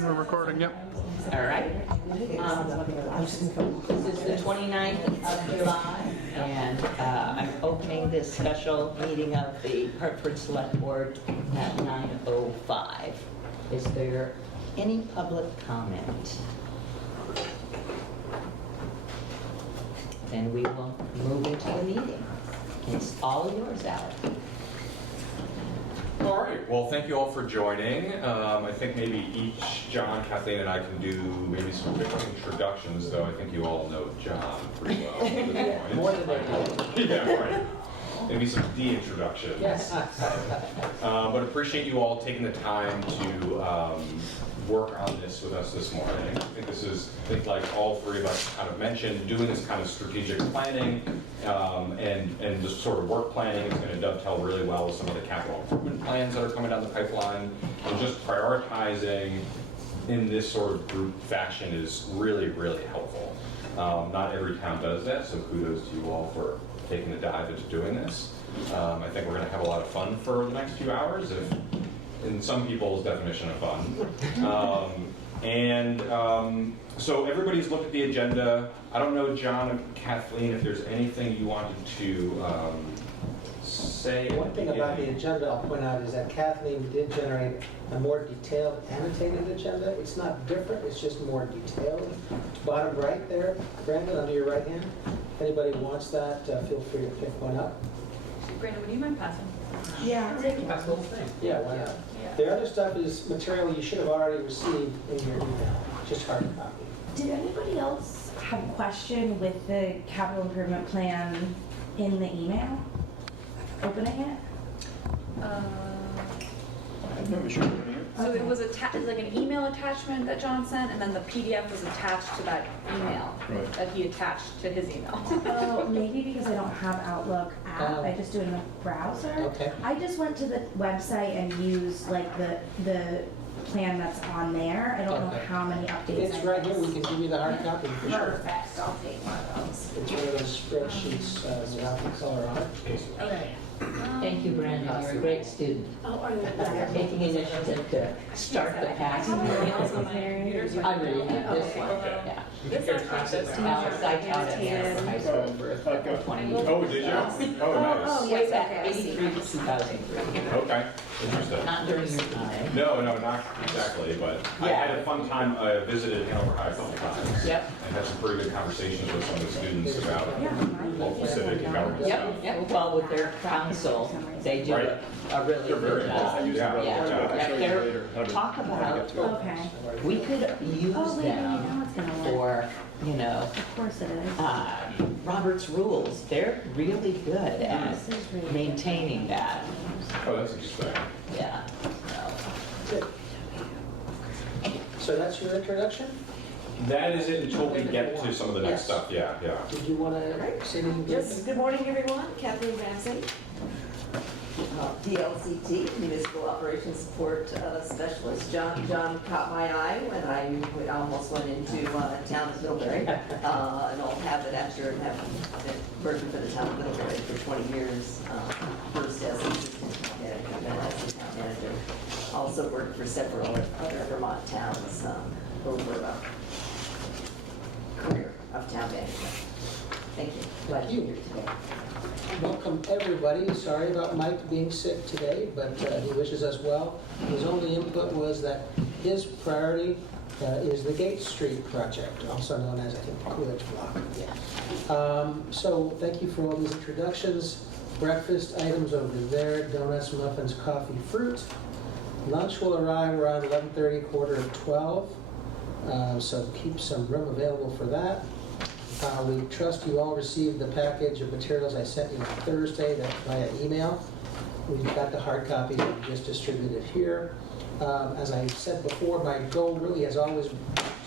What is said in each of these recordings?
We're recording, yep. All right. This is the 29th of July, and I'm opening this special meeting of the Hartford Selectboard at 9:05. Is there any public comment? Then we will move into the meeting. It's all yours, Alec. All right, well, thank you all for joining. I think maybe each, John, Kathleen, and I can do maybe some quick introductions, though I think you all know John pretty well at this point. More than I do. Yeah, right. Maybe some de-introductions. Yes. But appreciate you all taking the time to work on this with us this morning. I think this is, like all three of us kind of mentioned, doing this kind of strategic planning and just sort of work planning is going to dovetail really well with some of the capital improvement plans that are coming down the pipeline. And just prioritizing in this sort of group fashion is really, really helpful. Not every town does that, so kudos to you all for taking the dive into doing this. I think we're going to have a lot of fun for the next few hours, in some people's definition of fun. So everybody's looked at the agenda. I don't know, John and Kathleen, if there's anything you wanted to say. One thing about the agenda I'll point out is that Kathleen did generate a more detailed annotated agenda. It's not different, it's just more detailed. Bottom right there, Brandon, under your right hand. If anybody wants that, feel free to pick one up. Brandon, would you mind passing? Yeah. That's the whole thing. Yeah, why not? The other stuff is material you should have already received in your email, just hard copy. Did anybody else have a question with the capital improvement plan in the email? Opening it? I've never sure. So it was it's like an email attachment that John sent, and then the PDF was attached to that email that he attached to his email. Oh, maybe because I don't have Outlook app, I just do it in the browser. Okay. I just went to the website and used like the plan that's on there. I don't know how many updates. It's right here, we can give you the hard copy for sure. Perfect, I'll take one of those. It's one of those spreadsheets without the color on it. Okay. Thank you, Brandon. You're a great student. Oh, are you Taking initiative to start the path. I really have this one. Yeah. This is Alex, I taught at high school for 20 years. Oh, did you? Oh, nice. Way back, 83 to 2003. Okay, interesting. Not during your time. No, not exactly, but I had a fun time. I visited Hanover High a couple times. Yep. And had some pretty good conversations with some of the students about local civic and government stuff. Yep. Well, with their council, they do a really They're very good job. good. Yeah. Talk about, Okay. we could use Oh, wait, now them it's gonna work. for, Of course it is. Robert's rules. They're really good at This is really good. maintaining that. Oh, that's interesting. Yeah. Good. So that's your introduction? That is it until we get to some of the next Yes. stuff. Yeah. Did you want to say anything? Yes, good morning, everyone. Kathleen Ramsey, DLCT, Municipal Operations Support Specialist. John caught my eye when I almost went into town of Middlebury, an old habit after having been working for the town of Middlebury for 20 years, first as assistant manager, then as the town manager. Also worked for several other Vermont towns over a career of town management. Thank you. Glad Thank you. you're here today. Welcome, everybody. Sorry about Mike being sick today, but he wishes us well. His only input was that his priority is the Gate Street project, also known as, I think, the Coolidge Block. So thank you for all these introductions. Breakfast items over there, donuts, muffins, coffee, fruit. Lunch will arrive around 11:30, quarter of 12. So keep some room available for that. We trust you all received the package of materials I sent you on Thursday via email. We've got the hard copies that we just distributed here. As I said before, my goal really has always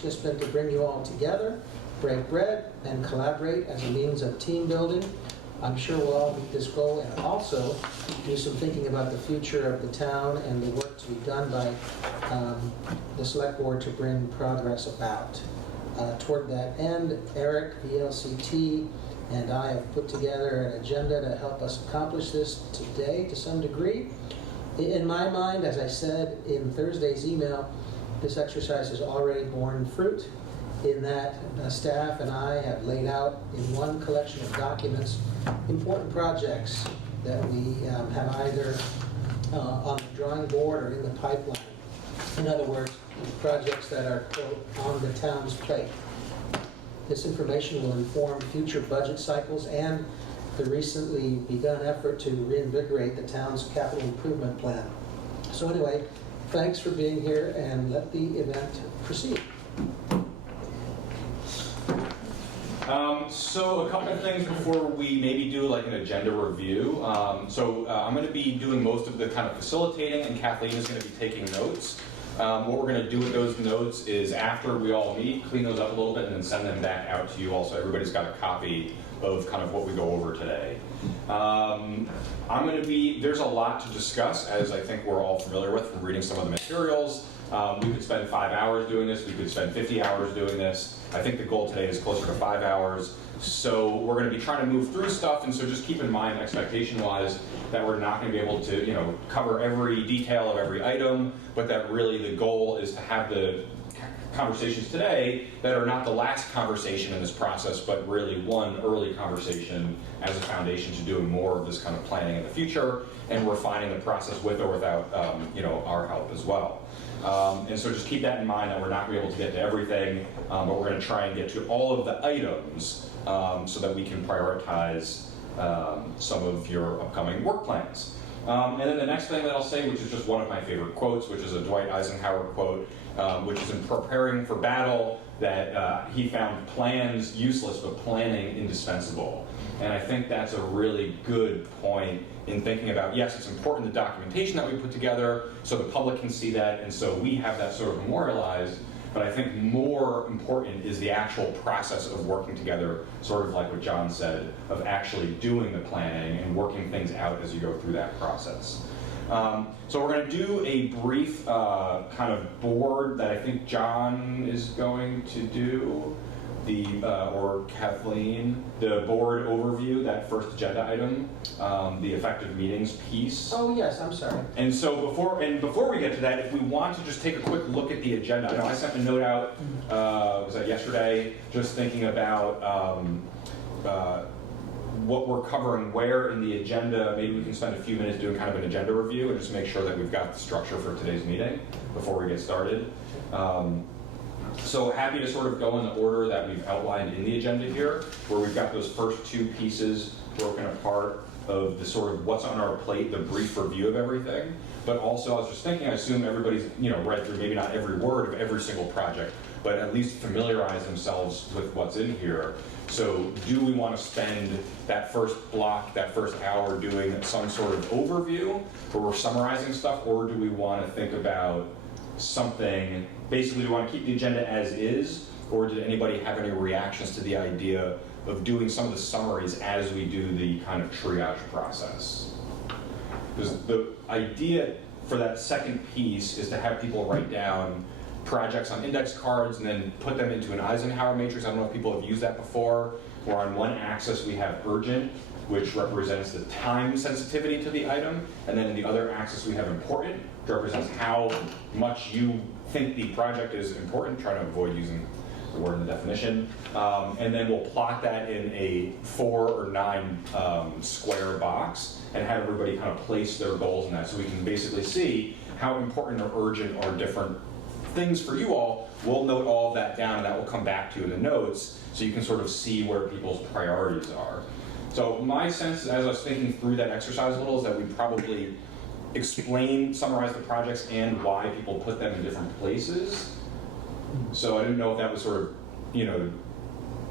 just been to bring you all together, break bread, and collaborate as a means of team building. I'm sure we'll all meet this goal and also do some thinking about the future of the town and the work to be done by the select board to bring progress about. Toward that end, Eric, VLCT, and I have put together an agenda to help us accomplish this today to some degree. In my mind, as I said in Thursday's email, This exercise has already borne fruit in that staff and I have laid out in one collection of documents important projects that we have either on the drawing board or in the pipeline. In other words, projects that are, quote, on the town's plate. This information will inform future budget cycles and the recently begun effort to reinvigorate the town's capital improvement plan. So anyway, thanks for being here, and let the event proceed. So a couple of things before we maybe do like an agenda review. I'm going to be doing most of the kind of facilitating, and Kathleen is going to be taking notes. What we're going to do with those notes is after we all meet, clean those up a little bit, and then send them back out to you all, so everybody's got a copy of kind of what we go over today. There's a lot to discuss, as I think we're all familiar with from reading some of the materials. We could spend 5 hours doing this, we could spend 50 hours doing this. I think the goal today is closer to 5 hours. So we're going to be trying to move through stuff, and so just keep in mind, expectation-wise, that we're not going to be able to, cover every detail of every item, but that really the goal is to have the conversations today that are not the last conversation in this process, but really one early conversation as a foundation to doing more of this kind of planning in the future and refining the process with or without, our help as well. And so just keep that in mind, that we're not going to be able to get to everything, but we're going to try and get to all of the items so that we can prioritize some of your upcoming work plans. And then the next thing that I'll say, which is just one of my favorite quotes, which is a Dwight Eisenhower quote, which is in preparing for battle, that he found plans useless, but planning indispensable. And I think that's a really good point in thinking about, yes, it's important the documentation that we put together so the public can see that, and so we have that sort of memorialized, but I think more important is the actual process of working together, sort of like what John said, of actually doing the planning and working things out as you go through that process. So we're going to do a brief kind of board that I think John is going to do, or Kathleen, the board overview, that first agenda item, the effective meetings piece. Oh yes, I'm sorry. And so before we get to that, if we want to just take a quick look at the agenda, I know I sent a note out, was that yesterday, just thinking about what we're covering where in the agenda. Maybe we can spend a few minutes doing kind of an agenda review and just make sure that we've got the structure for today's meeting before we get started. So happy to sort of go in the order that we've outlined in the agenda here, where we've got those first two pieces broken apart of the sort of what's on our plate, the brief review of everything. But also, I was just thinking, I assume everybody's read through maybe not every word of every single project, but at least familiarize themselves with what's in here. So do we want to spend that first block, that first hour doing some sort of overview where we're summarizing stuff, or do we want to think about something, basically do we want to keep the agenda as is, or did anybody have any reactions to the idea of doing some of the summaries as we do the kind of triage process? Because the idea for that second piece is to have people write down projects on index cards and then put them into an Eisenhower matrix. I don't know if people have used that before, where on one axis we have urgent, which represents the time sensitivity to the item, and then in the other axis we have important, which represents how much you think the project is important, trying to avoid using the word in the definition. And then we'll plot that in a 4 or 9 square box and have everybody kind of place their goals in that, so we can basically see how important or urgent are different things for you all. We'll note all of that down, and that will come back to you in the notes, so you can sort of see where people's priorities are. So my sense, as I was thinking through that exercise a little, is that we probably summarize the projects and why people put them in different places. So I didn't know if that was sort of,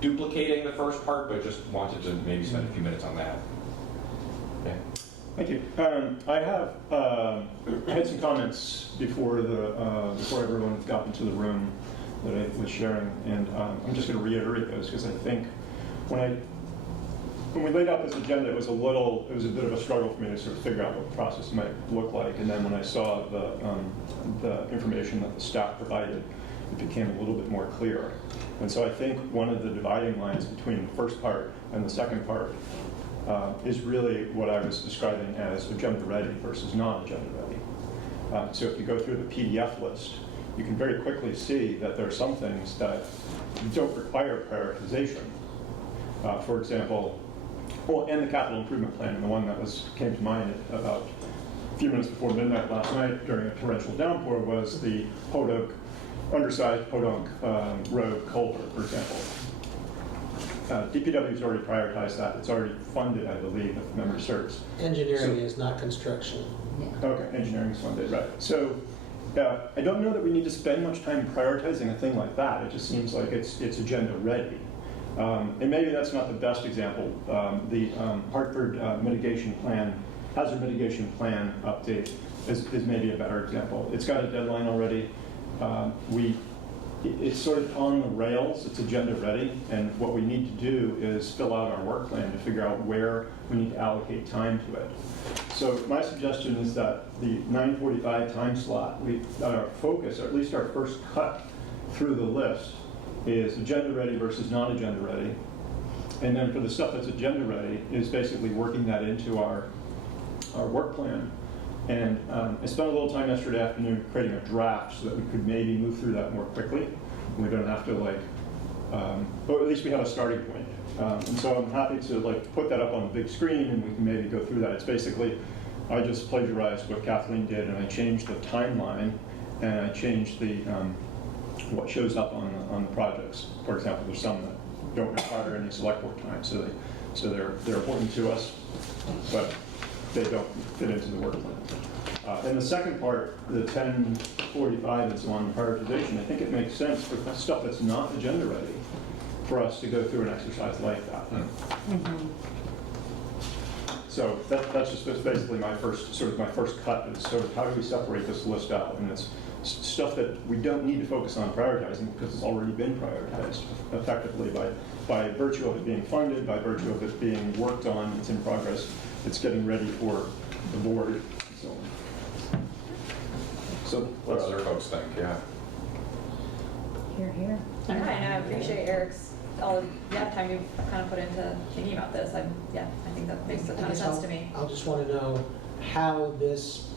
duplicating the first part, but just wanted to maybe spend a few minutes on that. Okay. Thank you. I have had some comments before everyone got into the room that I was sharing, and I'm just going to reiterate those, because I think when we laid out this agenda, it was a bit of a struggle for me to sort of figure out what the process might look like. And then when I saw the information that the staff provided, it became a little bit more clear. And so I think one of the dividing lines between the first part and the second part is really what I was describing as agenda ready versus non-agenda ready. So if you go through the PDF list, you can very quickly see that there are some things that don't require prioritization. For example, well, and the capital improvement plan, and the one that came to mind about a few minutes before midnight last night during a torrential downpour was the undersized Podunk Road culvert, for example. DPW's already prioritized that. It's already funded, I believe, if memory serves. Engineering is not construction. Okay, engineering is funded, right. So I don't know that we need to spend much time prioritizing a thing like that. It just seems like it's agenda ready. And maybe that's not the best example. The Hartford hazard mitigation plan update is maybe a better example. It's got a deadline already. It's sort of on the rails, it's agenda ready, and what we need to do is fill out our work plan to figure out where we need to allocate time to it. So my suggestion is that the 9:45 time slot, our focus, or at least our first cut through the list, is agenda ready versus non-agenda ready. And then for the stuff that's agenda ready is basically working that into our work plan. And I spent a little time yesterday afternoon creating a draft so that we could maybe move through that more quickly. We don't have to or at least we have a starting point. And so I'm happy to put that up on the big screen and we can maybe go through that. It's basically, I just plagiarized what Kathleen did and I changed the timeline and I changed what shows up on the projects. For example, there's some that don't require any select board time, so they're important to us, but they don't fit into the work plan. And the second part, the 10:45 and so on, prioritization, I think it makes sense for stuff that's not agenda ready for us to go through an exercise like that. So that's basically my first cut is sort of how do we separate this list out, and it's stuff that we don't need to focus on prioritizing because it's already been prioritized effectively by virtue of it being funded, by virtue of it being worked on, it's in progress, it's getting ready for the board, and so on. So What other folks think, yeah. Here. All right, and I appreciate Eric's, time you've kind of put into thinking about this. I think that makes a ton of sense to me. I'll just want to know how this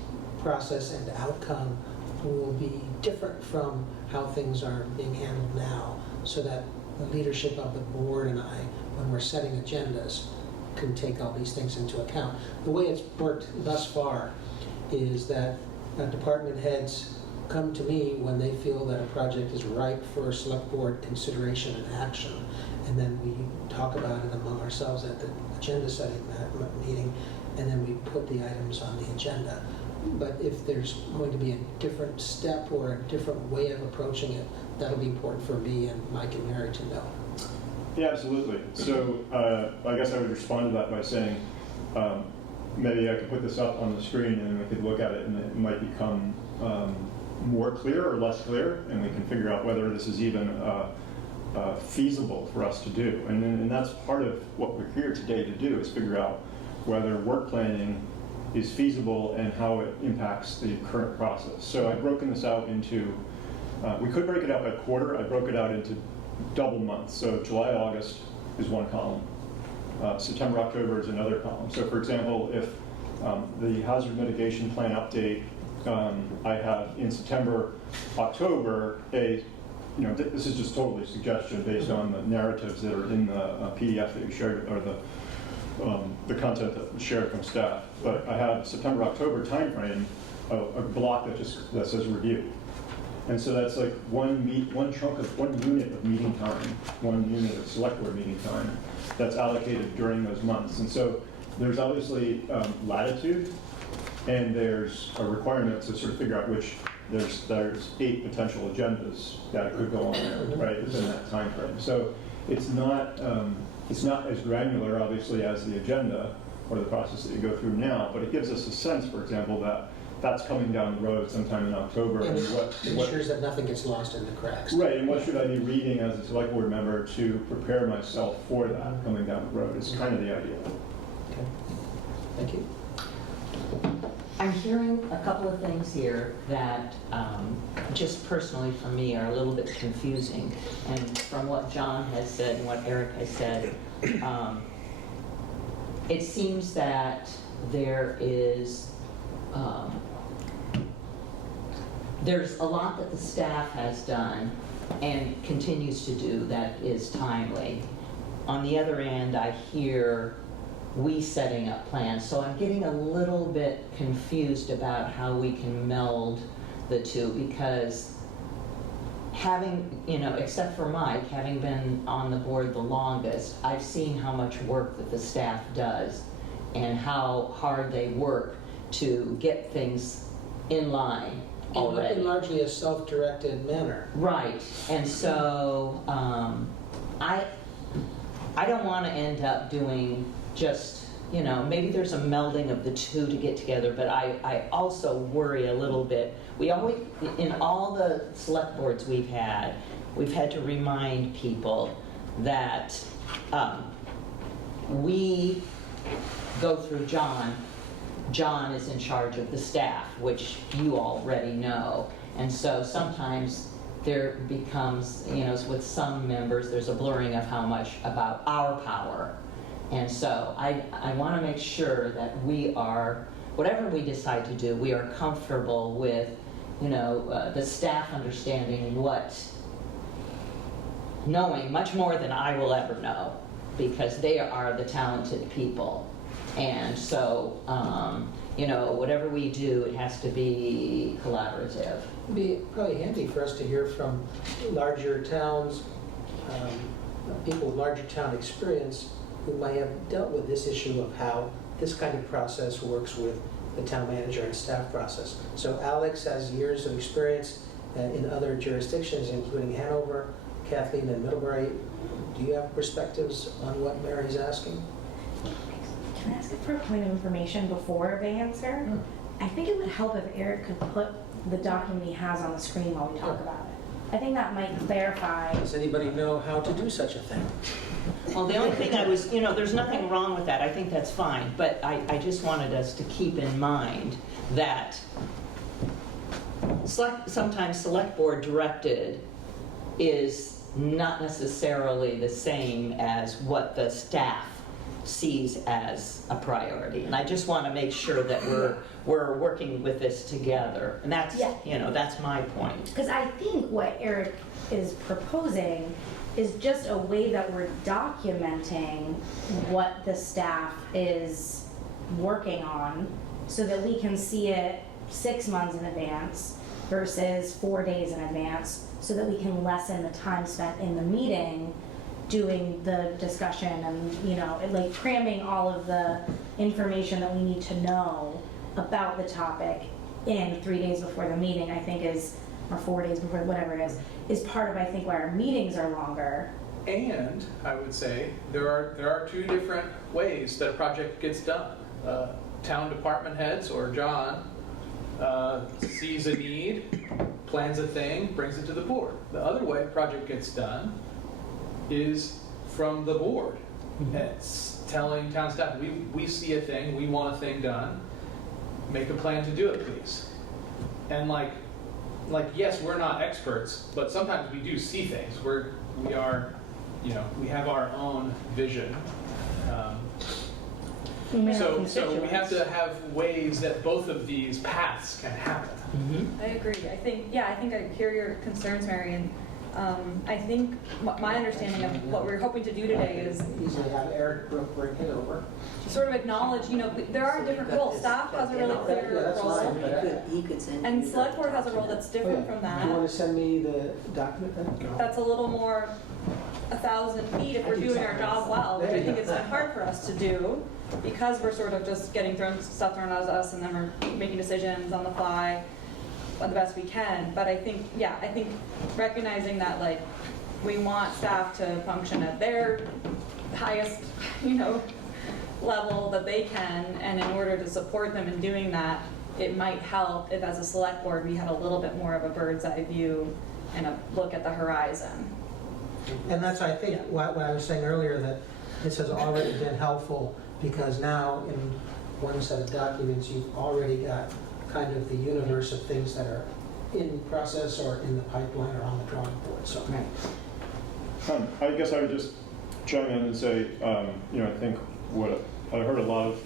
process and outcome will be different from how things are being handled now, so that the leadership of the board and I, when we're setting agendas, can take all these things into account. The way it's worked thus far is that department heads come to me when they feel that a project is ripe for select board consideration and action, and then we talk about it among ourselves at the agenda setting meeting, and then we put the items on the agenda. But if there's going to be a different step or a different way of approaching it, that'll be important for me and Mike and Mary to know. Yeah, absolutely. So I guess I would respond to that by saying maybe I could put this up on the screen and we could look at it and it might become more clear or less clear, and we can figure out whether this is even feasible for us to do. And that's part of what we're here today to do, is figure out whether work planning is feasible and how it impacts the current process. So I've broken this out into, we could break it out by quarter. I broke it out into double months. So July, August is one column. September, October is another column. So for example, if the hazard mitigation plan update, I have in September, October, this is just totally a suggestion based on the narratives that are in the PDF that you shared, or the content that was shared from staff. But I have September, October timeframe, a block that says review. And so that's like one unit of meeting time, 1 unit of select board meeting time that's allocated during those months. And so there's obviously latitude, and there's a requirement to sort of figure out which, there's 8 potential agendas that could go on there, right, within that time frame. So it's not as granular, obviously, as the agenda or the process that you go through now, but it gives us a sense, for example, that that's coming down the road sometime in October. And it ensures that nothing gets lost in the cracks. Right, and what should I be reading as a select board member to prepare myself for that coming down the road is kind of the idea. Okay, thank you. I'm hearing a couple of things here that just personally for me are a little bit confusing. And from what John has said and what Eric has said, it seems that there is there's a lot that the staff has done and continues to do that is timely. On the other end, I hear we setting up plans, so I'm getting a little bit confused about how we can meld the two, because having, except for Mike, having been on the board the longest, I've seen how much work that the staff does and how hard they work to get things in line already. In largely a self-directed manner. Right, and so I don't want to end up doing just, maybe there's a melding of the two to get together, but I also worry a little bit. We always, in all the select boards we've had to remind people that we go through John. John is in charge of the staff, which you already know. And so sometimes there becomes, with some members, there's a blurring of how much about our power. And so I want to make sure that we are, whatever we decide to do, we are comfortable with, the staff understanding knowing much more than I will ever know, because they are the talented people. And so, whatever we do, it has to be collaborative. It'd be probably handy for us to hear from larger towns, people with larger town experience who might have dealt with this issue of how this kind of process works with the town manager and staff process. So Alex has years of experience in other jurisdictions, including Hanover, Kathleen in Middlebury. Do you have perspectives on what Mary's asking? Can I ask it for a point of information before they answer? I think it would help if Eric could put the document he has on the screen while we talk about it. I think that might clarify. Does anybody know how to do such a thing? Well, the only thing there's nothing wrong with that. I think that's fine. But I just wanted us to keep in mind that sometimes select board directed is not necessarily the same as what the staff sees as a priority. And I just want to make sure that we're working with this together. And that's, that's my point. Because I think what Eric is proposing is just a way that we're documenting what the staff is working on so that we can see it 6 months in advance versus 4 days in advance, so that we can lessen the time spent in the meeting doing the discussion and, like cramming all of the information that we need to know about the topic in 3 days before the meeting, I think or 4 days before, whatever it is part of, I think, why our meetings are longer. And I would say there are two different ways that a project gets done. Town department heads or John sees a need, plans a thing, brings it to the board. The other way a project gets done is from the board. It's telling town staff, we see a thing, we want a thing done, make a plan to do it, please. And like yes, we're not experts, but sometimes we do see things. We are, we have our own vision. So we have to have ways that both of these paths can happen. I agree. I think I hear your concerns, Mary, and I think my understanding of what we're hoping to do today is Easily have Eric bring it over. to sort of acknowledge, there are different roles. Staff has a really clear role, He could send. and select board has a role that's different from Do you want that. to send me the document then? That's a little more 1,000 feet if we're doing our job well, which I think it's been hard for us to do, because we're sort of just getting stuff thrown at us, and then we're making decisions on the fly the best we can. But I think recognizing that, like, we want staff to function at their highest, level that they can, and in order to support them in doing that, it might help if, as a select board, we had a little bit more of a bird's eye view and a look at the horizon. And that's, I think, what I was saying earlier, that this has already been helpful, because now in one set of documents, you've already got kind of the universe of things that are in process or in the pipeline or on the drawing board. So, I guess I would just chime in and say, I think what I heard a lot of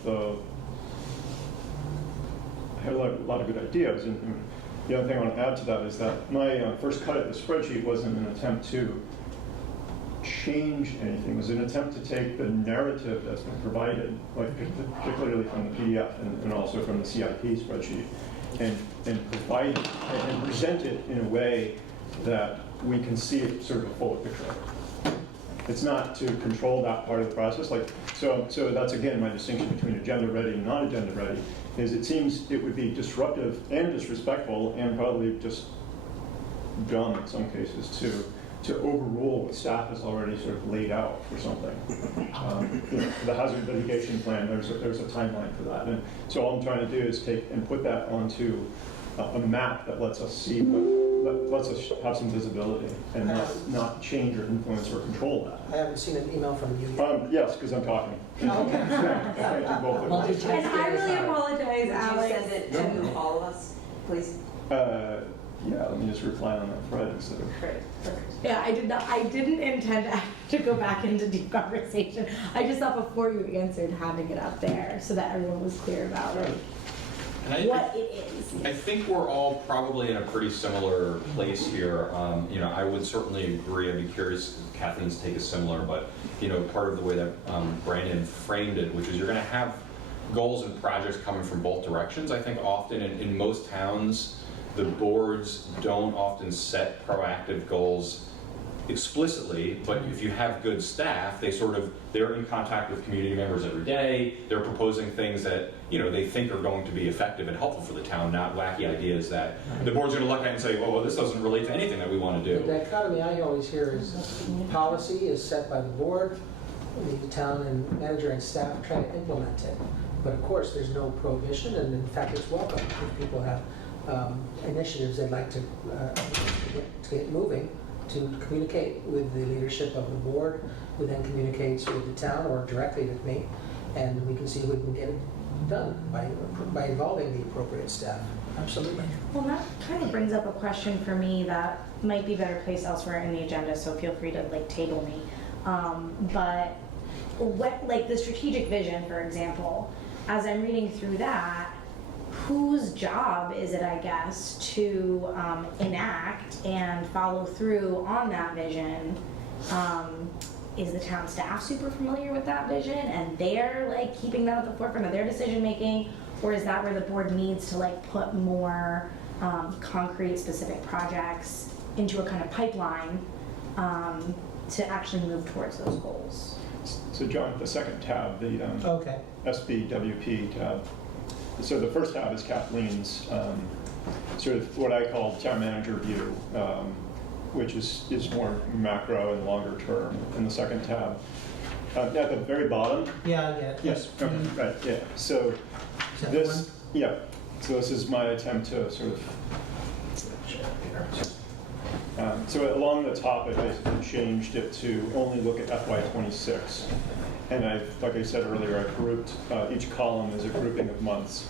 good ideas, and the other thing I want to add to that is that my first cut at the spreadsheet wasn't an attempt to change anything. It was an attempt to take the narrative that's been provided, like particularly from the PDF and also from the CIP spreadsheet, and provide it and present it in a way that we can see it sort of a full picture. It's not to control that part of the process. So that's again my distinction between agenda ready and non agenda ready. Is it seems it would be disruptive and disrespectful and probably just dumb in some cases to overrule what staff has already sort of laid out for something. The hazard mitigation plan, there's a timeline for that. And so all I'm trying to do is take and put that onto a map that lets us see, lets us have some visibility and not change or influence or control that. I haven't seen an email from you yet. Yes, because I'm talking. Okay. I do both of them. And I really apologize, Would you Alex. send it to all of us, please? Yeah, let me just reply on that thread instead of. Great, perfect. Yeah, I didn't intend to go back into deep conversation. I just thought before you answered, having it up there so that everyone was clear about And what it is. I think we're all probably in a pretty similar place here. I would certainly agree. I'd be curious, Kathleen's take is similar, but part of the way that Brandon framed it, which is you're going to have goals and projects coming from both directions. I think often in most towns, the boards don't often set proactive goals explicitly, but if you have good staff, they're in contact with community members every day. They're proposing things that they think are going to be effective and helpful for the town, not wacky ideas that the board's going to look at and say, well, this doesn't relate to anything that we want to The do. dichotomy I always hear is policy is set by the board, the town and manager and staff try to implement it. But of course, there's no prohibition, and in fact, it's welcome if people have initiatives they'd like to get moving, to communicate with the leadership of the board, who then communicates with the town or directly with me, and we can see if we can get it done by involving the appropriate staff. Absolutely. Well, that kind of brings up a question for me that might be better placed elsewhere in the agenda, so feel free to table me. But what, the strategic vision, for example, as I'm reading through that, whose job is it, I guess, to enact and follow through on that vision? Is the town staff super familiar with that vision and they're keeping that at the forefront of their decision making? Or is that where the board needs to put more concrete specific projects into a kind of pipeline to actually move towards those goals? So John, the second tab, the Okay. SBWP tab. So the first tab is Kathleen's sort of what I call town manager view, which is more macro and longer term. And the second tab, at the very bottom. Yeah, yeah. Yes. Okay. Right. Yeah. So Is that this. the one? Yeah. So this is my attempt to sort of. So along the top, I basically changed it to only look at FY26. And like I said earlier, I grouped each column as a grouping of months.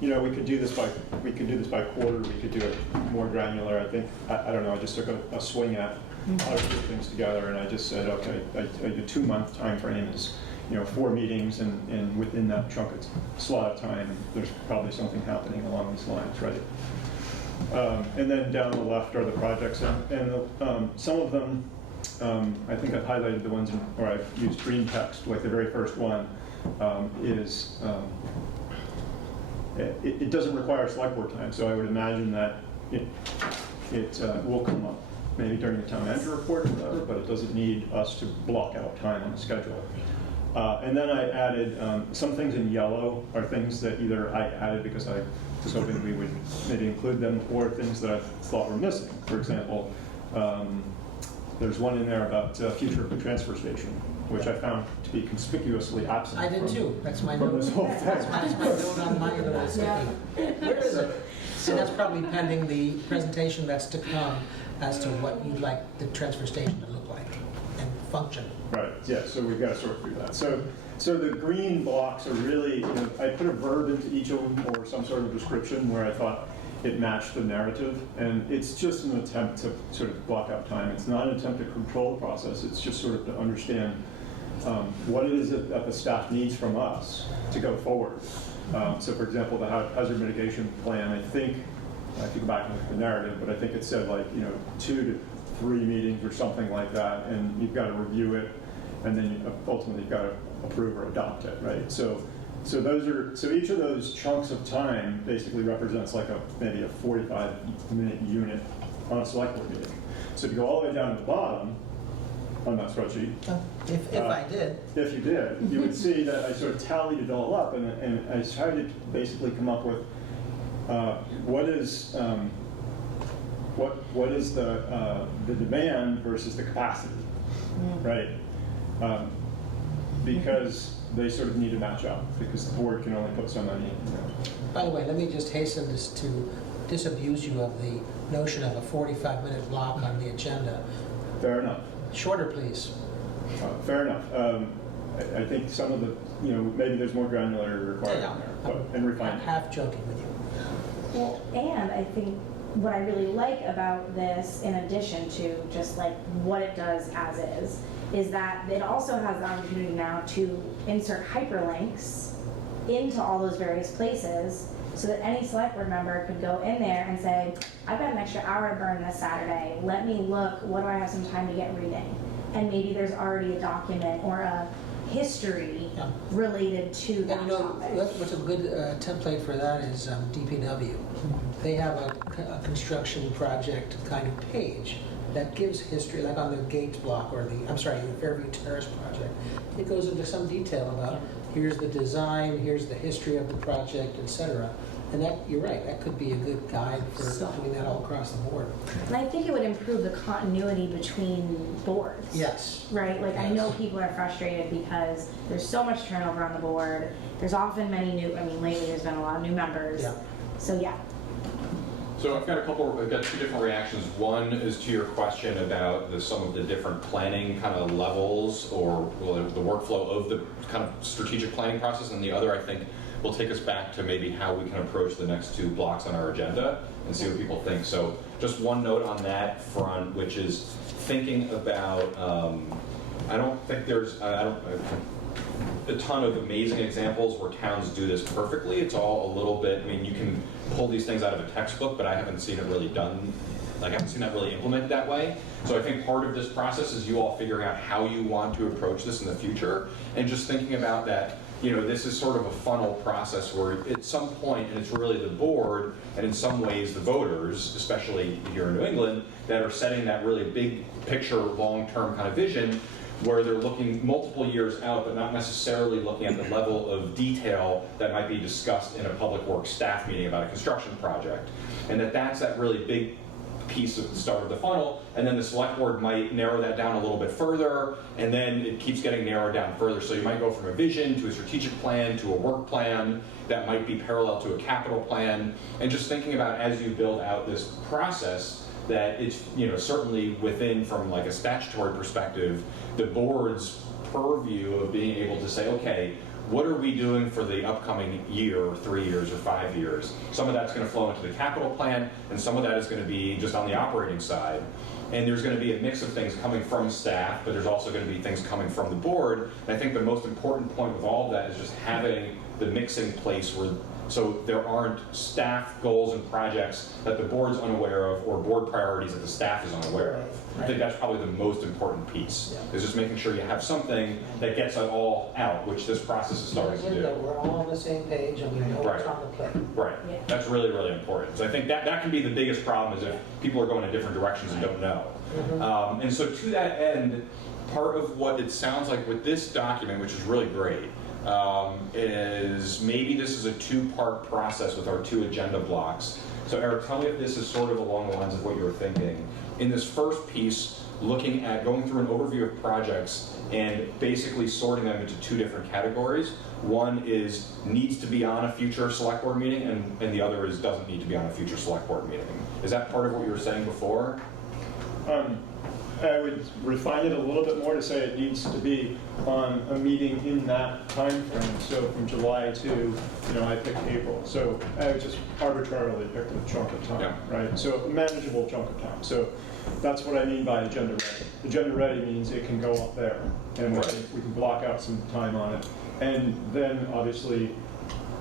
We could do this by quarter. We could do it more granular. I think I don't know. I just took a swing at how to put things together, and I just said, okay, a 2-month time frame is 4 meetings, and within that chunk of slot of time, there's probably something happening along these lines, right? And then down the left are the projects, and some of them. I think I've highlighted the ones where I've used green text, like the very first one is, it doesn't require select board time, so I would imagine that it will come up maybe during the town manager report or whatever, but it doesn't need us to block out time on the schedule. And then I added some things in yellow are things that either I added because I was hoping we would maybe include them, or things that I thought were missing. For example, there's one in there about future of the transfer station, which I found to be conspicuously absent. I did too. That's my from note. this whole thing. That's my note on my little sticky. Where is it? And that's probably pending the presentation that's to come as to what you'd like the transfer station to look like and function. Right, yeah, so we've got to sort through that. So the green blocks are really, I put a verb into each of them or some sort of description where I thought it matched the narrative, and it's just an attempt to sort of block out time. It's not an attempt to control the process, it's just sort of to understand what it is that the staff needs from us to go forward. So for example, the hazard mitigation plan, I think if you go back and look at the narrative, but I think it said like, 2 to 3 meetings or something like that, and you've got to review it, and then ultimately you've got to approve or adopt it, right? So each of those chunks of time basically represents like maybe a 45-minute unit on a select board meeting. So if you go all the way down to the bottom on that spreadsheet, If I did. if you did, you would see that I sort of tallied it all up, and I tried to basically come up with what is the demand versus the capacity, right? Because they sort of need to match up, because the board can only put so many. By the way, let me just hasten this to disabuse you of the notion of a 45-minute block on the agenda. Fair enough. Shorter, please. Fair enough. I think some of the, maybe there's more granular required in there, but, and I'm refinement. half joking with you. Well, and I think what I really like about this, in addition to just like what it does as is that it also has the opportunity now to insert hyperlinks into all those various places, so that any select board member could go in there and say, I've got an extra hour to burn this Saturday, let me look, what do I have some time to get reading? And maybe there's already a document or a history related to that topic. What's a good template for that is DPW. They have a construction project kind of page that gives history, like on the Gates block or the Fairview Terrace project. It goes into some detail about here's the design, here's the history of the project, etc. And that, you're right, that could be a good guide for doing that all across the board. And I think it would improve the continuity between boards. Yes. Right? Like, I Yes. know people are frustrated because there's so much turnover on the board. There's often lately there's been a lot of new members. Yeah. So, yeah. So I've got two different reactions. One is to your question about some of the different planning kind of levels, or the workflow of the kind of strategic planning process, and the other, I think, will take us back to maybe how we can approach the next 2 blocks on our agenda and see what people think. So just one note on that front, which is thinking about, I don't think there's a ton of amazing examples where towns do this perfectly. It's all a little bit, you can pull these things out of a textbook, but I haven't seen it really done, I haven't seen that really implemented that way. So I think part of this process is you all figuring out how you want to approach this in the future, and just thinking about that, this is sort of a funnel process where at some point, and it's really the board, and in some ways the voters, especially here in New England, that are setting that really big picture, long-term kind of vision, where they're looking multiple years out, but not necessarily looking at the level of detail that might be discussed in a public works staff meeting about a construction project. And that's that really big piece of the start of the funnel, and then the select board might narrow that down a little bit further, and then it keeps getting narrowed down further. So you might go from a vision to a strategic plan to a work plan that might be parallel to a capital plan, and just thinking about as you build out this process that it's certainly within, from like a statutory perspective, the board's purview of being able to say, okay, what are we doing for the upcoming year, or 3 years, or 5 years? Some of that's going to flow into the capital plan, and some of that is going to be just on the operating side. And there's going to be a mix of things coming from staff, but there's also going to be things coming from the board. And I think the most important point with all of that is just having the mixing place so there aren't staff goals and projects that the board's unaware of, or board priorities that the staff is unaware of. I think that's probably the most important piece, is just making sure you have something that gets it all out, which this process is starting to do. We're all on the same page, and we know what's on the plate. Right. Yeah. That's really, really important. So I think that can be the biggest problem, is if people are going in different directions and don't know. And so to that end, part of what it sounds like with this document, which is really great, is maybe this is a 2-part process with our 2 agenda blocks. So Eric, tell me if this is sort of along the lines of what you were thinking. In this first piece, looking at going through an overview of projects and basically sorting them into 2 different categories. One is needs to be on a future select board meeting, and the other is doesn't need to be on a future select board meeting. Is that part of what you were saying before? I would refine it a little bit more to say it needs to be on a meeting in that time frame. So from July to, I picked April. So I would just arbitrarily picked a chunk of time, right? So a manageable chunk of time. So that's what I mean by agenda ready. Agenda ready means it can go up there, and we can block out some time on it. And then obviously,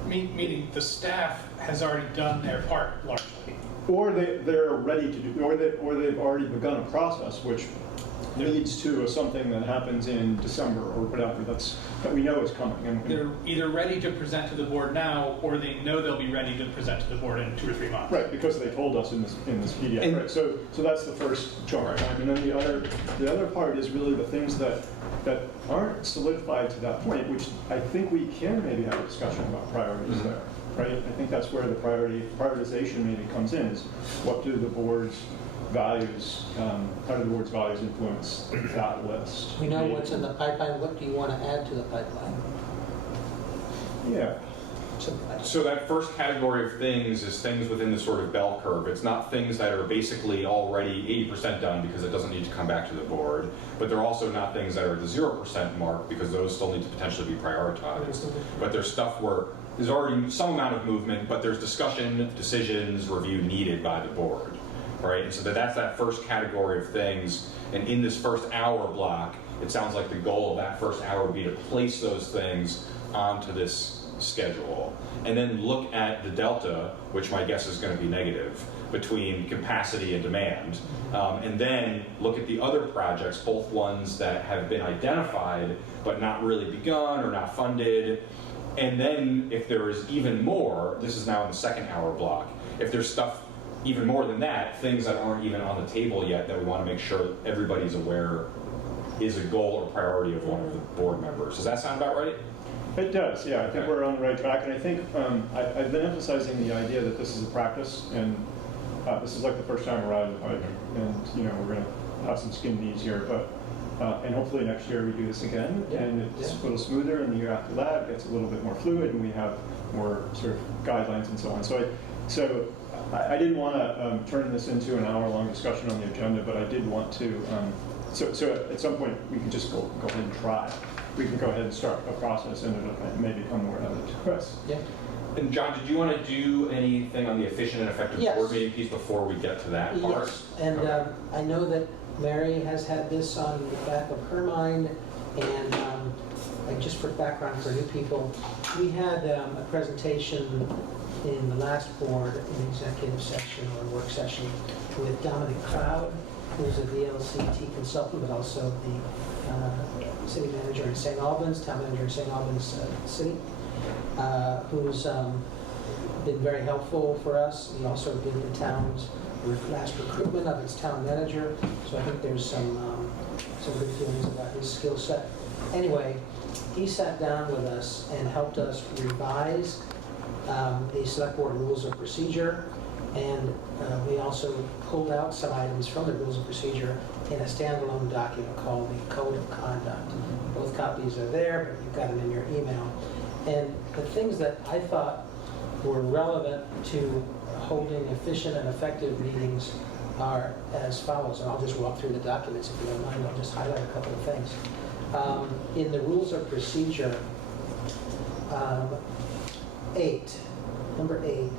Meaning the staff has already done their part largely. or they're ready to do, or they've already begun a process which leads to something that happens in December or whatever that we know is coming. And They're either ready to present to the board now, or they know they'll be ready to present to the board in 2 or 3 months. right, because they told us in this PDF. And- Right. So that's the first chunk of time, and then the other part is really the things that aren't solidified to that point, which I think we can maybe have a discussion about priorities there. Right? I think that's where the prioritization maybe comes in, is what do the board's values, how do the board's values influence that list? We know what's in the pipeline. What do you want to add to the pipeline? Yeah. So that first category of things is things within the sort of bell curve. It's not things that are basically already 80% done because it doesn't need to come back to the board, but they're also not things that are at the 0% mark because those still need to potentially be prioritized. But there's stuff where there's already some amount of movement, but there's discussion, decisions, review needed by the board, right? And so that's that first category of things. And in this first hour block, it sounds like the goal of that first hour would be to place those things onto this schedule, and then look at the delta, which my guess is going to be negative, between capacity and demand, and then look at the other projects, both ones that have been identified but not really begun or not funded, and then if there is even more, this is now in the second hour block, if there's stuff even more than that, things that aren't even on the table yet that we want to make sure everybody's aware is a goal or priority of one of the board members. Does that sound about right? It does, yeah. I think we're on the right track, and I think I've been emphasizing the idea that this is a practice, and this is like the first time around, and we're going to have some skin knees here, but and hopefully next year we do this again, and it's a little smoother, and the year after that it gets a little bit more fluid, and we have more sort of guidelines and so on. So I didn't want to turn this into an hour-long discussion on the agenda, but I did want to. So at some point we can just go ahead and try. We can go ahead and start a process, and it may become more evident to us. Yeah. And John, did you want to do anything on the efficient and effective Yes. board meeting piece before we get to that part? Yes, and I know that Mary has had this on the back of her mind, and like just for background for new people, we had a presentation in the last board, an executive session or work session with Dominic Cloud, who's a VLCT consultant, but also the city manager in St. Albans, town manager in St. Albans City, who's been very helpful for us. He also did the town's last recruitment of its town manager, so I think there's some good feelings about his skill set. Anyway, he sat down with us and helped us revise the select board rules of procedure, and we also pulled out some items from the rules of procedure in a standalone document called the Code of Conduct. Both copies are there, but you've got them in your email. And the things that I thought were relevant to holding efficient and effective meetings are as follows, and I'll just walk through the documents if you don't mind. I'll just highlight a couple of things. In the rules of procedure, number 8,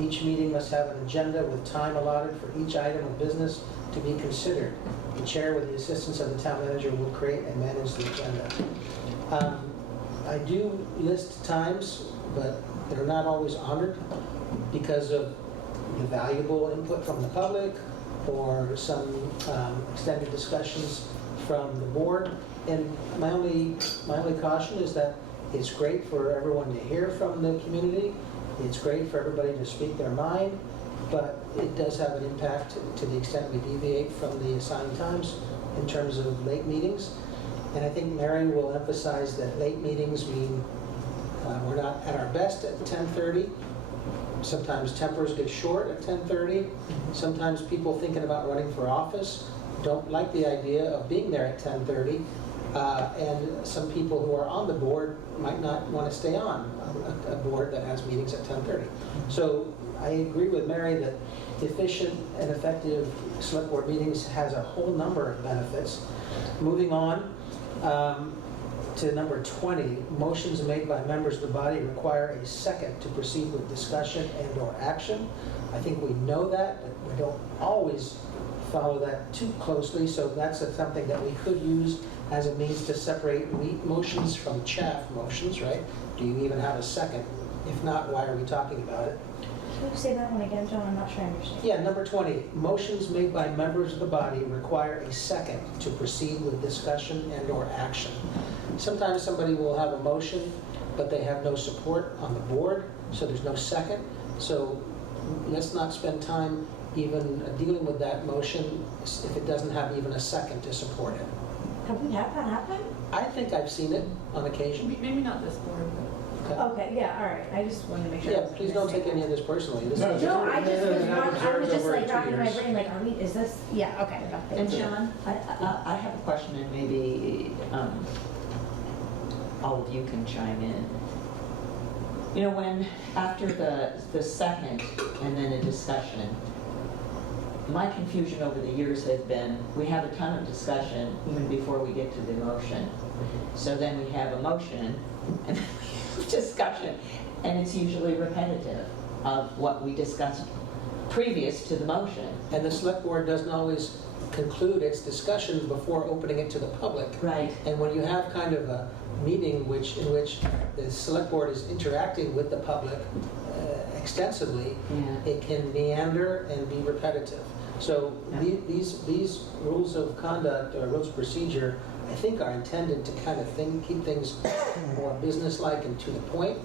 each meeting must have an agenda with time allotted for each item of business to be considered. The chair, with the assistance of the town manager, will create and manage the agenda. I do list times, but they're not always honored because of the valuable input from the public or some extended discussions from the board. And my only caution is that it's great for everyone to hear from the community. It's great for everybody to speak their mind, but it does have an impact to the extent we deviate from the assigned times in terms of late meetings. And I think Mary will emphasize that late meetings mean we're not at our best at 10:30. Sometimes tempers get short at 10:30. Sometimes people thinking about running for office don't like the idea of being there at 10:30. And some people who are on the board might not want to stay on a board that has meetings at 10:30. So I agree with Mary that efficient and effective select board meetings has a whole number of benefits. Moving on to number 20, motions made by members of the body require a second to proceed with discussion and/or action. I think we know that, but we don't always follow that too closely, so that's something that we could use as a means to separate wheat motions from chaff motions, right? Do you even have a second? If not, why are we talking about it? Can you say that one again, John? I'm not sure I understand. Yeah, number 20, motions made by members of the body require a second to proceed with discussion and/or action. Sometimes somebody will have a motion, but they have no support on the board, so there's no second. So let's not spend time even dealing with that motion if it doesn't have even a second to support it. Have we had that happen? I think I've seen it on occasion. Maybe not this board, but. Okay. Okay, yeah, all right. I just wanted to make sure. I Yeah, wasn't please don't missing take any of this personally. This No, is No, I just was, Yeah, I was just over like 2 racking my years. brain, like, are we, is this, yeah, okay. And John, I have a question, and maybe all of you can chime in. You know, when, after the second and then a discussion, my confusion over the years has been, we have a ton of discussion even before we get to the motion. So then we have a motion, and then we have discussion, and it's usually repetitive of what we discussed previous to the motion. And the select board doesn't always conclude its discussions before opening it to the public. Right. And when you have kind of a meeting in which the select board is interacting with the public extensively, Yeah. it can meander and be repetitive. So Yeah. these rules of conduct or rules of procedure, I think, are intended to kind of keep things more businesslike and to the point.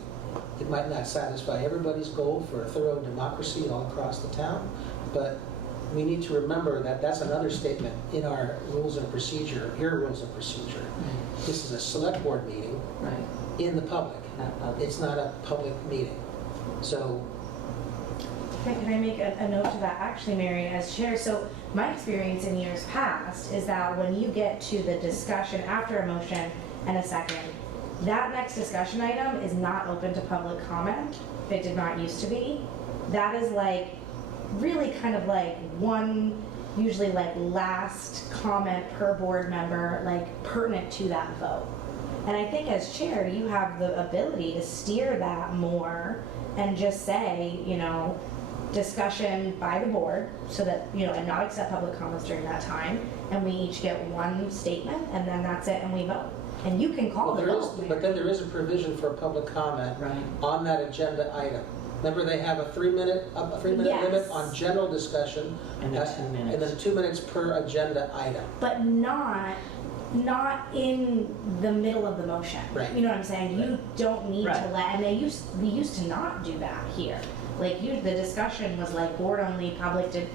It might not satisfy everybody's goal for a thorough democracy all across the town, but we need to remember that that's another statement in our rules of procedure, your rules of procedure. This is a select board meeting Right. in the public. Not public. It's not a public meeting. So, Can I make a note to that, actually, Mary, as chair? So my experience in years past is that when you get to the discussion after a motion and a second, that next discussion item is not open to public comment. It did not used to be. That is like, really kind of like one, usually like last comment per board member, like pertinent to that vote. And I think as chair, you have the ability to steer that more and just say, you know, discussion by the board so that, you know, and not accept public comments during that time. And we each get one statement and then that's it and we vote. And you can call well, the there is, vote. but then there is a provision for public comment Right. on that agenda item. Remember, they have a 3-minute Yes. limit on general discussion. And then 2 minutes. And then 2 minutes per agenda item. But not in the middle of the motion. Right. You know what I'm saying? You don't need to Right. let, and we used to not do that here. Like the discussion was like board only, public did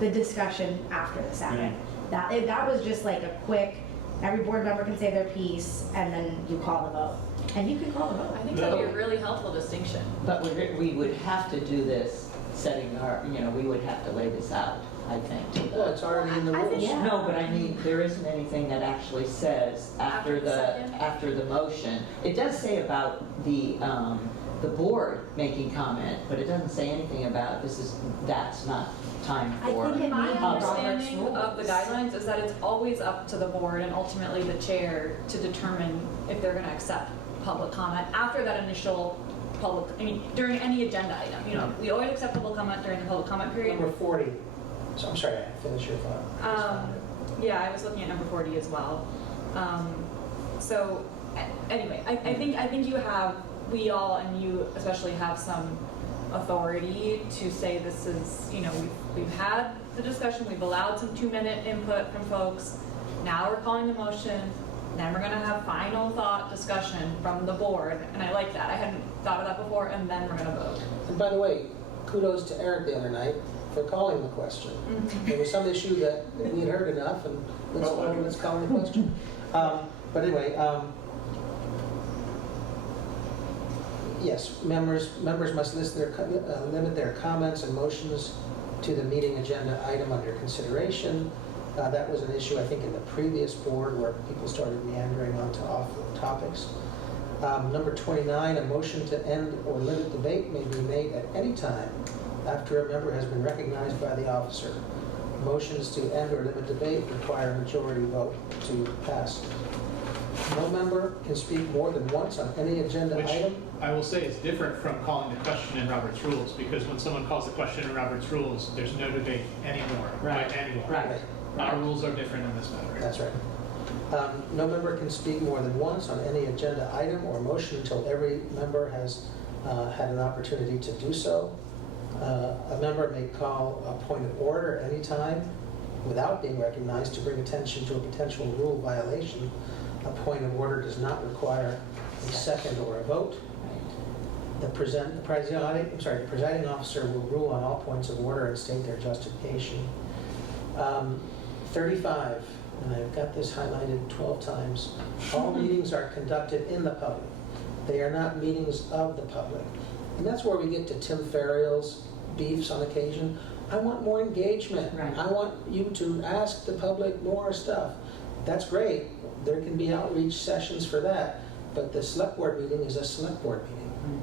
the discussion after the second. That was just like a quick, every board member can say their piece and then you call the vote. And you can call the vote. I think that'd be a really helpful distinction. But we would have to do this, setting our, you know, we would have to lay this out, I think. to the- Well, it's already in the I think- rules. Yeah. No, but I mean, there isn't anything that actually says After the second? after the motion. It does say about the board making comment, but it doesn't say anything about that's not time I for. think it My may be Robert's understanding of the rules. guidelines is that it's always up to the board and ultimately the chair to determine if they're gonna accept public comment after that initial public, I mean, during any agenda item, you know, we always accept public comment during the public comment period. Number 40. So I'm sorry, I finished your thought. Yeah, I was looking at number 40 as well. So, anyway, I think you have, we all, and you especially have some authority to say this is, you know, we've had the discussion, we've allowed some 2-minute input from folks, now we're calling the motion, then we're gonna have final thought discussion from the board, and I like that, I hadn't thought of that before, and then we're gonna vote. And by the way, kudos to Eric the other night for calling the question. There was some issue that we had heard enough, and let's call the question. But anyway, yes, members must limit their comments and motions to the meeting agenda item under consideration. That was an issue, I think, in the previous board where people started meandering onto off topics. Number 29, a motion to end or limit debate may be made at any time after a member has been recognized by the officer. Motions to end or limit debate require a majority vote to pass. No member can speak more than once on any agenda Which item. I will say is different from calling the question in Robert's rules, because when someone calls the question in Robert's rules, there's no debate anymore by anyone. Right. Our rules are different in this matter. That's right. No member can speak more than once on any agenda item or motion until every member has had an opportunity to do so. A member may call a point of order anytime without being recognized to bring attention to a potential rule violation. A point of order does not require a second or a vote. The presiding officer will rule on all points of order and state their justification. 35, and I've got this highlighted 12 times. All meetings are conducted in the public. They are not meetings of the public. And that's where we get to Tim Ferriel's beefs on occasion. I want more engagement. Right. I want you to ask the public more stuff. That's great. There can be outreach sessions for that. But the select board meeting is a select board meeting.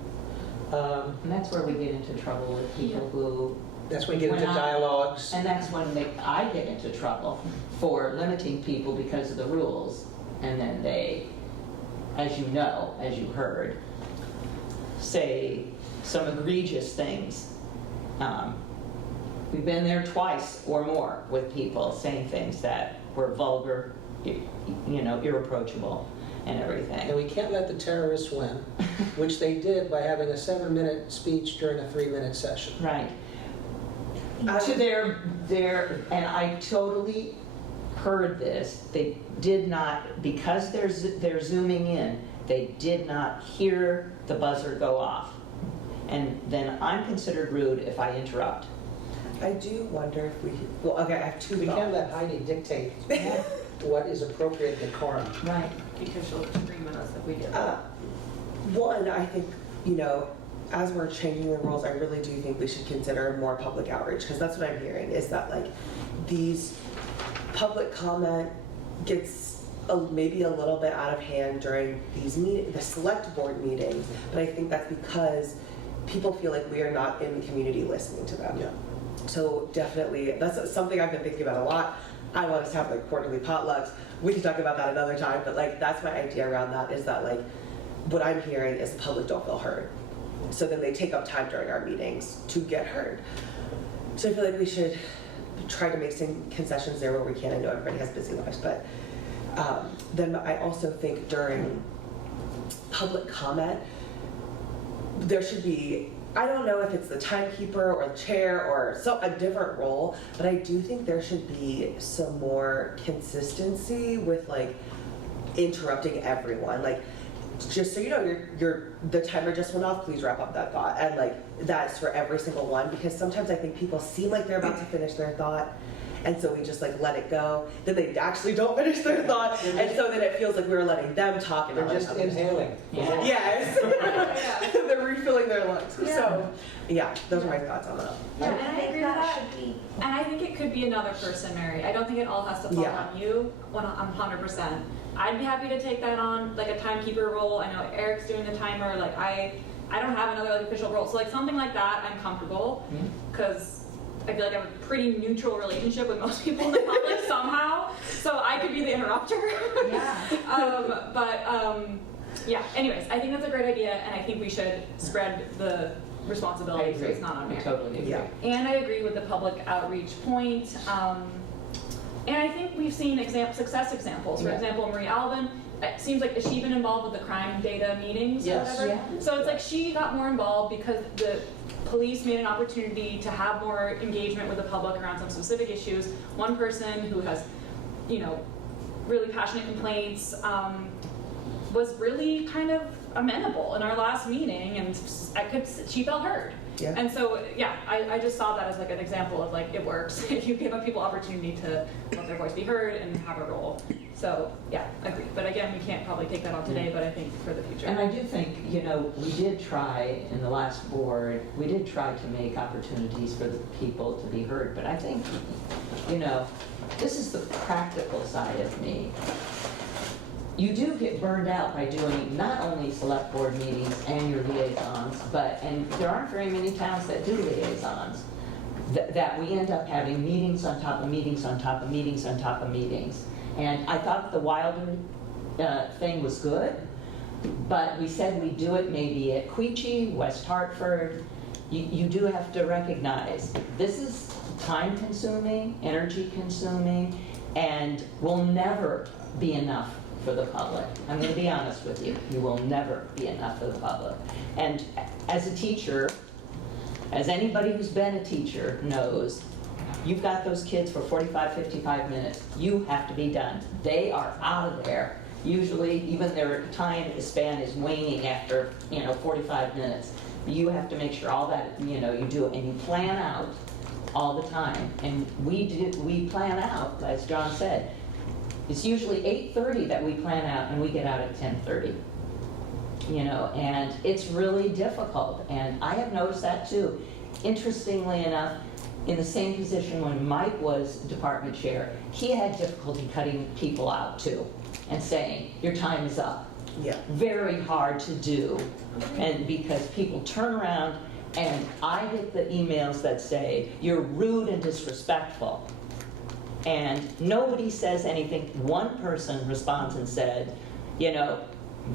And that's where we get into trouble with people who, That's when you get into When I- dialogues. and that's when I get into trouble for limiting people because of the rules. And then they, as you know, as you heard, say some egregious things. We've been there twice or more with people saying things that were vulgar, irreproachable and everything. And we can't let the terrorists win, which they did by having a 7-minute speech during a 3-minute session. Right. To their, and I totally heard this, they did not, because they're zooming in, they did not hear the buzzer go off. And then I'm considered rude if I interrupt. I do wonder if we, well, okay, I have two We can't thoughts. let Heidi dictate what is appropriate decorum. Right. Because she'll scream at us if we do. One, I think, as we're changing the rules, I really do think we should consider more public outreach, because that's what I'm hearing, is that like these public comment gets maybe a little bit out of hand during these the select board meetings, but I think that's because people feel like we are not in the community listening to them. Yeah. So definitely, that's something I've been thinking about a lot. I want us to have like quarterly potlucks. We can talk about that another time, but like that's my idea around that, is that like what I'm hearing is the public don't feel heard. So then they take up time during our meetings to get heard. So I feel like we should try to make some concessions there where we can. I know everybody has busy lives, but then I also think during public comment, there should be, I don't know if it's the timekeeper or the chair or a different role, but I do think there should be some more consistency with like interrupting everyone. Like, just so you know, the timer just went off, please wrap up that thought. And like, that's for every single one, because sometimes I think people seem like they're about to finish their thought, and so we just like let it go. Then they actually don't finish their thought, and so then it feels like we were letting them talk and They're not just letting others talk. inhaling. Yeah. Yes. They're refilling their lungs. Yeah. So, yeah, those are my thoughts on that. Yeah, and I think agree with that. should be. And I think it could be another person, Mary. I don't think it all has to fall Yeah. on you 100%. I'd be happy to take that on, like a timekeeper role. I know Eric's doing the timer. Like I don't have another like official role. So like something like that, I'm comfortable, because I feel like I have a pretty neutral relationship with most people in the public somehow. So I could be the interrupter. Yeah. Yeah. Anyways, I think that's a great idea, and I think we should spread the I responsibility so agree. it's not on I Mary. totally agree. Yeah. And I agree with the public outreach point. And I think we've seen success examples. For Yeah. example, Marie Alvin, it seems like, has she been involved with the crime data meetings Yes. or whatever? Yeah. So it's like she got more involved because the police made an opportunity to have more engagement with the public around some specific issues. One person who has, really passionate complaints, was really kind of amenable in our last meeting, and she felt heard. Yeah. And so, yeah, I just saw that as like an example of like, it works if you give people opportunity to let their voice be heard and have a role. So, yeah, I agree. But again, we can't probably take that on today, but I think for the future. And I do think, we did try in the last board, we did try to make opportunities for the people to be heard, but I think, this is the practical side of me. You do get burned out by doing not only select board meetings and your liaisons, and there aren't very many towns that do liaisons, that we end up having meetings on top of meetings on top of meetings on top of meetings. And I thought the Wilder thing was good, but we said we'd do it maybe at Queechee, West Hartford. You do have to recognize this is time consuming, energy consuming, and will never be enough for the public. I'm going to be honest with you. You will never be enough for the public. And as a teacher, As anybody who's been a teacher knows, you've got those kids for 45, 55 minutes. You have to be done. They are out of there. Usually, even their time span is waning after, 45 minutes. You have to make sure all that, you do it, and you plan out all the time. And we plan out, as John said. It's usually 8:30 that we plan out, and we get out at 10:30. And it's really difficult. And I have noticed that too. Interestingly enough, in the same position when Mike was department chair, he had difficulty cutting people out too and saying, your time is up. Yeah. Very hard to do. And because people turn around, and I get the emails that say, you're rude and disrespectful. And nobody says anything. One person responds and said,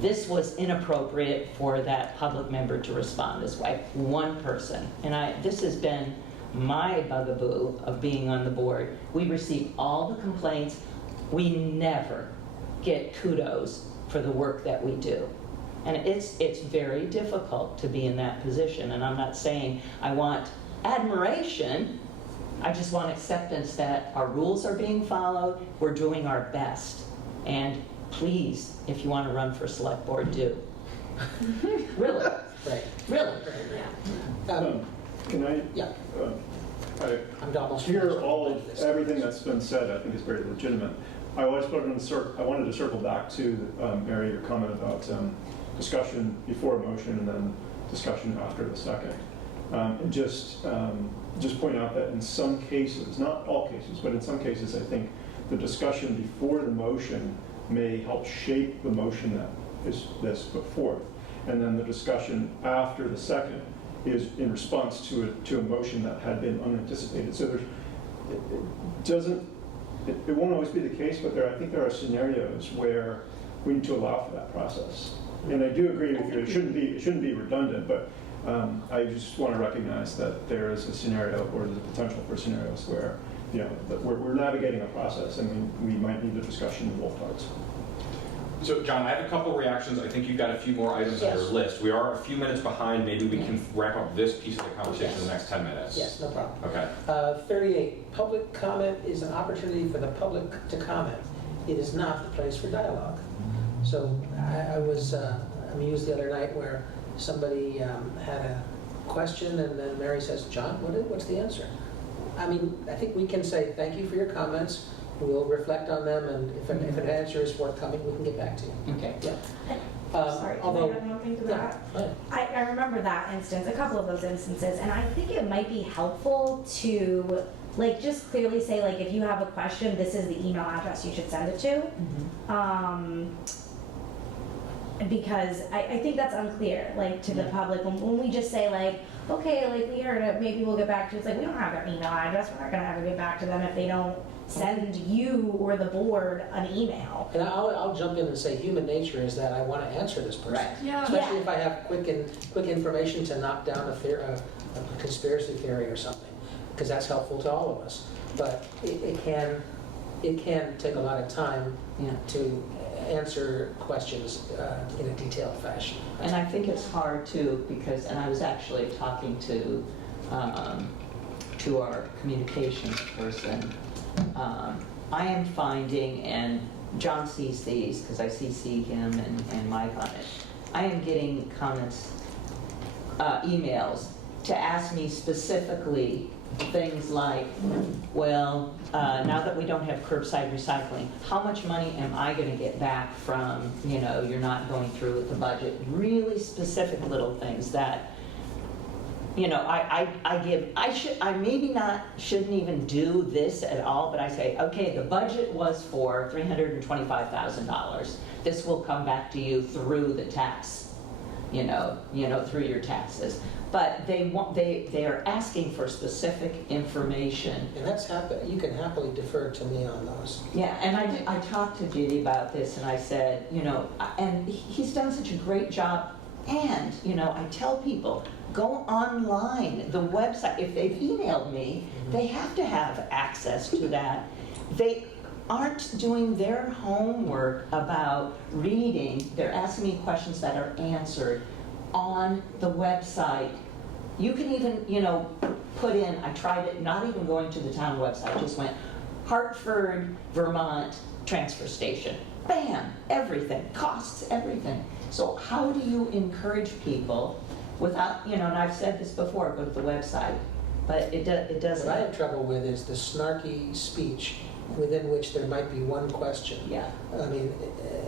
this was inappropriate for that public member to respond this way. One person. And this has been my bugaboo of being on the board. We receive all the complaints. We never get kudos for the work that we do. And it's very difficult to be in that position. And I'm not saying I want admiration. I just want acceptance that our rules are being followed. We're doing our best. And please, if you want to run for select board, do. Really? Right. Really? Can I? Yeah. I'm almost Hear finished. everything that's been said. I think is very legitimate. I wanted to circle back to Mary, your comment about discussion before a motion and then discussion after the second. And just point out that in some cases, not all cases, but in some cases, I think the discussion before the motion may help shape the motion that's put forth, and then the discussion after the second is in response to a motion that had been unanticipated. So it won't always be the case, but I think there are scenarios where we need to allow for that process. And I do agree with you. It shouldn't be redundant, but I just want to recognize that there is a scenario, or there's a potential for scenarios where that we're navigating a process, and we might need a discussion in both parts. So, John, I have a couple reactions. I think you've got a few more items on your Yes. list. We are a few minutes behind. Maybe we can wrap up this piece of the conversation in the next 10 minutes. Yes, no problem. Okay. 38, public comment is an opportunity for the public to comment. It is not the place for dialogue. So I was amused the other night where somebody had a question, and then Mary says, John, what's the answer? I mean, I think we can say, thank you for your comments. We'll reflect on them, and if an answer is forthcoming, we can get back to you. Okay. Yeah. Sorry, can I add one thing to that? Yeah. I remember that instance, a couple of those instances, and I think it might be helpful to just clearly say, if you have a question, this is the email address you should send it to. Because I think that's unclear, to the public. When we just say, okay, we heard it, maybe we'll get back to it. It's we don't have their email address. We're not going to ever get back to them if they don't send you or the board an email. And I'll jump in and say human nature is that I want to answer this person. Right. Yeah. Especially if I have quick information to knock down a conspiracy theory or something, because that's helpful to all of us. But it can take a lot of time to answer questions in a detailed fashion. And I think it's hard too, and I was actually talking to our communications person. I am finding, and John sees these because I CC him and Mike on it, I am getting comments, emails to ask me specifically things like, well, now that we don't have curbside recycling, how much money am I going to get back from, you're not going through with the budget? Really specific little things that, I maybe shouldn't even do this at all, but I say, okay, the budget was for $325,000. This will come back to you through the tax, through your taxes. But they are asking for specific information. And that's you can happily defer to me on those. Yeah, and I talked to Judy about this, and I said, and he's done such a great job. And, I tell people, go online, the website. If they've emailed me, they have to have access to that. They aren't doing their homework about reading. They're asking me questions that are answered on the website You can even, put in, I tried it, not even going to the town website, just went Hartford, Vermont transfer station. Bam, everything, costs, everything. So how do you encourage people without, and I've said this before, go to the website, but it doesn't. What I have trouble with is the snarky speech within which there might be one question. Yeah. I mean,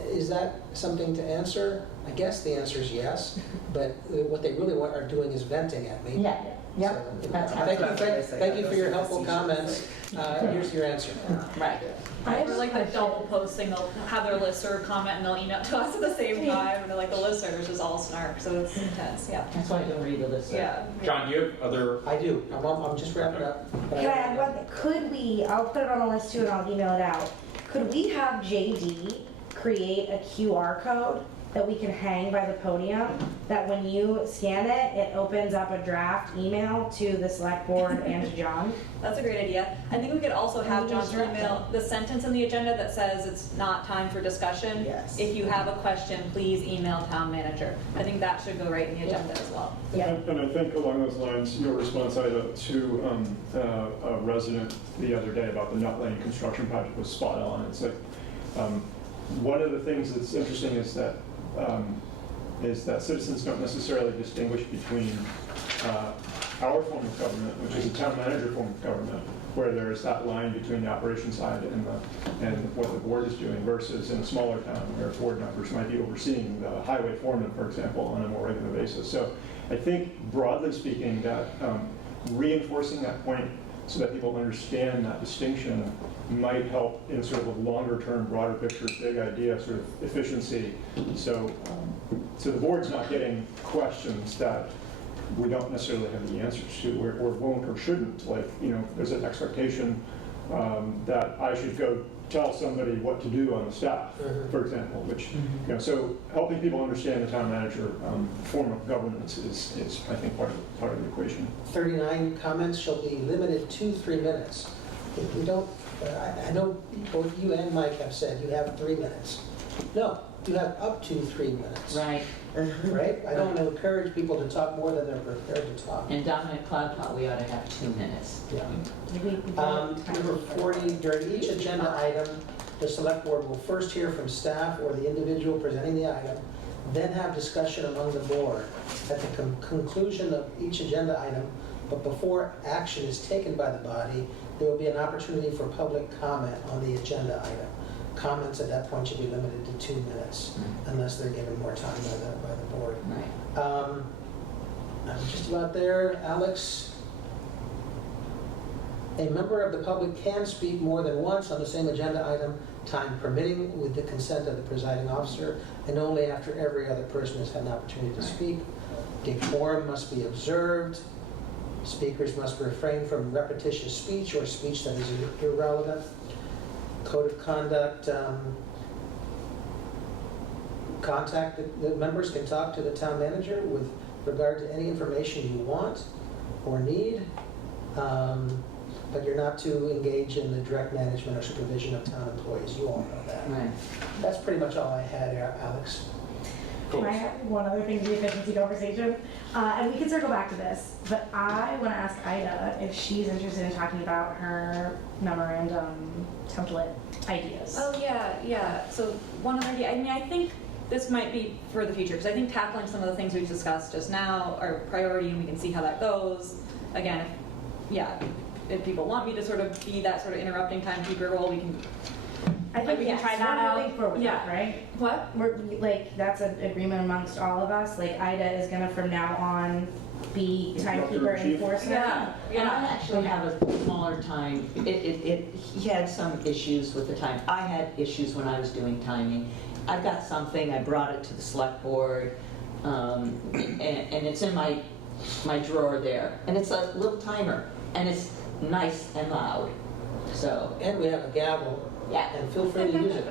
is that something to answer? I guess the answer is yes, but what they really are doing is venting at me. Yeah, yeah, So, that's how thank you for your helpful comments. Here's your answer. Right. Or like the double posting, they'll have their listserv comment and they'll email to us at the same time, and they're like, the listserv is just all snark, so it's intense, yeah. That's why I don't read the list. Yeah. John, do you have other? I do. I'm just wrapping up. Can I add one thing? Could we, I'll put it on a list too and I'll email it out. Could we have JD create a QR code that we can hang by the podium, that when you scan it, it opens up a draft email to the select board and to John? That's a great idea. I think we could also have John's email the sentence in the agenda that says it's not time for discussion. Yes. If you have a question, please email town manager. I think that should go right in the agenda as well. And I think along those lines, your response to a resident the other day about the Nut Lane construction project was spot on. It's like, one of the things that's interesting is that citizens don't necessarily distinguish between our form of government, which is a town manager form of government, where there's that line between the operation side and what the board is doing, versus in a smaller town where board members might be overseeing the highway foreman, for example, on a more regular basis. So I think, broadly speaking, that reinforcing that point so that people understand that distinction might help in sort of a longer term, broader picture, big idea, sort of efficiency. So the board's not getting questions that we don't necessarily have the answers to, or won't or shouldn't. Like, there's an expectation that I should go tell somebody what to do on the staff, for example, which, so helping people understand the town manager form of governance is I think, part of the equation. 39 comments shall be limited to 3 minutes. If we don't, I know both you and Mike have said you have 3 minutes. No, you have up to 3 minutes. Right. Right? I don't want to encourage people to talk more than they're prepared to talk. And Dominic Cloud thought we ought to have 2 minutes. Yeah. Number 40, during each agenda item, the select board will first hear from staff or the individual presenting the item, then have discussion among the board. At the conclusion of each agenda item, but before action is taken by the body, there will be an opportunity for public comment on the agenda item. Comments at that point should be limited to 2 minutes, unless they're given more time by the board. Right. I'm just about there. Alex? A member of the public can speak more than once on the same agenda item, time permitting, with the consent of the presiding officer, and only after every other person has had an opportunity to speak. Decorum must be observed. Speakers must refrain from repetitious speech or speech that is irrelevant. Code of conduct, the members can talk to the town manager with regard to any information you want or need, but you're not to engage in the direct management or supervision of town employees. You all know that. Right. That's pretty much all I had, Alex. Can I have one other thing to the efficiency conversation? And we can circle back to this, but I want to ask Ida if she's interested in talking about her memorandum template ideas. Oh, yeah. So one other idea, I think this might be for the future, because I think tackling some of the things we've discussed just now are a priority, and we can see how that goes. Again, if people want me to sort of be that sort of interrupting timekeeper role, we can. I think we can try that out. Moving forward with that, right? What? We're that's an agreement amongst all of us. Like, Ida is gonna from now on be timekeeper enforcer. Yeah. And I actually have a smaller time. He had some issues with the time. I had issues when I was doing timing. I've got something, I brought it to the select board, and it's in my drawer there. And it's a little timer, and it's nice and loud, so. And we have a gavel. Yeah. And feel free to use it.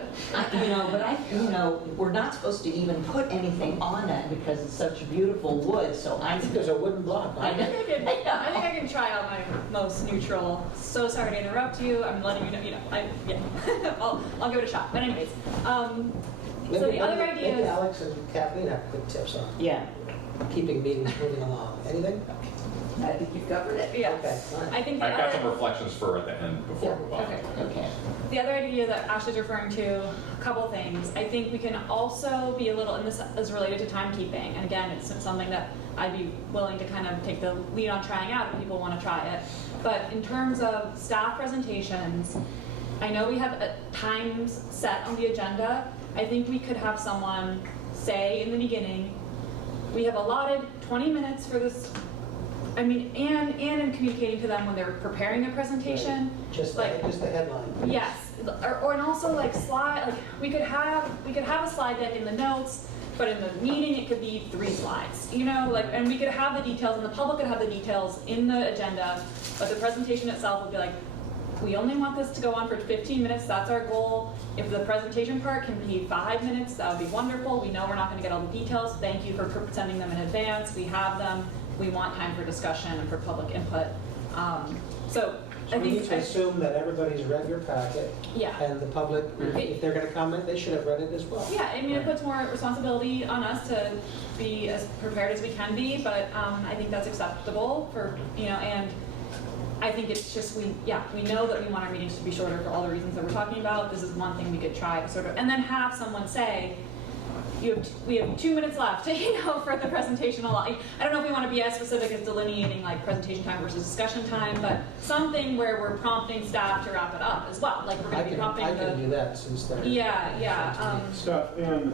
We're not supposed to even put anything on it because it's such beautiful wood, so I think there's a wooden block. I think I can try out my most neutral. So sorry to interrupt you. I'm letting you know. I'll give it a shot. But anyways, so the other idea maybe is Alex and Kathleen have quick tips on Yeah. keeping meetings moving along. Anything? I think you've covered it. Yeah. Okay, fine. I think the I've got some other, reflections for at the end before we move on. okay. Okay. The other idea that Ashley's referring to, a couple things. I think we can also be a little, and this is related to timekeeping, and again, it's something that I'd be willing to kind of take the lead on trying out if people want to try it. But in terms of staff presentations, I know we have times set on the agenda. I think we could have someone say in the beginning, we have allotted 20 minutes for this. I mean, and in communicating to them when they're preparing a presentation. Just the headline. Yes, or and also like slide, like we could have a slide deck in the notes, but in the meeting it could be 3 slides, you know, like, and we could have the details, and the public could have the details in the agenda, but the presentation itself would be like, we only want this to go on for 15 minutes, that's our goal. If the presentation part can be 5 minutes, that would be wonderful. We know we're not gonna get all the details. Thank you for sending them in advance. We have them. We want time for discussion and for public input. So I We think, need to assume that everybody's read your packet, yeah. and the public, if they're gonna comment, they should have read it as well. Yeah, I mean, it puts more responsibility on us to be as prepared as we can be, but I think that's acceptable for, you know, and I think it's just, we know that we want our meetings to be shorter for all the reasons that we're talking about. This is one thing we could try to sort of, and then have someone say, we have 2 minutes left, you know, for the presentation. I don't know if we want to be as specific as delineating like presentation time versus discussion time, but something where we're prompting staff to wrap it up as well. Like we're going to be prompting I can do that since they're. Staff and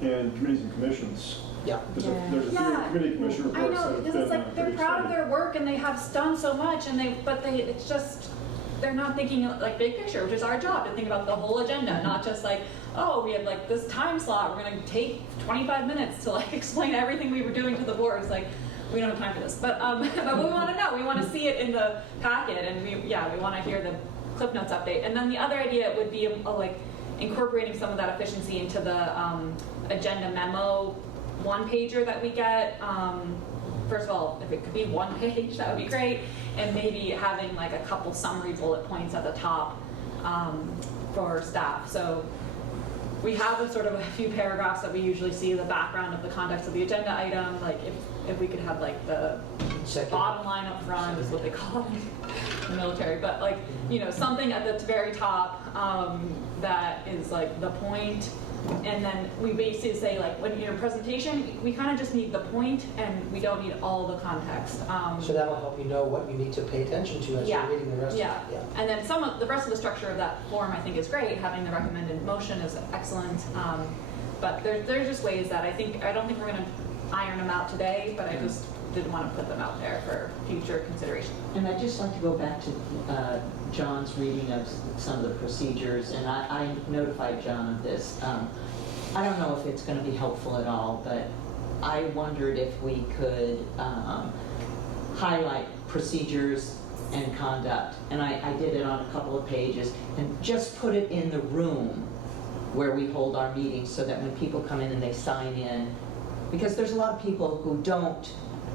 committees and commissions. Yeah. There's a few committee commission I reports know, that have because it's been like they're pretty proud of exciting. their work and they have done so much, and it's just, they're not thinking like big picture, which is our job, to think about the whole agenda, not just like, oh, we have like this time slot, we're gonna take 25 minutes to like explain everything we were doing to the board. It's like, we don't have time for this. But we want to know, we want to see it in the packet, and we want to hear the Cliff Notes update. And then the other idea would be like incorporating some of that efficiency into the agenda memo 1-pager that we get. First of all, if it could be 1 page, that would be great. And maybe having like a couple summary bullet points at the top for staff. So we have a sort of a few paragraphs that we usually see the background of the context of the agenda item. Like if we could have like the bottom line up front is what they call it in the military, but like, you know, something at the very top that is like the point. And then we basically say, like, when in your presentation, we kind of just need the point, and we don't need all the context. So that'll help you know what you need to pay attention to as you're reading the rest of it. Yeah. And then the rest of the structure of that form, I think, is great. Having the recommended motion is excellent. But there's just ways that I don't think we're going to iron them out today, but I just didn't want to put them out there for future consideration. And I'd just like to go back to John's reading of some of the procedures, and I notified John of this. I don't know if it's going to be helpful at all, but I wondered if we could highlight procedures and conduct, and I did it on a couple of pages, and just put it in the room where we hold our meetings so that when people come in and they sign in, because there's a lot of people who don't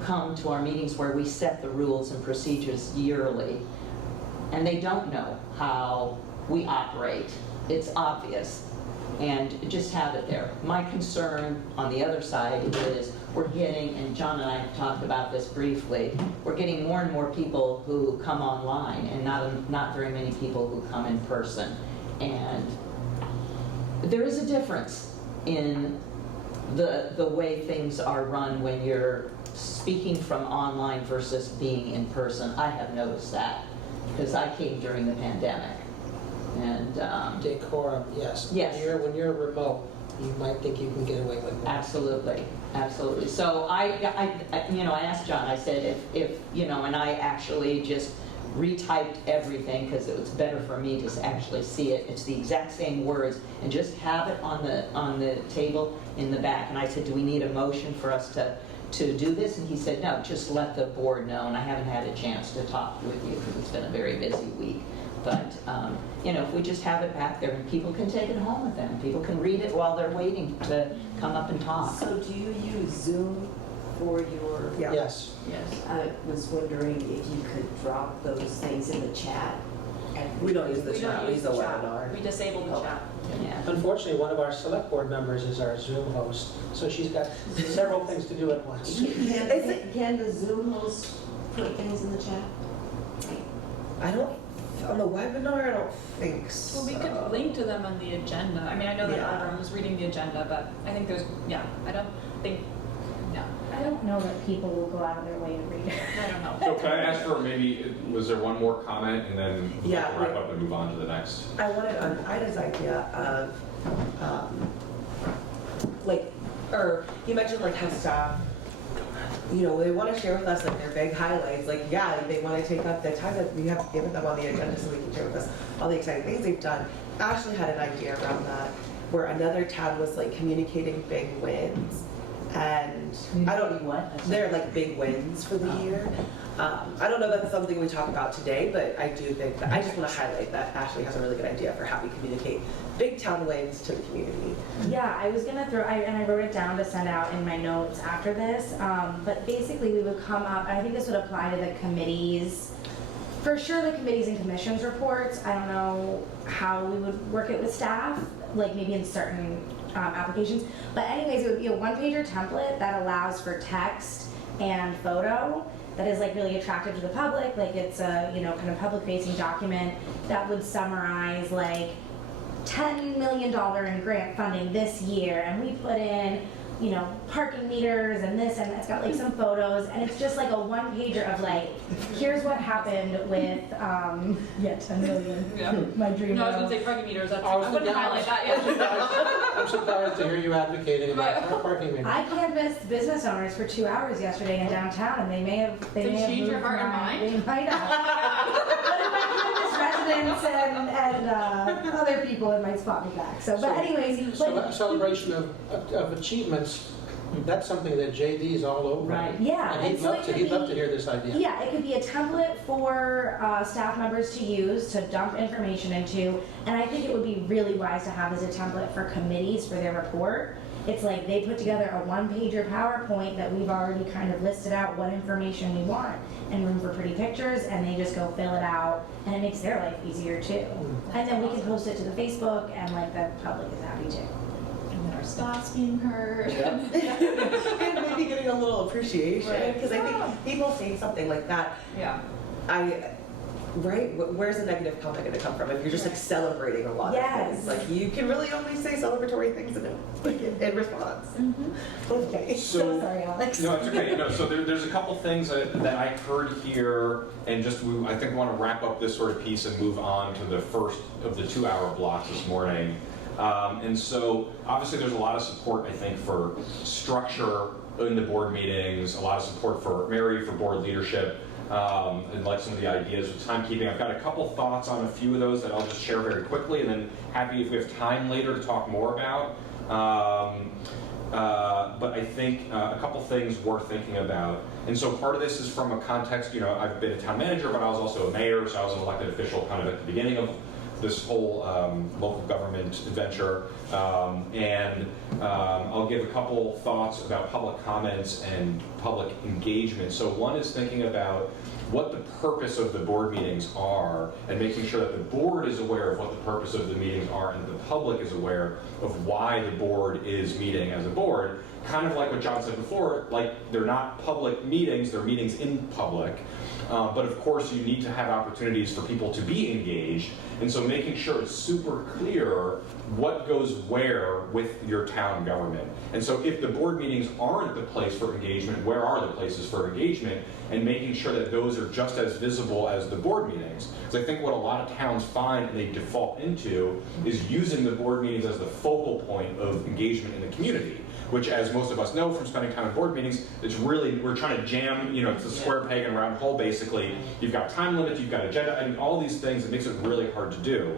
come to our meetings where we set the rules and procedures yearly, and they don't know how we operate. It's obvious, and just have it there. My concern on the other side is we're getting, and John and I have talked about this briefly, we're getting more and more people who come online and not very many people who come in person. And there is a difference in the way things are run when you're speaking from online versus being in person. I have noticed that because I came during the pandemic. And Decorum, yes. Yes. When you're remote, you might think you can get away with more. absolutely. So I asked John, I said if and I actually just retyped everything because it was better for me to actually see it. It's the exact same words, and just have it on the table in the back. And I said, do we need a motion for us to do this? And he said, no, just let the board know. And I haven't had a chance to talk with you because it's been a very busy week. But if we just have it back there and people can take it home with them, people can read it while they're waiting to come up and talk. So do you use Zoom for your? Yeah. Yes. Yes. I was wondering if you could drop those things in the chat. We don't use the We chat, don't we use use the the chat. webinar. We disable the chat. Yeah. Unfortunately, one of our select board members is our Zoom host, so she's got several things to do at once. Can the Zoom host put things in the chat? I don't, on the webinar, I don't think so. Well, we could link to them on the agenda. I mean, I know that Yeah. everyone was reading the agenda, but I think there's, yeah, I don't think, no, I don't know that people will go out of their way to read it. I don't know. So can I ask for maybe, was there one more comment and then we'll Yeah, wrap up and move on to the next? I wanted on Ida's idea of, like, or you mentioned like how staff, you know, they want to share with us like their big highlights. Like, yeah, they want to take up the time that we have given them on the agenda so we can share with us all the exciting things they've done. Ashley had an idea around that where another town was like communicating big wins. And I don't, they're like big wins for the year. I don't know if that's something we talk about today, but I do think that I just want to highlight that Ashley has a really good idea for how we communicate big town wins to the community. Yeah, I was gonna throw, and I wrote it down to send out in my notes after this, but basically we would come up, I think this would apply to the committees, for sure the committees and commissions reports. I don't know how we would work it with staff, like maybe in certain applications, but anyways, it would be a one-pager template that allows for text and photo that is like really attractive to the public, like it's a, you know, kind of public-facing document that would summarize like $10 million in grant funding this year, and we put in, you know, parking meters and this, and it's got like some photos, and it's just like a one-pager of like, here's what happened with, yeah, 10 million, Yeah. my dream. No, I was bill. gonna say parking meters, that's, I was I wouldn't thinking- highlight that yet. I'm surprised to hear you advocating about Right. parking meters. I canvassed business owners for 2 hours yesterday in downtown, and they may have, Did have change your moved heart and my- mind? They might have. But if I canvass residents and other people, it might spot me back. So, but anyways, but Celebration of achievements, that's something that JD's all over. Right. yeah, And he'd and so love it to, could he'd love to be, hear this idea. yeah, it could be a template for staff members to use to dump information into, and I think it would be really wise to have as a template for committees for their report. It's like they put together a one-pager PowerPoint that we've already kind of listed out what information we want and room for pretty pictures, and they just go fill it out, and it makes their life easier too. And then we can post it to the Facebook, and like the public is happy too. And then our staff's being heard. And maybe getting a little appreciation, Right. because I think people saying something like that, Yeah. right? Where's the negative comment going to come from if you're just like celebrating a lot Yes. of things? Like you can really only say celebratory things in response. Okay. So sorry, Alex. No, it's okay. No, so there's a couple things that I heard here, and just I think we want to wrap up this sort of piece and move on to the first of the 2-hour blocks this morning. And so obviously there's a lot of support, I think, for structure in the board meetings, a lot of support for Mary, for board leadership, and like some of the ideas with timekeeping. I've got a couple thoughts on a few of those that I'll just share very quickly, and then happy if we have time later to talk more about. But I think a couple things worth thinking about. And so part of this is from a context, you know, I've been a town manager, but I was also a mayor, so I was an elected official kind of at the beginning of this whole local government adventure. I'll give a couple thoughts about public comments and public engagement. So one is thinking about what the purpose of the board meetings are and making sure that the board is aware of what the purpose of the meetings are and the public is aware of why the board is meeting as a board. Kind of like what John said before, like they're not public meetings, they're meetings in public. But of course you need to have opportunities for people to be engaged. And so making sure it's super clear what goes where with your town government. And so if the board meetings aren't the place for engagement, where are the places for engagement? And making sure that those are just as visible as the board meetings. Because I think what a lot of towns find and they default into is using the board meetings as the focal point of engagement in the community. Which, as most of us know from spending time at board meetings, it's really, we're trying to jam, you know, it's a square peg and a round hole basically. You've got time limits, you've got agenda, I mean, all these things, it makes it really hard to do.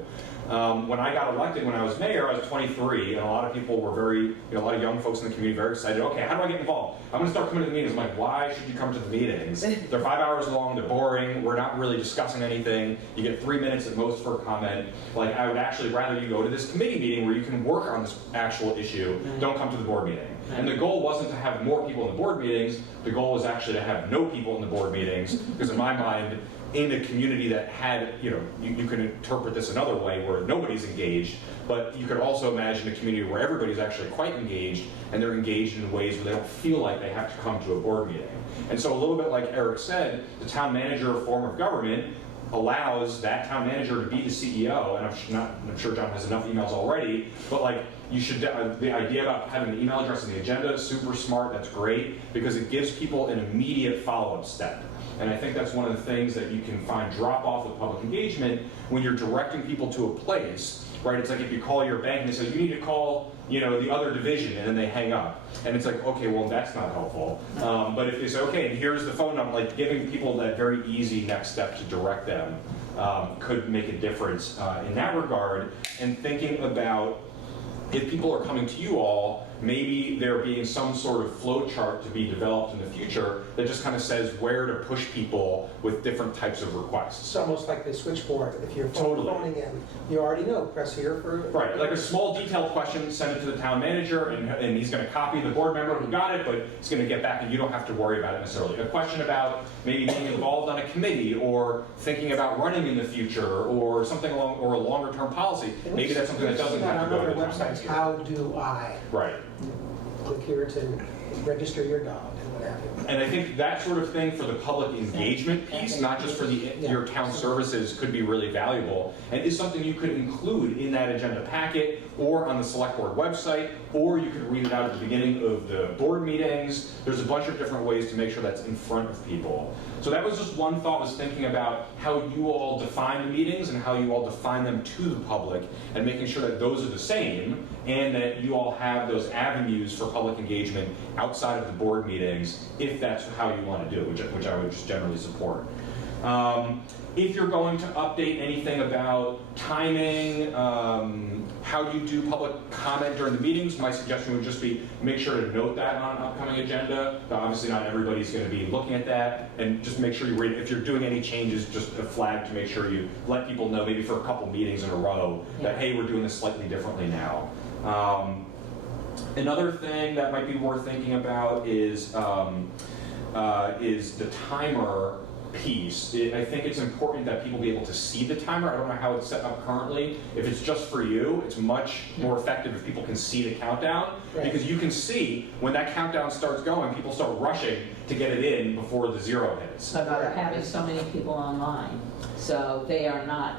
When I got elected, when I was mayor, I was 23, and a lot of people were very, you know, a lot of young folks in the community very excited. Okay, how do I get involved? I'm gonna start coming to the meetings. I'm like, why should you come to the meetings? They're 5 hours long, they're boring, we're not really discussing anything. You get 3 minutes at most for a comment. Like, I would actually rather you go to this committee meeting where you can work on this actual issue. Don't come to the board meeting. And the goal wasn't to have more people in the board meetings, the goal was actually to have no people in the board meetings, because in my mind, in a community that had, you can interpret this another way where nobody's engaged, but you could also imagine a community where everybody's actually quite engaged, and they're engaged in ways where they don't feel like they have to come to a board meeting. And so a little bit like Eric said, the town manager form of government allows that town manager to be the CEO, and I'm sure John has enough emails already, but like you should, the idea about having an email address on the agenda is super smart, that's great, because it gives people an immediate follow-up step. And I think that's one of the things that you can find drop off with public engagement when you're directing people to a place, right? It's like if you call your bank and they say, you need to call, the other division, and then they hang up. And it's like, okay, well, that's not helpful. But if they say, okay, and here's the phone number, like giving people that very easy next step to direct them could make a difference in that regard. And thinking about if people are coming to you all, maybe there being some sort of flow chart to be developed in the future that just kind of says where to push people with different types of requests. It's almost like the switchboard. If you're Totally. phoning in, you already know, press here for... Right, like a small detailed question, send it to the town manager, and he's going to copy the board member who got it, but he's going to get back and you don't have to worry about it necessarily. A question about maybe being involved on a committee or thinking about running in the future or something along, or a longer term policy. Maybe that's something that doesn't have to go to the town websites. manager. How do I? Right. Click here to register your dog and what have you. And I think that sort of thing for the public engagement piece, not just for your town services, could be really valuable and is something you could include in that agenda packet or on the select board website, or you could read it out at the beginning of the board meetings. There's a bunch of different ways to make sure that's in front of people. So that was just one thought, was thinking about how you all define the meetings and how you all define them to the public, and making sure that those are the same and that you all have those avenues for public engagement outside of the board meetings if that's how you want to do it, which I would just generally support. If you're going to update anything about timing, how you do public comment during the meetings, my suggestion would just be make sure to note that on an upcoming agenda. Obviously not everybody's going to be looking at that, and just make sure you read, if you're doing any changes, just a flag to make sure you let people know maybe for a couple meetings in a row that, hey, we're doing this slightly differently now. Another thing that might be worth thinking about is the timer piece. I think it's important that people be able to see the timer. I don't know how it's set up currently. If it's just for you, it's much more effective if people can see the countdown, because you can see when that countdown starts going, people start rushing to get it in before the zero hits. But we're having so many people online, so they are not,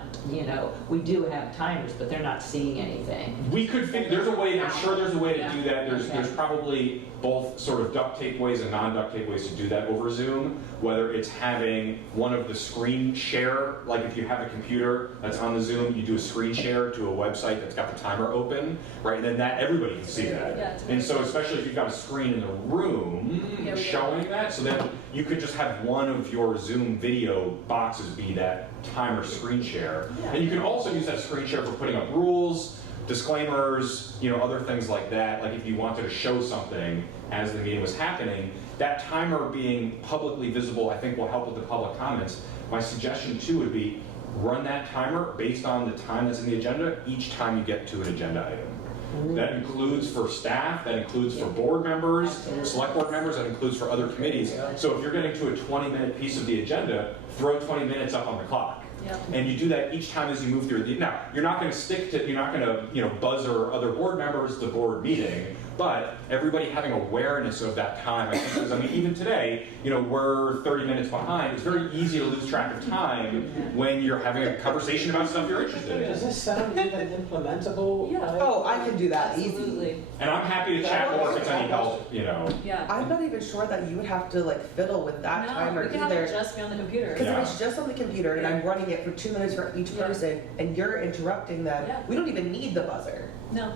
we do have timers, but they're not seeing anything. We could think, there's a way, I'm sure there's a way to do that. There's probably both sort of duct tape ways and non-duct tape ways to do that over Zoom, whether it's having one of the screen share, like if you have a computer that's on the Zoom, you do a screen share to a website that's got the timer open, right? And then that everybody can see that. Yeah, and so especially if you've got a screen in the room showing that, so then you could just have one of your Zoom video boxes be that timer screen share. And you can also use that screen share for putting up rules, disclaimers, other things like that. Like if you wanted to show something as the meeting was happening, that timer being publicly visible, I think will help with the public comments. My suggestion too would be run that timer based on the time that's in the agenda each time you get to an agenda item. That includes for staff, that includes for board members, select board members, that includes for other committees. So if you're getting to a 20-minute piece of the agenda, throw 20 minutes up on the clock. And you do that each time as you move through. Now, you're not going to stick to, you're not going to, buzzer other board members to the board meeting, but everybody having awareness of that time. I think, because, even today, we're 30 minutes behind. It's very easy to lose track of time when you're having a conversation about stuff you're interested in. Does this sound even implementable? Oh, I can do that Absolutely. easy. And I'm happy to chat more if it's any help, Yeah. I'm not even sure that you would have to fiddle with that timer No, we can have it either. just be on the computer. Because if it's just on the computer and I'm running it for 2 minutes for each person and you're interrupting them, we don't even need the buzzer. No.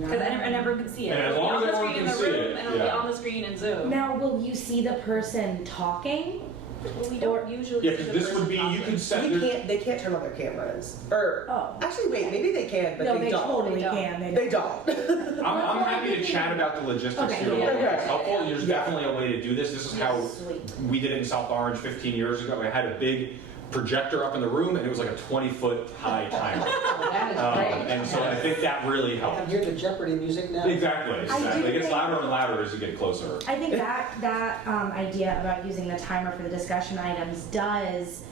Because everyone can see it. And as It'll be long on as the everyone screen in can the see room, it, and it'll be on the screen in Zoom. Now, will you see the person talking? Well, we don't usually Yeah, see because the this would person be, you talking. could set They can't turn on their cameras. Or, actually wait, maybe they can, but No, they they don't. totally They don't. can. They don't. I'm happy to chat about the logistics Okay, here. yeah. It's helpful. There's definitely a way to do this. This is how Sweet. we did it in South Orange 15 years ago. I had a big projector up in the room, and it was like a 20-foot high timer. That is great. And so I think that really I helped. hear the Jeopardy music now. Exactly. I do It gets think- louder and louder as you get closer. I think that idea about using the timer for the discussion items does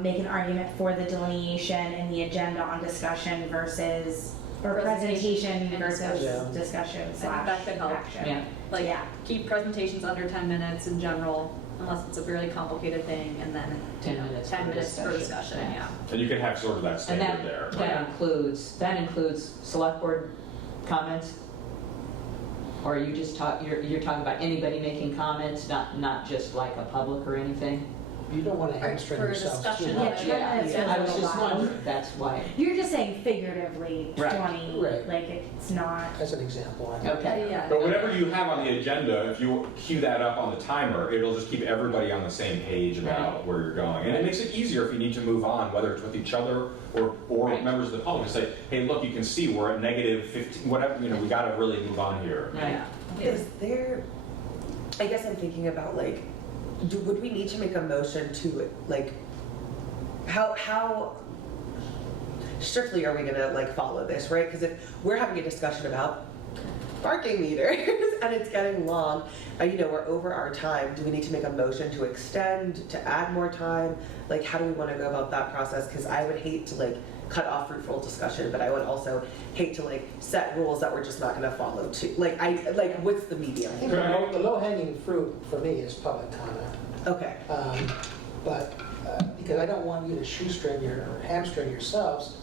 make an argument for the delineation in the agenda on discussion versus, or presentation and versus discussion. discussion I slash think that could help. action. Yeah. Like, Yeah. keep presentations under 10 minutes in general, unless it's a really complicated thing, and then 10 minutes 10 for minutes for discussion. discussion, yeah. And you can have sort of that And standard there. that includes select board comments? Or are you just you're talking about anybody making comments, not just like a public or anything? You don't want to For hamstring for yourself too discussion, much. Yeah, 10 minutes I is was a just lot. wondering, that's why. You're just saying figuratively, Right. 20, Right. like it's not. As an example. I think. Okay. Yeah. But whatever you have on the agenda, if you cue that up on the timer, it'll just keep everybody on the same page about where you're going. And it makes it easier if you need to move on, whether it's with each other or Right. members of the public, to say, hey, look, you can see we're at -15, whatever, we gotta really move on here. Right. Is there, I guess I'm thinking about like, would we need to make a motion to like, how strictly are we gonna like follow this, right? Because if we're having a discussion about parking meters and it's getting long, we're over our time, do we need to make a motion to extend, to add more time? Like, how do we want to go about that process? Because I would hate to like cut off fruitful discussion, but I would also hate to like set rules that we're just not going to follow too. Like, what's the medium? I think the low-hanging fruit for me is public comment. Okay. But because I don't want you to shoestring or hamstring yourselves,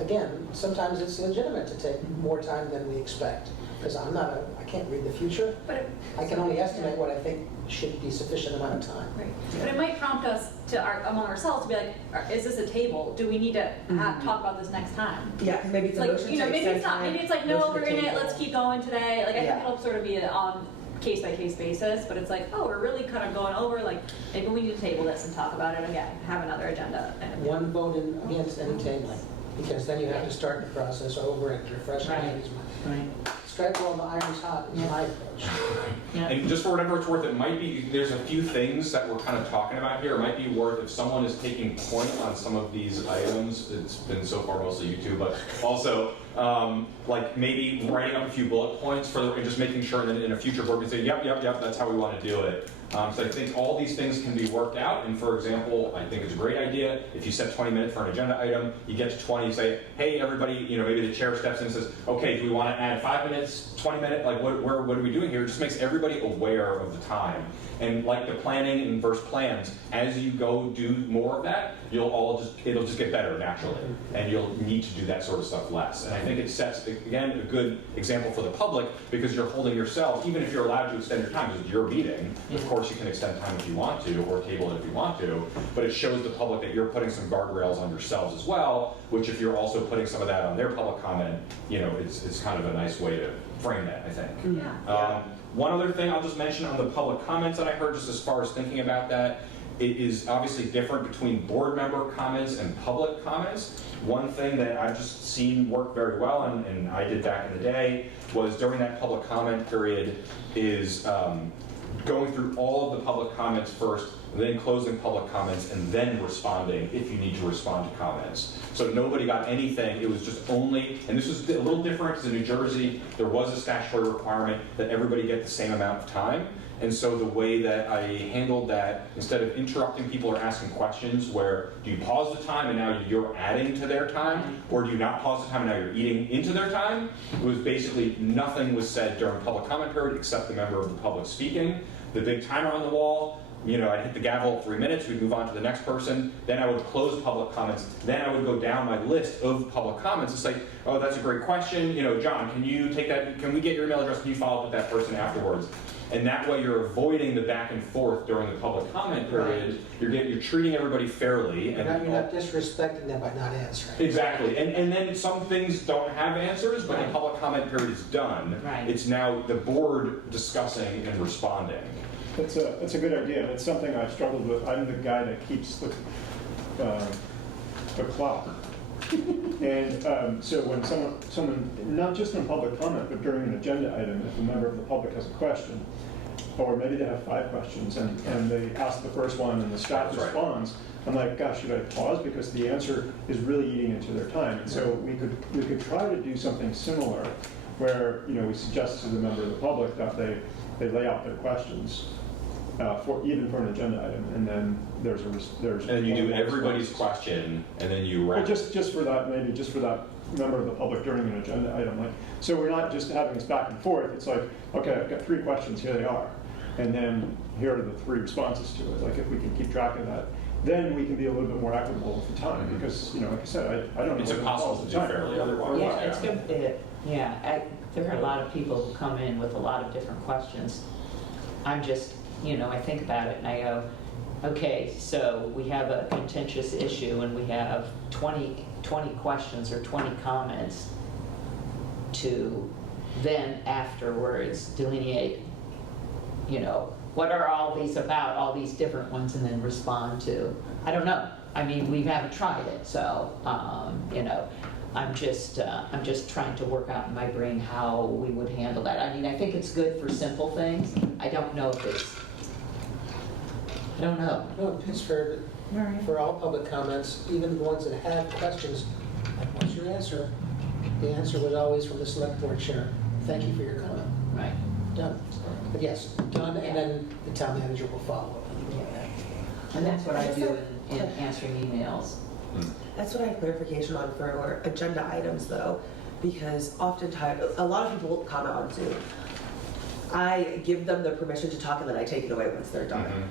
again, sometimes it's legitimate to take more time than we expect. Because I can't read the future. But I can only estimate what I think should be sufficient amount of time. Right. But it might prompt us among ourselves to be like, is this a table? Do we need to talk about this next time? Yeah, 'cause maybe it's a Like, motion to maybe extend it's not. time, Maybe it's like, no, motion we're to in it. table. Let's keep going today. Like, I Yeah. think it'll sort of be on case-by-case basis. But it's like, oh, we're really kind of going over. Like, maybe we need to table this and talk about it again. Have another agenda. One vote against any tabling, because then you have to start the process over and refresh Right. everybody's mind. Right. Strike while the iron's hot is my approach. Yeah. And just for whatever it's worth, there's a few things that we're kind of talking about here. It might be worth, if someone is taking point on some of these items, it's been so far mostly you two, but also, like maybe writing up a few bullet points and just making sure that in a future board we say, yep, that's how we want to do it. So I think all these things can be worked out. And for example, I think it's a great idea. If you set 20 minutes for an agenda item, you get to 20, you say, hey, everybody, maybe the chair steps in and says, okay, do we want to add 5 minutes, 20 minutes? Like, what are we doing here? It just makes everybody aware of the time. And like the planning and versus plans, as you go do more of that, it'll just get better naturally. And you'll need to do that sort of stuff less. And I think it sets, again, a good example for the public, because you're holding yourself, even if you're allowed to extend your time, because it's your meeting. Of course, you can extend time if you want to, or table it if you want to, but it shows the public that you're putting some guardrails on yourselves as well, which if you're also putting some of that on their public comment, it's kind of a nice way to frame that, I think. Yeah. One other thing I'll just mention on the public comments that I heard, just as far as thinking about that, it is obviously different between board member comments and public comments. One thing that I've just seen work very well, and I did back in the day, was during that public comment period is going through all of the public comments first, then closing public comments, and then responding if you need to respond to comments. So nobody got anything, it was just only, and this was a little different because in New Jersey, there was a statutory requirement that everybody get the same amount of time. And so the way that I handled that, instead of interrupting people or asking questions where, do you pause the time and now you're adding to their time, or do you not pause the time and now you're eating into their time, it was basically nothing was said during public comment period except the member of the public speaking. The big timer on the wall, I'd hit the gavel 3 minutes, we'd move on to the next person, then I would close public comments, then I would go down my list of public comments and say, oh, that's a great question, John, can you take that, can we get your email address, can you follow up with that person afterwards? And that way you're avoiding the back and forth during the public comment period. You're treating everybody fairly. You're not disrespecting them by not answering. Exactly. And then some things don't have answers, but the public comment period is done. Right. It's now the board discussing and responding. It's a good idea. It's something I've struggled with. I'm the guy that keeps the clock. And so when someone, not just in public comment, but during an agenda item, if a member of the public has a question, or maybe they have 5 questions, and they ask the first one and the staff That's right. responds, I'm like, gosh, should I pause? Because the answer is really eating into their time. And so we could try to do something similar where, we suggest to the member of the public that they lay out their questions even for an agenda item, and then there's And then you do everybody's question, and then you Well, wrap. just for that, maybe just for that member of the public during an agenda item, so we're not just having this back and forth, it's like, okay, I've got 3 questions, here they are, and then here are the 3 responses to it, like if we can keep track of that, then we can be a little bit more equitable with the time, because, like I said, I don't know. It's what impossible all to the do time. fairly otherwise. Yeah, it's good, there are a lot of people who come in with a lot of different questions. I'm just, I think about it and I go, okay, so we have a contentious issue and we have 20 questions or 20 comments to then afterwards delineate, what are all these about, all these different ones, and then respond to. I don't know. I mean, we haven't tried it, so, I'm just trying to work out in my brain how we would handle that. I mean, I think it's good for simple things. I don't know. No, it's for all public comments, even the ones that have questions, like, what's your answer? The answer was always from the select board chair. Thank you for your comment. Right. Done. But yes, done, and then the town manager will follow up. And that's what I do in answering emails. That's what I have clarification on for agenda items though, because oftentimes, a lot of people comment on Zoom. I give them the permission to talk and then I take it away once they're done.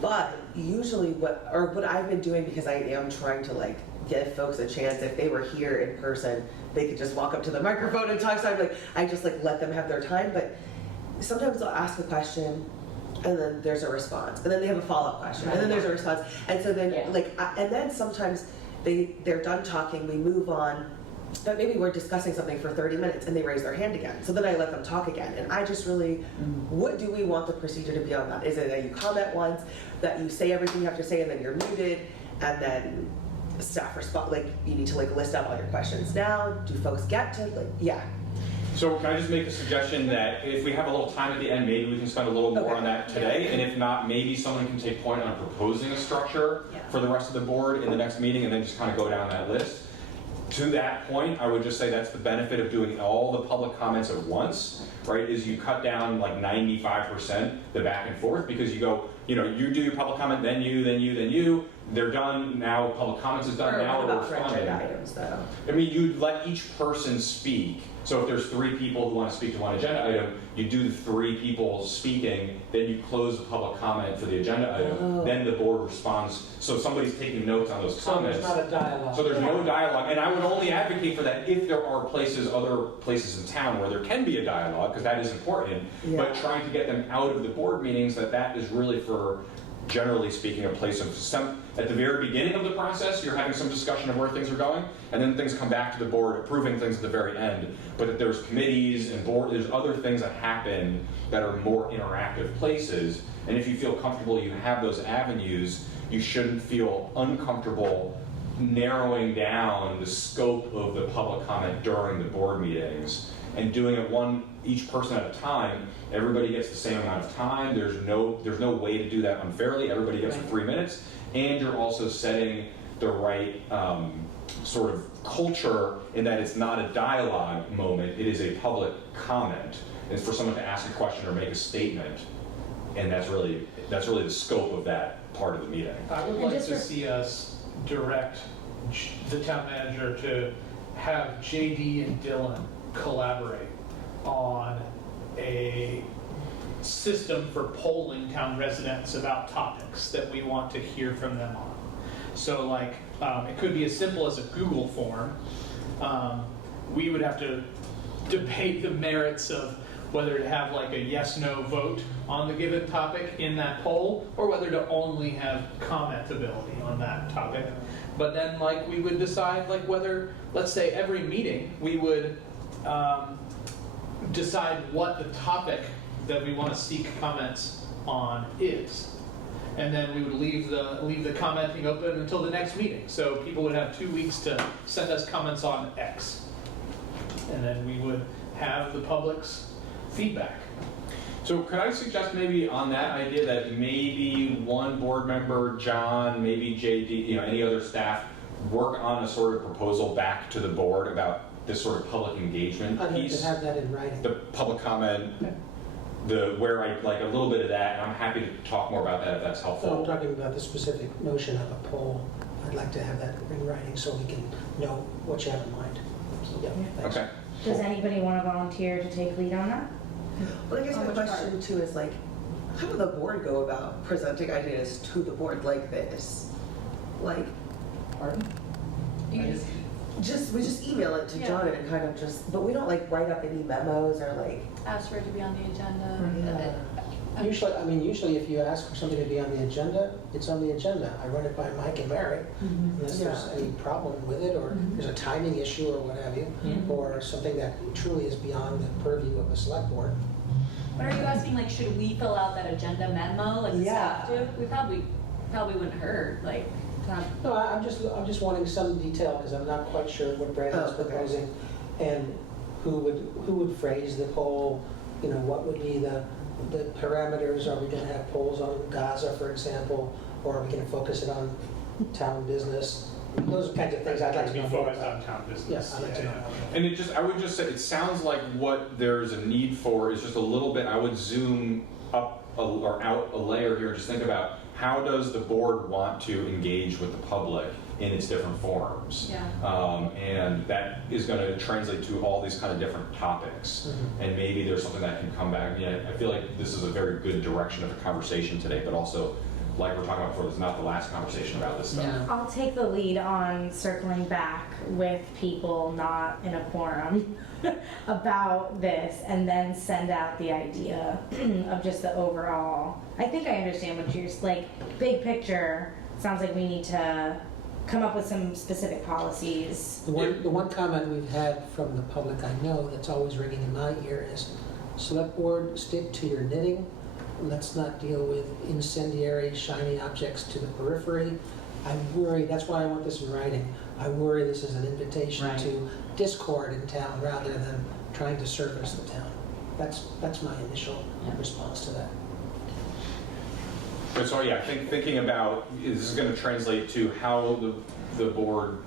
But usually what I've been doing, because I am trying to give folks a chance, if they were here in person, they could just walk up to the microphone and talk, so I just let them have their time, but sometimes I'll ask a question and then there's a response, and then they have a follow-up question, and then there's a response, and so then and then sometimes they're done talking, we move on, but maybe we're discussing something for 30 minutes and they raise their hand again, so then I let them talk again, and I just really, what do we want the procedure to be on that? Is it that you comment once, that you say everything you have to say and then you're muted, and then staff respond, you need to list out all your questions now, do folks get to, So can I just make a suggestion that if we have a little time at the end, maybe we can spend a little more on that today, and if not, maybe someone can take point on proposing a structure for the rest of the board in the next meeting, and then just kind of go down that list. To that point, I would just say that's the benefit of doing all the public comments at once, right, is you cut down 95% the back and forth, because you go, you do your public comment, then you, then you, then you, they're done, now public comments is done, now we're responding. Items though? I mean, you'd let each person speak. So if there's 3 people who want to speak to one agenda item, you do the 3 people speaking, then you close the public comment for the agenda item, then the board responds. So somebody's taking notes on those comments. So there's not a dialogue. So there's no dialogue, and I would only advocate for that if there are other places in town where there can be a dialogue, because that is important, but trying to get them out of the board meetings, that is really for, generally speaking, a place of at the very beginning of the process, you're having some discussion of where things are going, and then things come back to the board, approving things at the very end. But that there's committees and there's other things that happen that are more interactive places, and if you feel comfortable you have those avenues, you shouldn't feel uncomfortable narrowing down the scope of the public comment during the board meetings, and doing it each person at a time. Everybody gets the same amount of time. There's no way to do that unfairly. Everybody gets 3 minutes, and you're also setting the right sort of culture in that it's not a dialogue moment. It is a public comment. It's for someone to ask a question or make a statement, and that's really the scope of that part of the meeting. I would like to see us direct the town manager to have JD and Dylan collaborate on a system for polling town residents about topics that we want to hear from them on. So it could be as simple as a Google form. We would have to debate the merits of whether to have a yes/no vote on the given topic in that poll, or whether to only have commentability on that topic. But then we would decide whether, let's say every meeting, we would decide what the topic that we want to seek comments on is. And then we would leave the commenting open until the next meeting. So people would have 2 weeks to send us comments on X. And then we would have the public's feedback. So could I suggest maybe on that idea that maybe one board member, John, maybe JD, any other staff, work on a sort of proposal back to the board about this sort of public engagement I'd like piece? to have that in writing. The public comment, where I like a little bit of that, and I'm happy to talk more about that if that's So I'm helpful. talking about the specific notion of a poll. I'd like to have that in writing so we can know what you have in mind. So, yeah, thanks. Okay. Does anybody want to volunteer to take lead on that? Well, I guess On my which question too is like, how would the board go about presenting ideas to the board like this? Like, Pardon? You just we just email it to Yeah. John and kind of but we don't like write up any memos or like. ask for it to be on the agenda. Usually if you ask for something to be on the agenda, it's on the agenda. I run it by Mike and Mary, unless there's any problem with it, or there's a timing issue or what have you, or something that truly is beyond the purview of a select board. But are you asking, like, should we fill out that agenda memo, like the staff do? We probably wouldn't hurt, like, to have. No, I'm just wanting some detail, because I'm not quite sure what Brandon's Oh, okay. proposing, and who would phrase the poll, what would be the parameters. Are we gonna have polls on Gaza, for example, or are we gonna focus it on town business? Those kinds of things I'd like to know more focused about. on town business. Yes, I'd like to know. And I would just say, it sounds like what there's a need for is just a little bit, I would zoom up or out a layer here and just think about how does the board want to engage with the public in its different forms? Yeah. And that is going to translate to all these kind of different topics. And maybe there's something that can come back. I feel like this is a very good direction of the conversation today, but also, like we're talking about before, this is not the last conversation about this stuff. Yeah. I'll take the lead on circling back with people not in a quorum about this, and then send out the idea of just the overall. I think I understand what you're like. Big picture, sounds like we need to come up with some specific policies. The one comment we've had from the public I know that's always ringing in my ear is, select board, stick to your knitting. Let's not deal with incendiary, shiny objects to the periphery. I worry, that's why I want this in writing. I worry this is an invitation Right. to discord in town rather than trying to service the town. That's my initial response to that. But so yeah, thinking about, this is going to translate to how the board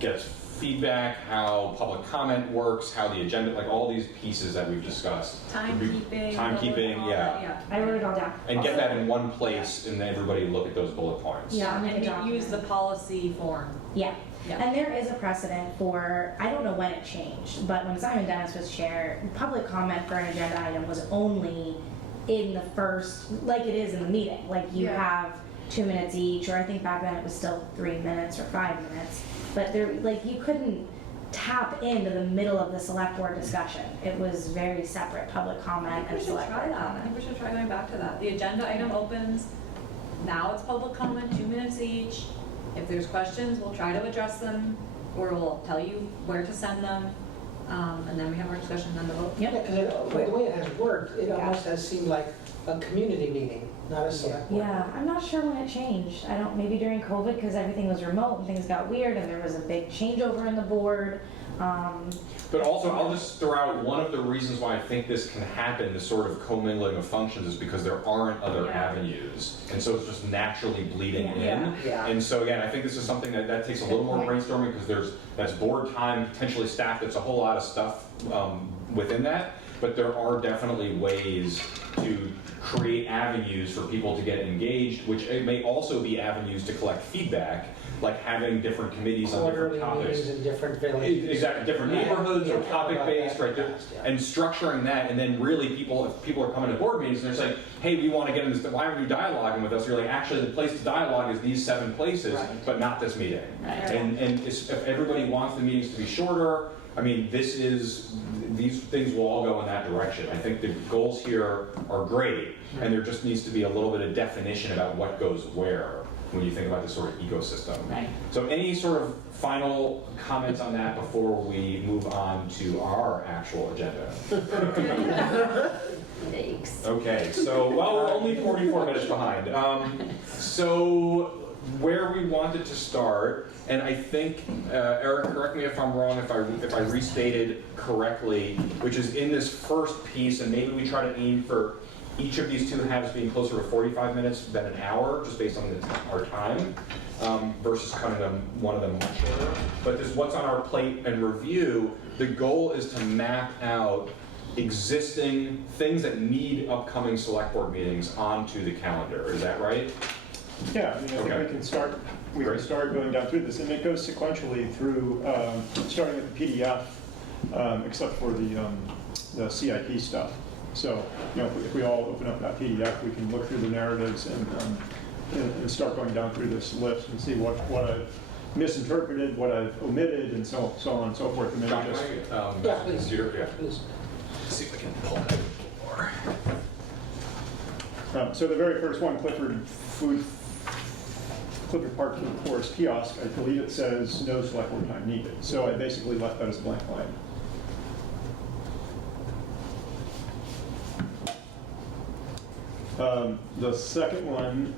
gets feedback, how public comment works, how the agenda, like all these pieces that we've discussed. Timekeeping, all yeah. that, yeah. I wrote it all down. And get that in one place and then everybody look at those bullet points. Yeah, I'm gonna And document. use the policy form. Yeah. Yeah. And there is a precedent for, I don't know when it changed, but when Simon Dennis was chair, public comment for an agenda item was only in the first, like it is in the meeting. Like you Yeah. have 2 minutes each, or I think back then it was still 3 minutes or 5 minutes. But there, like you couldn't tap into the middle of the select board discussion. It was very separate, public I comment think we and should select try board that. I think comment. we should try going back to that. The agenda item opens, now it's public comment, 2 minutes each. If there's questions, we'll try to address them, or we'll tell you where to send them. And then we have our discussion and then the vote. Yeah, because the way it has worked, it almost has seemed like a community meeting, not a select board. Yeah, I'm not sure when it changed. I don't, maybe during COVID, because everything was remote and things got weird and there was a big changeover in the board. But also, I'll just throw out one of the reasons why I think this can happen, this sort of commingling of functions, is because there aren't other Yeah. avenues. And so it's just naturally bleeding Yeah. in. Yeah. And so again, I think this is something that takes a little more brainstorming, because that's board time, potentially staff, that's a whole lot of stuff within that. But there are definitely ways to create avenues for people to get engaged, which it may also be avenues to collect feedback, like having different committees on different Quarterly topics. meetings in different villages. Exactly, different Yeah. neighborhoods or Yeah. topic-based, right? Yeah. And structuring that, and then really if people are coming to board meetings and they're saying, hey, we want to get in this, why are you dialoguing with us? You're like, actually, the place to dialogue is these 7 places, Right. but not this meeting. Right. And if everybody wants the meetings to be shorter, I mean, these things will all go in that direction. I think the goals here are great, and there just needs to be a little bit of definition about what goes where when you think about this sort of ecosystem. Right. So any sort of final comments on that before we move on to our actual agenda? Thanks. Okay, so, well, we're only 44 minutes behind. So where we wanted to start, and I think, Eric, correct me if I'm wrong, if I restated correctly, which is in this first piece, and maybe we try to aim for each of these two halves being closer to 45 minutes than an hour, just based on our time, versus cutting one of them much shorter. But this what's on our plate and review, the goal is to map out existing things that need upcoming select board meetings onto the calendar. Is that right? Yeah, I mean, I think Okay. we can start Great. going down through this, and it goes sequentially through, starting with the PDF, except for the CIP stuff. So, if we all open up that PDF, we can look through the narratives and start going down through this list and see what I've misinterpreted, what I've omitted, and so on and so forth. And then John, just, can I, Yeah, please. yeah. Please. See if I can pull that more. so the very first one, Clifford Park Food Forest Kiosk, I believe it says no select board time needed. So I basically left that as a blank line. The second one,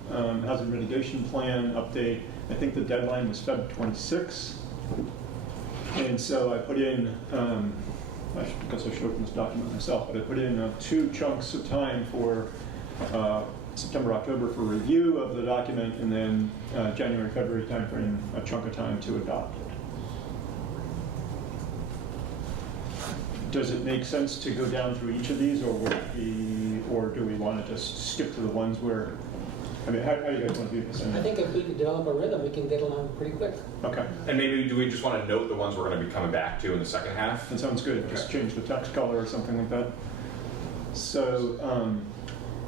hazard mitigation plan update. I think the deadline was Feb 26. And so I put in, I guess I should open this document myself, but I put in 2 chunks of time for September, October for review of the document, and then January, February timeframe, a chunk of time to adopt it. Does it make sense to go down through each of these, or do we want to just skip to the ones where, I mean, how do you guys want to do this? I think if we could develop a rhythm, we can get along pretty quick. Okay, And maybe do we just want to note the ones we're going to be coming back to in the second half? that sounds good. Just change the text color or something like that. So,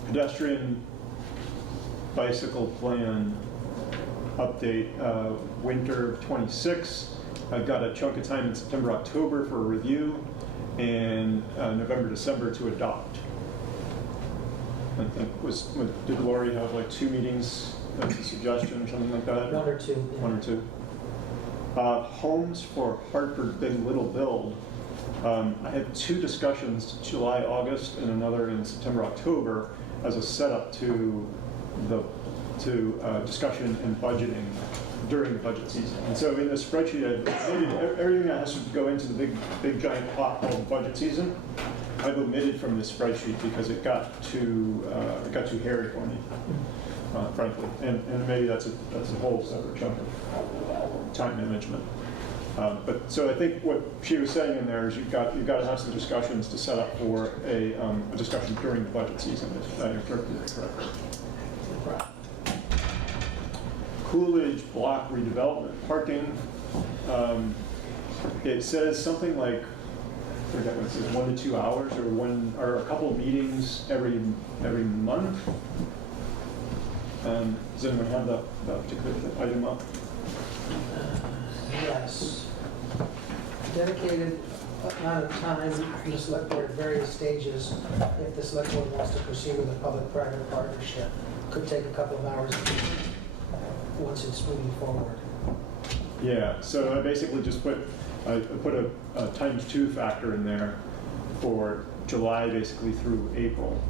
pedestrian bicycle plan update, winter of 26. I've got a chunk of time in September, October for a review, and November, December to adopt. I think did Lori have like 2 meetings? That's a suggestion or something like that? 1 or 2. yeah. 1 or 2. Homes for Hartford Big Little Build. I had 2 discussions, July, August, and another in September, October, as a setup to discussion and budgeting during the budget season. And so in the spreadsheet, I've omitted everything that has to go into the big giant pot called budget season. I've omitted from this spreadsheet because it got too hairy for me, frankly. And maybe that's a whole separate chunk of time management. But so I think what she was saying in there is you've got to have some discussions to set up for a discussion during the budget season, if I interpreted it correctly. Coolidge block redevelopment parking. It says something like, I forget what it says, 1 to 2 hours, or a couple of meetings every month. Does anyone have that particular item up? Yes. Dedicated amount of time for the select board at various stages, if the select board wants to proceed with a public-private partnership. Could take a couple of hours once it's moving forward. Yeah, so I basically just put a ×2 factor in there for July basically through April.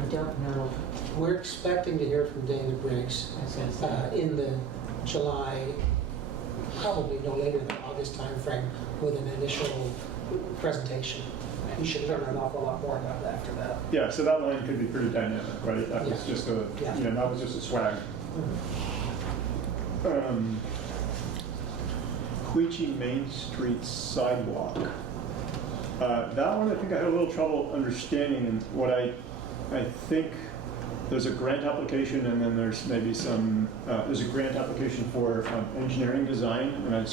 I don't know. We're expecting to hear from David Briggs I was gonna say. in the July, probably no later than August timeframe, with an initial presentation. We should learn an awful lot more about that after that. Yeah, so that line could be pretty dynamic, right? That was Yeah. just Yeah. that was just a swag. Queechee Main Street sidewalk. That one I think I had a little trouble understanding, and what I think there's a grant application, and then there's maybe there's a grant application for engineering design, and I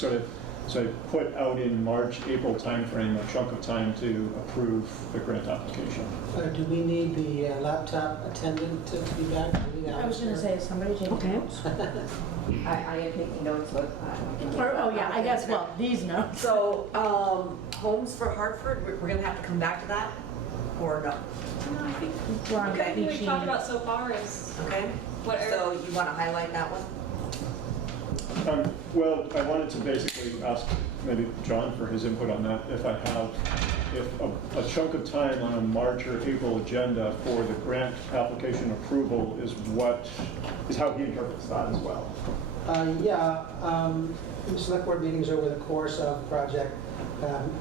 put out in March, April timeframe a chunk of time to approve the grant application. Do we need the laptop attendant to be back? Do we need I was gonna Alice say, somebody take notes. I am taking notes, but Oh, yeah, I guess, well, these notes. So, homes for Hartford, we're gonna have to come back to that, or no? No, I think We're on everything we've Queechee. talked about so far is Okay? what So you wanna highlight that one? Well, I wanted to basically ask maybe John for his input on that. If a chunk of time on a March or April agenda for the grant application approval is how he interprets that as well. The select board meetings over the course of the project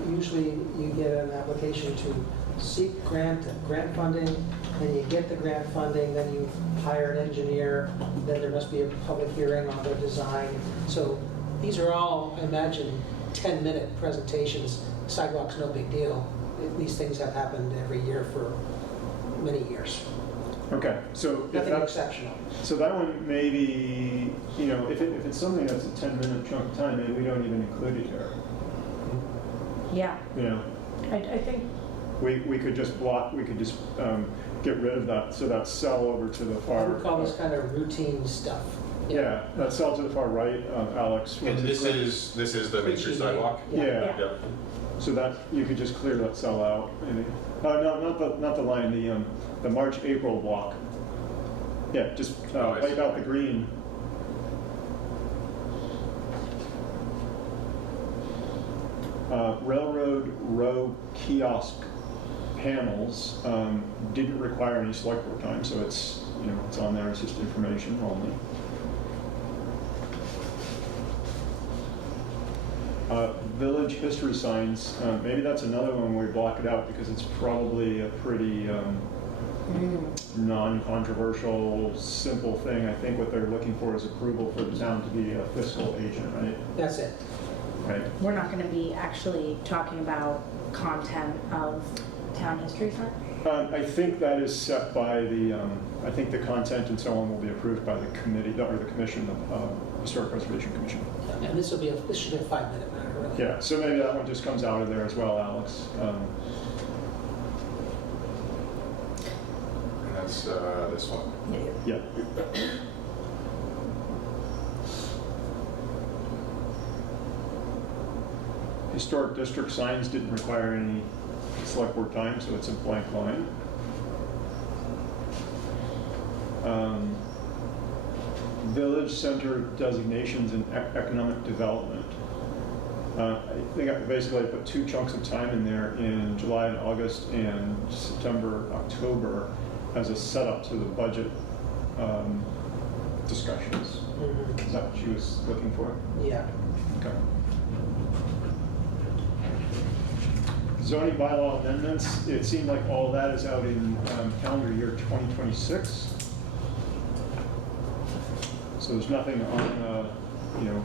Usually you get an application to seek grant funding, then you get the grant funding, then you hire an engineer, then there must be a public hearing on the design. So these are all, I imagine, 10-minute presentations. Sidewalk's no big deal. These things have happened every year for many years. Okay, so if Nothing that's, exceptional. so that one maybe, you know, if it's something that's a 10-minute chunk of time, maybe we don't even include it here. Yeah, You know, I think, we could just block, we could just get rid of that, so that cell over to the I far. would call this kind of routine stuff. Yeah, that cell to the far right, Alex. And this is the Main Street sidewalk? Yeah, Yep. so that, you could just clear that cell out, maybe. No, not the line, the March, April block. Yeah, just Oh, I see. wipe out the green. Railroad row kiosk panels didn't require any select board time, so it's, you know, it's on there, it's just information only. Village history signs, maybe that's another one where we block it out because it's probably a pretty non-controversial, simple thing. I think what they're looking for is approval for the town to be a fiscal agent, right? That's it. Right. we're not gonna be actually talking about content of town history sign? I think that is set by the, I think the content and so on will be approved by the committee, or the commission, Historic Preservation Commission. And this should be a 5-minute matter, really. Yeah, so maybe that one just comes out of there as well, Alex. And that's this one. Yeah. Historic district signs didn't require any select board time, so it's a blank line. Village center designations and economic development. I think basically I put 2 chunks of time in there in July and August and September, October as a setup to the budget discussions. Mhm. Is that what she was looking for? Yeah. Okay. Zoning bylaw amendments, it seemed like all that is out in calendar year 2026. So there's nothing on, you know,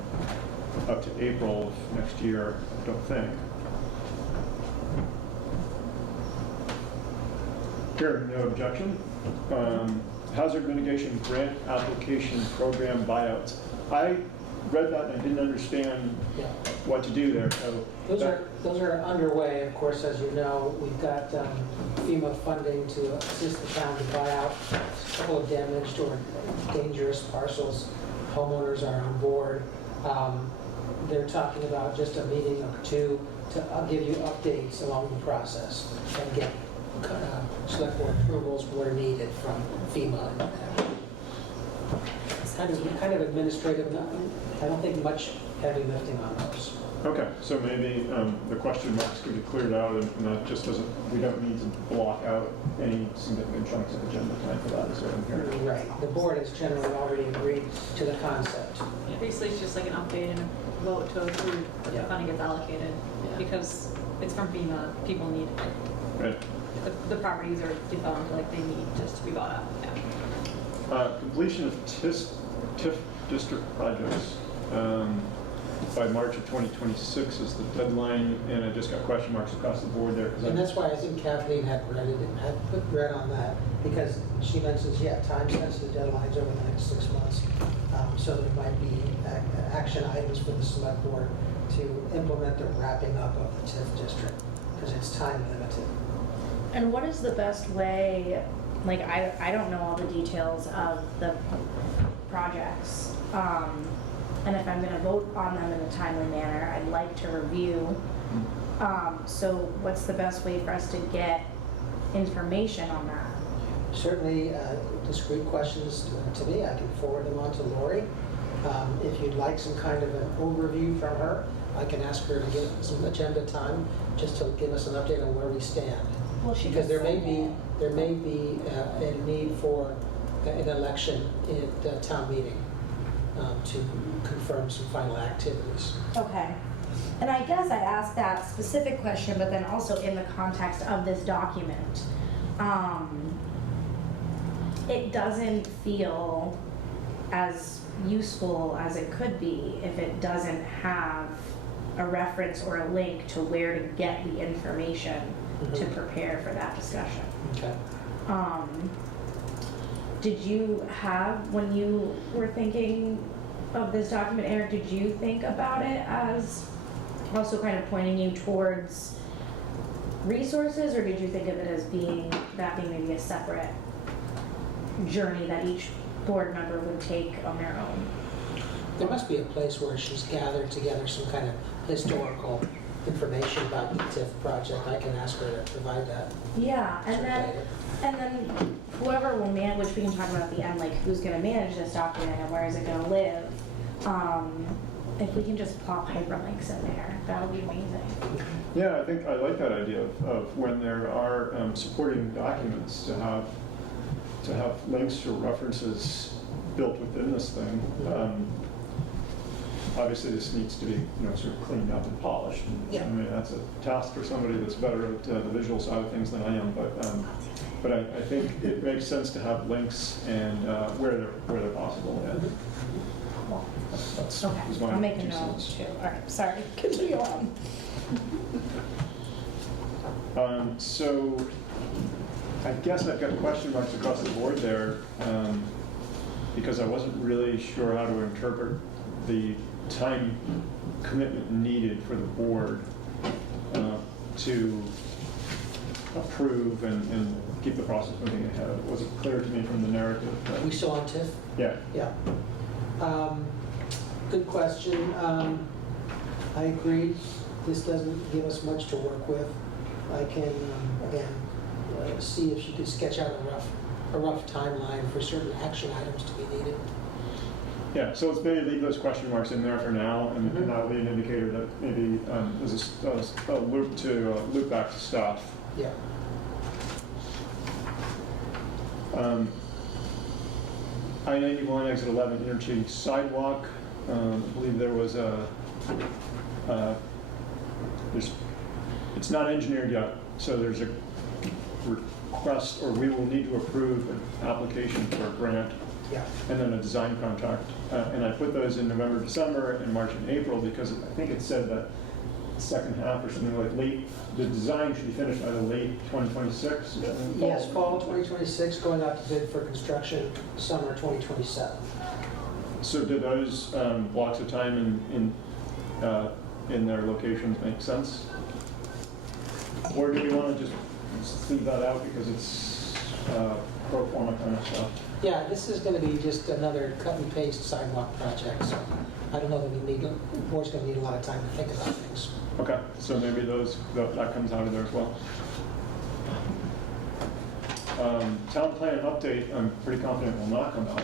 up to April of next year, I don't think. Here, no objection. Hazard mitigation grant application program buyouts. I read that and I didn't understand Yeah. what to do there, so. Those are underway, of course, as you know. We've got FEMA funding to assist the town to buy out a couple of damaged or dangerous parcels. Homeowners are on board. They're talking about just a meeting or two to give you updates along the process and get select board approvals where needed from FEMA. It's kind of administrative. I don't think much heavy lifting on those. Okay, so maybe the question marks could be cleared out and that just doesn't, we don't need to block out any significant chunks of agenda time for that, is what I'm hearing. Right. The board has generally already agreed to the concept. Basically, it's just like an update and a vote to approve that the Yeah. funding gets allocated, Yeah. because it's from FEMA, people need it. Right. The properties are defunct, like they need just to be bought out, yeah. Completion of TIF district projects by March of 2026 is the deadline, and I just got question marks across the board there. And that's why I think Kathleen had put red on that, because she mentions, yeah, time-sensitive deadlines over the next 6 months. So there might be action items for the select board to implement the wrapping up of the TIF district, because it's time limited. And what is the best way, like, I don't know all the details of the projects, and if I'm gonna vote on them in a timely manner, I'd like to review. So what's the best way for us to get information on that? Certainly, discrete questions to me, I can forward them on to Lori. If you'd like some kind of an overview from her, I can ask her to give some agenda time, just to give us an update on where we stand. Well, she Because just there may said be a need for an election at town meeting to confirm some final activities. that. Okay, And I guess I asked that specific question, but then also in the context of this document. It doesn't feel as useful as it could be if it doesn't have a reference or a link to where to get the information to prepare for that discussion. Okay. Did you have, when you were thinking of this document, Eric, did you think about it as also kind of pointing you towards resources, or did you think of it as being maybe a separate journey that each board member would take on their own? There must be a place where she's gathered together some kind of historical information about the TIF project. I can ask her to provide that. Yeah, and then whoever will manage, which we can talk about at the end, like who's gonna manage this document and where is it gonna live. If we can just plop hyperlinks in there, that would be amazing. Yeah, I think I like that idea of when there are supporting documents to have links or references built within this thing. Obviously, this needs to be sort of cleaned up and polished. And, I mean, that's a task for somebody that's better at the visual side of things than I am. But I think it makes sense to have links and where they're possible. Yeah. That's Okay, is my I'll make a 2 note cents. too. All right, sorry, continue on. So I guess I've got question marks across the board there because I wasn't really sure how to interpret the time commitment needed for the board to approve and keep the process moving ahead. It wasn't clear to me from the narrative. Are we still on TIF? Yeah. Yeah. Good question. I agree. This doesn't give us much to work with. I can, again, see if she could sketch out a rough timeline for certain action items to be needed. Yeah, so let's maybe leave those question marks in there for now, and that'll be an indicator that maybe there's a loop back to staff. Yeah. I-91 exit 11 interchange sidewalk. I believe there was it's not engineered yet, so there's a request, or we will need to approve an application for a grant Yeah. and then a design contract. And I put those in November, December, and March and April because I think it said that second half or something like the design should be finished either late 2026. Yes, fall 2026, going out to bid for construction, summer 2027. So do those blocks of time in their locations make sense? Or do we want to just leave that out because it's pro forma kind of stuff? Yeah, this is going to be just another cut and paste sidewalk project, so I don't know that the board's going to need a lot of time to think about things. Okay, so maybe that comes out of there as well. Town plan update, I'm pretty confident will not come out.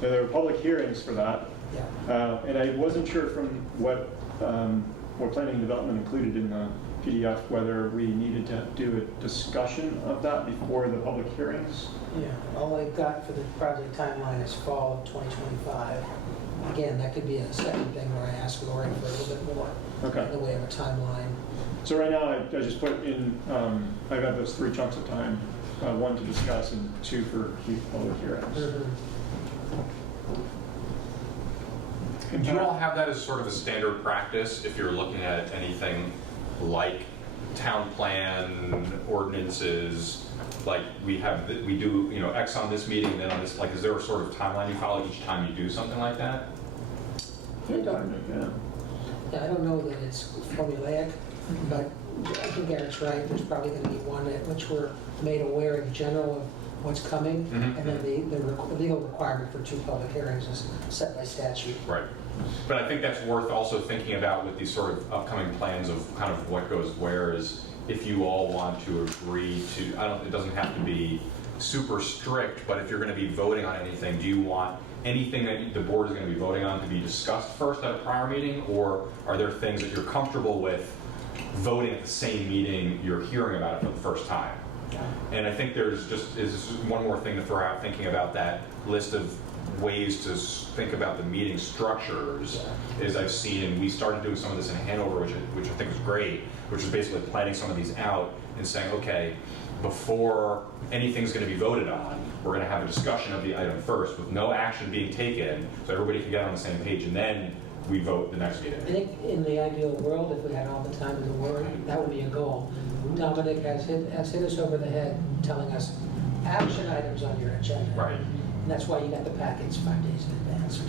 There were public hearings for that. Yeah. And I wasn't sure from what planning and development included in the PDF, whether we needed to do a discussion of that before the public hearings. Yeah, all I've got for the project timeline is fall of 2025. Again, that could be a second thing where I ask Lori for a little bit more in the way of a timeline. So right now, I just put in, I've got those 3 chunks of time, 1 to discuss and 2 for public hearings. Do you all have that as sort of a standard practice if you're looking at anything like town plan, ordinances, like we do, X on this meeting, then on this, like, is there a sort of timeline you follow each time you do something like that? I don't know that it's formulaic, but I think Eric's right. There's probably going to be one at which we're made aware in general of what's coming, and then the legal requirement for 2 public hearings is set by statute. Right. But I think that's worth also thinking about with these sort of upcoming plans of kind of what goes where is if you all want to agree to, it doesn't have to be super strict, but if you're going to be voting on anything, do you want anything that the board is going to be voting on to be discussed first at a prior meeting, or are there things that you're comfortable with voting at the same meeting you're hearing about it for the first time? And I think there's just is one more thing to throw out thinking about that list of ways to think about the meeting structures is I've seen, and we started doing some of this in Hanover, which I think was great, which is basically planning some of these out and saying, okay, before anything's going to be voted on, we're going to have a discussion of the item first with no action being taken, so everybody can get on the same page, and then we vote the next meeting. I think in the ideal world, if we had all the time in the world, that would be a goal. Dominic has hit us over the head telling us action items on your agenda. Right. And that's why you got the packets 5 days in advance.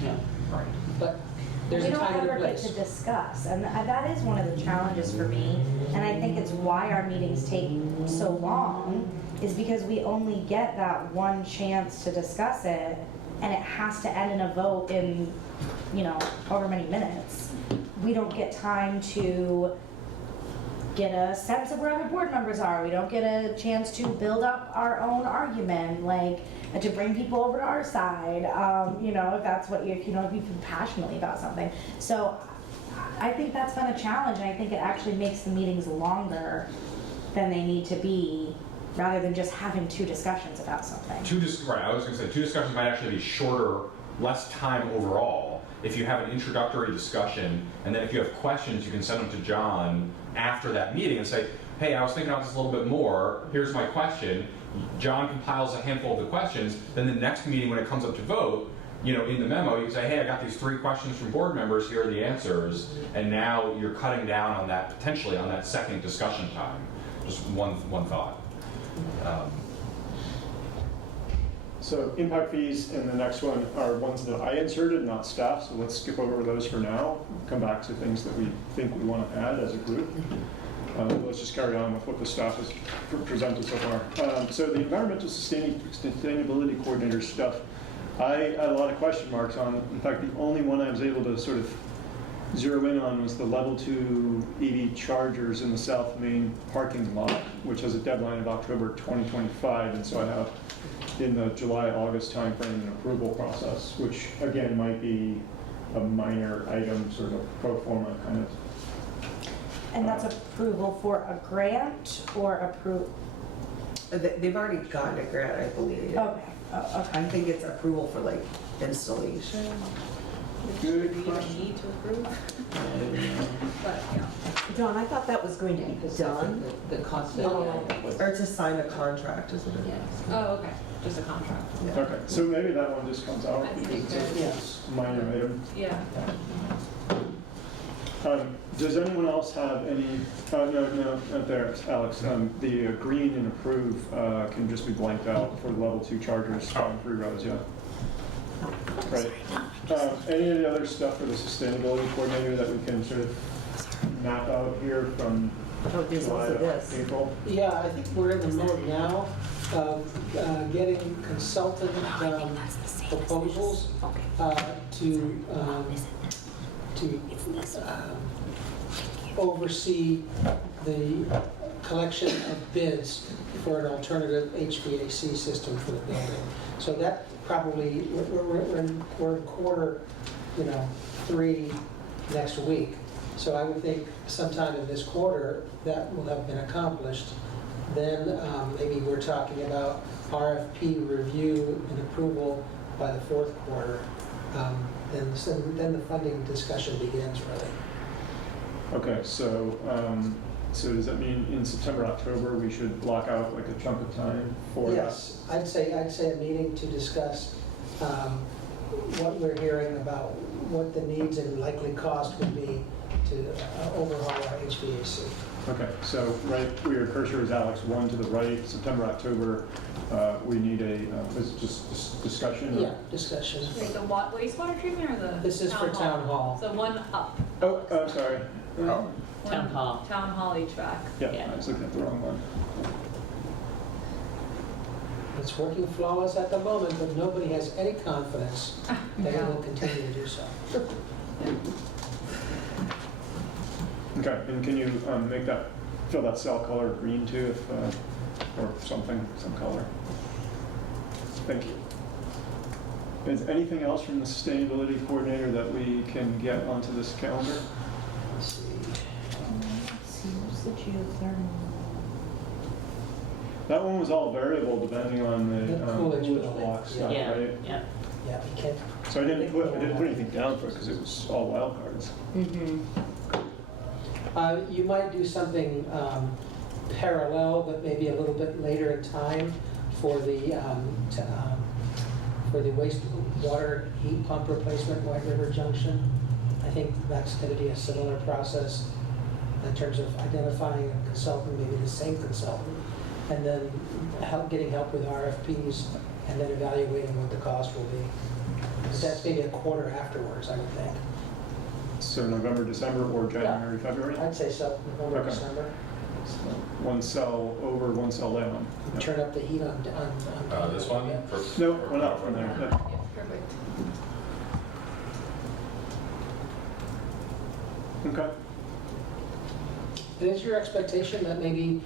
Right. But there's We a don't time and a ever get place. to discuss, and that is one of the challenges for me, and I think it's why our meetings take so long, is because we only get that one chance to discuss it, and it has to end in a vote in, however many minutes. We don't get time to get a sense of where other board members are. We don't get a chance to build up our own argument, and to bring people over to our side, if that's what if you feel passionately about something. So I think that's been a challenge, and I think it actually makes the meetings longer than they need to be, rather than just having 2 discussions about something. Right, I was going to say 2 discussions might actually be shorter, less time overall. If you have an introductory discussion, and then if you have questions, you can send them to John after that meeting and say, hey, I was thinking about this a little bit more, here's my question. John compiles a handful of the questions, then the next meeting when it comes up to vote, in the memo, you can say, hey, I got these 3 questions from board members, here are the answers, and now you're cutting down on that, potentially on that second discussion time. Just one thought. So impact fees in the next one are ones that I inserted, not staff, so let's skip over those for now. Come back to things that we think we want to add as a group. Let's just carry on with what the staff has presented so far. So the environmental sustainability coordinator stuff, I had a lot of question marks on. In fact, the only one I was able to sort of zero in on was the level 2 EV chargers in the South Main parking lot, which has a deadline of October 2025, and so I have in the July-August timeframe an approval process, which again might be a minor item, sort of pro forma kind of. And that's approval for a grant or They've already gotten a grant, I believe. Okay, I think it's approval for installation. Good We question. need to approve. But, John, I thought that was going to be done. The cost Or to sign a contract, isn't it? Oh, okay, just a contract. Okay, so maybe that one just comes out. I think It's so. a Yes. minor item. Yeah. Does anyone else have any, no, not there, Alex. The green and approve can just be blanked out for level 2 chargers on 3 rows, yeah. Right. Any of the other stuff for the sustainability coordinator that we can sort of map out here from Oh, there's July also to this. April? Yeah, I think we're in the mode now of getting consultant proposals to oversee the collection of bids for an alternative HVAC system for the building. So that probably, we're in quarter, 3 next week. So I would think sometime in this quarter, that will have been accomplished. Then maybe we're talking about RFP review and approval by the 4th quarter. Then the funding discussion begins, really. Okay, so does that mean in September, October, we should block out like a chunk of time for that? Yes, I'd say a meeting to discuss what we're hearing about what the needs and likely cost would be to overhaul our HVAC. Okay, so right where your cursor is, Alex, 1 to the right, September, October, we need a, is it just discussion? or- Yeah, discussion. Wait, the wastewater treatment or the? This is for town hall. So one up. Oh, I'm sorry. Oh. Town hall. Town hall HVAC. Yeah, I was looking at the wrong one. It's working flawless at the moment, but nobody has any confidence that it will continue to do so. Okay, and can you fill that cell color green too, if, or something, some color? Thank you. Is anything else from the sustainability coordinator that we can get onto this calendar? Let's see, what's the geothermal? That one was all variable depending on the The Coolidge Coolidge building, block stuff, Yeah, right? yeah. Yeah, you can't. So I didn't put anything down for it because it was all wild cards. You might do something parallel, but maybe a little bit later in time for the wastewater heat pump replacement, White River Junction. I think that's going to be a similar process in terms of identifying a consultant, maybe the same consultant, and then getting help with RFPs, and then evaluating what the cost will be. That's maybe a quarter afterwards, I would think. So November, December, or January, February? I'd say so, November, Okay. December. One cell over, one cell down. Yep. Turn up the heat on. This one? Yeah. No, we're not from there. Yep. Perfect. Okay. And is your expectation that maybe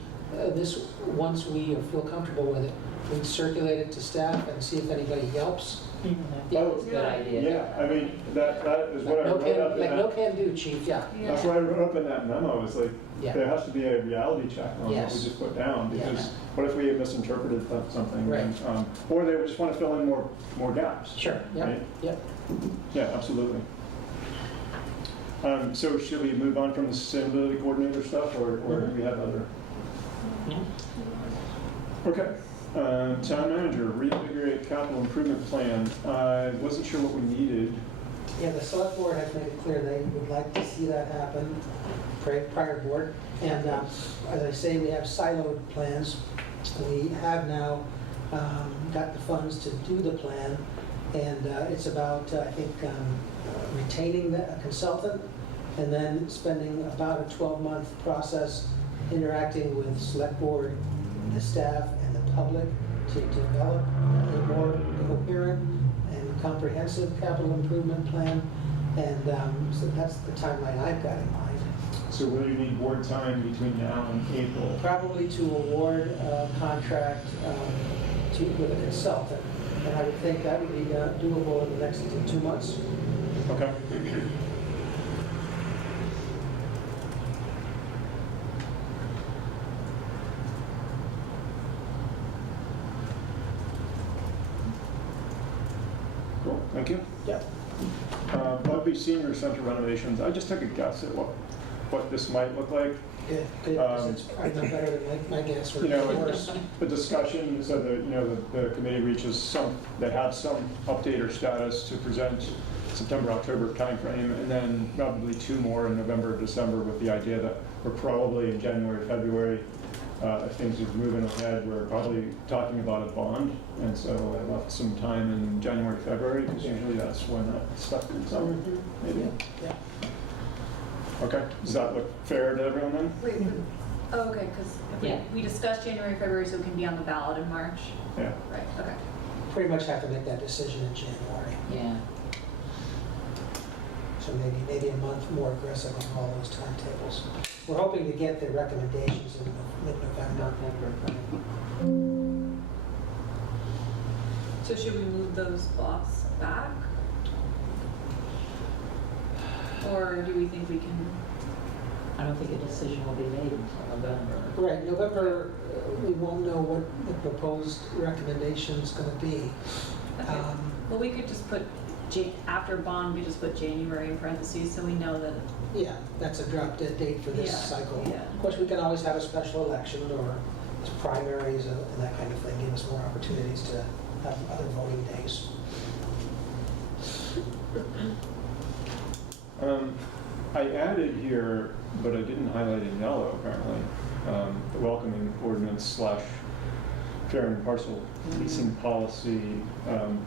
this, once we feel comfortable with it, we'd circulate it to staff and see if anybody helps? Oh, Good idea. yeah, I mean, that is what I No wrote up in like no that. can do, chief, yeah. That's what I wrote up in that memo, is like, Yeah. there has to be a reality check on what we Yes. just put down, Yeah. because what if we have misinterpreted something? Right. And, or they just want to fill in more gaps. Sure, yep, Right? yep. Yeah, absolutely. So should we move on from the sustainability coordinator stuff, or do we have other? Okay. Town manager, reinvigorate capital improvement plan. I wasn't sure what we needed. Yeah, the select board has made it clear they would like to see that happen, prior board. And as I say, we have siloed plans. We have now got the funds to do the plan. And it's about, I think, retaining a consultant and then spending about a 12-month process interacting with select board, the staff, and the public to develop a more coherent and comprehensive capital improvement plan. And so that's the timeline I've got in mind. So will you need board time between now and April? Probably to award a contract with a consultant. And I would think that would be doable in the next 2 months. Okay. Cool, thank you. Yep. Lovely senior center renovations. I just took a guess at what this might look like. Good, good, 'cause it's probably no better than my guess, or You know, worse. the discussion, so the committee reaches they have some update or status to present September, October timeframe, and then probably 2 more in November, December, with the idea that we're probably in January, February, if things are moving ahead, we're probably talking about a bond, and so I left some time in January, February, because usually that's when that stuff comes up, maybe. Yeah. Okay, does that look fair to everyone then? Wait, oh, okay, because Yeah. we discussed January, February, so it can be on the ballot in March. Yeah. Right, okay. Pretty much have to make that decision in January. Yeah. So maybe a month more aggressive on all those timetables. We're hoping to get the recommendations in mid-November. So should we move those blocks back? Or do we think we can? I don't think a decision will be made until November. Right, November, we won't know what the proposed recommendation is going to be. Okay. Well, we could just put, after bond, we just put January in parentheses, so we know that. Yeah, that's a drop dead date for this Yeah, cycle. yeah. Of course, we can always have a special election or primaries and that kind of thing, give us more opportunities to have other voting days. I added here, but I didn't highlight in yellow apparently, the welcoming ordinance / fair and impartial leasing policy,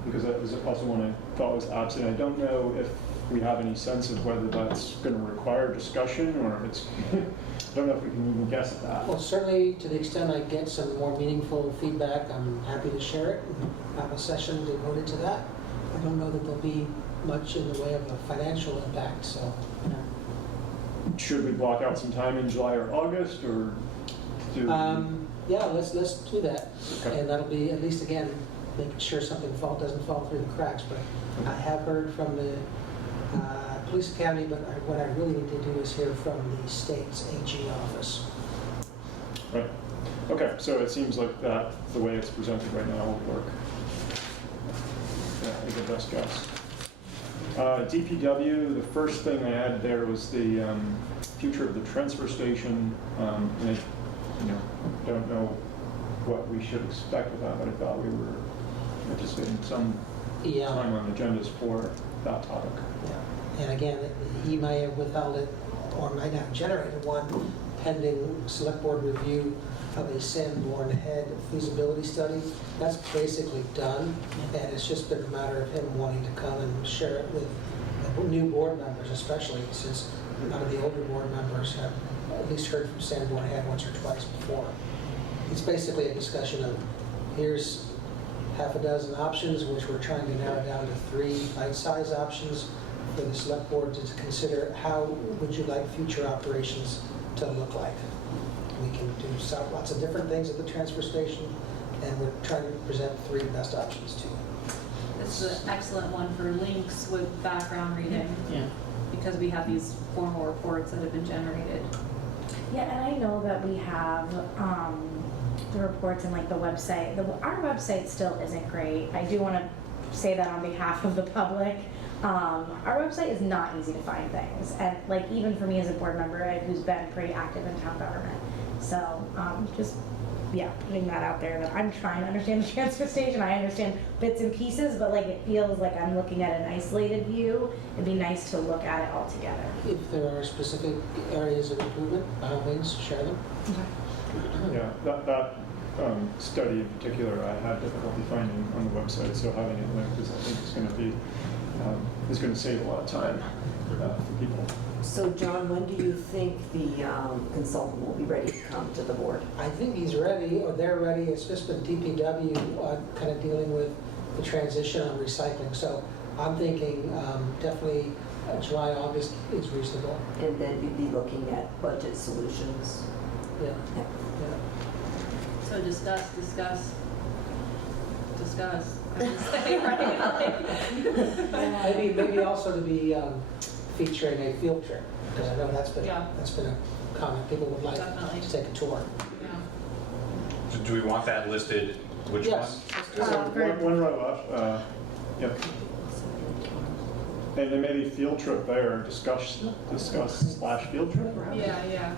because that was also one I thought was absent. I don't know if we have any sense of whether that's going to require discussion or if it's, I don't know if we can even guess at that. Well, certainly, to the extent I get some more meaningful feedback, I'm happy to share it and have a session devoted to that. I don't know that there'll be much in the way of a financial impact, so. Should we block out some time in July or August, or do? Yeah, let's do that. Okay. And that'll be, at least again, making sure something doesn't fall through the cracks. But I have heard from the police academy, but what I really need to do is hear from the state's AG office. Right. Okay, so it seems like that, the way it's presented right now will work. Yeah, I think the best guess. DPW, the first thing I added there was the future of the transfer station. And I, don't know what we should expect with that, but I thought we were anticipating some Yeah. time on agendas for that topic. Yeah. And again, he may have withheld it or might have generated one pending select board review of a Sanborn Head feasibility study. That's basically done, and it's just been a matter of him wanting to come and share it with the new board members, especially since none of the older board members have at least heard from Sanborn Head once or twice before. It's basically a discussion of, here's half a dozen options, which we're trying to narrow down to 3 bite-sized options for the select board to consider. How would you like future operations to look like? We can do lots of different things at the transfer station, and we're trying to present 3 best options to you. It's an excellent one for links with background reading, Yeah. because we have these formal reports that have been generated. Yeah, and I know that we have the reports and like the website. Our website still isn't great. I do want to say that on behalf of the public. Our website is not easy to find things, and like even for me as a board member who's been pretty active in town government. So just putting that out there, that I'm trying to understand the transfer station. I understand bits and pieces, but like it feels like I'm looking at an isolated view. It'd be nice to look at it all together. If there are specific areas of improvement, by all means, share them. Yeah, that study in particular, I had difficulty finding on the website, so having it linked is, I think, is going to save a lot of time for people. So John, when do you think the consultant will be ready to come to the board? I think he's ready, or they're ready. It's just been DPW kind of dealing with the transition on recycling. So I'm thinking definitely July, August is reasonable. And then you'd be looking at budget solutions. Yeah. Yeah. Yeah. So discuss. I'm just saying, right? Maybe also to be featuring a field trip, because I know that's been a comment. People would like Definitely. to take a tour. Yeah. Do we want that listed? Which Yes. one? So one row up, yep. And then maybe field trip there, discuss / field trip? Yeah.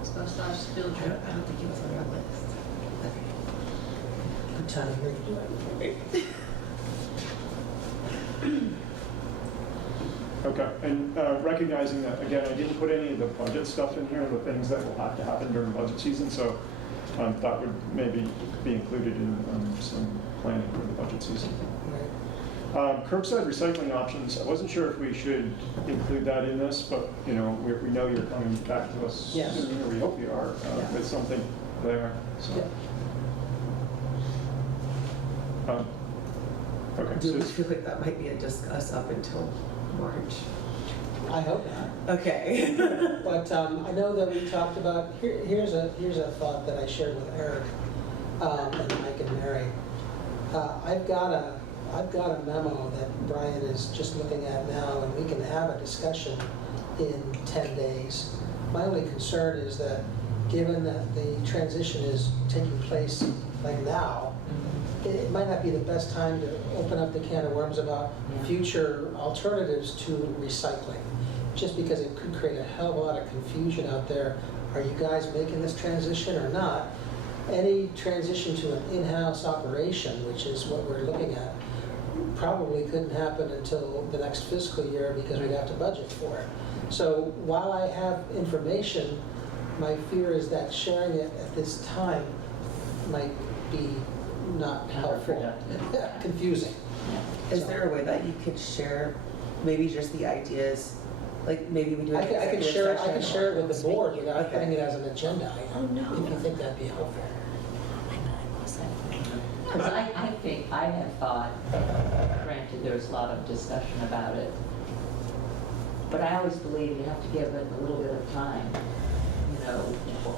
Discuss / field trip. I don't think he was on our list. Good time here to do it. Okay, and recognizing that, again, I didn't put any of the budget stuff in here, the things that will have to happen during budget season, so that would maybe be included in some planning for the budget season. Right. Curbside recycling options, I wasn't sure if we should include that in this, but, we know you're coming back to us Yes. soon, or we hope you are, Yeah. with something there, so. Yeah. Okay, Do we so feel like that might be a discuss up until March? I hope not. Okay. But I know that we talked about, here's a thought that I shared with Eric and Mike and Mary. I've got a memo that Brian is just looking at now, and we can have a discussion in 10 days. My only concern is that, given that the transition is taking place like now, it might not be the best time to open up the can of worms about future alternatives to recycling, just because it could create a hell of a lot of confusion out there. Are you guys making this transition or not? Any transition to an in-house operation, which is what we're looking at, probably couldn't happen until the next fiscal year, because we'd have to budget for it. So while I have information, my fear is that sharing it at this time might be not helpful, confusing. Is there a way that you could share maybe just the ideas? Like maybe we do an I can executive share session it with the board without Okay. putting it as an agenda item, Oh, no. if you think that'd be helpful. Because I think, I have thought, granted, there's a lot of discussion about it, but I always believe you have to give it a little bit of time,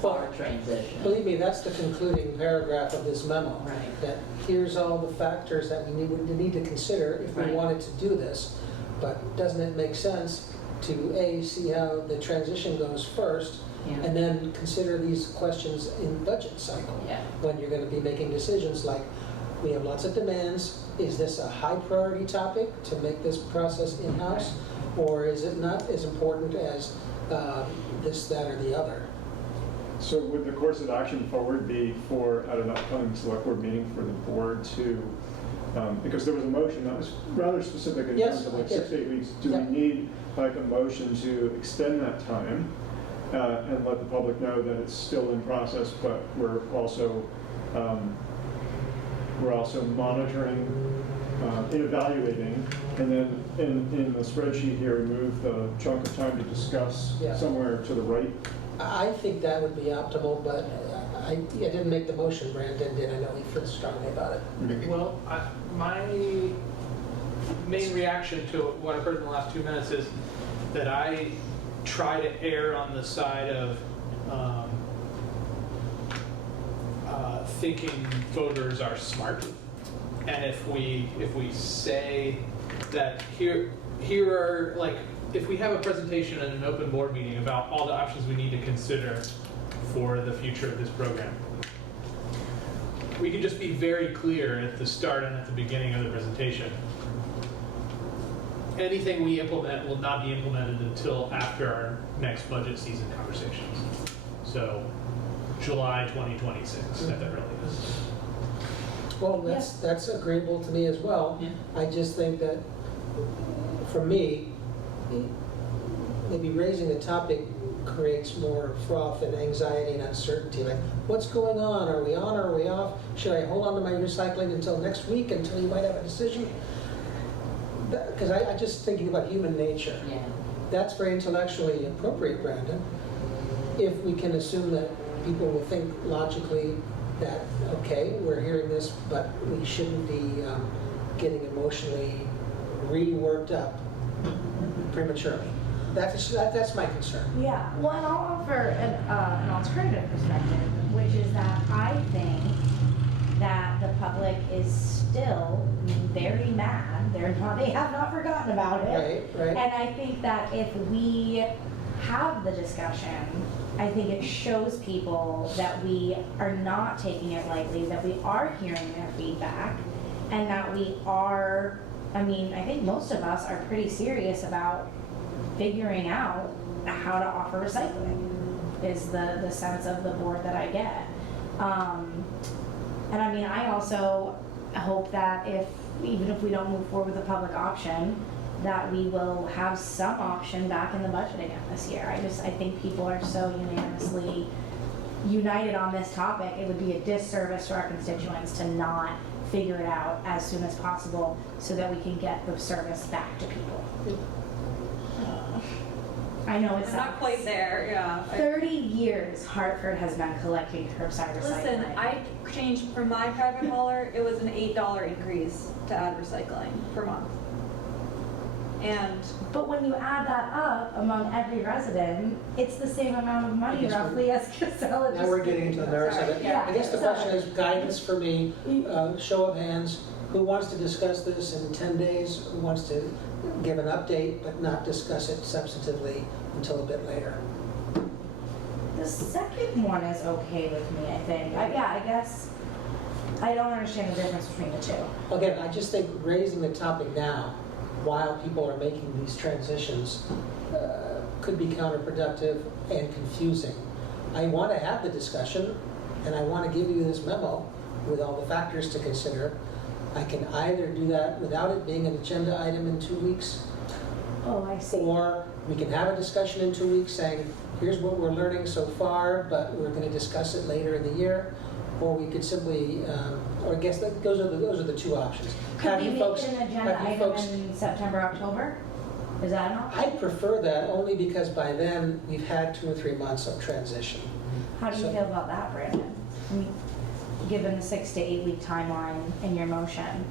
for our transition. Believe me, that's the concluding paragraph of this memo. Right. That here's all the factors that we need to consider if we Right. wanted to do this. But doesn't it make sense to A, see how the transition goes first, Yeah. And then consider these questions in budget cycle. Yeah. When you're gonna be making decisions like, we have lots of demands, is this a high priority topic to make this process in-house? Or is it not as important as this, that, or the other? So would the course of action forward be for, at an upcoming select board meeting, for the board to, because there was a motion that was rather specific in Yes, terms of like yes. 6 to 8 weeks. Do Yeah. we need like a motion to extend that time and let the public know that it's still in process, but we're also monitoring and evaluating, and then in the spreadsheet here, remove the chunk of time to discuss Yeah. somewhere to the right? I think that would be optimal, but I didn't make the motion, Brandon did, I know he feels strongly about it. Well, my main reaction to what I've heard in the last 2 minutes is that I try to err on the side of thinking voters are smart. And if we say that here are, like, if we have a presentation at an open board meeting about all the options we need to consider for the future of this program, we can just be very clear at the start and at the beginning of the presentation. Anything we implement will not be implemented until after our next budget season conversations. So July 2026 at the earliest. Well, that's agreeable to me as well. Yeah. I just think that, for me, maybe raising the topic creates more froth and anxiety and uncertainty. Like, what's going on? Are we on or are we off? Should I hold on to my recycling until next week, until you might have a decision? Because I just thinking about human nature. Yeah. That's very intellectually appropriate, Brandon. If we can assume that people will think logically that, okay, we're hearing this, but we shouldn't be getting emotionally reworked up prematurely. That's my concern. Yeah, well, and I'll offer an alternative perspective, which is that I think that the public is still very mad. They have not forgotten about it. Right. And I think that if we have the discussion, I think it shows people that we are not taking it lightly, that we are hearing their feedback, and that we are, I think most of us are pretty serious about figuring out how to offer recycling, is the sense of the board that I get. And I also hope that even if we don't move forward with a public option, that we will have some option back in the budget again this year. I think people are so unanimously united on this topic, it would be a disservice to our constituents to not figure it out as soon as possible so that we can get the service back to people. I know it's I'm not quite there, yeah. 30 years Hartford has been collecting curbside recycling. Listen, I changed from my private hauler, it was an $8 increase to add recycling per month. But when you add that up among every resident, it's the same amount of money Yes, roughly as Casella. Now we're getting into the merits of it. Yeah. I guess the So- question is guidance for me, show of hands. Who wants to discuss this in 10 days? Who wants to give an update but not discuss it substantively until a bit later? The second one is okay with me, I think. I guess I don't understand the difference between the two. Again, I just think raising the topic now, while people are making these transitions, could be counterproductive and confusing. I want to have the discussion, and I want to give you this memo with all the factors to consider. I can either do that without it being an agenda item in 2 weeks, Oh, I see. or we can have a discussion in 2 weeks saying, here's what we're learning so far, but we're going to discuss it later in the year. Or we could simply, or I guess those are the two options. Could we you make folks- it an agenda have you item folks- in September, October? Is that an option? I'd prefer that only because by then we've had 2 or 3 months of transition. How do you So- feel about that, Brandon? Given the 6 to 8 week timeline in your motion,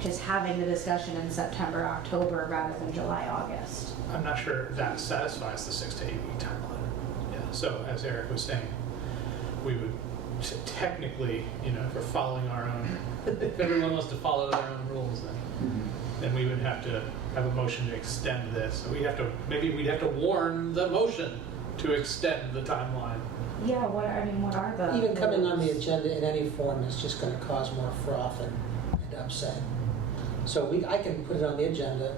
just having the discussion in September, October rather than July, August. I'm not sure that satisfies the 6 to 8 week timeline. Yeah. So as Eric was saying, we would technically, if we're following our own, if everyone wants to follow their own rules, then we would have to have a motion to extend this. So we'd have to warn the motion to extend the timeline. Yeah, what are the? Even coming on the agenda in any form is just gonna cause more froth and upset. So I can put it on the agenda.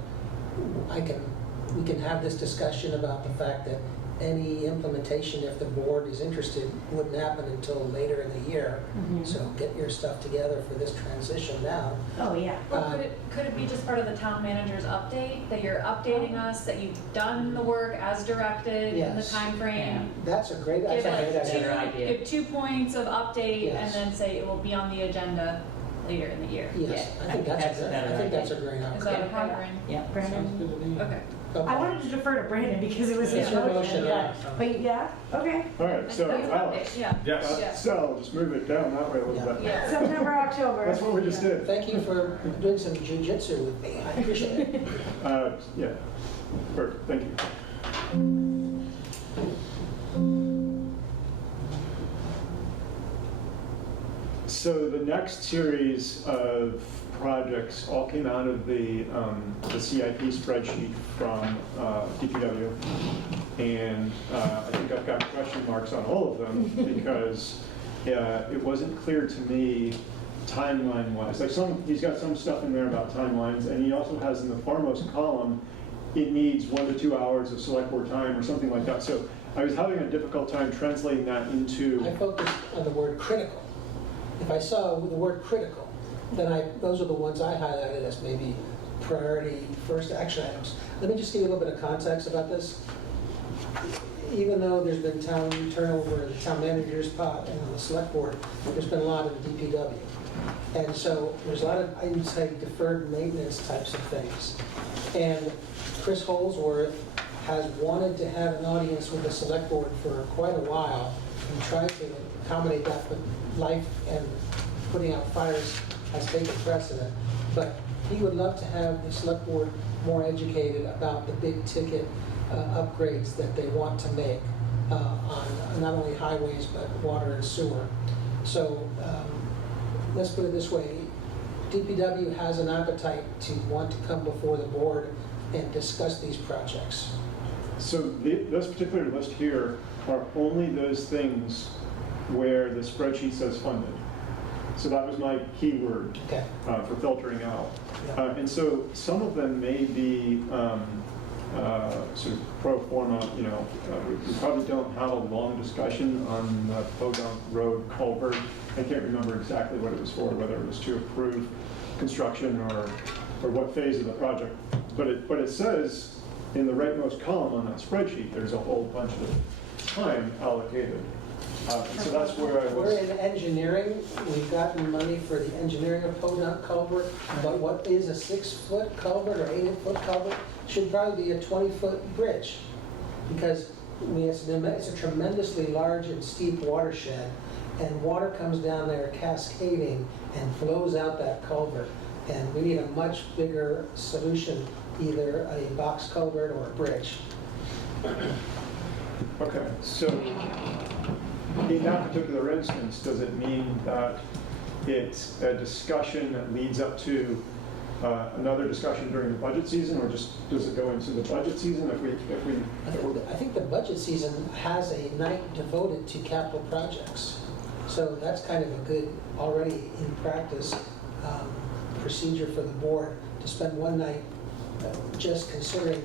We can have this discussion about the fact that any implementation, if the board is interested, wouldn't happen until later in the year. Mhm. So get your stuff together for this transition now. Oh, yeah. Or could it be just part of the town manager's update, that you're updating us, that you've done the work as directed in the Yes. timeframe? That's a great Give idea. like Better idea. give 2 points of update and Yes. then say it will be on the agenda later in the year. Yes, Yeah, I think that's a that's a better that's a idea. great Is idea. that okay, Brandon? Yeah. Brandon? Okay. I wanted to defer to Brandon because it was his It's your motion, motion, yeah. But yeah, okay. All right, so That's an Alex, update, yeah. Yes. Yeah. so just move it down that way a little bit. Yeah. September, October. That's what we just did. Thank you for doing some jujitsu with me. I appreciate it. Yeah, perfect, thank you. So the next series of projects all came out of the CIP spreadsheet from DPW. And I think I've got question marks on all of them because it wasn't clear to me timeline-wise. Like he's got some stuff in there about timelines, and he also has in the foremost column, it needs 1 to 2 hours of select board time or something like that. So I was having a difficult time translating that into. I focused on the word critical. If I saw the word critical, then those are the ones I highlighted as maybe priority first action items. Let me just give you a little bit of context about this. Even though there's been town turnover in the town manager's pot and on the select board, there's been a lot of DPW. And so there's a lot of, I would say, deferred maintenance types of things. And Chris Holsworth has wanted to have an audience with the select board for quite a while and tried to accommodate that, but life and putting out fires has taken precedent. But he would love to have the select board more educated about the big ticket upgrades that they want to make on not only highways but water and sewer. So let's put it this way, DPW has an appetite to want to come before the board and discuss these projects. So this particular list here are only those things where the spreadsheet says funded. So that was my keyword Okay. For filtering out. Yeah. And so some of them may be sort of pro forma, we probably don't have a long discussion on the Podunk Road culvert. I can't remember exactly what it was for, whether it was to approve construction or what phase of the project. But it says in the rightmost column on that spreadsheet, there's a whole bunch of time allocated. So that's where I We're was. in engineering, we've gotten money for the engineering of Podunk culvert, but what is a 6-foot culvert or 8-foot culvert should probably be a 20-foot bridge. Because it's a tremendously large and steep watershed, and water comes down there cascading and flows out that culvert. And we need a much bigger solution, either a box culvert or a bridge. Okay, so in that particular instance, does it mean that it's a discussion that leads up to another discussion during the budget season, or just does it go into the budget season I think the budget season has a night devoted to capital projects. So that's kind of a good, already in practice, procedure for the board to spend one night just considering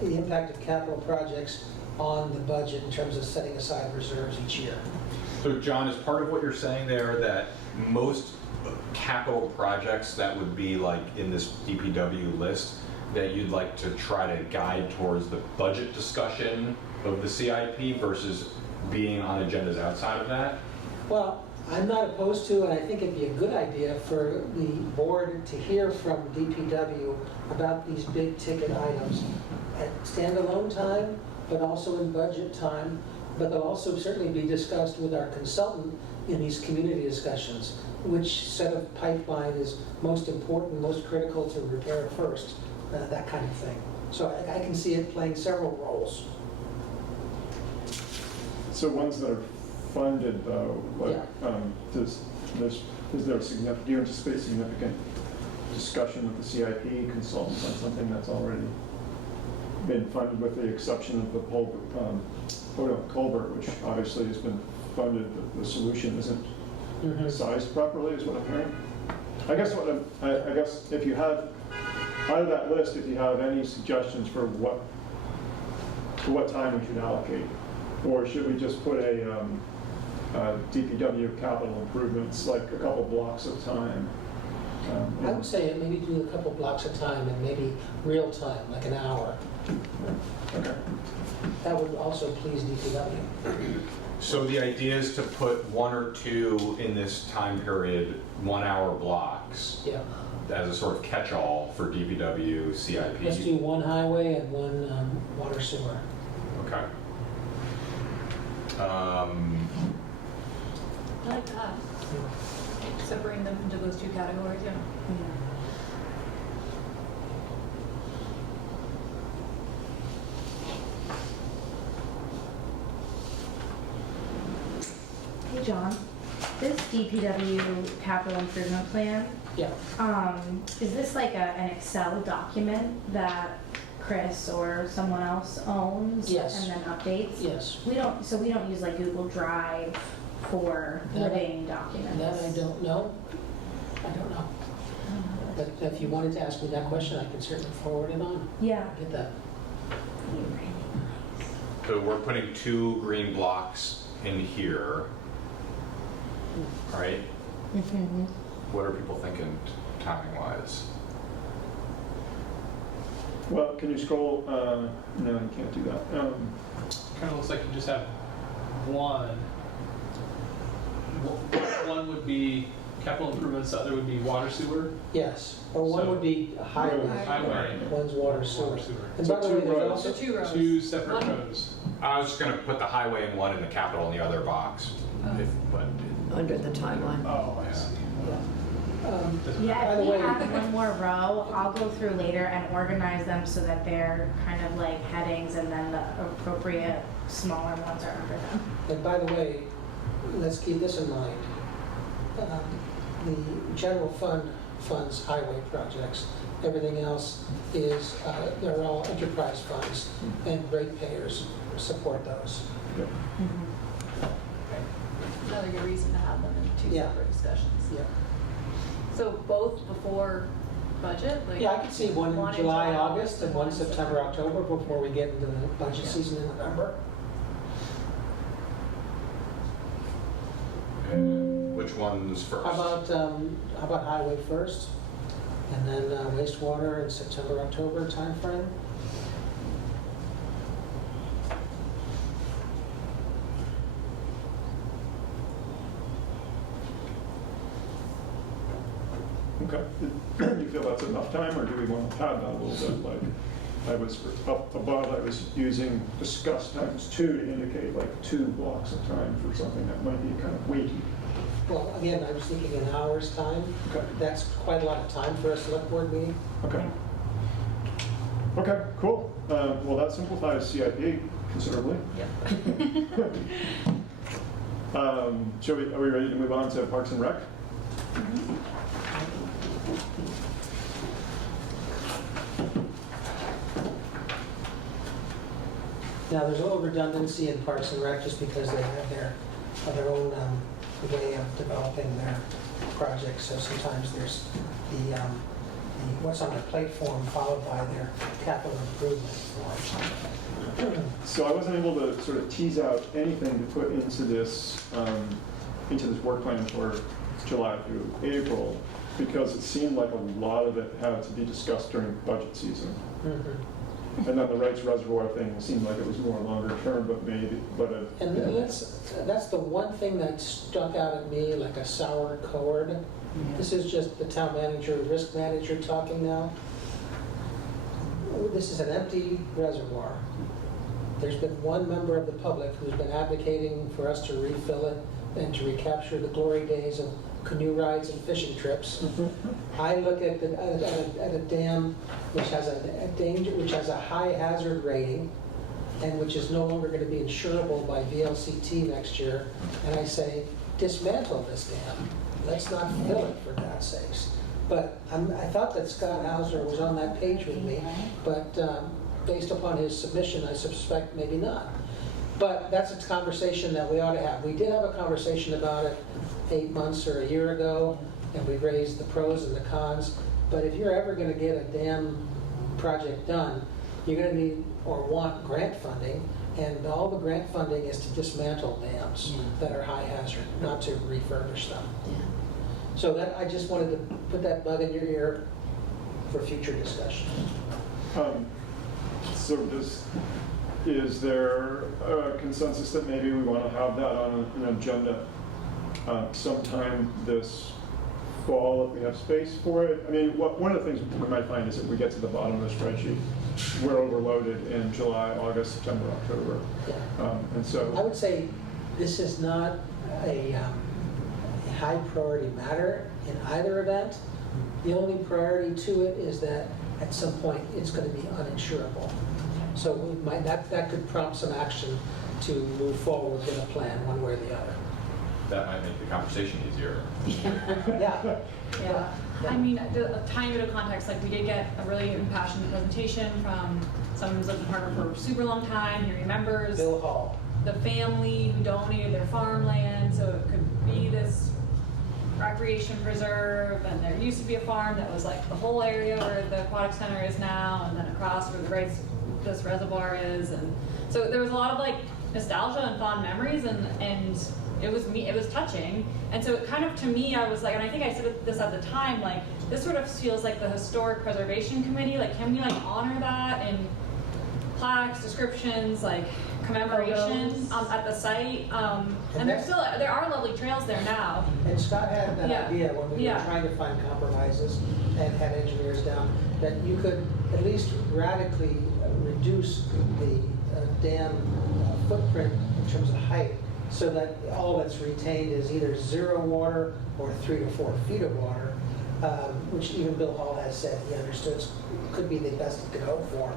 the impact of capital projects on the budget in terms of setting aside reserves each year. So John, is part of what you're saying there that most capital projects that would be like in this DPW list, that you'd like to try to guide towards the budget discussion of the CIP versus being on agendas outside of that? Well, I'm not opposed to, and I think it'd be a good idea for the board to hear from DPW about these big ticket items at standalone time, but also in budget time, but they'll also certainly be discussed with our consultant in these community discussions. Which set of pipeline is most important, most critical to repair first, that kind of thing. So I can see it playing several roles. So ones that are funded though, like, is there significant, do you anticipate significant discussion with the CIP consultants on something that's already been funded with the exception of the culvert, which obviously has been funded, but the solution isn't sized properly, is what I'm hearing. I guess I guess if you have, out of that list, if you have any suggestions for what time we should allocate, or should we just put a DPW capital improvements, like a couple blocks of time? I would say maybe do a couple blocks of time and maybe real time, like an hour. Okay. That would also please DPW. So the idea is to put 1 or 2 in this time period, 1-hour blocks, Yeah. as a sort of catch-all for DPW, CIP. Let's do one highway and one water sewer. Okay. I like that. Separating them into those two categories, yeah. Hey, John, this DPW capital improvement plan, Yeah. is this like an Excel document that Chris or someone else owns? Yes. And then updates? Yes. We don't use like Google Drive for living documents? That I don't know. I don't know. But if you wanted to ask me that question, I can certainly forward it on. Yeah. Get that. So we're putting 2 green blocks in here, right? Mm-hmm. What are people thinking timing-wise? Well, can you scroll? No, you can't do that. Kind of looks like you just have one. One would be capital improvements, the other would be water sewer. Yes. Or one So- would be a highway. Highway. One's water sewer. Water sewer. And So by the two way, there's roads. also, So 2 rows. 2 separate One- rows. I was just gonna put the highway in one and the capital in the other box, but Under the timeline. Oh, I see. Doesn't Yeah, By if the we way- add one more row, I'll go through later and organize them so that they're kind of like headings and then the appropriate smaller ones are under them. and by the way, let's keep this in mind. The general fund funds highway projects. Everything else is, they're all enterprise funds, and ratepayers support those. Another good reason to have them in 2 Yeah. separate discussions. Yeah. So both before budget, like. Yeah, I could see one in July, August, and one in September, October, before we get into the budget season in November. and which one's first? How about highway first, and then wastewater in September, October timeframe? Okay. Do you feel that's enough time, or do we want to pad that a little bit? Like, I was, up above, I was using discuss times 2 to indicate like 2 blocks of time for something that might be kind of weighty. Well, again, I was thinking an hour's time. Okay. That's quite a lot of time for a select board meeting. Okay. Okay, cool. Well, that simplifies CIP considerably. Are we ready to move on to Parks and Rec? Now, there's a little redundancy in Parks and Rec just because they have their own way of developing their projects. So sometimes there's the what's on their plate form followed by their capital improvement form. So I wasn't able to sort of tease out anything to put into this work plan for July through April, because it seemed like a lot of it had to be discussed during budget season. And then the Wrights Reservoir thing seemed like it was more longer term, And that's the one thing that stuck out at me like a sour chord. This is just the town manager, risk manager talking now. This is an empty reservoir. There's been one member of the public who's been advocating for us to refill it and to recapture the glory days of canoe rides and fishing trips. I look at a dam which has a high hazard rating and which is no longer going to be insurable by VLCT next year, and I say, dismantle this dam. Let's not fill it, for God's sakes. But I thought that Scott Hauser was on that page with me, but based upon his submission, I suspect maybe not. But that's a conversation that we ought to have. We did have a conversation about it 8 months or a year ago, and we raised the pros and the cons. But if you're ever going to get a dam project done, you're going to need or want grant funding, and all the grant funding is to dismantle dams that are high hazard, not to refurbish them. So that, I just wanted to put that bug in your ear for future discussion. So is there a consensus that maybe we want to have that on an agenda sometime this fall if we have space for it? I mean, one of the things we might find is if we get to the bottom of the spreadsheet, we're overloaded in July, August, September, October. And so I would say this is not a high priority matter in either event. The only priority to it is that at some point it's going to be uninsurable. So we might, that could prompt some action to move forward with a plan one way or the other. That might make the conversation easier. Yeah. Yeah, I mean, a tiny bit of context, like we did get a really impassioned presentation from someone who's lived in Hartford for a super long time. He remembers Bill Hall. the family who donated their farmland, so it could be this recreation preserve, and there used to be a farm that was like the whole area where the aquatic center is now, and then across where this reservoir is, and so there was a lot of like nostalgia and fond memories, and it was touching. And so it kind of, to me, I was like, and I think I said this at the time, like, this sort of feels like the Historic Preservation Committee, like, can we like honor that in plaques, descriptions, like commemoration at the site? And there are lovely trails there now. And Scott had that Yeah. idea when we were trying to find compromises and had engineers down, that you could at least radically reduce the dam footprint in terms of height, so that all that's retained is either 0 water or 3 to 4 feet of water, which even Bill Hall has said he understood could be the best he could hope for.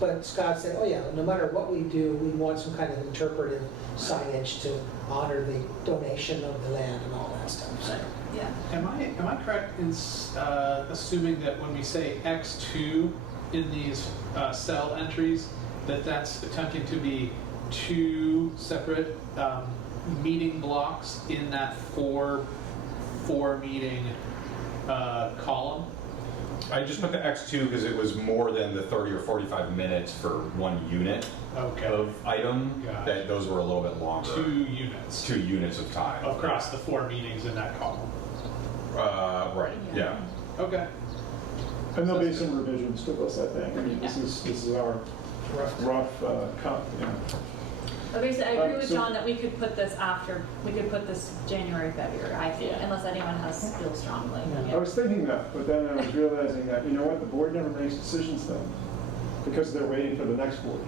But Scott said, oh yeah, no matter what we do, we want some kind of interpretive signage to honor the donation of the land and all that stuff. So, Yeah. Am I correct in assuming that when we say X2 in these cell entries, that's attempting to be 2 separate meeting blocks in that four meeting column? I just put the X2 because it was more than the 30 or 45 minutes for one unit of item. Gotcha. That those were a little bit longer. 2 units. 2 units of time. Across the 4 meetings in that column. Right, yeah. Okay. And there'll be some revisions to this, I think. I mean, this is our rough cut. But basically, I agree with So- John that we could put this January, February, I feel, unless anyone feels strongly. I was thinking that, but then I was realizing that, you know what, the board never makes decisions then, because they're waiting for the next board.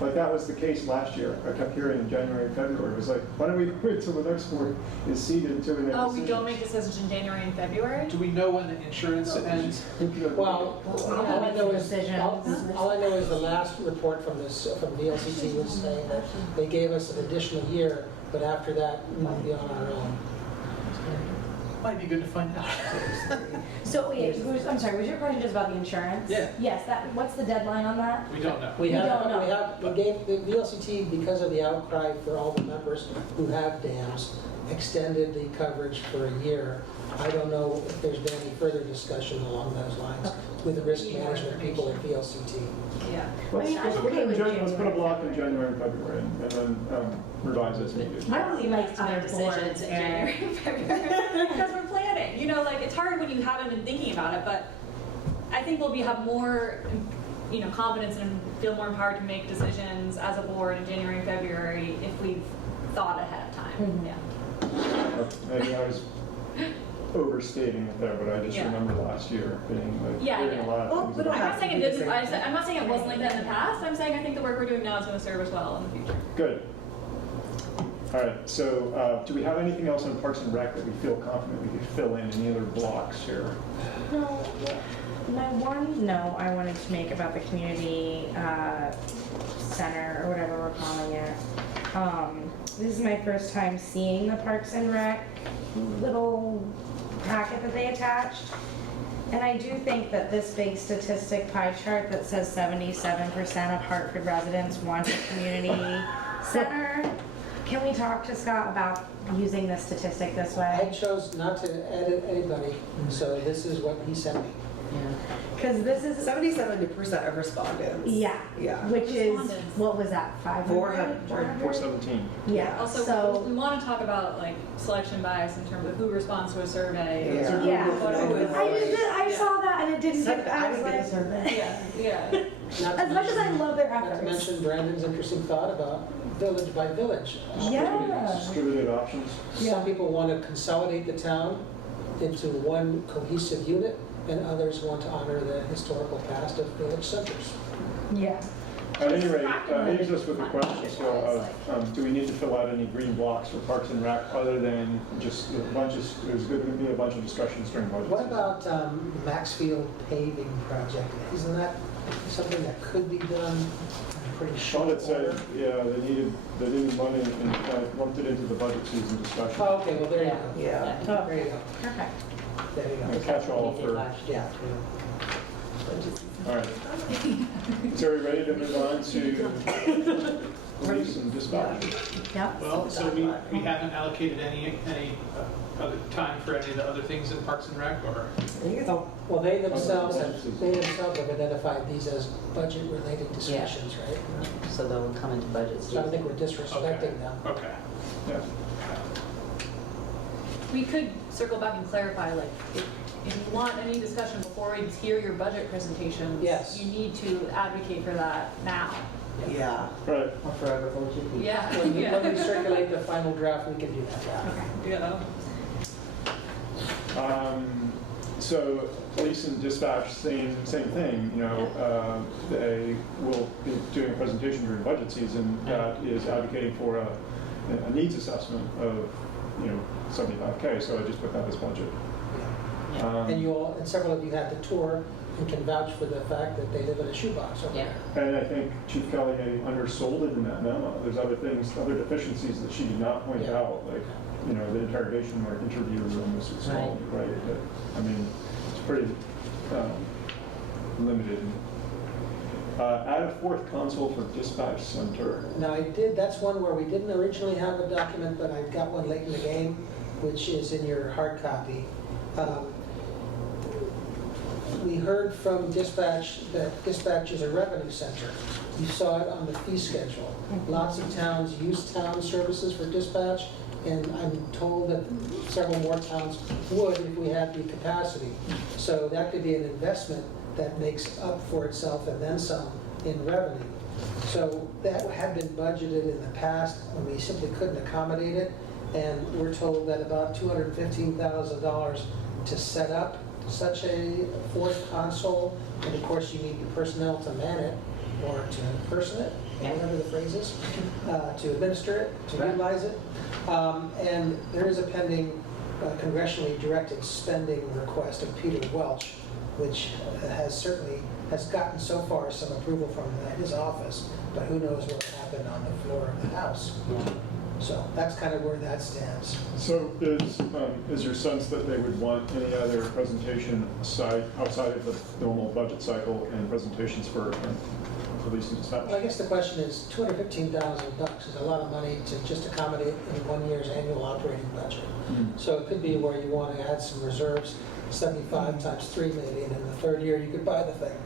Like that was the case last year. I kept hearing in January and February. It was like, why don't we wait till the next board is seated until we make Oh, decisions? we don't make decisions in January and February? Do we know when the insurance ends? well, all I know is the last report from VLCT was saying that they gave us an additional year, but after that, we'll be on our own. Might be good to find out. So wait, I'm sorry, was your question just about the insurance? Yeah. Yes, what's the deadline on that? We don't know. We don't know. we gave the VLCT, because of the outcry for all the members who have dams, extended the coverage for a year. I don't know if there's been any further discussion along those lines with the risk management people at VLCT. Yeah. Let's put a block in January and February, and then revise it as needed. I don't see like Other other decisions boards in and January and February, because we're planning. You know, like, it's hard when you haven't been thinking about it, but I think we'll have more, confidence and feel more empowered to make decisions as a board in January and February if we've thought ahead of time. Mhm. Yeah. Maybe I was overstating it there, but I just Yeah. remember last year being like, Yeah, doing yeah. a lot of Well, things. we don't I'm have not saying to it do the didn't. same I'm not saying it wasn't like that in the past. I'm saying I think the work we're doing now is going to serve us well in the future. Good. All right, so do we have anything else on Parks and Rec that we feel confident we could fill in any other blocks here? No, my one note I wanted to make about the community center or whatever we're calling it. This is my first time seeing the Parks and Rec little packet that they attached. And I do think that this big statistic pie chart that says 77% of Hartford residents want a community center, can we talk to Scott about using this statistic this I way? chose not to edit anybody, so this is what he sent me. Because this is, 77% of respondents. yeah, Yeah. which is, Respondents. what was that, 500? 417. Yeah, Also, so, we want to talk about like selection bias in terms of who responds to a survey. Yeah. yeah. Yeah. I saw that and it didn't I get, I was didn't get a like, survey. Yeah. Not to as much as I mention- love their Not to efforts. mention Brandon's interesting thought about village by village. Yeah. Distributed options. Some people want to consolidate the town into one cohesive unit, and others want to honor the historical past of village centers. Yeah. At any rate, leaves us with the question still of, do we need to fill out any green blocks for Parks and Rec other than just a bunch of, there's going to be a bunch of discussions during budget What season. about the Maxfield paving project? Isn't that something that could be done in pretty Sean short had said, order? yeah, they needed money and lumped it into the budget season discussion. Oh, okay, well, there you go. Yeah. There you go. Perfect. There you A go. catch-all for, Yeah. all right. So are we ready to move on to police and dispatch? Yep. Well, so we haven't allocated any other time for any of the other things in Parks and Rec, or? I think it's all, Well, they themselves have identified these as budget-related discussions, right? So they'll come into budget So I don't season. think we're disrespecting them. Okay. Yeah. We could circle back and clarify, like, if you want any discussion before we hear your budget presentations, Yes. you need to advocate for that now. yeah. Right. I'll forever hold your peace. Yeah. When we circulate the final draft, we can do that. Yeah. So police and dispatch, same thing, you know, they will be doing a presentation during budget season that is advocating for a needs assessment of, you know, 75K, so I just put that as budget. And you all, and several of you had the tour and can vouch for the fact that they live in a shoebox over Yeah. there. And I think Chief Kelly undersold it in that memo. There's other things, other deficiencies that she did not point Yeah. out, like, you know, the interrogation or interview room was small, right? But, I mean, it's pretty limited. Add a fourth console for dispatch center. Now, that's one where we didn't originally have a document, but I got one late in the game, which is in your hard copy. We heard from dispatch that dispatch is a revenue center. You saw it on the fee schedule. Lots of towns use town services for dispatch, and I'm told that several more towns would if we had the capacity. So that could be an investment that makes up for itself and then some in revenue. So that had been budgeted in the past when we simply couldn't accommodate it. And we're told that about $215,000 to set up such a fourth console. And of course, you need the personnel to man it or to person it, or whatever the phrase is, to administer it, to utilize it. And there is a pending congressionally directed spending request of Peter Welch, which has gotten so far some approval from his office, but who knows what will happen on the floor of the House. So that's kind of where that stands. So is your sense that they would want any other presentation outside of the normal budget cycle and presentations for police and dispatch? Well, I guess the question is, $215,000 is a lot of money to just accommodate in 1 year's annual operating budget. So it could be where you want to add some reserves, 75 times 3 maybe, and in the third year, you could buy the thing.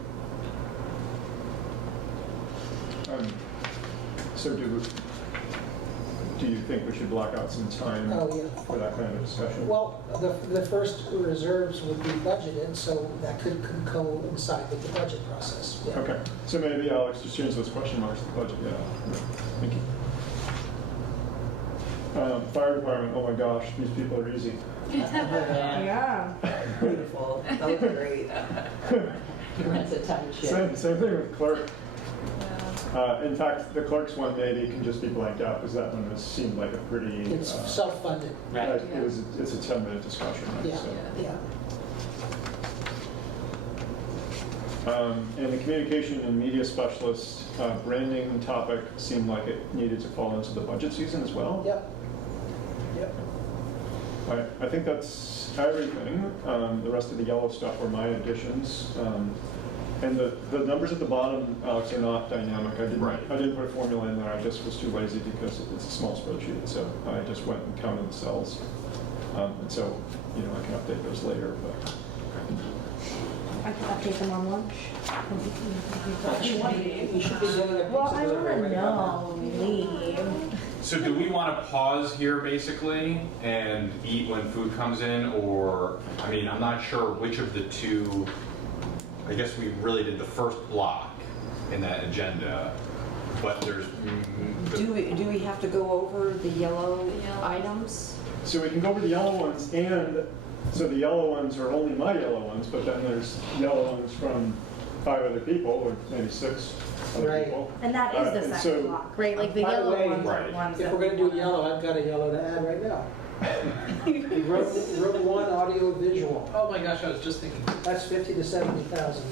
So do you think we should block out some time Oh, yeah. for that kind of discussion? Well, the first reserves would be budgeted, so that could coincide with the budget process. Yeah. Okay, so maybe Alex, just change those question marks to the budget, yeah. Thank you. Fire department, oh my gosh, these people are easy. Yeah. Beautiful. That was great. That's a time shift. Same thing with clerk. In fact, the clerk's one maybe can just be blanked out because that one seemed like a pretty. It's self-funded. Right. It's a 10-minute discussion, right? Yeah, So. yeah. And the communication and media specialist branding topic seemed like it needed to fall into the budget season as well. Yep. Yep. I think that's everything. The rest of the yellow stuff were my additions. And the numbers at the bottom, Alex, are not dynamic. Right. I didn't put a formula in there. I just was too lazy because it's a small spreadsheet. So I just went and counted the cells. And so, I can update those later. But I can update them on lunch. We should be doing a Well, pizza I delivery wanna right about know, leave. So do we want to pause here basically and eat when food comes in, or, I mean, I'm not sure which of the two, I guess we really did the first block in that agenda, but there's. Do we have to go over the yellow items? so we can go over the yellow ones, and so the yellow ones are only my yellow ones, but then there's yellow ones from 5 other people, or maybe 6 other Right. people. And that is the And second so- block, right? Like the By the yellow way, ones are Right. the ones If that we're gonna we do wanna- yellow, I've got a yellow to add right now. Road 1 audio visual. Oh my gosh, I was just thinking. That's 50 to 70,000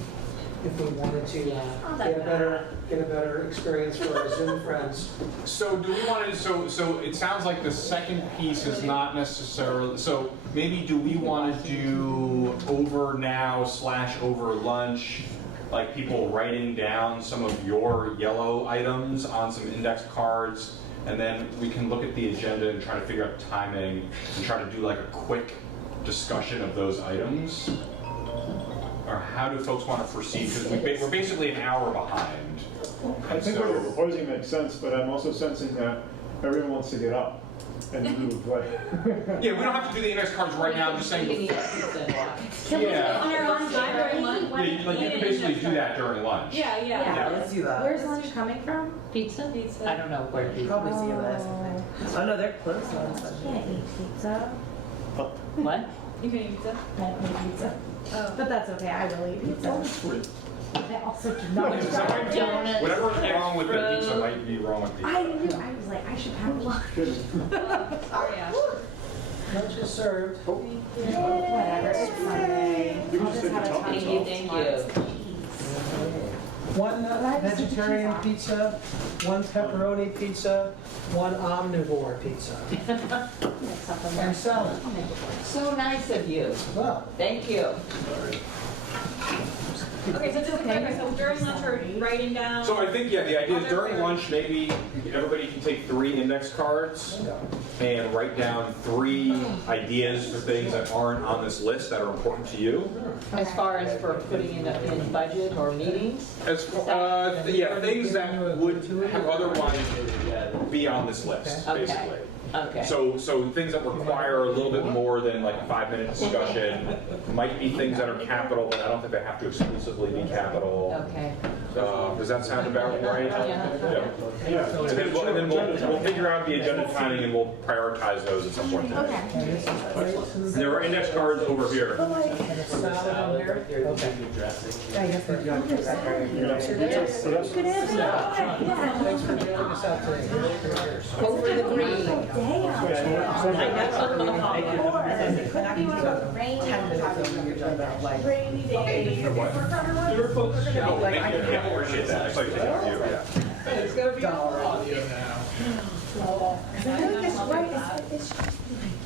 if we wanted to Not get that a better experience for our Zoom friends. So do we want to, so it sounds like the second piece is not necessarily, so maybe do we want to do over now / over lunch, like people writing down some of your yellow items on some index cards, and then we can look at the agenda and try to figure out timing and try to do like a quick discussion of those items? Or how do folks want to proceed? Because we're basically an hour behind. I think what you're proposing makes sense, but I'm also sensing that everyone wants to get up and move. Like, Yeah, we don't have to do the index cards right now, I'm just saying. You need pizza and walk. Can we do it Yeah. on our lunch break? Yeah, you can basically do that during lunch. Yeah, Yeah. Yeah, let's do that. Where's lunch coming from? Pizza? Pizza. I don't know where pizza. Probably see you last night. Oh no, they're closed on I Sunday. can't eat pizza. What? You can eat pizza. I don't eat pizza. But that's okay, I will eat pizza. I also do not. Whatever's wrong with the pizza might be wrong with the. I was like, I should have lunch. Sorry, Ash. Lunch is served. Whatever, it's Sunday. You can I'll just just take have the a top Thank taco. you, thank you. One vegetarian pizza, one pepperoni pizza, one omnivore pizza, and salad. So nice of you. Well, Thank you. Okay, so just to clarify, so during lunch we're writing down. So I think, yeah, the idea is during lunch, maybe everybody can take 3 index cards and write down 3 ideas for things that aren't on this list that are important to you. As far as for putting in budget or meetings? As yeah, things that would have otherwise be on this list, Okay. basically. Okay. So things that require a little bit more than like a 5-minute discussion might be things that are capital, but I don't think they have to exclusively be capital. Okay. Does that sound about right? Yeah. Yeah. And then we'll figure out the agenda timing and we'll prioritize those at some point today. Okay. And there are index cards over here. and a salad in here. Okay. I guess we do have to go back there. Good answer. Thanks for joining us out today. Go for the green. Damn. Could be one of those rain. 10 minutes over, you're done that, like. Rainy days. Oh, thank you. Yeah, appreciate that. It's like taking a view, yeah. It's gonna be all audio now. I feel like it's right, it's, I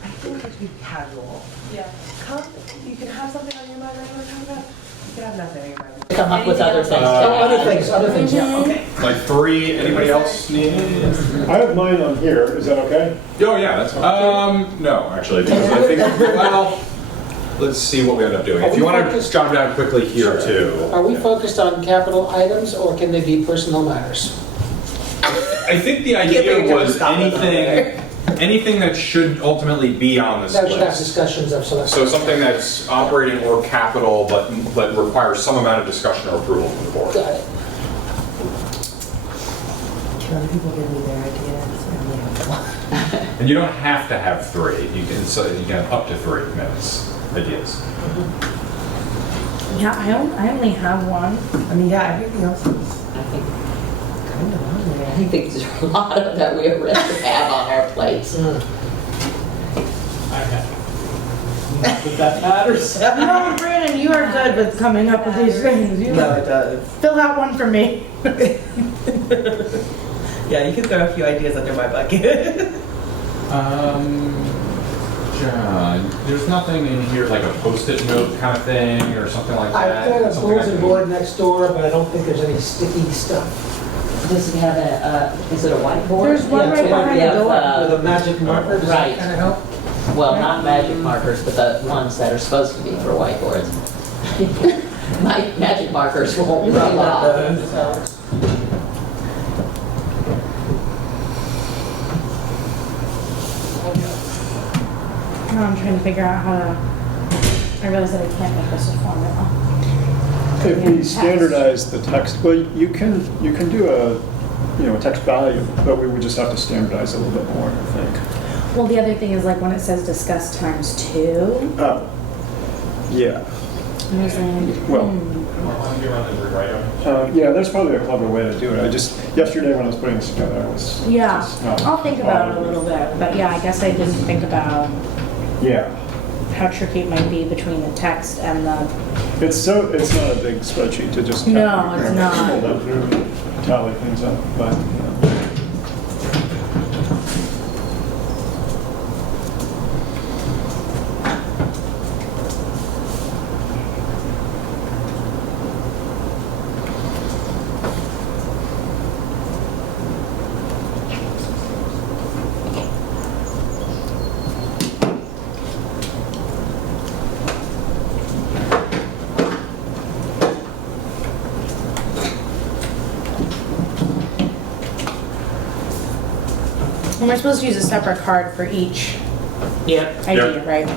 feel like it should be casual. Yeah. Come, you can have something on your mind right now, come back. You can have nothing on your mind. Come up with other things. Other things, yeah, okay. Like 3, anybody else need? I have mine on here. Is that okay? Oh, yeah, that's fine. No, actually, because I think, well, let's see what we end up doing. If you want to jot them down quickly here too. Are we focused on capital items or can they be personal matters? I think the idea was anything that should ultimately be on this That should have list. discussions of select. So something that's operating or capital, but requires some amount of discussion or approval from the board. Got it. Can other people give me their ideas? And we have one. And you don't have to have 3. You can have up to 3 minutes ideas. Yeah, I only have one. I mean, yeah, everything else is I think, kind of on I there. think there's a lot of that we already have on our plates. I have. Not that that matters. No, Brandon, you are good with coming up with these things. You No, it does. fill out one for me. Yeah, you can throw a few ideas under my bucket. There's nothing in here like a post-it note kind of thing or something like I've that? got a Something I bulletin can- board next door, but I don't think there's any sticky stuff. Does it have is it a whiteboard? There's one Yeah, right it's behind Yeah, the door. With a magic marker, does Right. that kind of help? Well, not magic markers, but the ones that are supposed to be for whiteboards. My magic markers won't rub off. No, I'm trying to figure out how to, I realize that I can't make this a formula. If we standardize the text, well, you can do a text value, but we would just have to standardize it a little bit more, I think. Well, the other thing is like when it says discuss times 2, Oh, yeah. I was like, Well, Why don't you run and rewrite them? yeah, there's probably a clever way to do it. Yesterday when I was putting this together, I was yeah, just not I'll think about it a following little bit, but yeah, I guess I didn't think about Yeah. how tricky it might be between the text and the, It's not a big spreadsheet to just No, it's not. pull that through and tally things up, but am I supposed to use a separate card for each Yep. idea, right?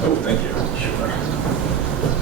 Oh, thank you. Sure.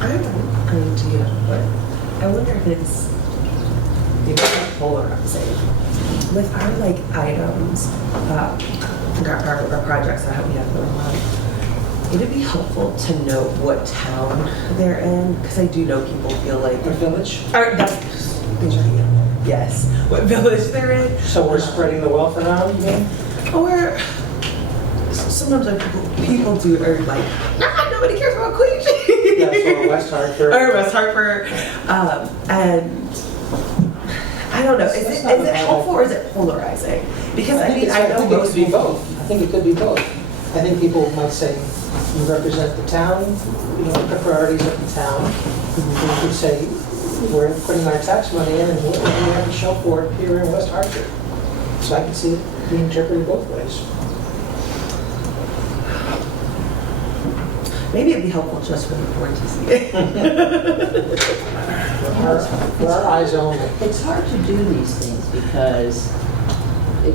I have an idea, but I wonder if it's maybe not polarizing. With our like items, our projects that we have going on, would it be helpful to know what town they're in? Because I do know people feel like Our village, that's yes, what village they're in, so we're spreading the wealth around, you mean? or sometimes like people do are like, nah, nobody cares about Queen. Yeah, so West Hartford. Or West Hartford, and I don't know. Is That's it not a bad helpful or is it polarizing? Because I mean, I know think it most could be people. both. I think it could be both. I think people might say, you represent the town, the priorities of the town. You could say, we're putting our tax money in and we have a show for it here in West Hartford. So I can see it being interpreted both ways. Maybe it'd be helpful just for the board to see it. For our eyes only. It's hard to do these things because it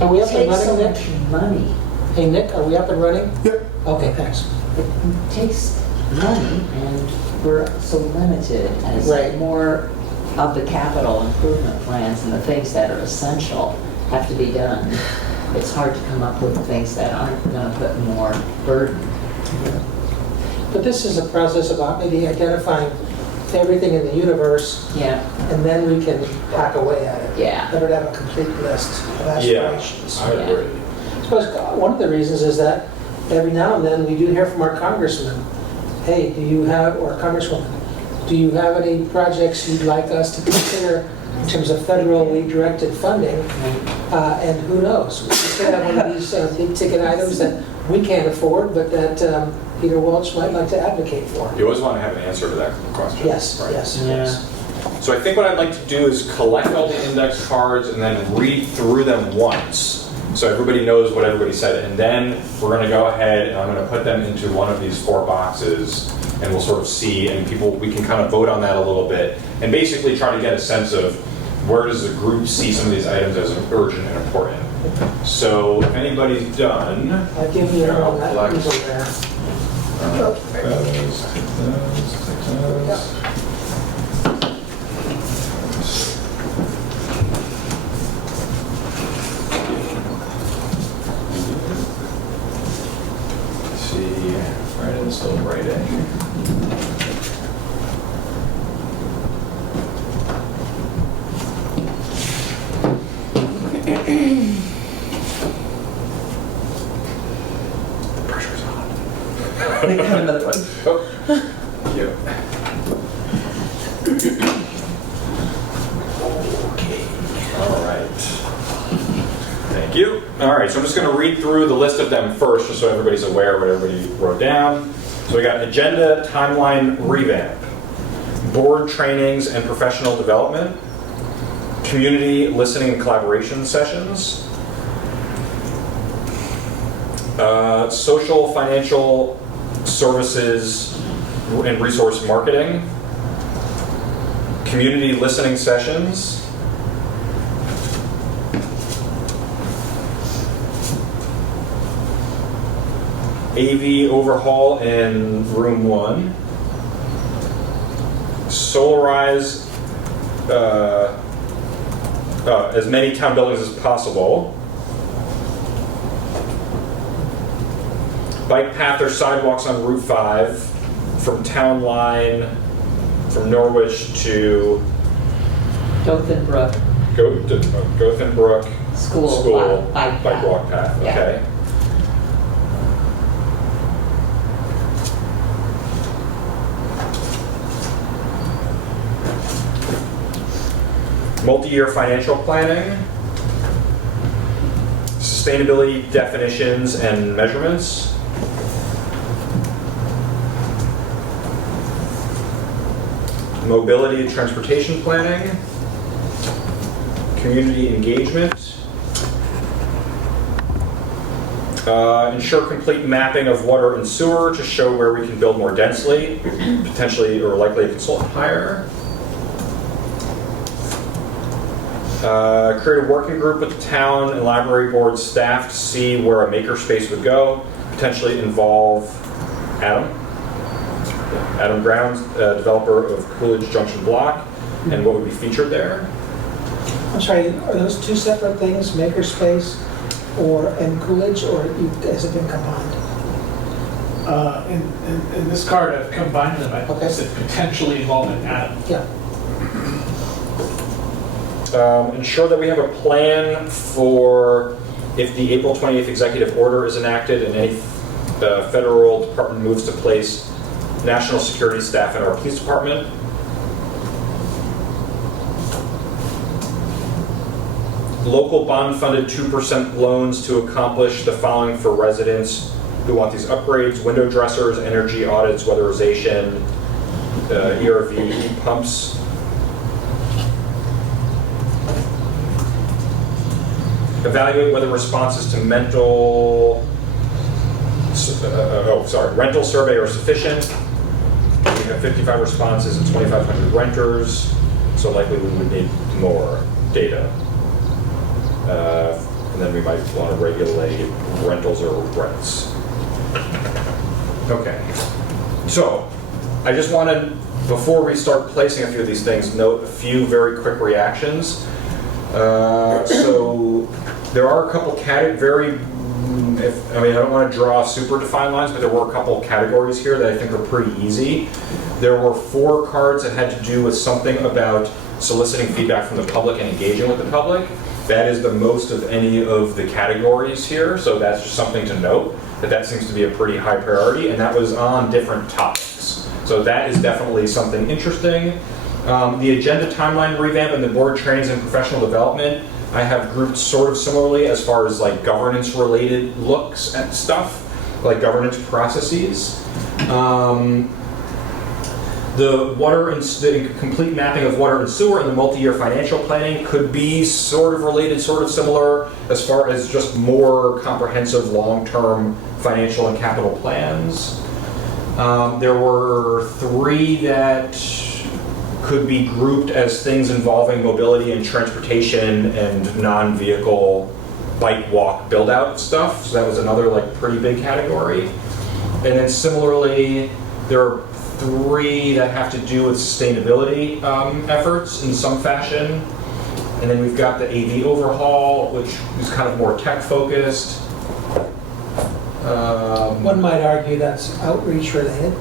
Are we up and takes so running, much Nick? money. Hey, Nick, are we up and running? Yep. Okay, thanks. It takes money and we're so limited as Right. more of the capital improvement plans and the things that are essential have to be done. It's hard to come up with things that aren't gonna put more burden. But this is a process about maybe identifying everything in the universe, Yeah, and then we can hack away at it. yeah. Better to have a complete list of aspirations. I agree. I suppose one of the reasons is that every now and then we do hear from our congressman, hey, do you have, or congresswoman, do you have any projects you'd like us to consider in terms of federally directed funding? And who knows? We could have one of these big ticket items that we can't afford, but that Peter Welch might like to advocate for. You always want to have an answer to that question. Yes, right? yes, Yeah. yes. So I think what I'd like to do is collect all the index cards and then read through them once, so everybody knows what everybody said. And then we're going to go ahead and I'm going to put them into one of these 4 boxes, and we'll sort of see, and we can kind of vote on that a little bit, and basically try to get a sense of where does the group see some of these items as urgent and important. So if anybody's done, I've given you I'll all that collect. easel there. See, writing, still writing. The pressure's on. They have another one. Oh, yeah. Okay. All right. Thank you. All right, so I'm just going to read through the list of them first, just so everybody's aware of what everybody wrote down. So we got agenda, timeline, revamp, board trainings and professional development, community listening and collaboration sessions, social financial services and resource marketing, community listening sessions, AV overhaul in room 1, solarize as many town buildings as possible, bike path or sidewalks on Route 5 from town line, from Norwich to Dothan Brook Gothen Brook School bike path. walk path, Yeah. okay. Multi-year financial planning, sustainability definitions and measurements, mobility and transportation planning, community engagement, ensure complete mapping of water and sewer to show where we can build more densely, potentially or likely a consultant hire. Create a working group with the town and library board staff to see where a makerspace would go, potentially involve Adam Grounds, developer of Coolidge Junction block, and what would be featured there. I'm sorry, are those two separate things, makerspace and Coolidge, or has it been combined? In this card, I've combined them. I Okay. said potentially involving Adam. Yeah. Ensure that we have a plan for if the April 28th executive order is enacted and any federal department moves to place national security staff in our police department. Local bond-funded 2% loans to accomplish the following for residents who want these upgrades: window dressers, energy audits, weatherization, ERV, heat pumps. Evaluate whether responses to rental survey are sufficient. We have 55 responses and 2,500 renters, so likely we would need more data. And then we might want to regulate rentals or rents. Okay, so I just wanted before we start placing a few of these things, note a few very quick reactions. So there are a couple I don't want to draw super defined lines, but there were a couple categories here that I think are pretty easy. There were 4 cards that had to do with something about soliciting feedback from the public and engaging with the public. That is the most of any of the categories here, so that's just something to note, that seems to be a pretty high priority, and that was on different topics. So that is definitely something interesting. The agenda timeline revamp and the board trainings and professional development, I have grouped sort of similarly as far as like governance related looks at stuff, like governance processes. The complete mapping of water and sewer and the multi-year financial planning could be sort of related, sort of similar as far as just more comprehensive long-term financial and capital plans. There were 3 that could be grouped as things involving mobility and transportation and non-vehicle bike walk build-out stuff. So that was another like pretty big category. And then similarly, there are 3 that have to do with sustainability efforts in some fashion. And then we've got the AV overhaul, which is kind of more tech-focused. One might argue that's outreach related,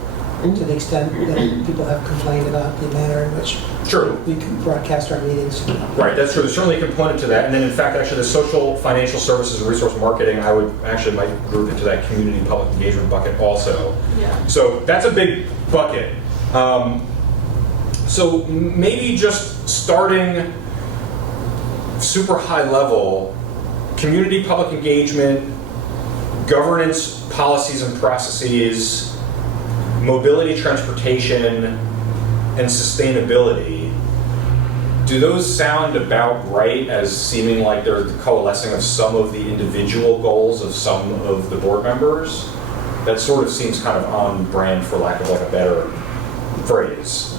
to the extent that people have complained about the manner in which True. we can broadcast our meetings. Right, that's true. There's certainly a component to that. And then in fact, actually the social financial services and resource marketing, I would actually might group into that community public engagement bucket also. Yeah. So that's a big bucket. So maybe just starting super high level, community public engagement, governance policies and processes, mobility, transportation, and sustainability. Do those sound about right as seeming like they're the coalescing of some of the individual goals of some of the board members? That sort of seems kind of on brand, for lack of like a better phrase.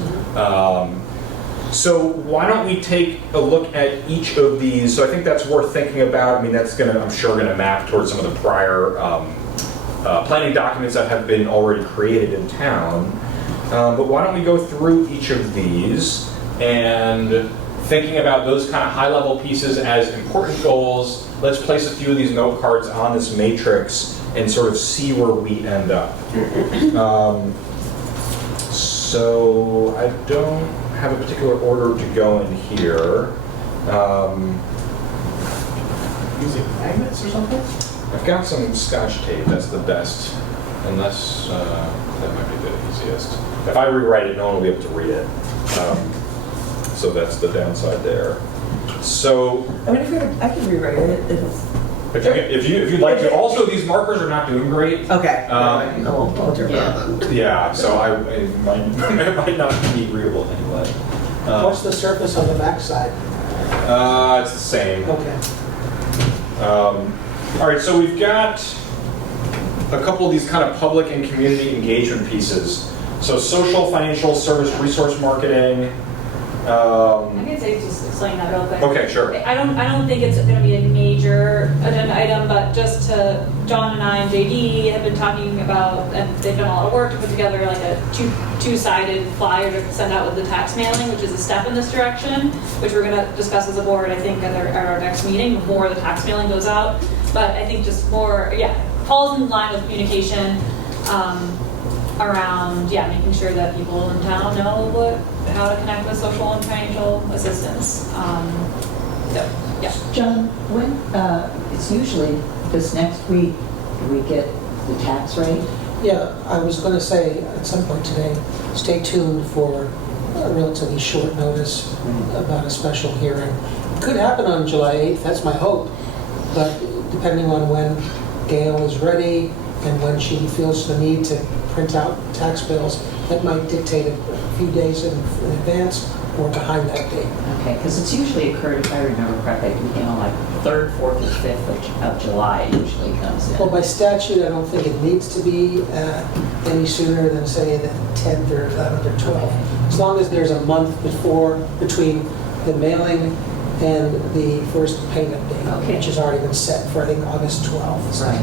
So why don't we take a look at each of these? So I think that's worth thinking about. I mean, that's I'm sure gonna map towards some of the prior planning documents that have been already created in town. But why don't we go through each of these and thinking about those kind of high-level pieces as important goals. Let's place a few of these note cards on this matrix and sort of see where we end up. So I don't have a particular order to go in here. Using magnets or something? I've got some Scotch tape, that's the best, unless that might be the easiest. If I rewrite it, no one will be able to read it. So that's the downside there. So, I mean, I can rewrite it. if you'd like to. Also, these markers are not doing great. Okay. I'll turn Yeah. Yeah, so it might not be readable anyway. What's the surface on the backside? It's the same. Okay. All right, so we've got a couple of these kind of public and community engagement pieces. So social, financial, service, resource marketing. I can say just explain that real quick. Okay, sure. I don't think it's going to be a major agenda item, but just to John and I and JD have been talking about, and they've done a lot of work to put together like a two-sided flyer to send out with the tax mailing, which is a step in this direction, which we're going to discuss as a board, I think, at our next meeting before the tax mailing goes out. But I think just more, falls in line with communication around, making sure that people in town know how to connect with social and financial assistance. John, when, it's usually this next week, do we get the tax rate? Yeah, I was going to say at some point today, stay tuned for a relatively short notice about a special hearing. It could happen on July 8th, that's my hope, but depending on when Gail is ready and when she feels the need to print out tax bills, that might dictate a few days in advance or behind that date. Okay, because it's usually occurred, if I remember correctly, like 3rd, 4th, or 5th of July it usually comes in. Well, by statute, I don't think it needs to be any sooner than, say, the 10th or 11th or 12th. As long as there's a month between the mailing and the first payment date, which has already been set for, I think, August 12th. Right.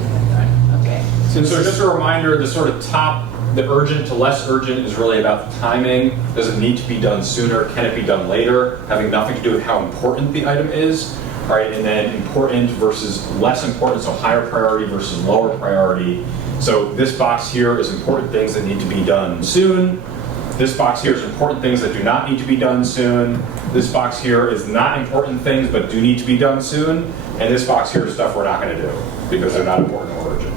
Okay. And so just a reminder, the sort of top the urgent to less urgent is really about the timing. Does it need to be done sooner? Can it be done later? Having nothing to do with how important the item is, right? And then important versus less important, so higher priority versus lower priority. So this box here is important things that need to be done soon. This box here is important things that do not need to be done soon. This box here is not important things but do need to be done soon. And this box here is stuff we're not going to do because they're not important or urgent.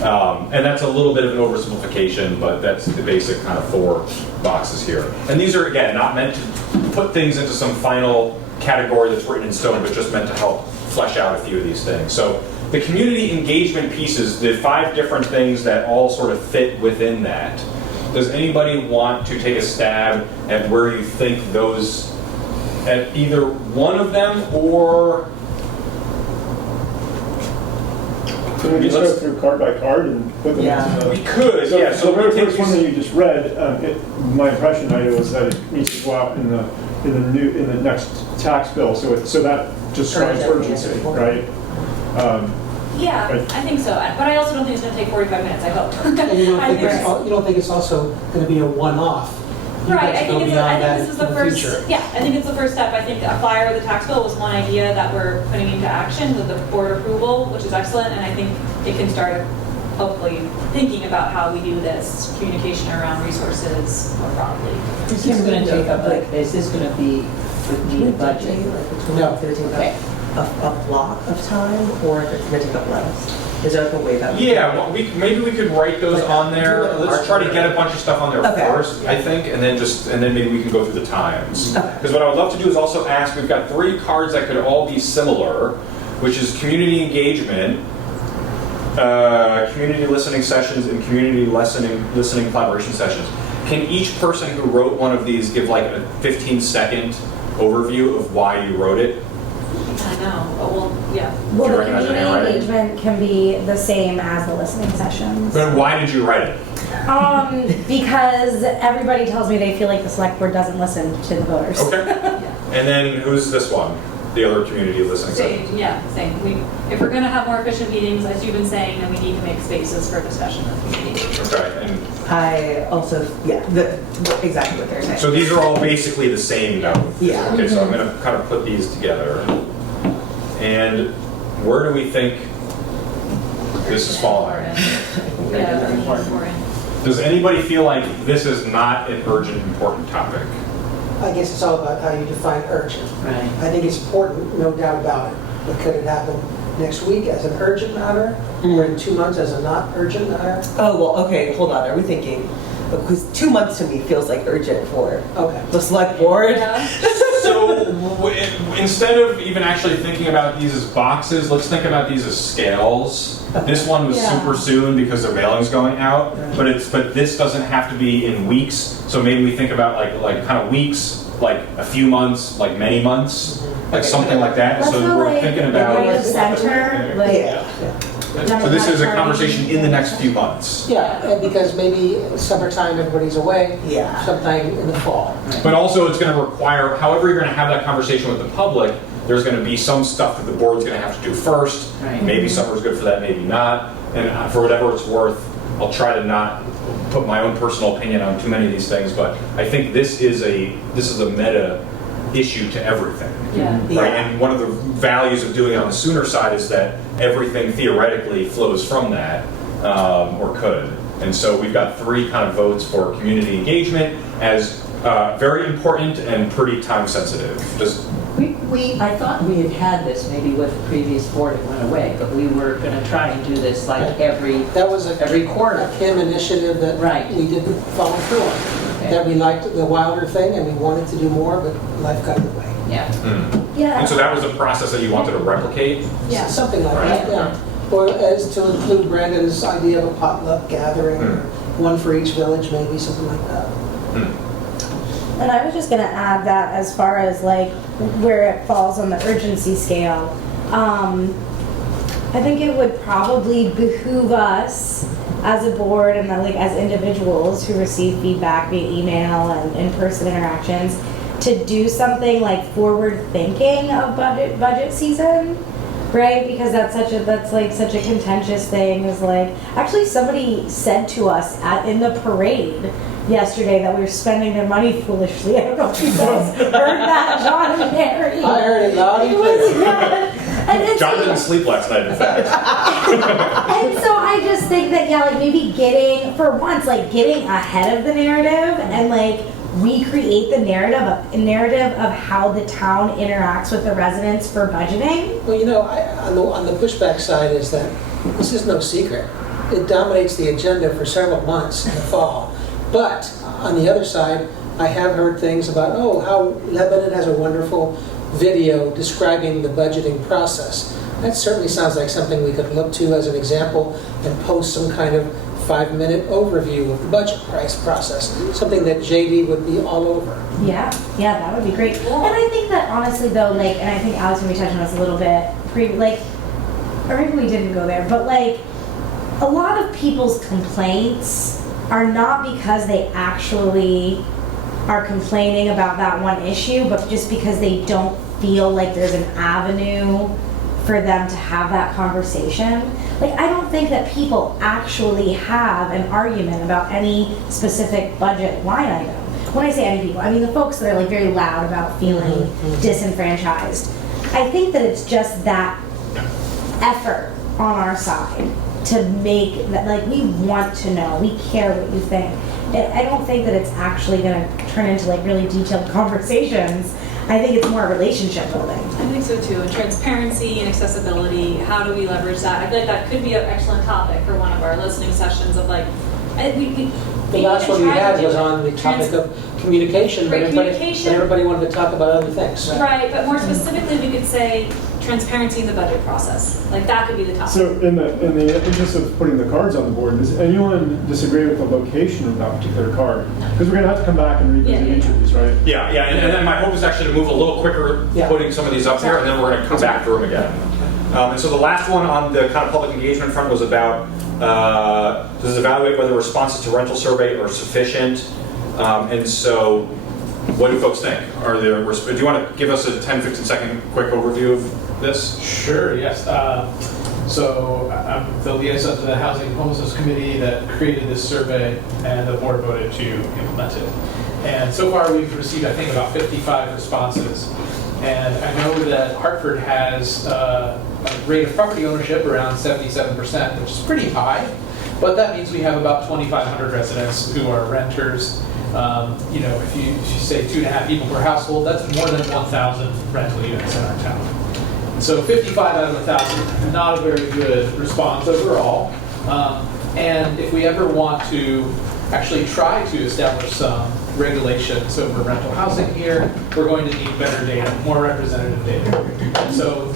And that's a little bit of an oversimplification, but that's the basic kind of 4 boxes here. And these are, again, not meant to put things into some final category that's written in stone, but just meant to help flesh out a few of these things. So the community engagement pieces, the 5 different things that all sort of fit within that. Does anybody want to take a stab at where you think those, at either one of them or? Can we just go through card by card and put them into the... We could, So, yeah. so the very we take first one that you just read, my impression of it was that it needs to go out in the next tax bill, so that describes urgency, right? Yeah, Right. I think so, but I also don't think it's gonna take 45 minutes, I hope. And you I don't think think it's, you don't think it's also gonna be a one-off? You Right, guys I go think beyond that this is in the first, future. yeah, I think it's the first step. I think a flyer of the tax bill was one idea that we're putting into action with the board approval, which is excellent, and I think it can start hopefully thinking about how we do this communication around resources more broadly. Is this going to take up, like, is this going to be with the budget? No. Is it going to take Okay. a block of time, or if it's going to take up less? Is there like a way that Yeah, well, maybe we could write those Like, on there. do it Let's try to get a bunch of stuff on there Okay. first, I think, and then maybe we can go through the times. Okay. Because what I would love to do is also ask, we've got 3 cards that could all be similar, which is community engagement, community listening sessions, and community listening collaboration sessions. Can each person who wrote one of these give like a 15-second overview of why you wrote it? I know, but we'll, yeah. Well, Do you the recognize the community handwriting? engagement can be the same as the listening sessions. But why did you write it? Because everybody tells me they feel like the select board doesn't listen to the voters. Okay. And then who's this one? The other community listening session? Same, yeah, same. If we're gonna have more efficient meetings, as you've been saying, then we need to make spaces for discussion of the meeting. Okay. And I also, yeah, exactly what they're saying. so these are all basically the same note. Yeah. Okay, so I'm going to kind of put these together. And where do we think this is falling? Yeah, very important. Does anybody feel like this is not an urgent, important topic? I guess it's all about how you define urgent. Right. I think it's important, no doubt about it, but could it happen next week as an urgent matter, or in 2 months as a not urgent matter? Oh, well, okay, hold on. Are we thinking, because 2 months to me feels like urgent for Okay. the select board. Yeah. So instead of even actually thinking about these as boxes, let's think about these as scales. This one was Yeah. super soon because the mailing's going out, but this doesn't have to be in weeks. So maybe we think about like kind of weeks, like a few months, like many months, like something like that. Let's So go we're like thinking the about. right of center, like. Yeah. So this is a conversation in the next few months. Yeah, and because maybe summertime, everybody's away, Yeah. sometime in the fall. But also it's going to require, however you're going to have that conversation with the public, there's going to be some stuff that the board's going to have to do first. Right. Maybe summer's good for that, maybe not. And for whatever it's worth, I'll try to not put my own personal opinion on too many of these things, but I think this is a meta issue to everything. Yeah. Right? Yeah. And one of the values of doing it on the sooner side is that everything theoretically flows from that, or could. And so we've got 3 kind of votes for community engagement as very important and pretty time sensitive. Just I thought we had this maybe with the previous board, it went away, but we were going to try and do this like every That was every quarter. a Kim initiative that Right. we didn't follow through on. Okay. That we liked the Wilder thing and we wanted to do more, but life got in the way. Yeah. Yeah. And so that was a process that you wanted to replicate? Yeah. Something like Right. that, yeah. Or as to include Brandon's idea of a potluck gathering, or one for each village, maybe, something like that. And I was just gonna add that as far as like where it falls on the urgency scale, I think it would probably behoove us as a board and then like as individuals who receive feedback via email and in-person interactions to do something like forward thinking of budget season. right? Because that's like such a contentious thing. Is like actually somebody said to us in the parade yesterday that we were spending their money foolishly. I don't know if you guys heard that, John and Mary. I heard it loud and It was, clear. yeah. And it's John didn't sleep last night, in fact. And so I just think that, yeah, like maybe for once, like getting ahead of the narrative and like recreate the narrative of how the town interacts with the residents for budgeting. Well, you know, on the pushback side is that this is no secret. It dominates the agenda for several months in the fall. But on the other side, I have heard things about, how Lebanon has a wonderful video describing the budgeting process. That certainly sounds like something we could look to as an example and post some kind of 5-minute overview of the budget price process, something that JD would be all over. Yeah, that would be great. And I think that honestly though, like, and I think Alex maybe touched on this a little bit, or maybe we didn't go there, but like, a lot of people's complaints are not because they actually are complaining about that one issue, but just because they don't feel like there's an avenue for them to have that conversation. Like, I don't think that people actually have an argument about any specific budget line item. When I say any people, I mean the folks that are like very loud about feeling disenfranchised. I think that it's just that effort on our side to make that, like, we want to know, we care what you think. I don't think that it's actually going to turn into like really detailed conversations. I think it's more relationship building. I think so too. And transparency and accessibility, how do we leverage that? I feel like that could be an excellent topic for one of our listening sessions of like, The last one we had was on the topic of communication, but everybody wanted to talk about other things. Right, but more specifically, we could say transparency in the budget process. Like that could be the topic. So in the interest of putting the cards on the board, does anyone disagree with the location of that particular card? Because we're going to have to come back and revisit each of these, right? Yeah, and then my hope is actually to move a little quicker, putting some of these up here, and then we're going to come back through them again. And so the last one on the kind of public engagement front was about, does it evaluate whether responses to rental survey are sufficient? And so what do folks think? Do you want to give us a 10-15 second quick overview of this? Sure, yes. So I'm the liaison to the Housing and Homelessness Committee that created this survey, and the board voted to implement it. And so far we've received, I think, about 55 responses. And I know that Hartford has a rate of property ownership around 77%, which is pretty high. But that means we have about 2,500 residents who are renters. If you say 2.5 people per household, that's more than 1,000 rental units in our town. So 55 out of 1,000, not a very good response overall. And if we ever want to actually try to establish some regulations over rental housing here, we're going to need better data, more representative data. So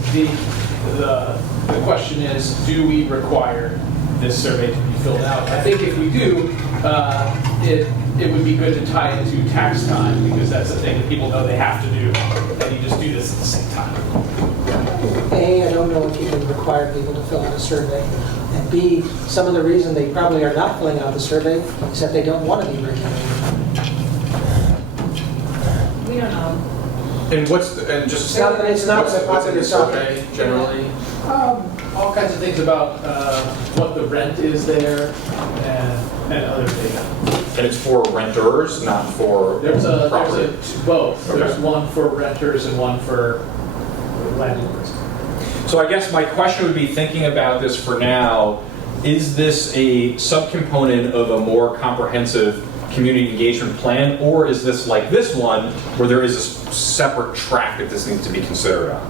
the question is, do we require this survey to be filled out? I think if we do, it would be good to tie it to tax time, because that's the thing that people know they have to do, and you just do this at the same time. A, I don't know if you can require people to fill out a survey. And B, some of the reason they probably are not filling out the survey is that they don't want to be regulated. We don't know. And It's not a popular survey generally? All kinds of things about what the rent is there, and other data. And it's for renters, not for There's property? both. Okay. There's one for renters and one for landlords. So I guess my question would be, thinking about this for now, is this a subcomponent of a more comprehensive community engagement plan, or is this like this one, where there is a separate track that this needs to be considered on?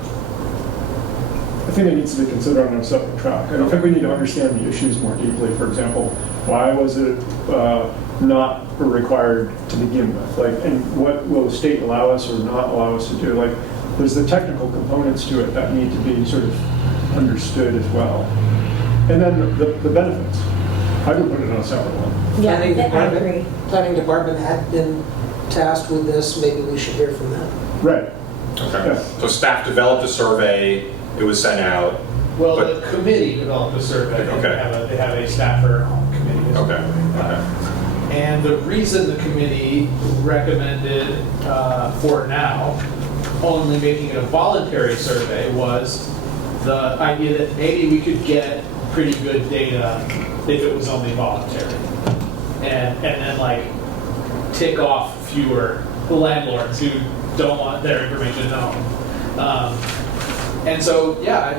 I think it needs to be considered on a separate track. I think we need to understand the issues more deeply. For example, why was it not required to begin with? Like, and what will the state allow us or not allow us to do? Like, there's the technical components to it that need to be sort of understood as well. And then the benefits. I would put it on a separate one. Yeah, I Planning agree. Planning department had been tasked with this. Maybe we should hear from them. Right. Okay. Yeah. So staff developed a survey, it was sent out. Well, But- the committee developed a survey. Okay. They have a staffer on the committee. Okay. And the reason the committee recommended, for now, only making it a voluntary survey was the idea that maybe we could get pretty good data if it was only voluntary. And then like tick off fewer landlords who don't want their information known. And so, yeah,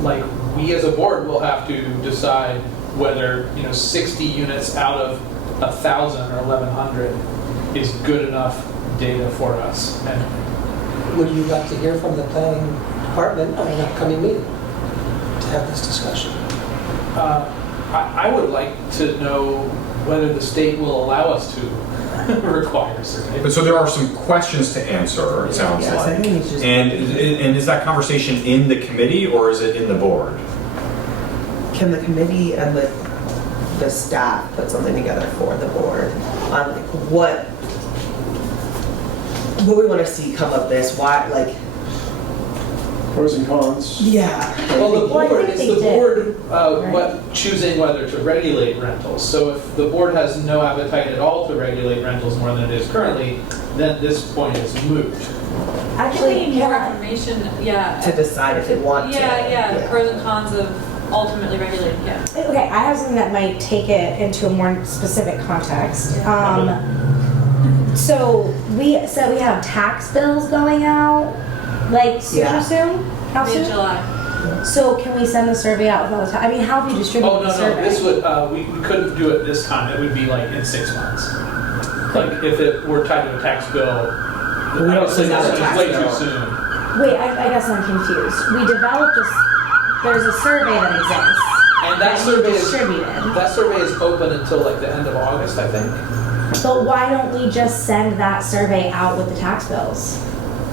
like we as a board will have to decide whether 60 units out of 1,000 or 1,100 is good enough data for us. And Would you like to hear from the planning department on an upcoming meeting to have this discussion? I would like to know whether the state will allow us to require survey. But so there are some questions to answer, it sounds Yes, I like. think it's just- And is that conversation in the committee or is it in the board? Can the committee and the staff put something together for the board on like what we want to see come of this? Why, like, Pros and cons. yeah. Well, the Well, I board, think it's they the did. board Right. choosing whether to regulate rentals. So if the board has no appetite at all to regulate rentals more than it is currently, then this point is moot. Actually, More can I- information, yeah. To decide if they want to. Yeah, pros and cons of ultimately regulating, yeah. okay, I have something that might take it into a more specific context. So we said we have tax bills going out, like super Yeah. soon? How soon? Mid-July. So can we send the survey out with all the time? I mean, how have you distributed Oh, the no, survey? this would, we couldn't do it this time. It would be like in 6 months. Like if it were tied to a tax bill, We don't obviously send out this a is tax way bill. too soon. Wait, I guess I'm confused. We developed this, there's a survey that exists. And that we survey is, distributed. that survey is open until like the end of August, I think. But why don't we just send that survey out with the tax bills?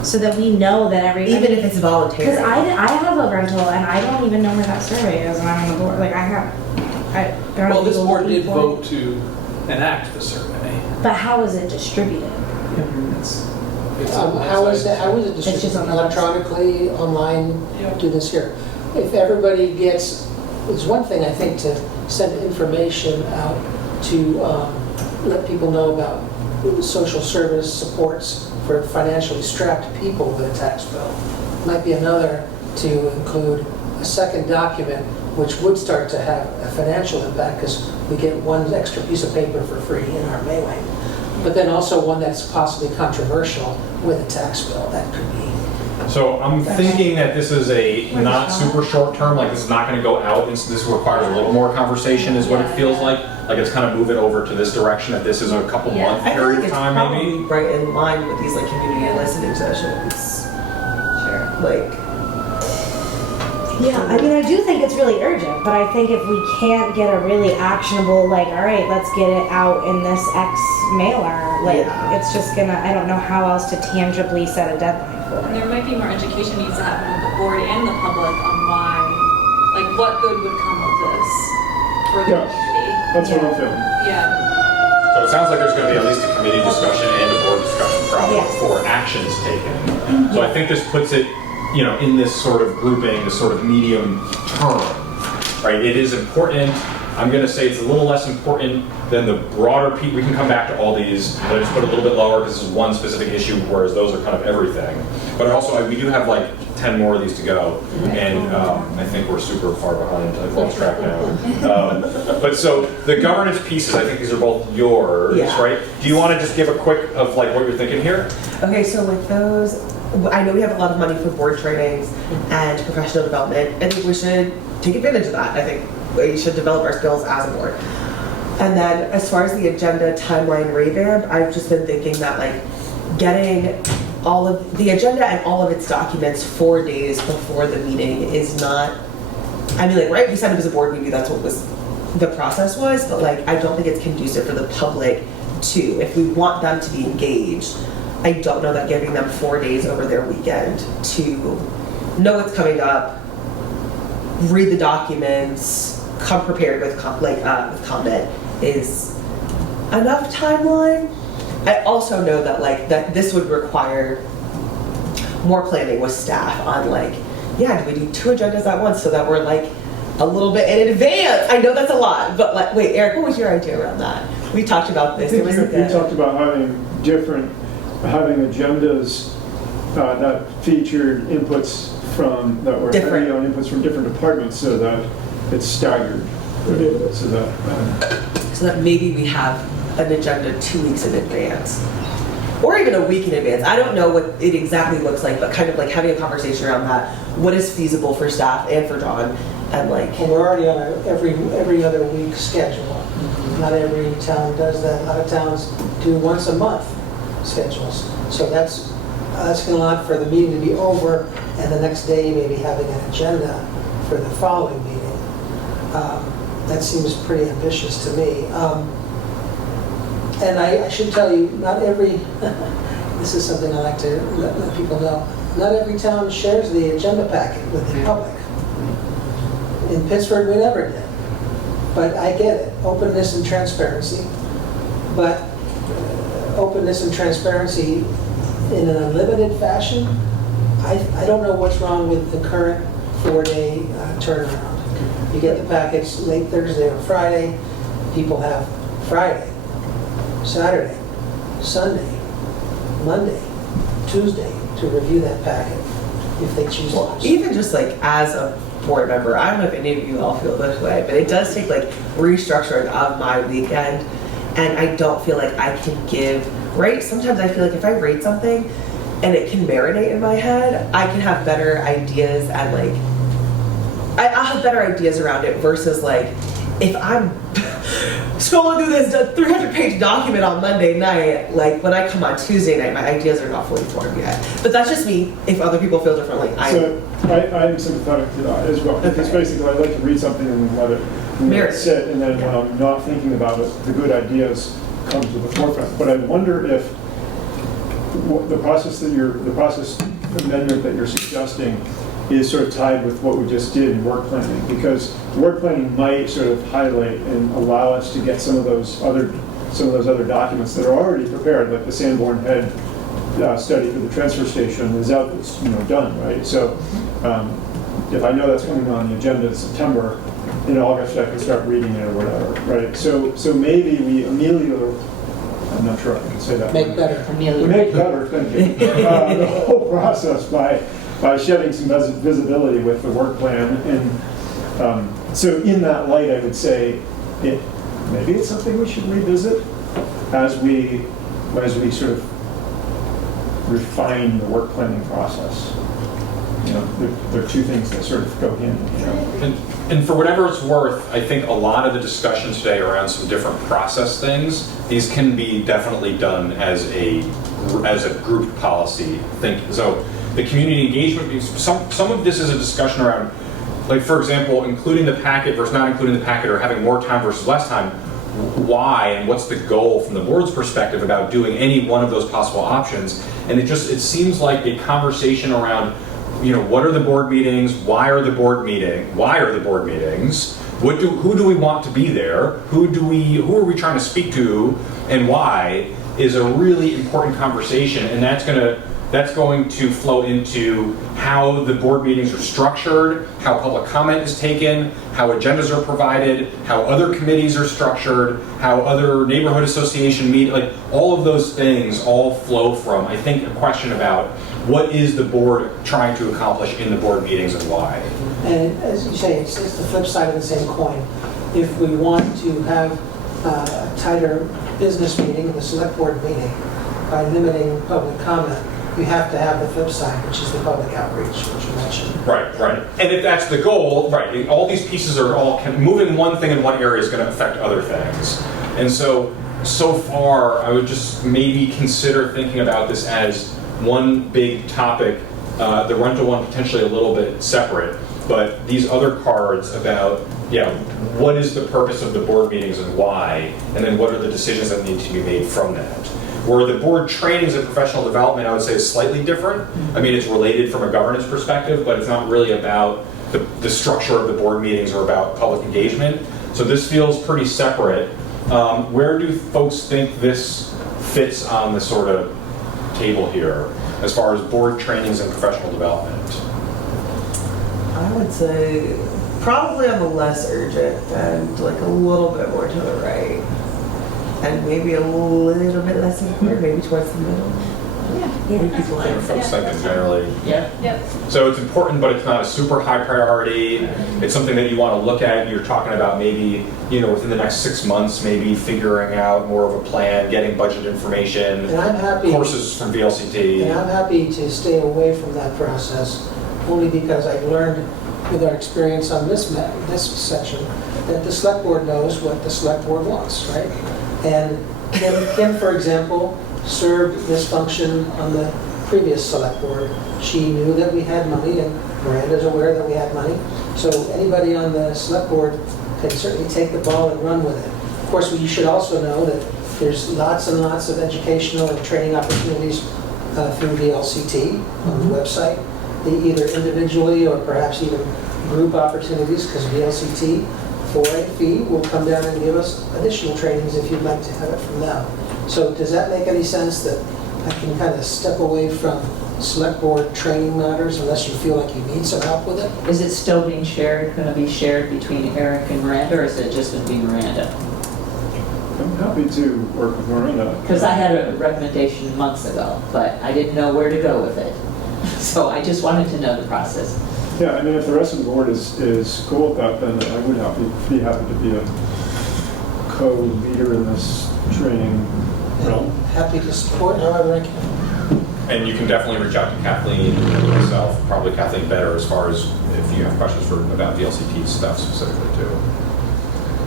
So that we know that Even if it's voluntary. Because I have a rental and I don't even know where that survey is and I'm on the board. Like there are Well, this people board looking did for it. vote to enact the survey. But how is it distributed? It's on the How is website. that, how is it It's just distributed? on the website. Electronically, online, Yeah. do this here? If everybody gets, it's one thing, I think, to send information out to let people know about social service supports for financially strapped people with a tax bill. Might be another to include a second document which would start to have a financial impact because we get one extra piece of paper for free in our mailing. But then also one that's possibly controversial with a tax bill, that could be. So I'm thinking that this is a not super short term, like this is not gonna go out, and so this requires a little more conversation is what it feels like. Like it's kind of moving over to this direction, that this is a couple month I feel period like of it's time probably maybe. right in line with these like community listening sessions. Sure. Like, Yeah, I mean, I do think it's really urgent, but I think if we can't get a really actionable, like, all right, let's get it out in this X mailer, like, Yeah. it's just gonna, I don't know how else to tangibly set a deadline for And it. there might be more education needs to happen with the board and the public on why, like what good would come of this for the Yeah. community. That's what I'm feeling. Yeah. So it sounds like there's gonna be at least a committee discussion and a board discussion probably Yes. before actions taken. So I think this puts it, in this sort of grouping, this sort of medium term, right? It is important. I'm gonna say it's a little less important than the broader we can come back to all these, but I just put it a little bit lower because this is one specific issue, whereas those are kind of everything. But also, we do have like 10 more of these to go, and I think we're super far behind. I've lost track now. But so the governance pieces, I think these are both yours, Yeah. right? Do you want to just give a quick of like what you're thinking here? okay, so with those, I know we have a lot of money for board trainings and professional development. I think we should take advantage of that. I think we should develop our skills as a board. And then as far as the agenda timeline revamp, I've just been thinking that like getting all of the agenda and all of its documents 4 days before the meeting is not, I mean, like, right, we said it was a board, we knew that's what was the process was, but like I don't think it's conducive for the public to, if we want them to be engaged, I don't know that giving them 4 days over their weekend to know what's coming up, read the documents, come prepared with with comment is enough timeline. I also know that that this would require more planning with staff on do we do 2 agendas at once so that we're a little bit in advance? I know that's a lot, but wait, Eric, what was your idea around that? We talked about this. I It think was you talked about having agendas that featured inputs that were Different. heavy on inputs from different departments so that it's staggered. So that, So that maybe we have an agenda 2 weeks in advance. Or even a week in advance. I don't know what it exactly looks like, but kind of like having a conversation around that. What is feasible for staff and for John? And like, And we're already on a every other week schedule. Not every town does that. A lot of towns do once a month schedules. So that's asking a lot for the meeting to be over and the next day maybe having an agenda for the following meeting. That seems pretty ambitious to me. And I should tell you, not every, this is something I like to let people know, not every town shares the agenda packet with the public. In Pittsburgh, we never did. But I get it, openness and transparency. But openness and transparency in an unlimited fashion, I don't know what's wrong with the current 4-day turnaround. You get the packets late Thursday or Friday, people have Friday, Saturday, Sunday, Monday, Tuesday to review that packet if they choose to. even just like as a board member, I don't know if any of you all feel this way, but it does take like restructuring of my weekend, and I don't feel like I can give, right? Sometimes I feel like if I read something and it can marinate in my head, I can have better ideas and like, I'll have better ideas around it versus like, if I'm scrolling through this 300-page document on Monday night, like when I come on Tuesday night, my ideas are not fully formed yet. But that's just me. If other people feel differently, so I'm sympathetic to that as well. Because basically I like to read something and let it sit, and then when I'm not thinking about it, the good ideas come to the forefront. But I wonder if the process amendment that you're suggesting is sort of tied with what we just did in work planning, because work planning might sort of highlight and allow us to get some of those other documents that are already prepared, like the Sanborn Head study for the transfer station is out, it's done, right? So if I know that's coming on the agenda in September, in August I can start reading it or whatever, right? So maybe we I'm not sure if I can say that. Make better. Make better, thank you. The whole process by shedding some visibility with the work plan. And so in that light, I would say maybe it's something we should revisit as we sort of refine the work planning process. There are two things that sort of go hand in hand. And for whatever it's worth, I think a lot of the discussion today around some different process things, these can be definitely done as a group policy thing. So the community engagement, some of this is a discussion around, like for example, including the packet versus not including the packet, or having more time versus less time. Why and what's the goal from the board's perspective about doing any one of those possible options? And it seems like a conversation around, what are the board meetings? Why are the board meetings? Who do we want to be there? Who are we trying to speak to, and why is a really important conversation, and that's going to flow into how the board meetings are structured, how public comment is taken, how agendas are provided, how other committees are structured, how other neighborhood association meet, like all of those things all flow from, I think, a question about what is the board trying to accomplish in the board meetings and why. And as you say, it's the flip side of the same coin. If we want to have a tighter business meeting, the select board meeting, by limiting public comment, you have to have the flip side, which is the public outreach, which you mentioned. Right. And if that's the goal, right, all these pieces are moving one thing in one area is going to affect other things. And so far, I would just maybe consider thinking about this as one big topic, the rental one potentially a little bit separate, but these other cards about, what is the purpose of the board meetings and why, and then what are the decisions that need to be made from that. Where the board trainings and professional development, I would say, is slightly different. I mean, it's related from a governance perspective, but it's not really about the structure of the board meetings or about public engagement. So this feels pretty separate. Where do folks think this fits on the sort of table here, as far as board trainings and professional development? I would say probably on the less urgent and like a little bit more to the right. And maybe a little bit less important, maybe towards the middle. What are folks thinking generally? Yeah. Yep. So it's important, but it's not a super high priority. It's something that you want to look at. You're talking about maybe, within the next 6 months, maybe figuring out more of a plan, getting budget information, And I'm happy. courses from VLCT. And I'm happy to stay away from that process, only because I've learned with our experience on this section, that the select board knows what the select board wants, right? And Kim, for example, served this function on the previous select board. She knew that we had money, and Miranda's aware that we had money. So anybody on the select board can certainly take the ball and run with it. Of course, you should also know that there's lots and lots of educational and training opportunities through VLCT on the website, either individually or perhaps even group opportunities, because VLCT, for a fee, will come down and give us additional trainings if you'd like to have it from them. So does that make any sense, that I can kind of step away from select board training matters unless you feel like you need some help with it? Is it still being shared, going to be shared between Eric and Miranda, or is it just going to be Miranda? I'm happy to work with Miranda. Because I had a recommendation months ago, but I didn't know where to go with it. So I just wanted to know the process. Yeah, I mean, if the rest of the board is cool with that, then I would be happy to be a co-leader in this training realm. Happy to support however I can. And you can definitely reach out to Kathleen and myself, probably Kathleen better, as far as if you have questions about VLCT stuff specifically too.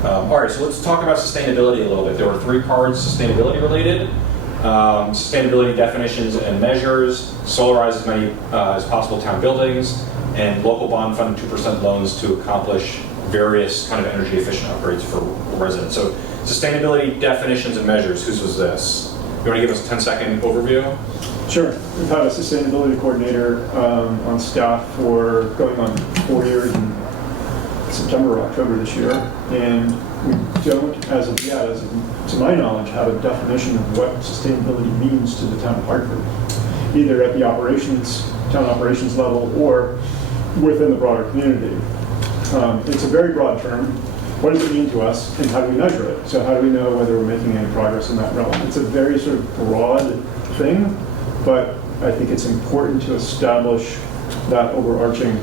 All right, so let's talk about sustainability a little bit. There were 3 parts sustainability related. Sustainability definitions and measures, solarize as many as possible town buildings, and local bond fund 2% loans to accomplish various kind of energy efficient upgrades for residents. So sustainability definitions and measures, whose was this? You want to give us a 10-second overview? Sure. We've had a sustainability coordinator on staff for going on 4 years in September or October this year, and we don't, as of yet, to my knowledge, have a definition of what sustainability means to the town of Hartford, either at the town operations level or within the broader community. It's a very broad term. What does it mean to us, and how do we measure it? So how do we know whether we're making any progress in that realm? It's a very sort of broad thing, but I think it's important to establish that overarching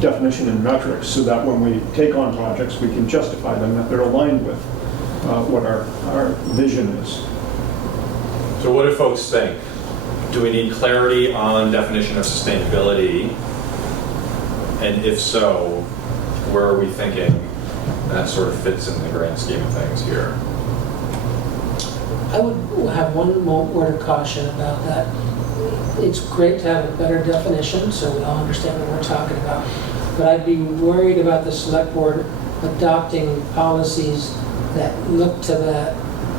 definition and metrics so that when we take on projects, we can justify them, that they're aligned with what our vision is. So what do folks think? Do we need clarity on definition of sustainability? And if so, where are we thinking that sort of fits in the grand scheme of things here? I would have one more word of caution about that. It's great to have a better definition so we all understand what we're talking about. But I'd be worried about the select board adopting policies that look to that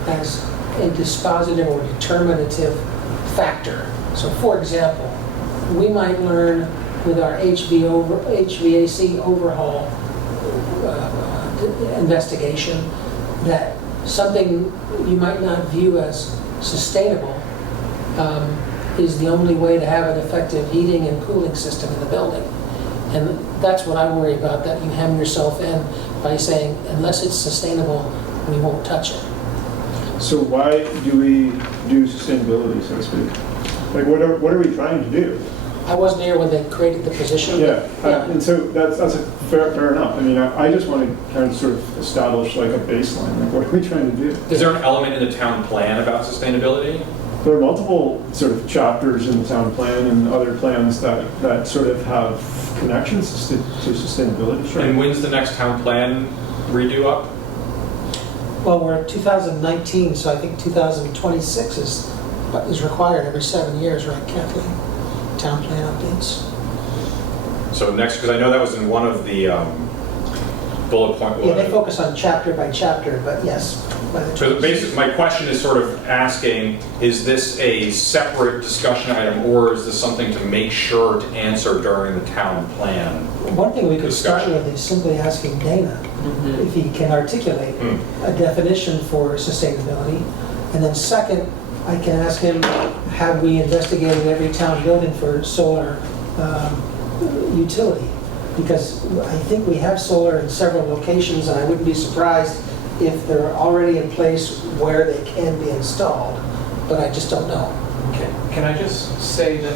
as a dispositive or determinative factor. So for example, we might learn with our HVAC overhaul investigation that something you might not view as sustainable is the only way to have an effective heating and cooling system in the building. And that's what I worry about, that you hem yourself in by saying, unless it's sustainable, we won't touch it. So why do we do sustainability, so to speak? Like, what are we trying to do? I wasn't here when they created the position. Yeah, and so that's a fair enough. I mean, I just want to kind of sort of establish like a baseline. Like, what are we trying to do? Is there an element in the town plan about sustainability? There are multiple sort of chapters in the town plan and other plans that sort of have connections to sustainability. Sure. And when's the next town plan redo up? Well, we're in 2019, so I think 2026 is required every 7 years, right, Kathleen? Town plan updates. So next, because I know that was in one of the bullet point. Yeah, they focus on chapter by chapter, but yes. So basically, my question is sort of asking, is this a separate discussion item, or is this something to make sure to answer during the town plan? One thing we could start discussion? with is simply asking Dana if he can articulate a definition for sustainability. And then second, I can ask him, have we investigated every town building for solar utility? Because I think we have solar in several locations, and I wouldn't be surprised if they're already in place where they can be installed. but I just don't know. Can I just say that,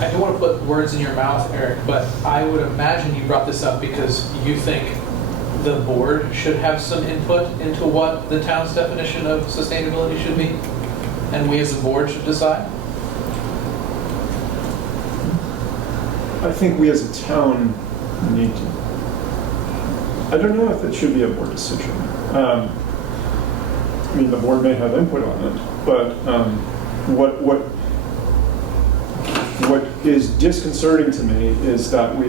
I don't want to put words in your mouth, Eric, but I would imagine you brought this up because you think the board should have some input into what the town's definition of sustainability should be, and we as a board should decide? I think we as a town need to, I don't know if it should be a board decision. I mean, the board may have input on it, but what is disconcerting to me is that we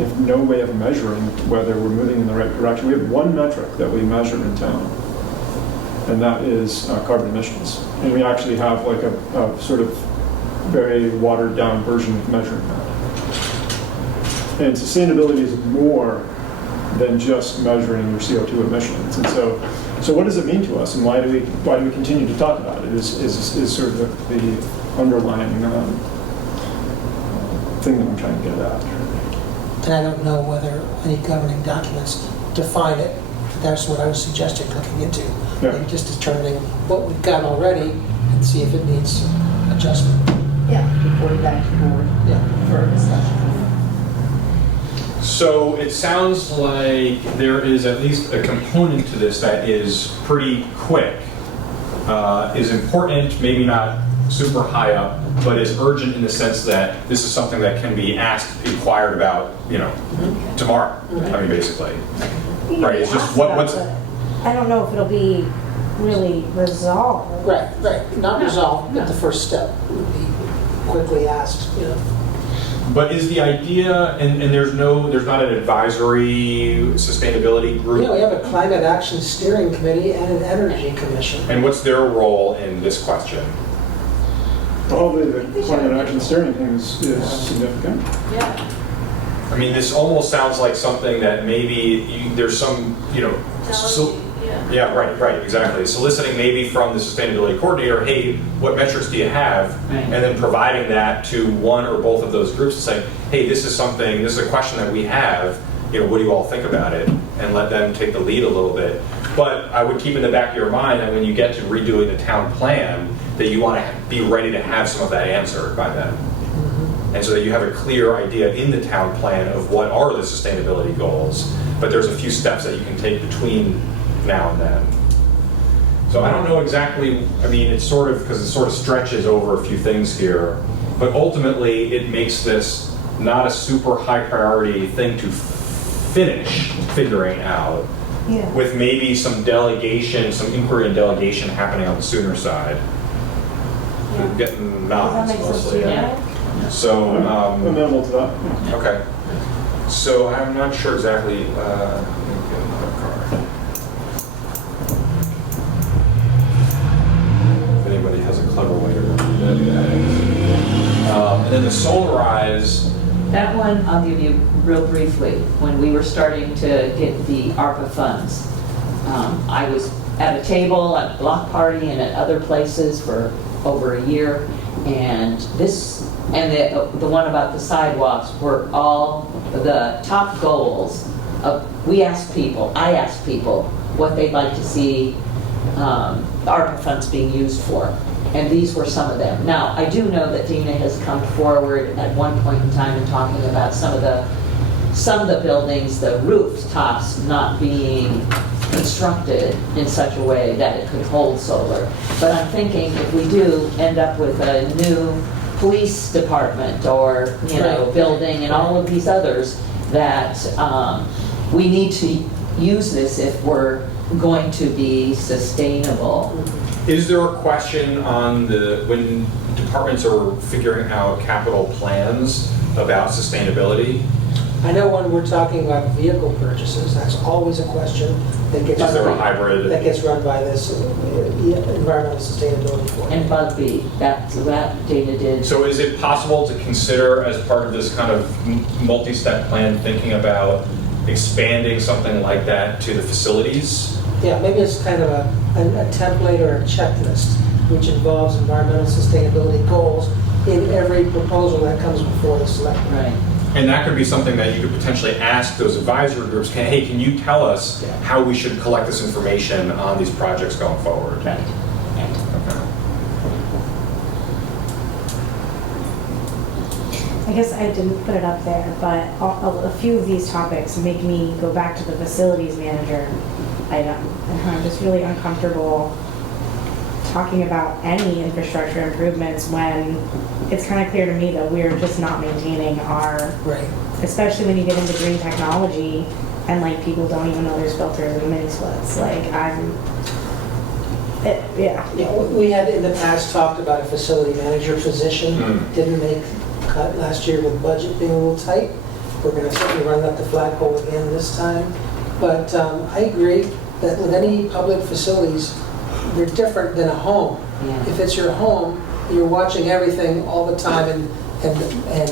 have no way of measuring whether we're moving in the right direction. We have one metric that we measure in town, and that is carbon emissions. And we actually have like a sort of very watered down version of measuring that. And sustainability is more than just measuring your CO2 emissions. And so what does it mean to us, and why do we continue to talk about it? Is sort of the underlying thing that I'm trying to get at. And I don't know whether any governing documents define it. That's what I was suggesting looking into. Yeah. Maybe just determining what we've got already and see if it needs adjustment. Yeah, report it back to the board Yeah. for discussion. So it sounds like there is at least a component to this that is pretty quick, is important, maybe not super high up, but is urgent in the sense that this is something that can be asked, inquired about, tomorrow. I mean, basically, right? It's just what's. I don't know if it'll be really resolved. Right. Not resolved, but the first step would be quickly asked, But is the idea, and there's not an advisory sustainability group? we have a climate action steering committee and an energy commission. And what's their role in this question? Probably the climate action steering thing is significant. Yeah. I mean, this almost sounds like something that maybe there's some, yeah, right, exactly. Soliciting maybe from the sustainability coordinator, hey, what metrics do you have? Right. And then providing that to one or both of those groups and saying, hey, this is a question that we have, what do you all think about it? And let them take the lead a little bit. But I would keep in the back of your mind that when you get to redoing the town plan, that you want to be ready to have some of that answered by then. And so that you have a clear idea in the town plan of what are the sustainability goals, but there's a few steps that you can take between now and then. So I don't know exactly, I mean, it's sort of, because it sort of stretches over a few things here, but ultimately it makes this not a super high priority thing to finish figuring out, with maybe some delegation, some inquiry and delegation happening on the sooner side. Yeah. Getting Does that nods make sense to mostly. you? Yeah. So, I'm amenable to that. okay. So I'm not sure exactly, let me get another card. If anybody has a clever way to do that. And then the solarize, That one, I'll give you real briefly. When we were starting to get the ARPA funds, I was at a table, at a block party, and at other places for over a year, and the one about the sidewalks were all the top goals of, I asked people what they'd like to see ARPA funds being used for. And these were some of them. Now, I do know that Dina has come forward at one point in time and talking about some of the buildings, the rooftops not being constructed in such a way that it could hold solar. But I'm thinking if we do end up with a new police department or, building and all of these others, that we need to use this if we're going to be sustainable. is there a question on when departments are figuring out capital plans about sustainability? I know when we're talking about vehicle purchases, that's always a question that gets Is there a hybrid? that gets run by this environmental sustainability board. And Bug B, that Dana did. So is it possible to consider as part of this kind of multi-step plan thinking about expanding something like that to the facilities? Yeah, maybe it's kind of a template or a checklist which involves environmental sustainability goals in every proposal that comes before the select board. Right. And that could be something that you could potentially ask those advisory groups, hey, can you tell us how we should collect this information on these projects going forward? Right. Okay. I guess I didn't put it up there, but a few of these topics make me go back to the facilities manager item. And I'm just really uncomfortable talking about any infrastructure improvements when it's kind of clear to me that we're just not maintaining our, Right. especially when you get into green technology and like people don't even know there's filters and mini splits. Like yeah. Yeah, we had in the past talked about a facility manager position, didn't make cut last year with budget being a little tight. We're gonna certainly run up the flagpole again this time. But I agree that with any public facilities, they're different than a home. If it's your home, you're watching everything all the time and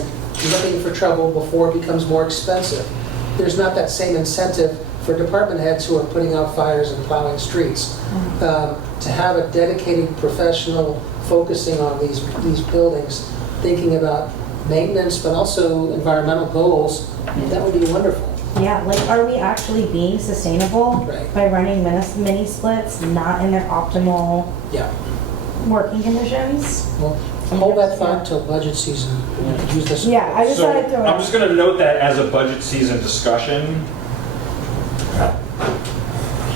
looking for trouble before it becomes more expensive. There's not that same incentive for department heads who are putting out fires and plowing streets. To have a dedicated professional focusing on these buildings, thinking about maintenance, but also environmental goals, that would be wonderful. Yeah, like are we actually being sustainable Right. by running mini splits not in their optimal Yeah. working conditions? Well, hold that thought till budget season. Use this. Yeah, I just thought I'd throw it I'm out. just going to note that as a budget season discussion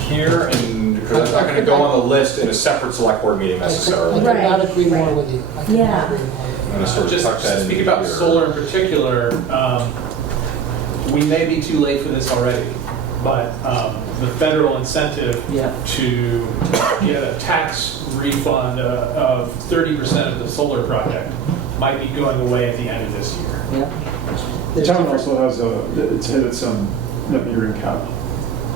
here, and because it's not going to go on the list in a separate select board meeting I necessarily. could not Right, agree more right. with you. I could Yeah. not agree more with I'm going to sort of Just tuck that in speak about here. solar in particular, we may be too late for this already, but the federal incentive Yeah. to get a tax refund of 30% of the solar project might be going away at the end of this year. Yeah. The town also has it's hit its net metering cap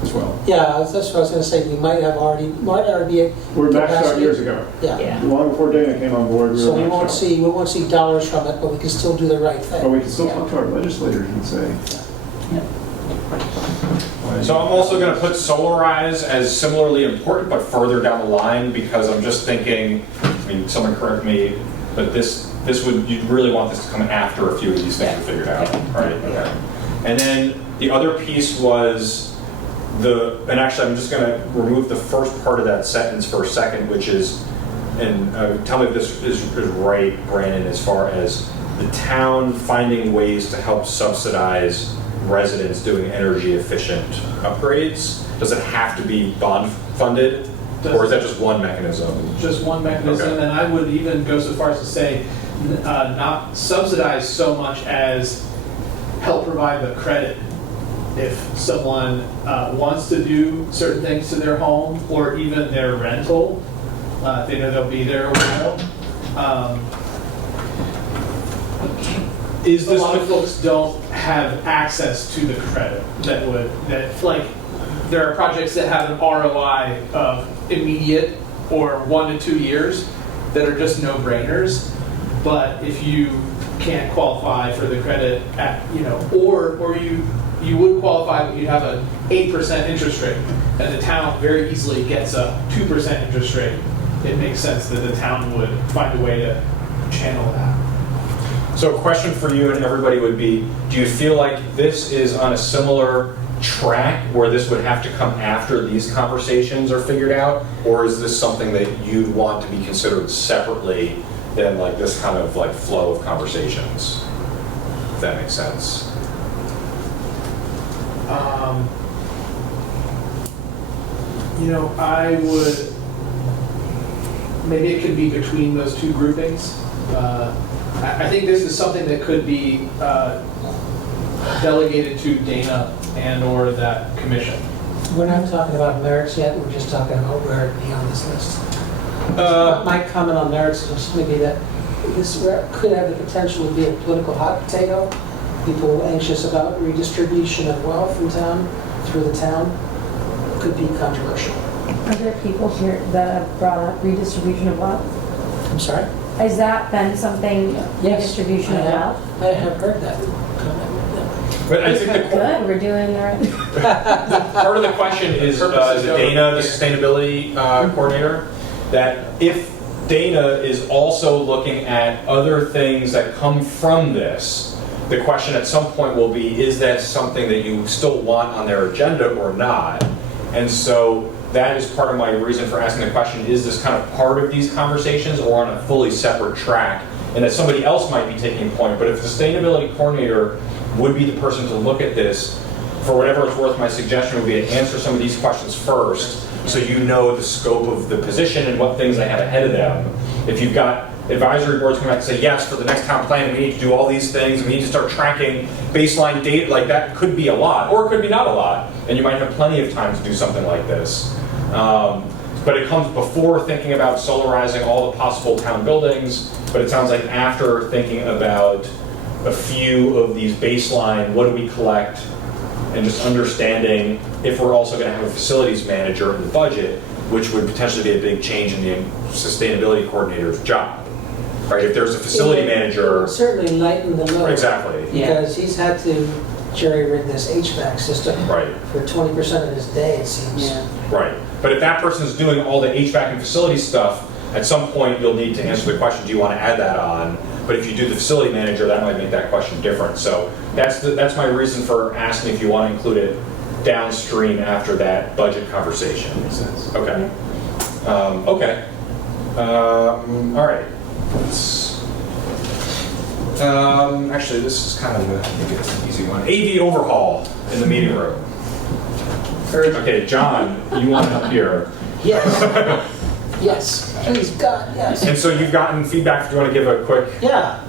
as well. Yeah, that's what I was gonna say, we might already be at We were maxed out capacity. years ago. Yeah, Yeah. Long before Dana came on board, we so were we maxed out. we won't see dollars from it, but we can still do the right But thing. we can still talk to our legislators and say. So I'm also going to put solarize as similarly important, but further down the line, because I'm just thinking, I mean, someone correct me, but this would, you'd really want this to come after a few of these things are figured out, right? Okay. And then the other piece was and actually I'm just going to remove the first part of that sentence for a second, which is, and tell me if this is right, Brandon, as far as the town finding ways to help subsidize residents doing energy efficient upgrades. Does it have to be bond funded, or is that just one mechanism? Just one mechanism, Okay. and I would even go so far as to say, not subsidize so much as help provide the credit. If someone wants to do certain things to their home, or even their rental, they know they'll be there a while. A lot of folks don't have access to the credit there are projects that have an ROI of immediate or 1 to 2 years that are just no-brainers. But if you can't qualify for the credit or you would qualify, but you have an 8% interest rate, and the town very easily gets a 2% interest rate, it makes sense that the town would find a way to channel that. So a question for you and everybody would be, do you feel like this is on a similar track where this would have to come after these conversations are figured out? Or is this something that you'd want to be considered separately than like this kind of like flow of conversations? If that makes sense. I would, maybe it could be between those two groupings. I think this is something that could be delegated to Dana and or that commission. We're not talking about merits yet, we're just talking about where it be on this list. My comment on merits is just maybe that this could have the potential to be a political hot potato. People anxious about redistribution of wealth in town, through the town, could be controversial. Are there people here that have brought up redistribution of wealth? I'm sorry? Has that been something, Yes, redistribution of I have. wealth? I have heard that comment. But I think the Good, we're doing the right. part of the question is Dana, the sustainability coordinator, that if Dana is also looking at other things that come from this, the question at some point will be, is that something that you still want on their agenda or not? And so that is part of my reason for asking the question, is this kind of part of these conversations or on a fully separate track? And that somebody else might be taking point, but if the sustainability coordinator would be the person to look at this, for whatever it's worth, my suggestion would be to answer some of these questions first, so you know the scope of the position and what things they have ahead of them. If you've got advisory boards come back and say, yes, for the next town plan, we need to do all these things, we need to start tracking baseline data, like that could be a lot, or it could be not a lot, and you might have plenty of time to do something like this. But it comes before thinking about solarizing all the possible town buildings, but it sounds like after thinking about a few of these baseline, what do we collect, and just understanding if we're also going to have a facilities manager in the budget, which would potentially be a big change in the sustainability coordinator's job. Right, if there's a facility It manager. will certainly lighten the load. Exactly. Because he's had to jerry-rig this HVAC system Right. for 20% of his day, it seems. Right. But if that person's doing all the HVAC and facility stuff, at some point you'll need to answer the question, do you want to add that on? But if you do the facility manager, that might make that question different. So that's my reason for asking if you want to include it downstream after that budget conversation. Makes sense. Okay. Okay. All right. Actually, this is kind of I think it's an easy one. AV overhaul in the meeting room. Okay, John, you want up here. Yes. Yes, please, God, yes. And so you've gotten feedback, if you want to give a quick... Yeah,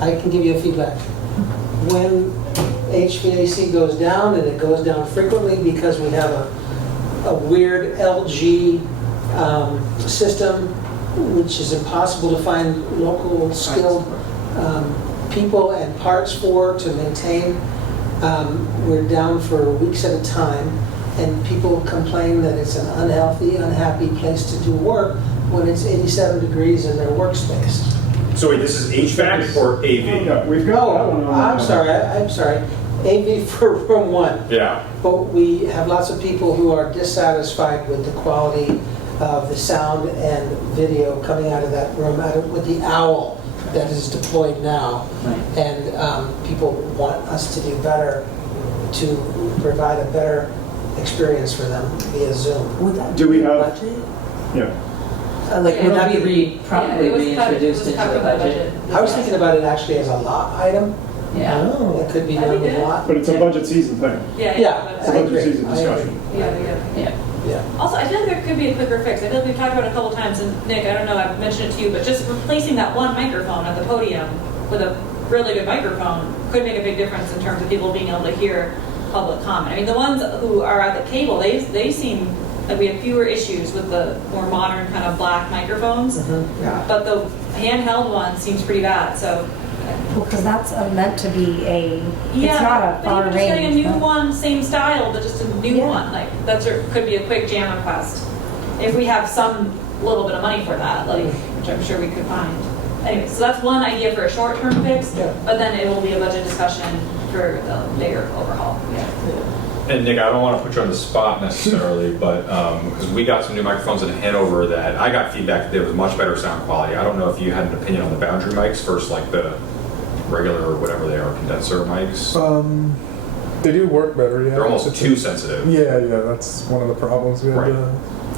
I can give you a feedback. When HVAC goes down, and it goes down frequently because we have a weird LG system, which is impossible to find local skilled people and parts for to maintain. We're down for weeks at a time, and people complain that it's an unhealthy, unhappy place to do work when it's 87 degrees in their workspace. So wait, this is HVAC or AV? Yeah, we've got that one on. I'm sorry. AV for room 1. Yeah. But we have lots of people who are dissatisfied with the quality of the sound and video coming out of that room, with the owl that is deployed now. And people want us to do better, to provide a better experience for them via Zoom. Would that Do we be have- budget? Yeah. Like, would that be Probably reintroduced into the budget. I was thinking about it actually as a lot item. Yeah. Oh. It could be I done think a it lot. But it's a budget season thing. Yeah, It's a I budget agree. season I agree. discussion. Yeah. Also, I feel like there could be a quicker fix. I feel like we've talked about it a couple times, and Nick, I don't know, I've mentioned it to you, but just replacing that one microphone at the podium with a really good microphone could make a big difference in terms of people being able to hear public comment. I mean, the ones who are at the cable, they seem like we have fewer issues with the more modern kind of black microphones, Yeah. but the handheld one seems pretty bad, so. Because that's meant to be Yeah, it's not a but far even just getting a range. new but- one, same style, but just a new Yeah. one, like, could be a quick jam request. If we have some little bit of money for that, like, which I'm sure we could find. Anyway, so that's one idea for a short-term fix, Yeah. but then it will be a budget discussion for the bigger overhaul. And Nick, I don't want to put you on the spot necessarily, but because we got some new microphones in Hanover that I got feedback that there was much better sound quality. I don't know if you had an opinion on the boundary mics versus like the regular or whatever they are, condenser mics. They do work better, yeah. They're almost It's too sensitive. Yeah, that's one of the problems. We had Right. to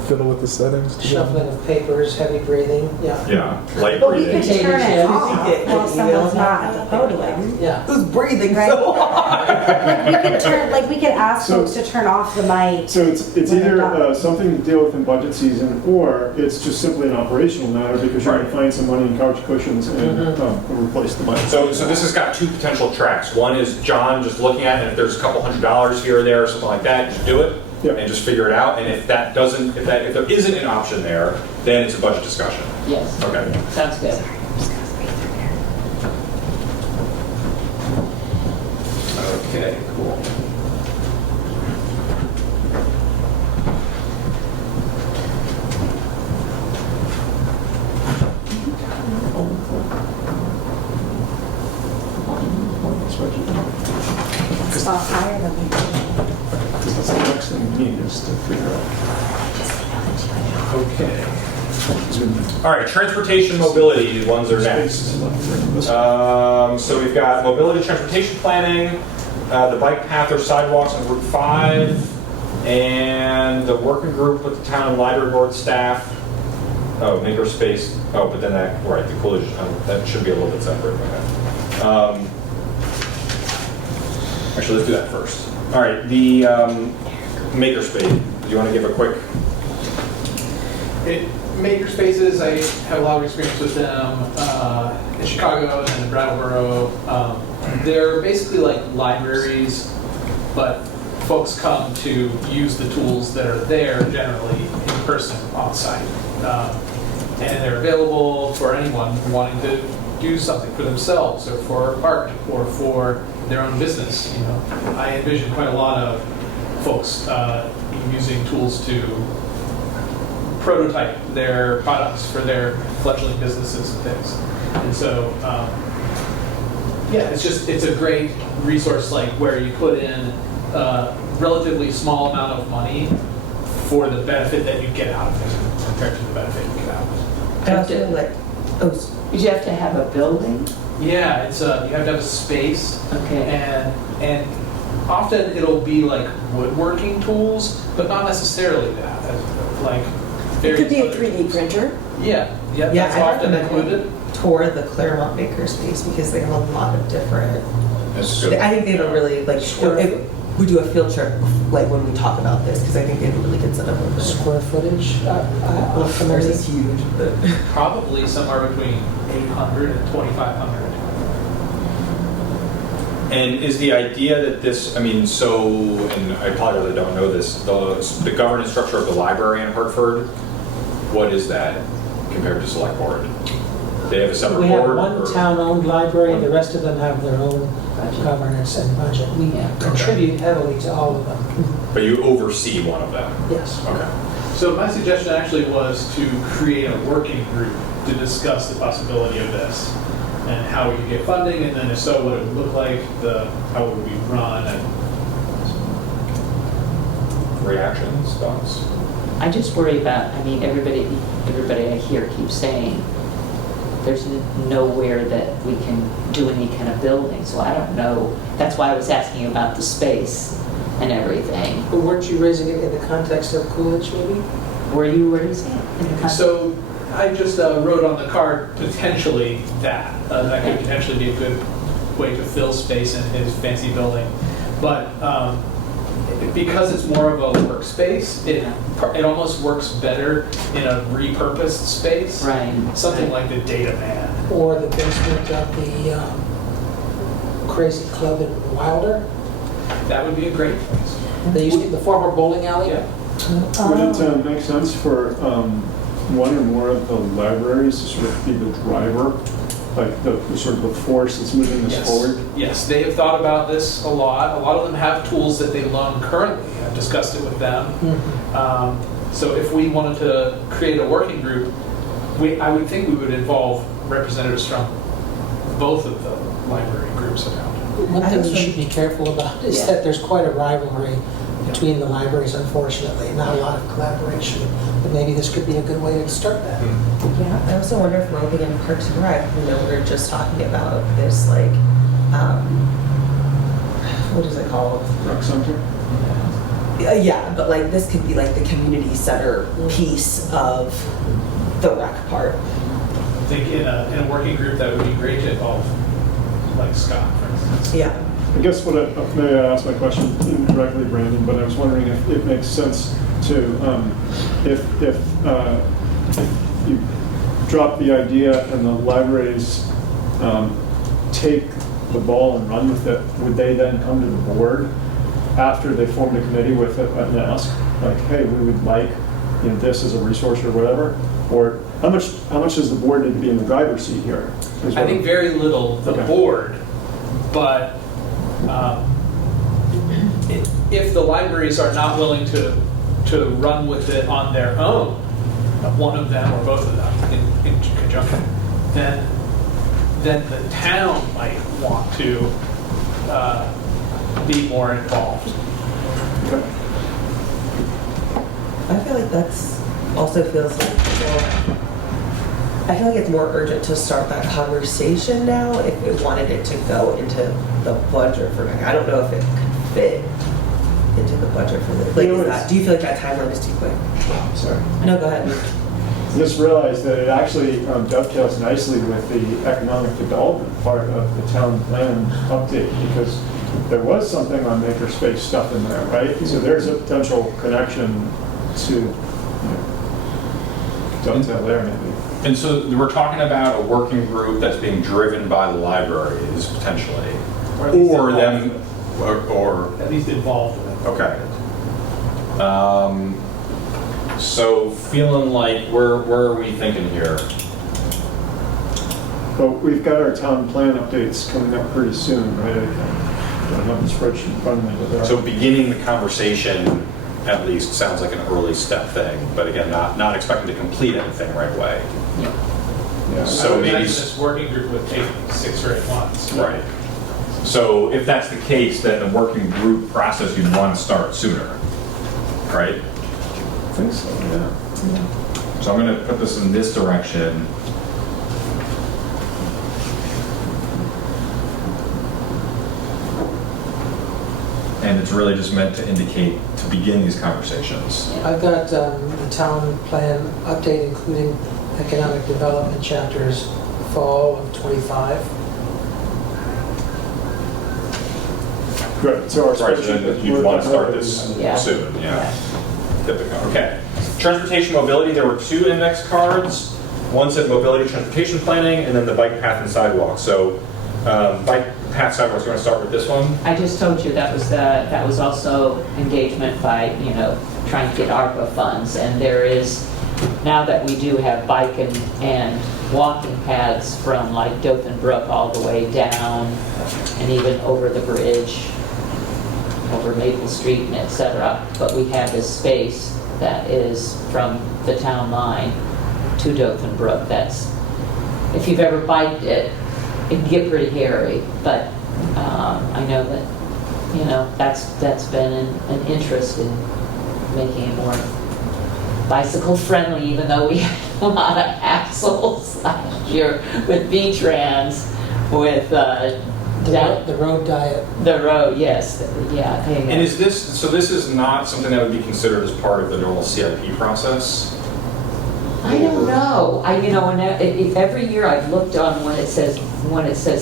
fiddle with the settings. to get them. Shuffling of papers, heavy breathing, yeah. Yeah, light But we breathing. could turn it Yeah, off we could while get someone's emails not at the podium. Yeah. Who's breathing Right. so hard? We could ask So- folks to turn off the mic. So it's When they're either done. something to deal with in budget season, or it's just simply an operational matter because you're going to find some money in couch cushions and replace the mic. So this has got two potential tracks. One is John just looking at it, and if there's a couple $100 here or there or something like that, just do it Yeah. and just figure it out. And if that doesn't, if there isn't an option there, then it's a budget discussion. Yes, Okay. sounds good. Okay, cool. It's a lot higher than we did. Because that's the next thing we need is to figure out. Okay. All right, transportation mobility ones are next. So we've got mobility transportation planning, the bike path or sidewalks on Route 5, and the working group with the town and library board staff. Oh, makerspace. Oh, but then that, right, the Coolidge, that should be a little bit separate. Okay. Actually, let's do that first. All right, the makerspace. Do you want to give a quick? Makerspaces, I have a lot of experience with them in Chicago and in Brattleboro. They're basically like libraries, but folks come to use the tools that are there generally in person on site. And they're available for anyone wanting to do something for themselves or for art or for their own business. You know, I envision quite a lot of folks using tools to prototype their products for their fledgling businesses and things. And so, yeah, it's a great resource, like where you put in a relatively small amount of money for the benefit that you get out of it compared to the benefit you get out of it. I also like, Did you have to have a building? Yeah, it's you have to have a space, Okay. and often it'll be like woodworking tools, but not necessarily that. Like It could be a various 3D printer. Yeah, that's I often recommend included. tour the Claremont Makerspace because they have a lot of different. That's good. I think they have a really like. We do a field trip like when we talk about this because I think they have a really good setup of it. Square footage. Ours is huge, but Probably somewhere between 800 and 2,500. And is the idea that this, I mean, so, and I probably really don't know this, the governance structure of the library in Hartford, what is that compared to Selectboard? They have a separate We have board? one or- town-owned library, the rest of them have their own governance and budget. We contribute heavily to all of them. But you oversee one of them? Yes. Okay. So my suggestion actually was to create a working group to discuss the possibility of this and how we could get funding, and then if so, what it would look like, how it would be run, and Reactions, thoughts? I just worry about, I mean, everybody I hear keeps saying there's nowhere that we can do any kind of building, so I don't know. That's why I was asking about the space and everything. But weren't you raising it in the context of Coolidge, maybe? Were you raising it in the context? so I just wrote on the card potentially that could potentially be a good way to fill space in his fancy building, but because it's more of a workspace, it almost works better in a repurposed space. Right. Something like the Data Man. Or the basement of the Crazy Club in Wilder? That would be a great place. They used to, the former bowling alley? Yeah. Would it make sense for one or more of the libraries to sort of be the driver, like the sort of the force that's moving this forward? Yes, they have thought about this a lot. A lot of them have tools that they loan currently. I've discussed it with them. So if we wanted to create a working group, I would think we would involve representatives from both of the library groups around. One thing you should be careful about is that there's quite a rivalry between the libraries, unfortunately, not a lot of collaboration. But maybe this could be a good way to start that. yeah. I also wonder if moving in Parks and Rec, we were just talking about this like, what is it called? Rec center? Yeah, but like this could be like the community center piece of the rec part. I think in a working group that would be great to involve, like Scott, for instance. Yeah. I guess maybe I asked my question incorrectly, Brandon, but I was wondering if it makes sense to, if you drop the idea and the libraries take the ball and run with it, would they then come to the board after they formed a committee with it and ask, like, hey, we would like this as a resource or whatever? Or how much does the board need to be in the driver's seat here? I think very little, the board, but if the libraries are not willing to run with it on their own, one of them or both of them in conjunction, then the town might want to be more involved. I feel like that's also feels like I feel like it's more urgent to start that conversation now if we wanted it to go into the budget for next. I don't know if it could fit into the budget for the, like, You know, is that, do you feel like that timeline is too quick? Sorry. No, go ahead. Just realized that it actually dovetails nicely with the economic development part of the town plan update, because there was something on makerspace stuff in there, right? So there's a potential connection to, you know, dovetail there maybe. And so we're talking about a working group that's being driven by the libraries potentially, at least or involved them, in it. or At least involved in it. okay. So feeling like where are we thinking here? Well, we've got our town plan updates coming up pretty soon, right? I don't have the spreadsheet in front of me, but there are. So beginning the conversation at least sounds like an early step thing, but again, not expecting to complete anything right away. Yeah. So I would maybe imagine this working group would take 6 or 8 months. right. So if that's the case, then the working group process you'd want to start sooner, right? I think so, yeah. So I'm going to put this in this direction. And it's really just meant to indicate to begin these conversations. I've got the town plan update, including economic development chapters, fall of '25. Good, so our Right, so spreadsheet. then you'd want to start this Yeah. soon, yeah. Typical. Okay. Transportation mobility, there were 2 index cards. One said mobility transportation planning, and then the bike path and sidewalk. So bike path sidewalks, you want to start with this one? I just told you that was also engagement by, trying to get ARPA funds. And there is, now that we do have bike and walking paths from like Dothan Brook all the way down and even over the bridge, over Maple Street and et cetera. But we have this space that is from the town line to Dothan Brook. That's, if you've ever biked it, it can get pretty hairy, but I know that, that's been an interest in making it more bicycle friendly, even though we had a lot of hassles last year with V-Trans, with The road diet. the road, yes, yeah. And is this, so this is not something that would be considered as part of the normal CIP process? I don't know. Every year I've looked on when it says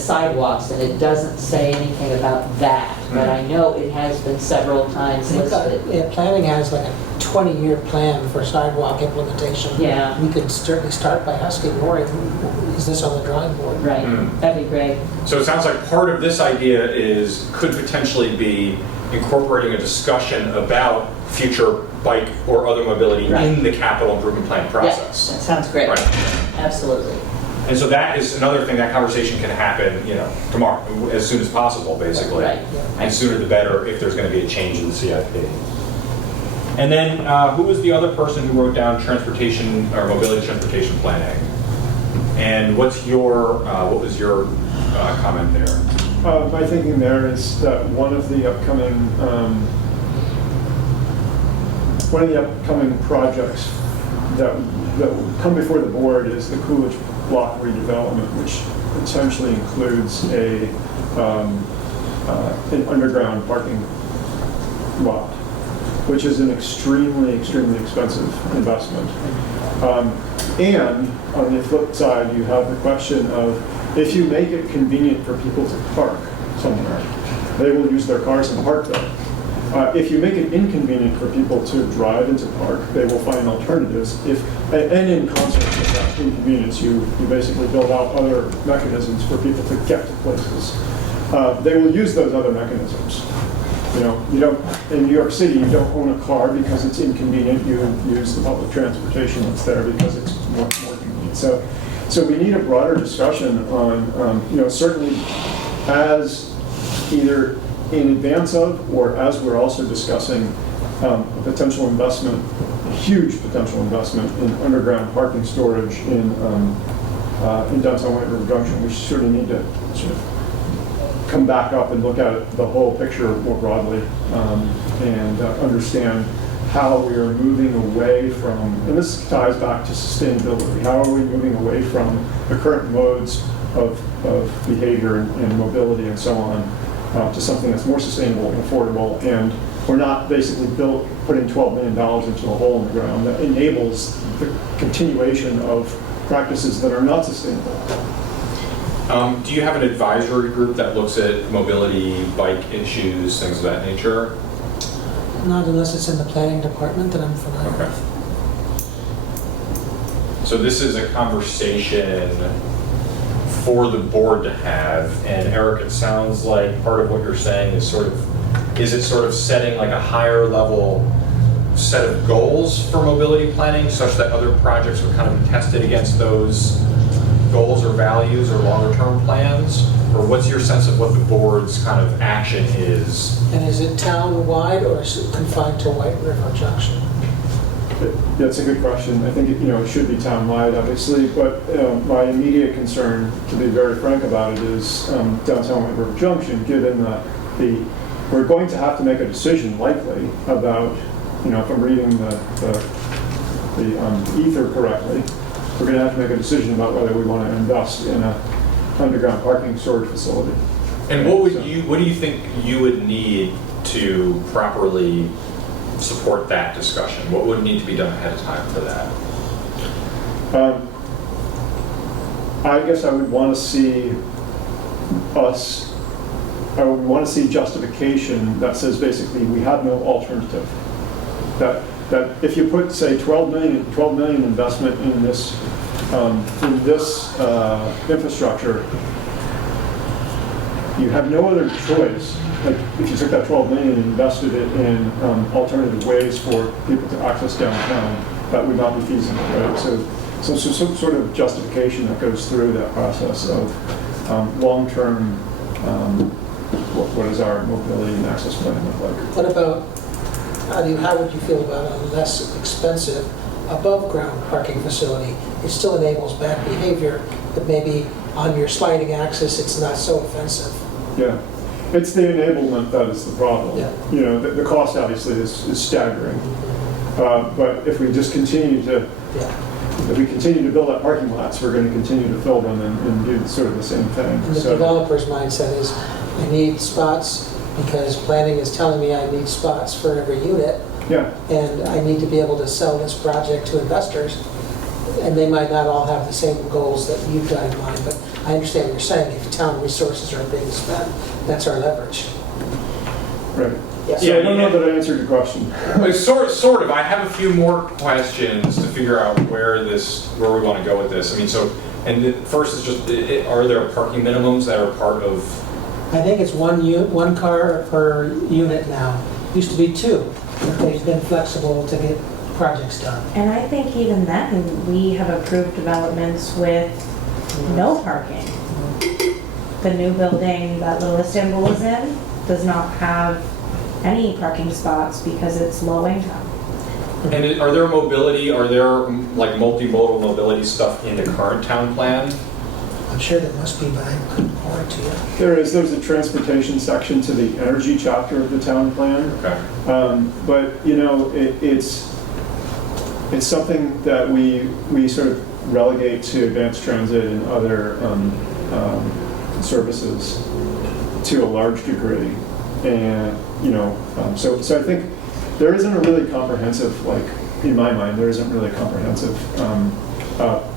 sidewalks, and it doesn't say anything about that. But I know it has been several times listed. Planning has like a 20-year plan for sidewalk implementation. Yeah. We could certainly start by asking Lori, is this on the drawing board? Right, that'd be great. So it sounds like part of this idea could potentially be incorporating a discussion about future bike or other mobility Right. in the capital improvement plan process. Yeah, that sounds great. Right. Absolutely. And so that is another thing, that conversation can happen, tomorrow, as soon as possible, basically. Right. And sooner the better if there's going to be a change in the CIP. And then who was the other person who wrote down transportation or mobility transportation planning? And what was your comment there? My thinking there is that one of the upcoming projects that will come before the board is the Coolidge Block redevelopment, which potentially includes an underground parking lot, which is an extremely, extremely expensive investment. And on the flip side, you have the question of, if you make it convenient for people to park somewhere, they will use their cars and park there. If you make it inconvenient for people to drive into park, they will find alternatives. And in concert with that inconvenience, you basically build out other mechanisms for people to get to places. They will use those other mechanisms. You don't, in New York City, you don't own a car because it's inconvenient. You use the public transportation that's there because it's more convenient. So we need a broader discussion on, certainly as either in advance of or as we're also discussing a potential investment, a huge potential investment in underground parking storage in downtown White River Junction. We sort of need to sort of come back up and look at the whole picture more broadly and understand how we are moving away from, and this ties back to sustainability, how are we moving away from the current modes of behavior and mobility and so on to something that's more sustainable and affordable, and we're not basically putting $12 million into a hole in the ground that enables the continuation of practices that are not sustainable. Do you have an advisory group that looks at mobility, bike issues, things of that nature? Not unless it's in the planning department that I'm familiar Okay. with. So this is a conversation for the board to have, and Eric, it sounds like part of what you're saying is is it sort of setting like a higher level set of goals for mobility planning such that other projects would kind of be tested against those goals or values or longer term plans? Or what's your sense of what the board's kind of action is? And is it town-wide or is it confined to White River Junction? That's a good question. I think it should be town-wide, obviously, but my immediate concern, to be very frank about it, is downtown White River Junction, given we're going to have to make a decision likely about, if I'm reading the ether correctly, we're going to have to make a decision about whether we want to invest in a underground parking storage facility. And what do you think you would need to properly support that discussion? What would need to be done ahead of time for that? I guess I would want to see justification that says basically we have no alternative. That if you put, say, 12 million investment in this infrastructure, you have no other choice. Like if you took that 12 million and invested it in alternative ways for people to access downtown, that would not be feasible, right? So some sort of justification that goes through that process of long-term, what does our mobility and access plan look like? What about, how would you feel about a less expensive above-ground parking facility? It still enables bad behavior, but maybe on your sliding axis, it's not so offensive. Yeah, it's the enablement that is the problem. Yeah. The cost obviously is staggering, but if we just continue to build up parking lots, we're going to continue to fill them and do sort of the same thing. And the developer's mindset is, I need spots because planning is telling me I need spots for every unit. Yeah. And I need to be able to sell this project to investors. And they might not all have the same goals that you've got in mind, but I understand what you're saying. If town resources are being spent, that's our leverage. Right. Yeah. So I don't know that I answered your question. Sort of. I have a few more questions to figure out where we want to go with this. I mean, and the first is just, are there parking minimums that are part of? I think it's one car per unit now. Used to be 2. They've been flexible to get projects done. And I think even then, we have approved developments with no parking. The new building that Little Istanbul is in does not have any parking spots because it's low income. And are there like multimodal mobility stuff in the current town plan? I'm sure there must be, but I couldn't point to you. There's a transportation section to the energy chapter of the town plan. Okay. But it's something that we sort of relegate to advanced transit and other services to a large degree, and so I think there isn't a really comprehensive, in my mind, there isn't really a comprehensive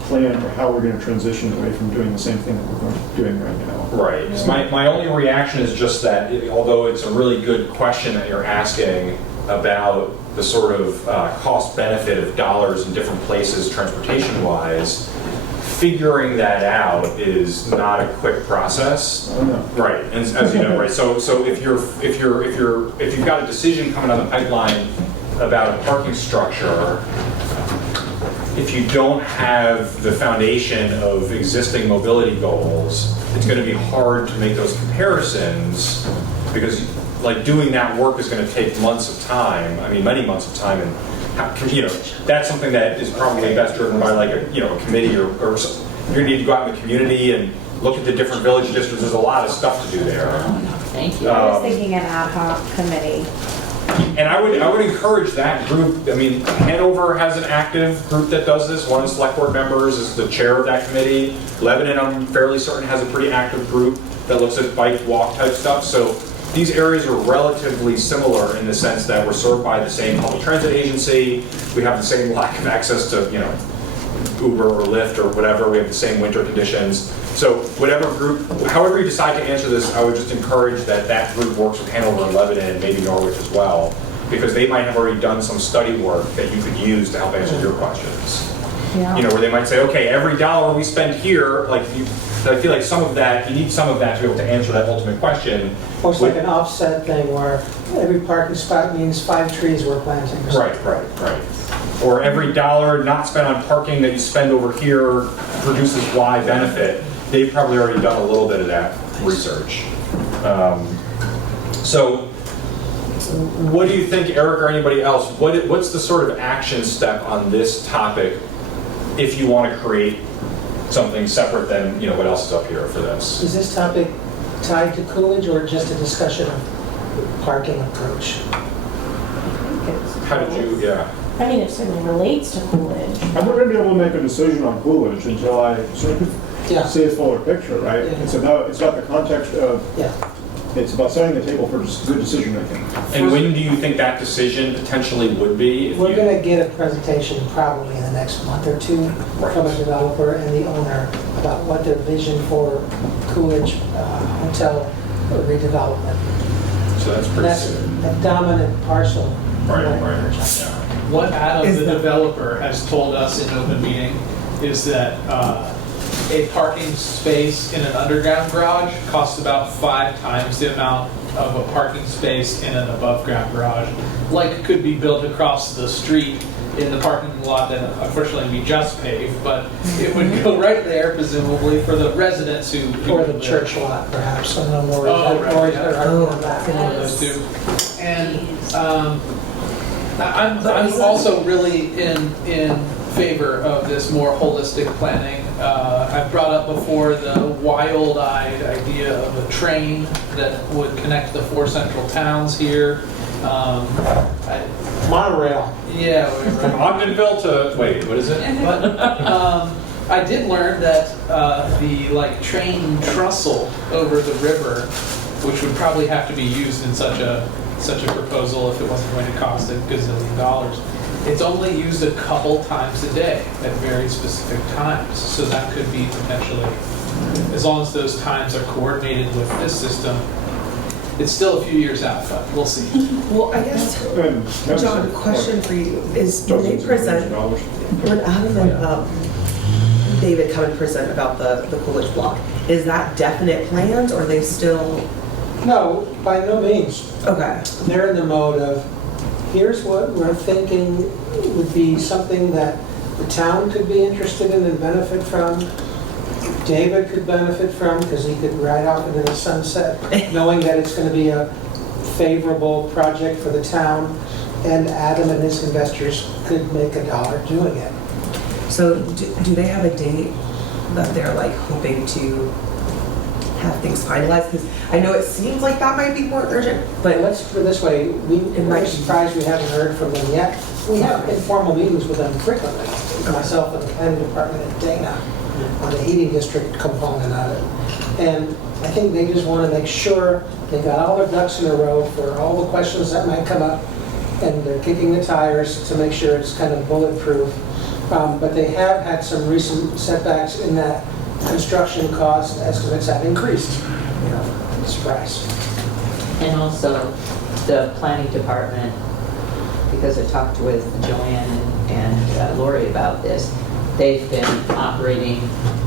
plan for how we're going to transition away from doing the same thing that we're doing right now. Right. 'Cause my only reaction is just that, although it's a really good question that you're asking about the sort of cost benefit of dollars in different places transportation-wise, figuring that out is not a quick process. I don't know. Right, and as you know, right. So if you've got a decision coming down the pipeline about a parking structure, if you don't have the foundation of existing mobility goals, it's going to be hard to make those comparisons, because doing that work is going to take months of time. I mean, many months of time, and that's something that is probably best driven by a committee or you need to go out in the community and look at the different village districts. There's a lot of stuff to do there. Thank you. I was thinking an ad hoc committee. And I would encourage that group. I mean, Hanover has an active group that does this. One of the select board members is the chair of that committee. Lebanon, I'm fairly certain, has a pretty active group that looks at bike, walk type stuff. So these areas are relatively similar in the sense that we're served by the same public transit agency. We have the same lack of access to, you know, Uber or Lyft or whatever. We have the same winter conditions. So whatever group, however you decide to answer this, I would just encourage that that group works with Hanover and Lebanon and maybe Norwich as well, because they might have already done some study work that you could use to help answer your questions. Yeah. You know, where they might say, okay, every dollar we spend here, like I feel like some of that, you need some of that to be able to answer that ultimate question. Or it's like an offset thing where every parking spot means 5 trees we're planting. or something. Right. Or every dollar not spent on parking that you spend over here produces Y benefit. They've probably already done a little bit of that research. So what do you think, Eric or anybody else, what's the sort of action step on this topic if you want to create something separate than, you know, what else is up here for this? Is this topic tied to Coolidge or just a discussion of parking approach? How did you, yeah. I mean, it certainly relates to Coolidge. I'm not gonna be able to make a decision on Coolidge until I sort of Yeah. see a fuller picture, right? Yeah. It's about the context of, Yeah. it's about setting the table for good decision making. And when do you think that decision potentially would be? If We're you- going to get a presentation probably in the next month or two from a developer and the owner about what their vision for Coolidge hotel redevelopment. So that's pretty That's soon. a dominant parcel. Right. Yeah. What Adam, Is the that- developer, has told us in open meeting is that a parking space in an underground garage costs about 5 times the amount of a parking space in an above-ground garage. Like could be built across the street in the parking lot that unfortunately we just paved, but it would go right there presumably for the residents who. Or the live. church lot, perhaps. I don't know more. Oh, right, yeah. Or One of those two. And I'm also really in favor of this more holistic planning. I've brought up before the wild-eyed idea of a train that would connect the 4 central towns here. Monorail. Yeah, From whatever. Ogdenville to, wait, what is it? But I did learn that the train trestle over the river, which would probably have to be used in such a proposal if it wasn't going to cost $1 gazillion. It's only used a couple times a day at very specific times, so that could be potentially, as long as those times are coordinated with this system. It's still a few years out, but we'll see. Well, I guess, John, question for you is when they present, when Adam and David come and present about the Coolidge block, is that definite plans or are they still? No, by no means. Okay. They're in the mode of, here's what we're thinking would be something that the town could be interested in and benefit from. David could benefit from because he could ride off into the sunset knowing that it's going to be a favorable project for the town, and Adam and his investors could make $1 doing it. So do they have a date that they're hoping to have things finalized? Because I know it seems like that might be more urgent, but Let's put it this way, I'm surprised we haven't heard from them yet. We have informal meetings with them frequently, myself and the planning department and Dana, on the heating district component of it. And I think they just want to make sure they got all their ducks in a row for all the questions that might come up, and they're kicking the tires to make sure it's kind of bulletproof. But they have had some recent setbacks in that construction cost estimates have increased. Surprise. And also the planning department, because I talked with Joanne and Lori about this, they've been operating,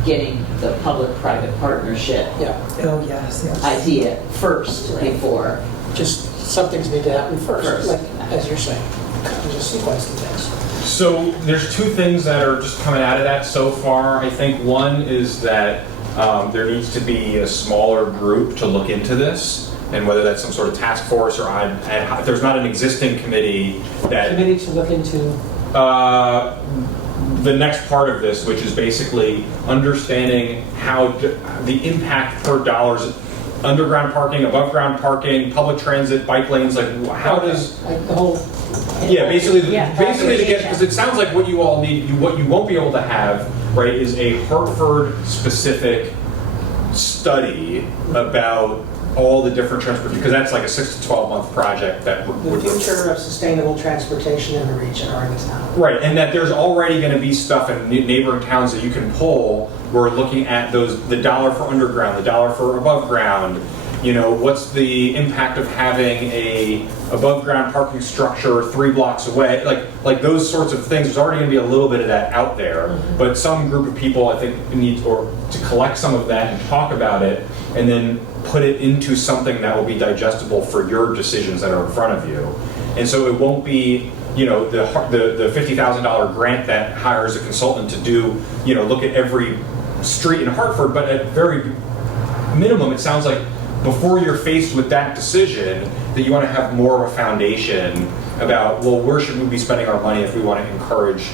getting the public-private partnership Yeah, oh yes, yes. idea first before. just some things need to happen first, like, as you're saying. There's a sequence of things. So there's 2 things that are just coming out of that so far. I think one is that there needs to be a smaller group to look into this, and whether that's some sort of task force or if there's not an existing committee that Committee to look into. the next part of this, which is basically understanding how the impact per dollars underground parking, above ground parking, public transit, bike lanes, like how does, Like the whole, yeah, basically to get, Clarification. because it sounds like what you all need, what you won't be able to have, right, is a Hartford specific study about all the different transport, because that's like a 6 to 12 month project that the would. future of sustainable transportation in the region or in the town. Right, and that there's already going to be stuff in neighboring towns that you can pull. We're looking at those, the dollar for underground, the dollar for above ground. You know, what's the impact of having a above ground parking structure 3 blocks away? Like those sorts of things. There's already going to be a little bit of that out there, but some group of people I think need to collect some of that and talk about it, and then put it into something that will be digestible for your decisions that are in front of you. And so it won't be, you know, the $50,000 grant that hires a consultant to do, you know, look at every street in Hartford, but at very minimum, it sounds like before you're faced with that decision, that you want to have more of a foundation about, well, where should we be spending our money if we want to encourage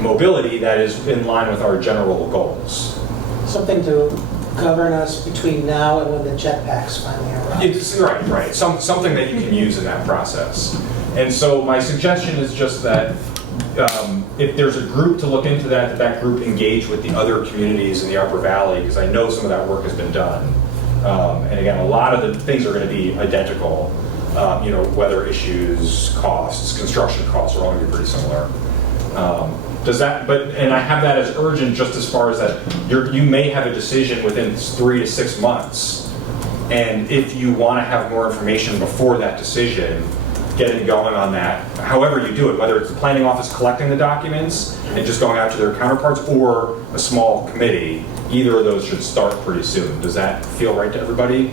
mobility that is in line with our general goals. Something to govern us between now and when the jetpacks finally arrive. It's, right. Something that you can use in that process. And so my suggestion is just that if there's a group to look into that, that group engage with the other communities in the Upper Valley, because I know some of that work has been done. And again, a lot of the things are going to be identical. You know, weather issues, costs, construction costs are all going to be pretty similar. Does that, and I have that as urgent just as far as that you may have a decision within 3 to 6 months. And if you want to have more information before that decision, getting going on that, however you do it, whether it's the planning office collecting the documents and just going out to their counterparts or a small committee, either of those should start pretty soon. Does that feel right to everybody?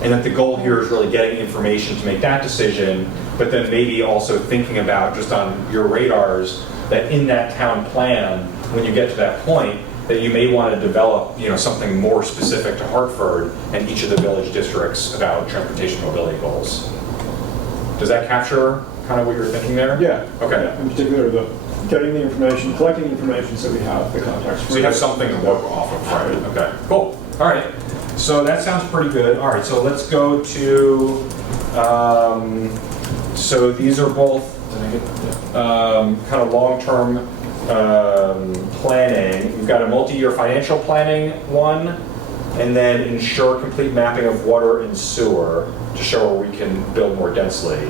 And that the goal here is really getting information to make that decision, but then maybe also thinking about just on your radars that in that town plan, when you get to that point, that you may want to develop, you know, something more specific to Hartford and each of the village districts about transportation mobility goals. Does that capture kind of what you're thinking there? Yeah. Okay. Yeah, in particular, getting the information, collecting information so we have the context. So you have something to work off of, right? Okay, cool. All right. So that sounds pretty good. All right, so let's go to, so these are both kind of long-term planning. We've got a multi-year financial planning one, and then ensure complete mapping of water and sewer to show where we can build more densely.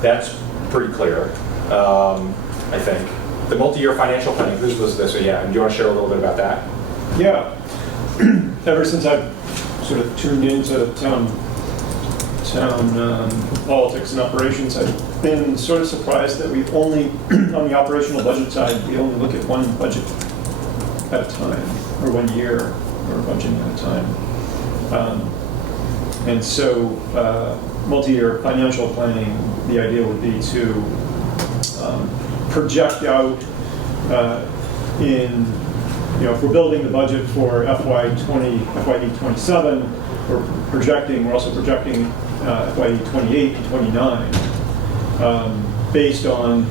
That's pretty clear, I think. The multi-year financial planning, whose was this? Yeah, do you want to share a little bit about that? Yeah. Ever since I've sort of tuned into town politics and operations, I've been sort of surprised that we only, on the operational budget side, we only look at one budget at a time, or 1 year, or budgeting at a time. And so multi-year financial planning, the idea would be to project out in, you know, if we're building the budget for FY 27, we're also projecting FY 28 and 29 based on,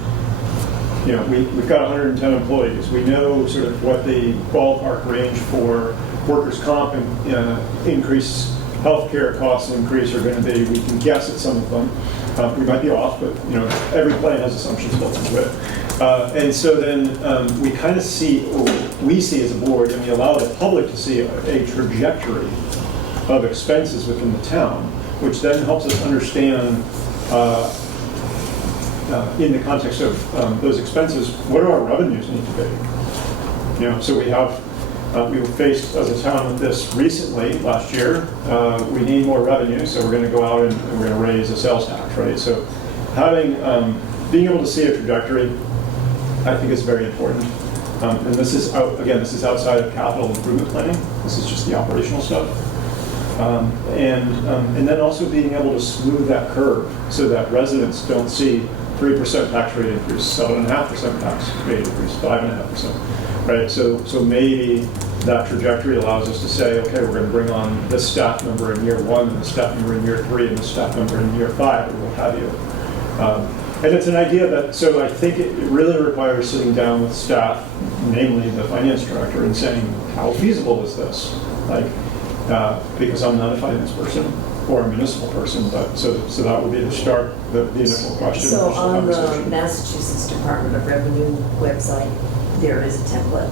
you know, we've got 110 employees. We know sort of what the ballpark range for workers' comp and increase, healthcare costs increase are going to be. We can guess at some of them. We might be off, but you know, every plan has assumptions built into it. And so then we kind of see, or we see as a board, and we allow the public to see a trajectory of expenses within the town, which then helps us understand, in the context of those expenses, what do our revenues need to be? You know, so we were faced as a town with this recently last year. We need more revenue, so we're going to go out and we're going to raise the sales tax, right? So having, being able to see a trajectory, I think is very important. And this is, this is outside of capital improvement planning. This is just the operational stuff. And then also being able to smooth that curve so that residents don't see 3% tax rate increase, 7.5% tax rate increase, 5.5%, right? So maybe that trajectory allows us to say, okay, we're going to bring on this staff member in year 1, and this staff member in year 3, and this staff member in year 5, or what have you. And it's an idea that, so I think it really requires sitting down with staff, namely the finance director, and saying, how feasible is this? Like, because I'm not a finance person or a municipal person, but, so that would be the start, the initial question. So initial on the conversation. Massachusetts Department of Revenue website, there is a template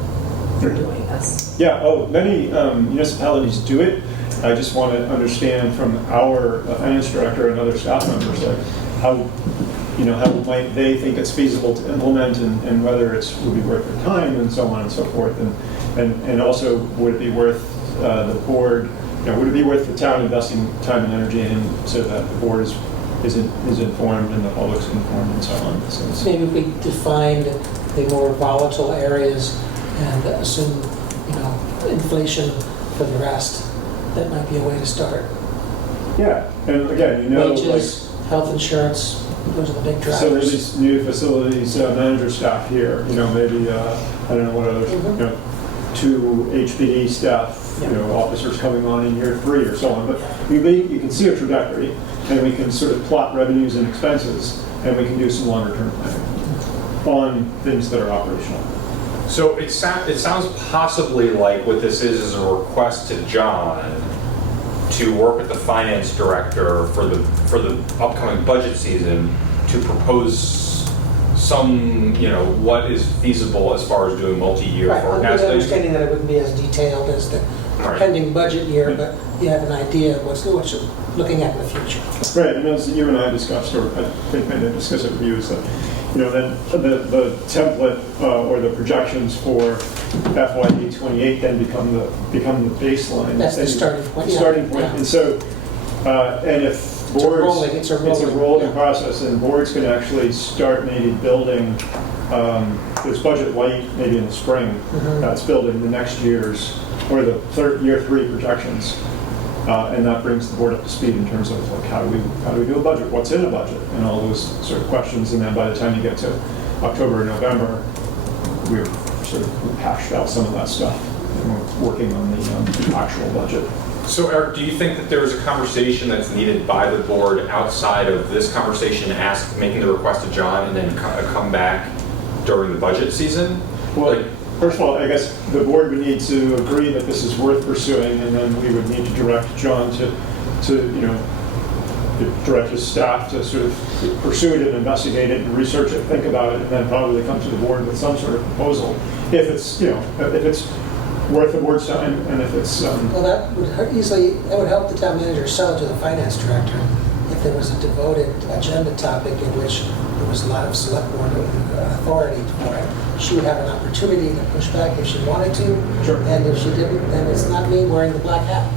for doing this. Yeah, many municipalities do it. I just want to understand from our finance director and other staff members, like how might they think it's feasible to implement, and whether it would be worth their time, and so on and so forth. And also, would it be worth the board, would it be worth the town investing time and energy in, so that the board is informed and the public's informed and so on. So it's, Maybe we define the more volatile areas and assume, inflation for the rest. That might be a way to start. yeah, and again, Wages, health insurance, those are the big drivers. new facilities manager staff here, maybe, I don't know what others, 2 HPD staff, officers coming on in year 3 or so on. But you can see a trajectory, and we can sort of plot revenues and expenses, and we can do some longer term planning on things that are operational. So it sounds possibly like what this is a request to John to work with the finance director for the upcoming budget season to propose some, what is feasible as far as doing multi-year Right, with the forecasting. understanding that it wouldn't be as detailed as the Right. pending budget year, but you have an idea of what you're looking at in the future. Right, and as you and I discussed, or I think maybe I discussed it with you, is that, then the template or the projections for FY 28 then become the baseline. That's the starting point, yeah. Starting point, Yeah. and so, and if boards. It's a rolling, yeah. process, and boards can actually start maybe building, there's budget light maybe in the spring, that's building the next year's, or the year 3 projections. And that brings the board up to speed in terms of like how do we do a budget, what's in a budget, and all those sort of questions. And then by the time you get to October or November, we've sort of hashed out some of that stuff, and we're working on the actual budget. So Eric, do you think that there's a conversation that's needed by the board outside of this conversation, making the request to John, and then come back during the budget season? Well, first of all, I guess the board would need to agree that this is worth pursuing, and then we would need to direct John to direct his staff to sort of pursue it and investigate it and research it, think about it, and then probably come to the board with some sort of proposal. If it's, if it's worth the board's time, and if it's... Well, that would help the town manager sell it to the finance director if there was a devoted agenda topic in which there was a lot of select board authority for it. She would have an opportunity to push back if she wanted to. Sure. And if she didn't, then it's not me wearing the black hat.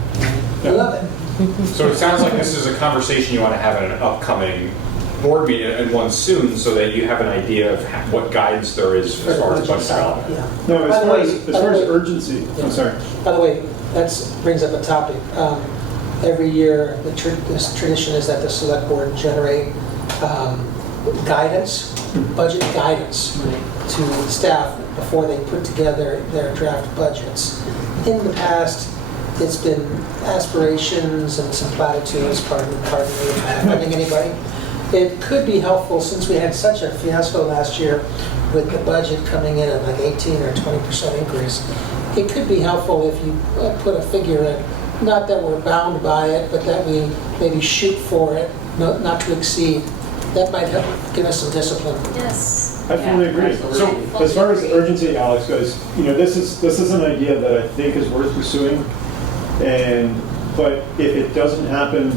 I love it. So it sounds like this is a conversation you want to have in an upcoming board meeting, and one soon, so that you have an idea of what guidance there is as far as budget development. Yeah. No, as far as urgency, I'm sorry. By the way, that brings up a topic. Every year, this tradition is that the select board generate guidance, budget guidance to the staff before they put together their draft budgets. In the past, it's been aspirations and some platitudes, pardon me, offending anybody. It could be helpful, since we had such a fiasco last year with the budget coming in at like 18 or 20% increase. It could be helpful if you put a figure in, not that we're bound by it, but that we maybe shoot for it, not to exceed. That might help give us some discipline. Yes. I fully agree. So as far as urgency, Alex, goes, this is an idea that I think is worth pursuing, but if it doesn't happen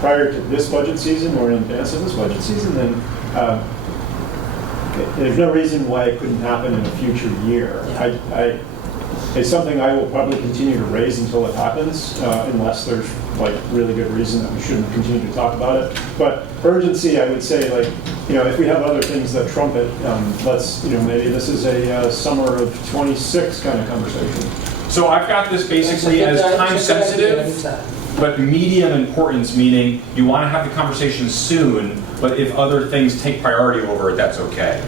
prior to this budget season or in advance of this budget season, then there's no reason why it couldn't happen in a future year. It's something I will probably continue to raise until it happens, unless there's like really good reason that we shouldn't continue to talk about it. But urgency, I would say, like, if we have other things that trump it, let's, maybe this is a summer of 26 kind of conversation. So I've got this basically as time sensitive, but medium importance, meaning you want to have the conversation soon, but if other things take priority over it, that's okay.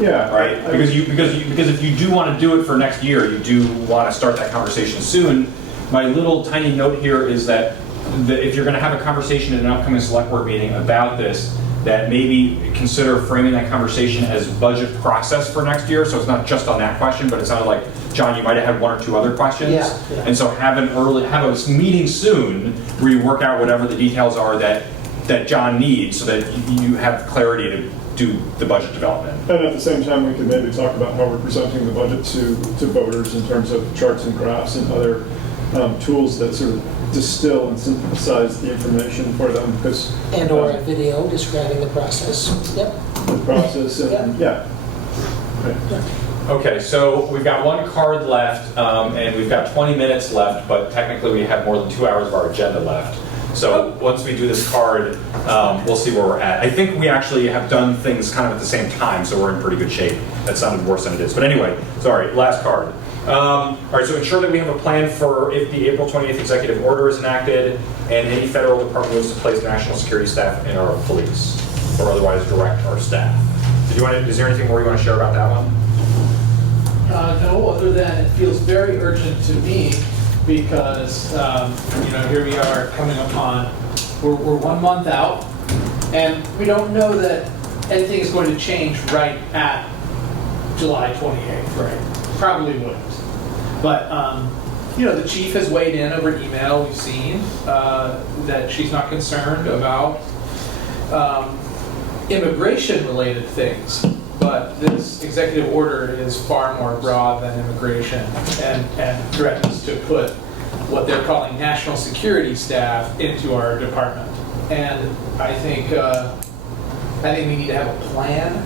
Yeah. Right? Because if you do want to do it for next year, you do want to start that conversation soon. My little tiny note here is that if you're going to have a conversation in an upcoming select board meeting about this, that maybe consider framing that conversation as budget process for next year. So it's not just on that question, but it sounded like John, you might have had one or two other questions. Yeah, yeah. And so have a meeting soon where you work out whatever the details are that John needs so that you have clarity to do the budget development. And at the same time, we could maybe talk about how we're presenting the budget to voters in terms of charts and graphs and other tools that sort of distill and synthesize the information for them, because And/or a video describing the process. Yep. the process and, yeah. Right. Okay, so we've got one card left, and we've got 20 minutes left, but technically we have more than 2 hours of our agenda left. So once we do this card, we'll see where we're at. I think we actually have done things kind of at the same time, so we're in pretty good shape. That sounded worse than it is. But anyway, sorry, last card. All right, so ensure that we have a plan for if the April 28th executive order is enacted and any federal department moves to place national security staff in our police, or otherwise direct our staff. Is there anything more you want to share about that one? No, other than it feels very urgent to me because, here we are coming upon, we're 1 month out, and we don't know that anything is going to change right at July 28th, right? Probably wouldn't. But, the chief has weighed in over email. We've seen that she's not concerned about immigration-related things. But this executive order is far more broad than immigration and threatens to put what they're calling national security staff into our department. And I think we need to have a plan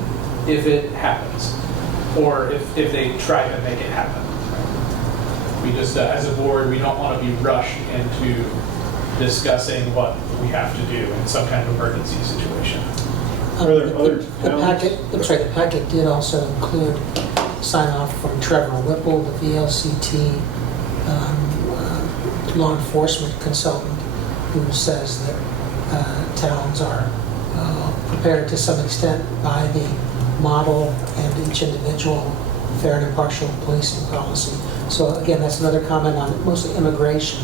if it happens, or if they try to make it happen. We just, as a board, we don't want to be rushed into discussing what we have to do in some kind of emergency situation. Are there other The towns? the packet did also include sign off from Trevor Whipple, the VLCT law enforcement consultant, who says that towns are prepared to some extent by the model and each individual fair and impartial policing policy. So again, that's another comment on mostly immigration.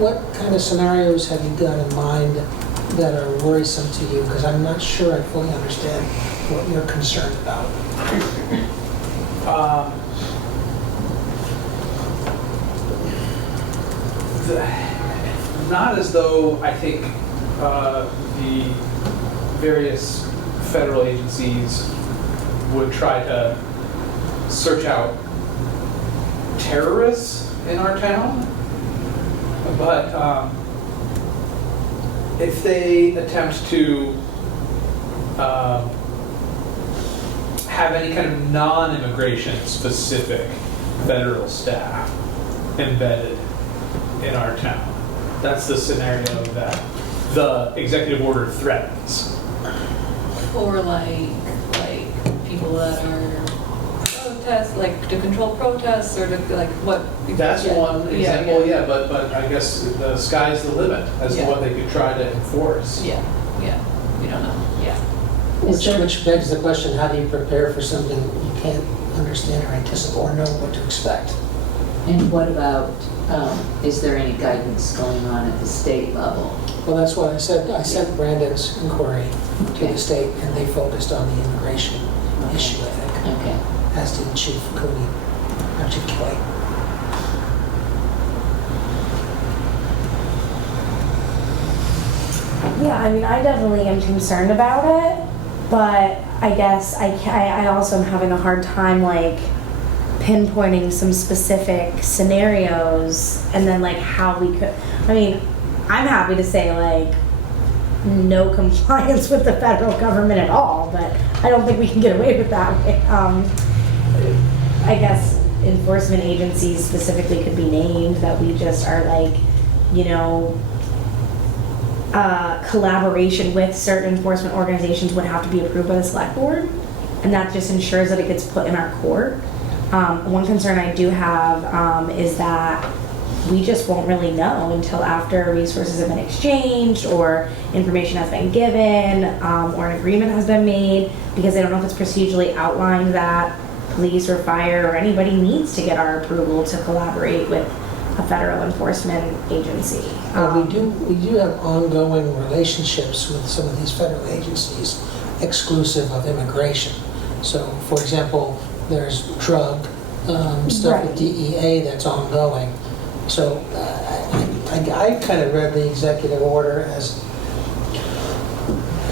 What kind of scenarios have you got in mind that are worrisome to you? Because I'm not sure I fully understand what you're concerned about. Not as though I think the various federal agencies would try to search out terrorists in our town, but if they attempt to have any kind of non-immigration specific federal staff embedded in our town, that's the scenario that the executive order threatens. Or like people that are like to control protests or to like what? That's one example, yeah. But I guess the sky's the limit as to what they could try to enforce. Yeah, we don't know, yeah. Which begs the question, how do you prepare for something you can't understand or anticipate or know what to expect? And what about, is there any guidance going on at the state level? Well, that's what I said. I sent Brandon's inquiry to the state, and they focused on the immigration issue, I think, Okay. as did Chief Cooney, or Chief Kelly. Yeah, I mean, I definitely am concerned about it, but I guess I also am having a hard time, like, pinpointing some specific scenarios and then, like, how we could, I mean, I'm happy to say, like, no compliance with the federal government at all, but I don't think we can get away with that. I guess enforcement agencies specifically could be named that we just are like, collaboration with certain enforcement organizations would have to be approved by the select board, and that just ensures that it gets put in our court. One concern I do have is that we just won't really know until after resources have been exchanged or information has been given or an agreement has been made, because I don't know if it's procedurally outlined that police or fire or anybody needs to get our approval to collaborate with a federal enforcement agency. We do have ongoing relationships with some of these federal agencies exclusive of immigration. So, for example, there's drug stuff with Right. DEA that's ongoing. So I kind of read the executive order as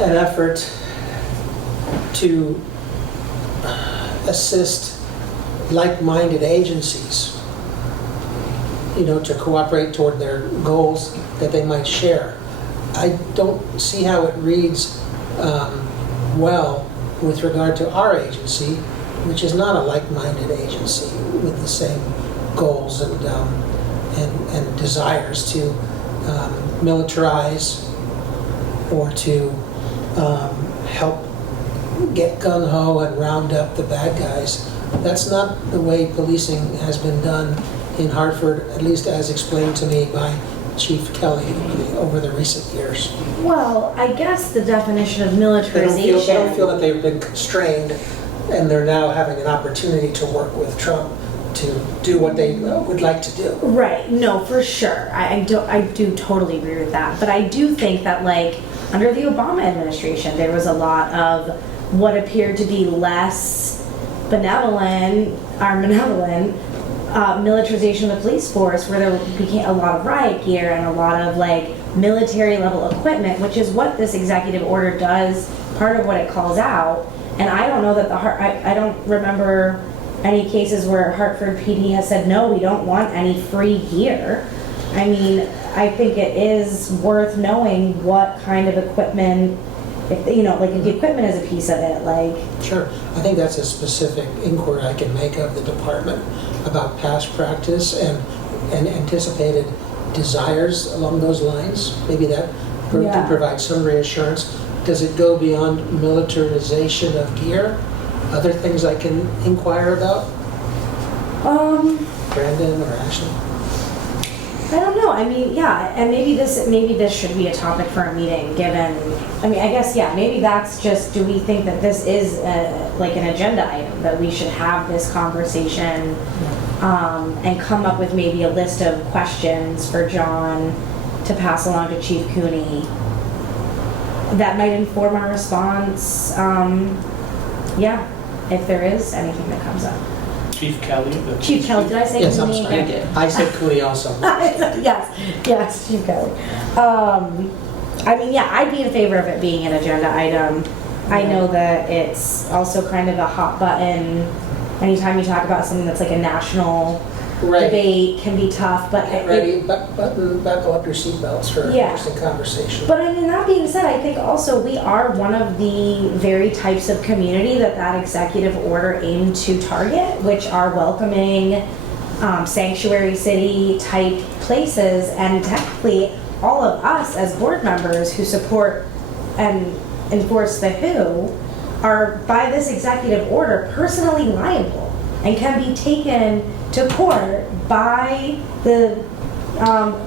an effort to assist like-minded agencies, to cooperate toward their goals that they might share. I don't see how it reads well with regard to our agency, which is not a like-minded agency with the same goals and desires to militarize or to help get gung-ho and round up the bad guys. That's not the way policing has been done in Hartford, at least as explained to me by Chief Kelly over the recent years. Well, I guess the definition of They don't militarization. feel that they've been constrained, and they're now having an opportunity to work with Trump to do what they would like to do. Right, no, for sure. I do totally agree with that. But I do think that, like, under the Obama administration, there was a lot of what appeared to be less benevolent militarization of the police force, where there became a lot of riot gear and a lot of, like, military level equipment, which is what this executive order does, part of what it calls out. And I don't know that I don't remember any cases where Hartford PD has said, no, we don't want any free gear. I mean, I think it is worth knowing what kind of equipment, if the equipment is a piece of it, like. Sure. I think that's a specific inquiry I can make of the department about past practice and anticipated desires along those lines. Maybe that can provide some reassurance. Does it go beyond militarization of gear? Other things I can inquire about? Brandon or Ashley? I don't know. I mean, yeah, and maybe this should be a topic for a meeting. Given, I mean, I guess maybe that's just. Do we think that this is like an agenda item that we should have this conversation and come up with maybe a list of questions for John to pass along to Chief Cooney that might inform our response. If there is anything that comes up. Chief Kelly. Chief Kelly, did I say Yes, I'm Cooney sorry. again? I said Cooney also. Yes, Chief Kelly. I mean, I'd be in favor of it being an agenda item. I know that it's also kind of a hot button. Anytime you talk about something that's like a national debate can be tough, but Get ready, buckle up your seatbelts for an interesting conversation. But I mean, that being said, I think also we are one of the very types of community that executive order aimed to target, which are welcoming, sanctuary city type places, and technically all of us as board members who support and enforce the WHO are, by this executive order, personally liable and can be taken to court by the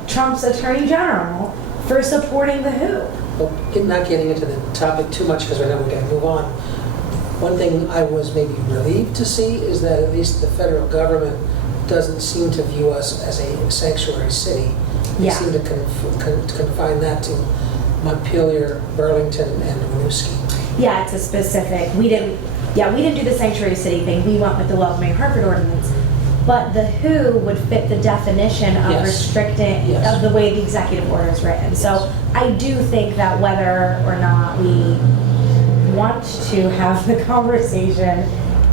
Trump's Attorney General for supporting the WHO. Well, not getting into the topic too much because I know we got to move on. One thing I was maybe relieved to see is that at least the federal government doesn't seem to view us as a sanctuary city. They seem to confine that to Montpelier, Burlington, and Winooski. Yeah, it's a specific. We didn't do the sanctuary city thing. We went with the welcoming Hartford ordinance. But the WHO would fit the definition of restricting, of the way the executive order is written. So I do think that whether or not we want to have the conversation,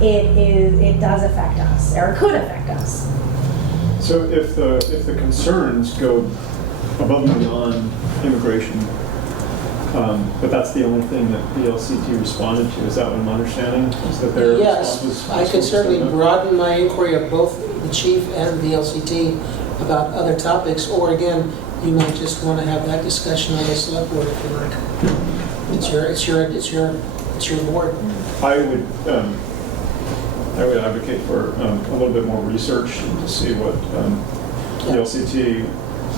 it does affect us, or it could affect us. So if the concerns go above and beyond immigration, but that's the only thing that the LCT responded to, is that what I'm understanding? Is that their Yes, response was I could certainly broaden my inquiry of both the chief and the LCT about other topics, or again, you might just want to have that discussion on the select board if you like. It's your board. I would advocate for a little bit more research to see what the LCT,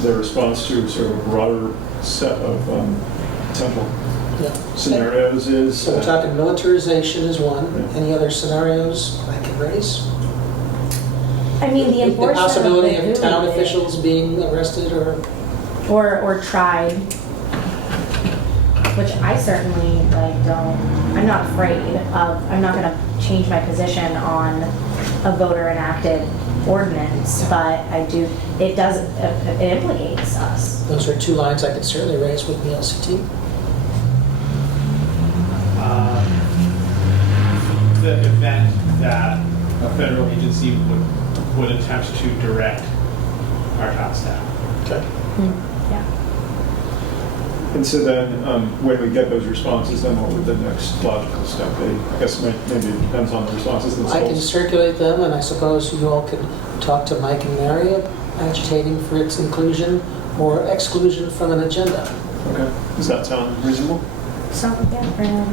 their response to sort of a broader set of potential scenarios is. So we're talking militarization is one. Any other scenarios I can raise? I mean, the enforcement possibility of the of town WHO officials being arrested or tried, which I certainly don't. I'm not afraid of. I'm not going to change my position on a voter enacted ordinance, but it does, it implicates us. Those are 2 lines I could certainly raise with the LCT. The event that a federal agency would attempt to direct our town staff. Okay. Yeah. And so then, when we get those responses, then what would the next logical step be? I guess maybe it depends on the responses I can themselves. circulate them, and I suppose you all can talk to Mike and Mary, agitating for its inclusion or exclusion from an agenda. Okay, does that sound reasonable? So, yeah,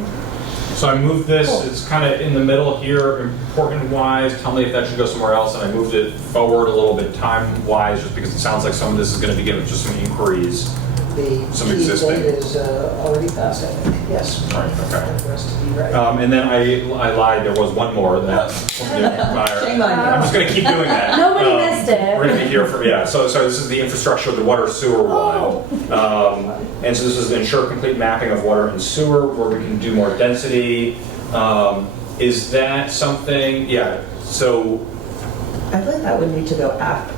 So I moved this, it's kind of in the middle here, important-wise, tell me if that should go somewhere else, and I moved it forward a little bit time-wise, just because it sounds like some of this is going to begin with just some inquiries. The Some key existing. date is already passed, I think. Yes. Right, okay. And the rest to be right. And then I lied, there was one more that. Shame on you. I'm just going to keep doing that. Nobody missed it. We're going to be here for, yeah, so this is the infrastructure, the water sewer one. And so this is ensure complete mapping of water and sewer, where we can do more density. Is that something, yeah, so, I feel like that would need to go after,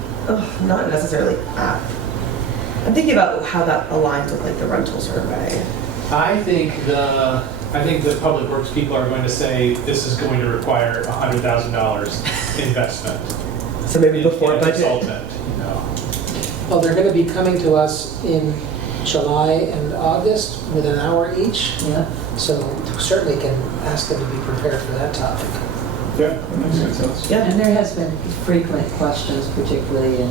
not necessarily after. I'm thinking about how that aligns with like the rental survey. I think the public works people are going to say this is going to require $100,000 investment. So maybe in before a budget. consultant, you know. Well, they're going to be coming to us in July and August with an hour each. Yeah. So certainly can ask them to be prepared for that topic. Yeah, that makes good sense. Yeah. And there has been frequent questions, particularly in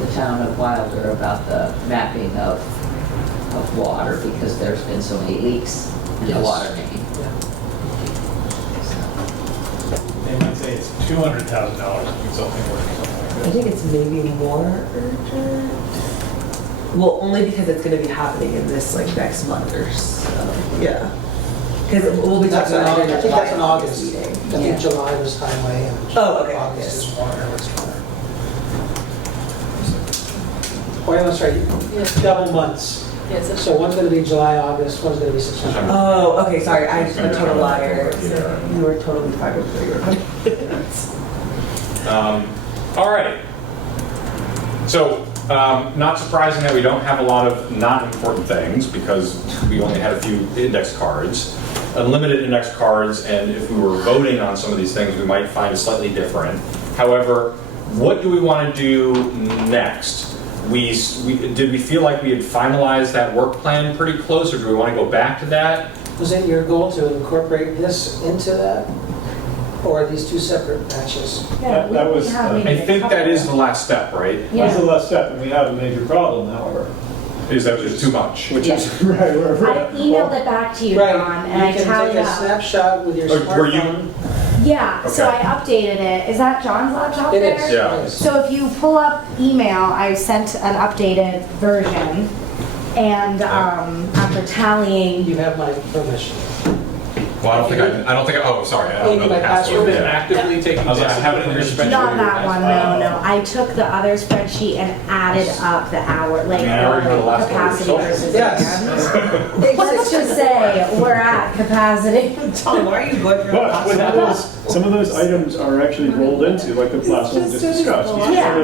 the town of Wilder, about the mapping of water, because there's been so many leaks in the Yes. water main. They might say it's $200,000 in consulting work or something I like think it's maybe more urgent. Well, only because it's going to be happening in this like next month or so. Yeah. Because we'll be That's talking an about it August, I in think that's an July August. meeting. I think July was highway and Oh, okay. August is Yes. water. Oh, yeah, that's right. Double months. Yes, So one's going to be July, August, one's going to be September. Oh, okay. Sorry, I'm It's gonna a be total kind of liar. yeah. You were totally fine with what you were. All right. So, not surprising that we don't have a lot of not important things, because we only had a few index cards, unlimited index cards, and if we were voting on some of these things, we might find it slightly different. However, what do we want to do next? Did we feel like we had finalized that work plan pretty close, or do we want to go back to that? Was it your goal to incorporate this into that? Or are these two separate batches? That was, I think that is the last step, right? That's the last step, and we have a major problem, however. Is that there's too much? Which is, right, we're. I emailed it back to you, John, and I You can tallied take a up. snapshot with your Were you- smartphone. Yeah, so I Okay. updated it. Is that John's laptop It there? is. Yeah. It is. So if you pull up email, I sent an updated version, and after tallying, You have my permission. Well, I don't think, oh, sorry, I don't know the Maybe my password. You've been Yeah. actively taking I was like, I tests. have it in your spreadsheet. not that one, no. I took the other spreadsheet and added up the hour, like I mean, I already know the last one. capacity versus Yes. demand. Let's just say we're at capacity. Tom, why are you going for But with those, some of those items are actually rolled into, like the last one we just discussed. Yeah.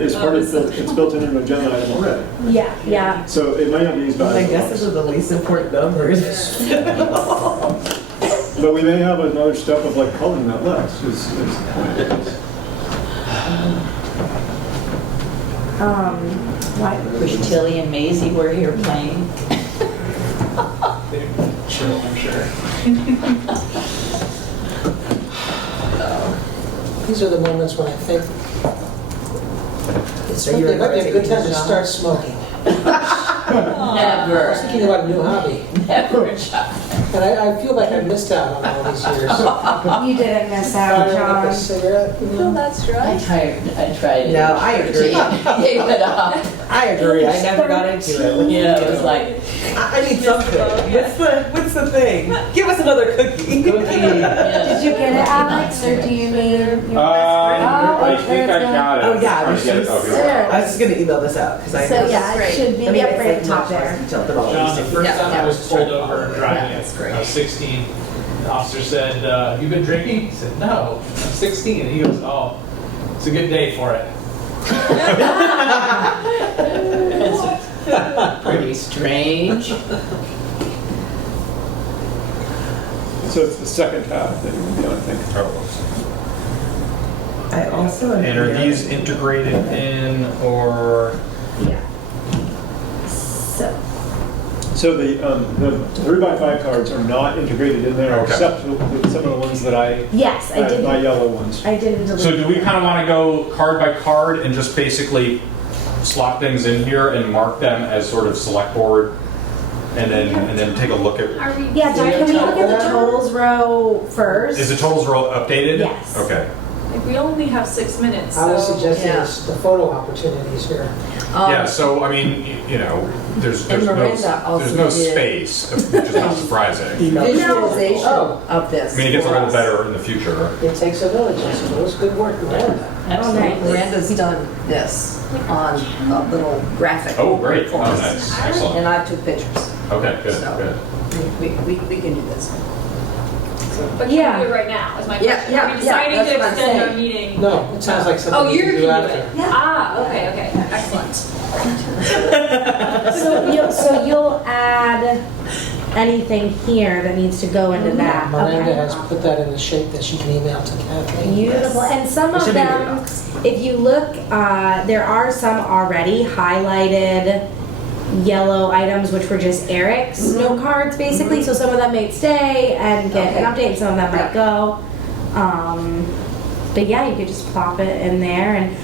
It's part of, it's built into an agenda item already. Yeah, yeah. So it might not be as I valuable. guess those are the least important numbers. But we may have another step of like culling that less. Why? Wish Tilly and Maisie were here playing. They're chill, I'm sure. These are the moments when I think it's So you it might be a were good time to taking a start smoking. I Never, was thinking about a new hobby, never, John. and I feel like I missed out on all these years. You didn't miss out, Firing up a John. cigarette. No, that's I right. tried it. No, I agree. Gave it up. I agree. I never got into it. Yeah, it was like, I need something. What's the thing? Give us another cookie. yeah. Did you get it, Alex, or do you need your I think I got it. Oh, yeah, I'm trying to get it. Oh, here we are. Sure. I was just gonna email this out because I. So yeah, it should be I mean, up it's right at like the top much there. less detailed than all these John, the things. first time I was pulled over Yeah, driving, that's great. I was 16, the officer said, "You been drinking?" I said, "No." I was 16. And he goes, oh, it's a good day for it. Pretty strange. So it's the second half that you're going to be on, I think. I also. And are these integrated in, or? Yeah. So, So the 3x5 cards are not integrated in there, Okay. except with some of the ones that I, yes, I did. my yellow ones. I didn't delete. So do we kind of want to go card by card and just basically slot things in here and mark them as sort of select board, and then take a look at? Yeah, can we look at the totals row first? Is the totals roll updated? Yes. Okay. Like, we only have 6 minutes, I was so. suggesting yeah. the photo opportunities here. Yeah. So I mean, you know, there's And no Miranda also there's no did- space, which is not surprising. Visualization Oh. of this. I mean, it gets a for little us. better in the future. It takes a village, I suppose. Good work, Miranda. Absolutely. Miranda's done this on a little graphic. Oh, great. for Oh, us. nice. Excellent. And I took pictures. Okay. Good. So- Good. We can do this. But can Yeah. we do it right now, is my Yeah, question. yeah, Are we yeah, deciding that's to what I'm extend our saying. meeting? No, it sounds like Oh, something we you're can do gonna do after. it? Ah, okay, excellent. So you'll add anything here that needs to go into that. Miranda Okay. has put that in a shape that she can email to Kathleen. Beautiful, and some of them, if you look, there are some already highlighted yellow items, which were just Eric's note cards, basically, so some of them might stay and get an update, and some of them might go. But yeah, you could just plop it in there, and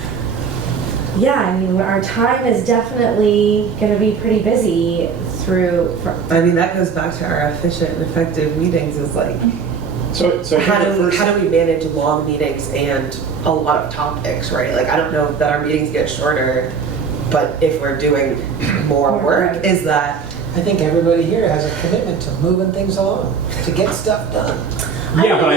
yeah, I mean, our time is definitely gonna be pretty busy through, I mean, that goes back to our efficient and effective meetings is like, So I how think the first, do we manage long meetings and a lot of topics, right? Like, I don't know that our meetings get shorter, but if we're doing more work, is that, I think everybody here has a commitment to moving things along, to get stuff done. Yeah, but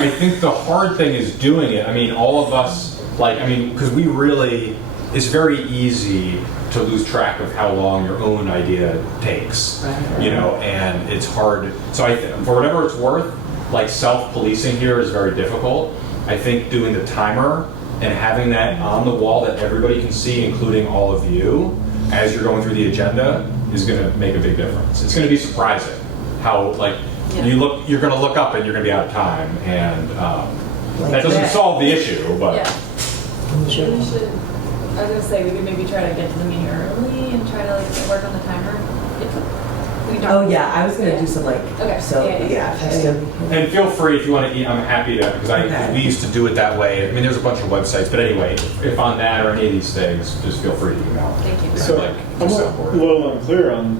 I think the hard thing is doing it. I mean, all of us, because we really, it's very easy to lose track of how long your own idea takes, you know, and it's hard. So for whatever it's worth, like self-policing here is very difficult. I think doing the timer and having that on the wall that everybody can see, including all of you, as you're going through the agenda, is going to make a big difference. It's going to be surprising how, you're going to look up and you're going to be out of time, and that doesn't solve the issue, but. Yeah. We should, I was gonna say, we could maybe try to get to the meeting early and try to work on the timer. We can talk- oh yeah, I was gonna do some like, Okay, so, yeah. And feel free if you want to eat. I'm happy to, because we used to do it that way. I mean, there's a bunch of websites, but anyway, if on that or any of these things, just feel free to email. Thank you. so Like, I'm just a that board. little unclear on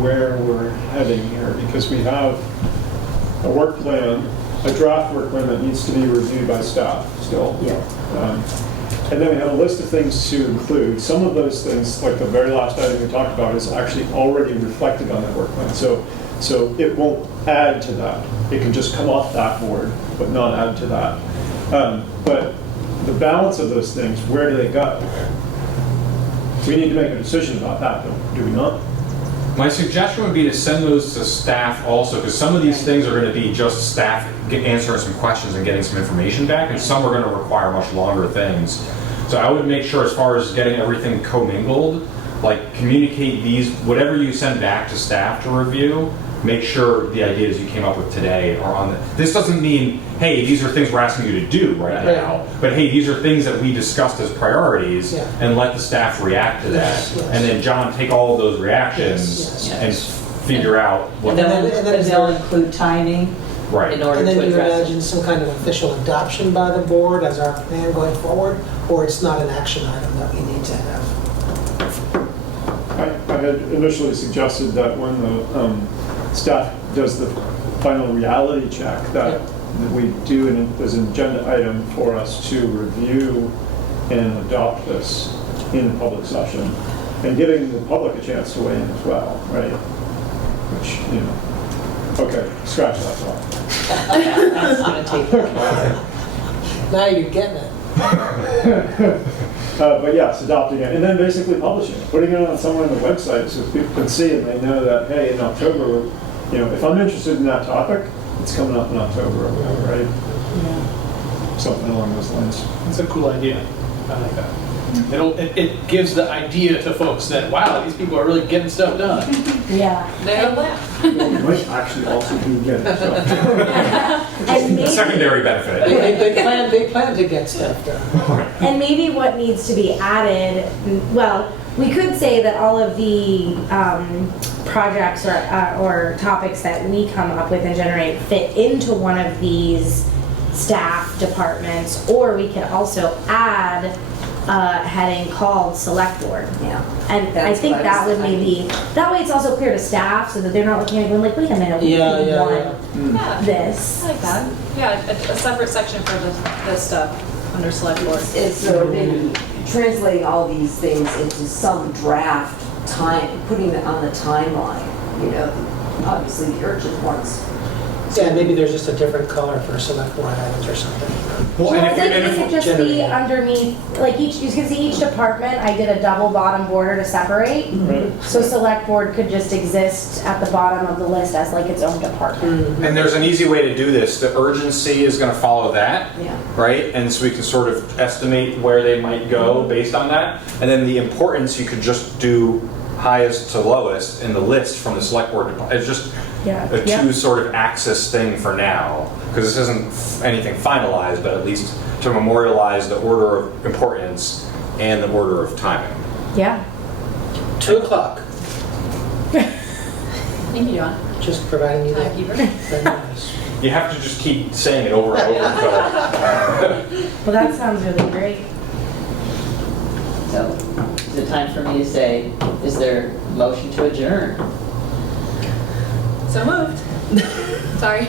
where we're heading here, because we have a work plan, a draft work plan that needs to be reviewed by staff still. yeah. And then we have a list of things to include. Some of those things, like the very last item we talked about, is actually already reflected on that work plan. So it won't add to that. It can just come off that board, but not add to that. But the balance of those things, where do they go? We need to make a decision about that, do we not? My suggestion would be to send those to staff also, because some of these things are going to be just staff answering some questions and getting some information back, and some are going to require much longer things. So I would make sure, as far as getting everything commingled, like communicate these, whatever you send back to staff to review, make sure the ideas you came up with today are on the. This doesn't mean, hey, these are things we're asking you to do right now, but hey, these are things that we discussed as priorities, and let the staff react to that. And then John, take all of those reactions and figure out what. And then they'll include timing Right. in order And then to do you address imagine it. some kind of official adoption by the board as our plan going forward, or it's not an action item that we need to have? I had initially suggested that when the staff does the final reality check, that we do as an agenda item for us to review and adopt this in the public session, and giving the public a chance to weigh in as well, right? Which, okay, scratch that thought. That's gonna take a while. Now you're getting it. But yes, adopting it, and then basically publishing it, putting it on somewhere on the website so people can see and they know that, hey, in October, if I'm interested in that topic, it's coming up in October, right? something along those lines. It's a cool idea. I like that. It gives the idea to folks that, wow, these people are really getting stuff done. Yeah. They have a plan. You might actually also do get it, so. And maybe, Secondary benefit. They plan to get stuff done. and maybe what needs to be added, well, we could say that all of the projects or topics that we come up with and generate fit into one of these staff departments, or we could also add a heading called Selectboard. Yeah. And I That's think what I that was would maybe, that way it's also clear to staff so that they're not looking at it going like, wait a minute, we Yeah, really yeah, want Yeah, this. I like that. Yeah, a separate section for this stuff under select board. It's so maybe translating all these things into some draft time, putting it on the timeline, you know, obviously the urgent ones. Yeah, maybe there's just a different color for select board items or something. Well, Well, and if, then and it if, could just be generally- underneath, like you can see each department, I did a double bottom border to separate. Right. So select board could just exist at the bottom of the list as like its own department. and there's an easy way to do this. The urgency is going to follow that, Yeah. right? And so we can sort of estimate where they might go based on that. And then the importance, you could just do highest to lowest in the list from the select board. It's just Yeah. a Yeah. two sort of axis thing for now, because this isn't anything finalized, but at least to memorialize the order of importance and the order of timing. Yeah. 2 o'clock, Thank you, John. just providing you that. Timekeeper. that notice. You have to just keep saying it over and over until. Well, that sounds really great. So, is it time for me to say, is there a motion to adjourn? So moved. Sorry.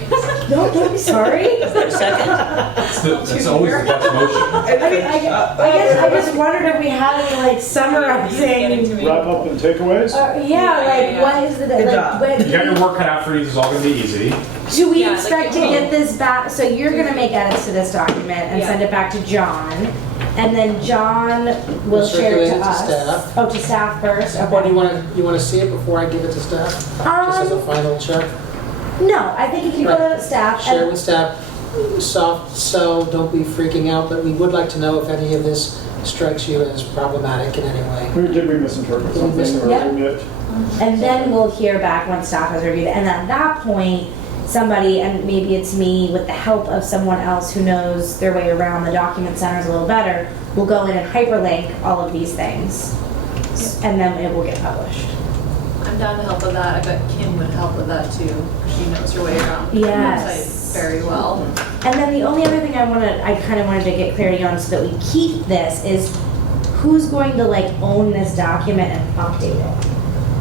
No, don't be sorry. Is there a second? That's always the best motion. I mean, I just wondered if we had any like summarizing. Wrap up and takeaways? Yeah, like what is it, Good like, job. what, You got your work cut out for you, this is all going to be easy. do we Yeah, like, expect to get this back, so you're gonna make edits to this document and Yeah. send it back to John, and then John will We'll share it circulate to it to us? staff. Oh, to staff first, Or do okay. you want to see it before I give it to staff? Just as a final check? No, I think if you go to staff, Share and, with staff, soft sell, don't be freaking out, but we would like to know if any of this strikes you as problematic in any way. Did we misinterpret something or Yeah. omit? and then we'll hear back when staff has reviewed it, and at that point, somebody, and maybe it's me with the help of someone else who knows their way around the document centers a little better, will go in and hyperlink all of these things, and then it will get published. I'm down to help with that. I bet Kim would help with that too. She knows her way around the Yes. website very well. And then the only other thing I kind of wanted to get clarity on so that we keep this is who's going to like own this document and update it?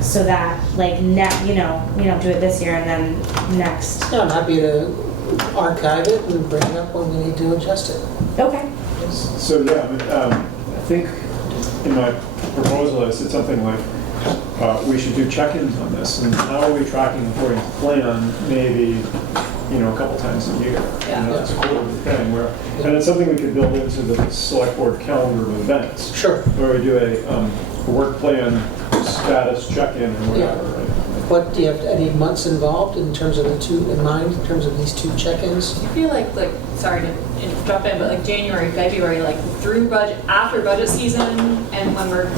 So that like we don't do it this year and then next. Yeah, I'm happy to archive it and bring it up when we need to adjust it. Okay. So, yeah, I think in my proposal, I said something like, we should do check-ins on this, and how are we tracking according to plan, maybe, a couple times a year. Yeah. It's a quarterly thing where, and it's something we could build into the select board calendar of events, Sure. where we do a work plan status check-in or whatever, right? What, do you have any months involved in terms of the two, in mind, in terms of these two check-ins? I feel like, sorry to jump in, but like January, February, like through budget, after budget season and when we're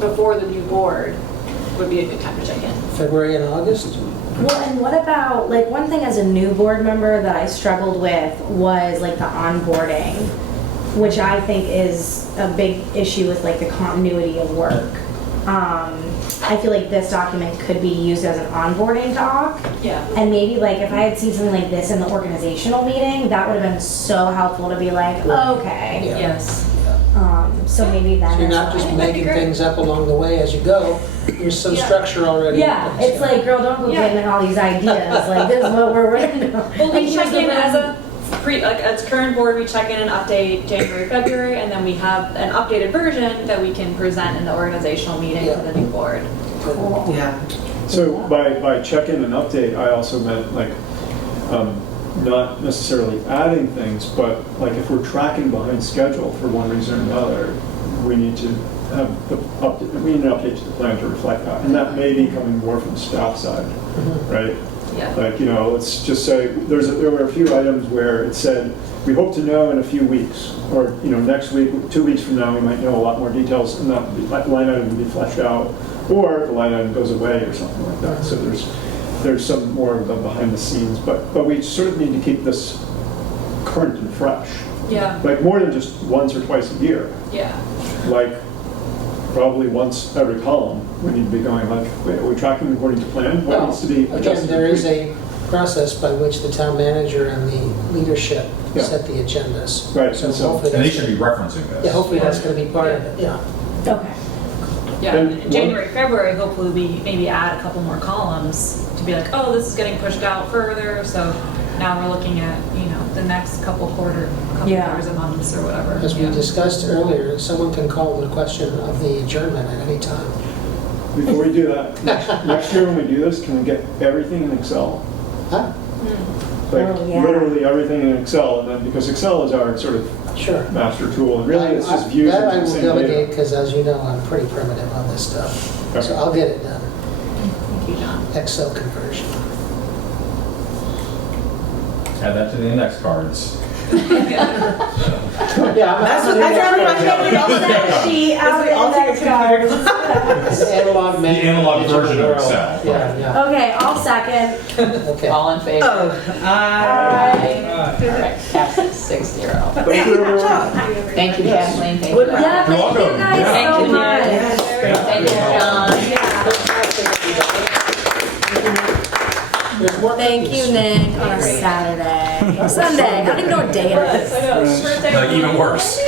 before the new board would be a good time to check in. February and August? Well, and what about, like, one thing as a new board member that I struggled with was, like, the onboarding, which I think is a big issue with, like, the continuity of work. I feel like this document could be used as an onboarding doc, Yeah. and maybe, like, if I had seen something like this in the organizational meeting, that would have been so helpful to be like, okay. Yeah. Yes. So maybe that So you're is not just why. making things up along the way as you go, there's some structure already. in Yeah, place, it's like, girl, don't go Yeah. getting all these ideas, like, this is what we're working on. Well, Like, we here's check the in room. as a as current board, we check in and update January, February, and then we have an updated version that we can present in the organizational meeting Yeah. to the new board. Cool. Yeah. So by check-in and update, I also meant like, not necessarily adding things, but like if we're tracking behind schedule for one reason or another, we need to have we need an update to the plan to reflect that. And that may be coming more from the staff side, right? Yeah. Like, let's just say, there were a few items where it said, we hope to know in a few weeks, or, next week, 2 weeks from now, we might know a lot more details, and that line item will be fleshed out, or the line item goes away or something like that. So there's some more of the behind the scenes, but we sort of need to keep this current and fresh. Yeah, Like more than just once or twice a year. yeah. Like probably once every column, we need to be going like, wait, are we tracking according to plan? What needs to be Again, adjusted? there is a process by which the town manager and the leadership Yeah. set the agendas. Right, So and so- hopefully And they that's, should be referencing this. yeah, hopefully that's gonna be part of it, yeah. Okay. Yeah, And in January, February, hopefully we maybe add a couple more columns to be like, oh, this is getting pushed out further, so now we're looking at, the next couple quarters of months or whatever. As we Yeah. discussed earlier, someone can call the question of the adjournment at any time. Before we do that, next year when we do this, can we get everything in Excel? Huh? Like Oh, yeah. literally everything in Excel, and then because Excel is our sort of Sure. master tool, and really it's just views That I of the will same delegate, data. because as you know, I'm pretty primitive on this stuff. So Okay. I'll get it done. Thank you, John. Excel conversion. Add that to the index cards. Yeah, That's what, that's how I Okay, we all set a sheet out All in take the a cards. It's analog man. The analog digital version of world. Excel. Yeah, yeah, Okay, I'll second. okay. All in favor? Oh, Aye. All right, passes 6-0. Thank you, everyone. Thank you, Kathleen, thank you. Yeah, You're thank you welcome. guys Yeah. so Thank you, much. Thank you, John. There's more Thank cookies. you, Nick, on a Saturday. Sunday, I don't even know what day it is. I know, it's birthday. Even worse.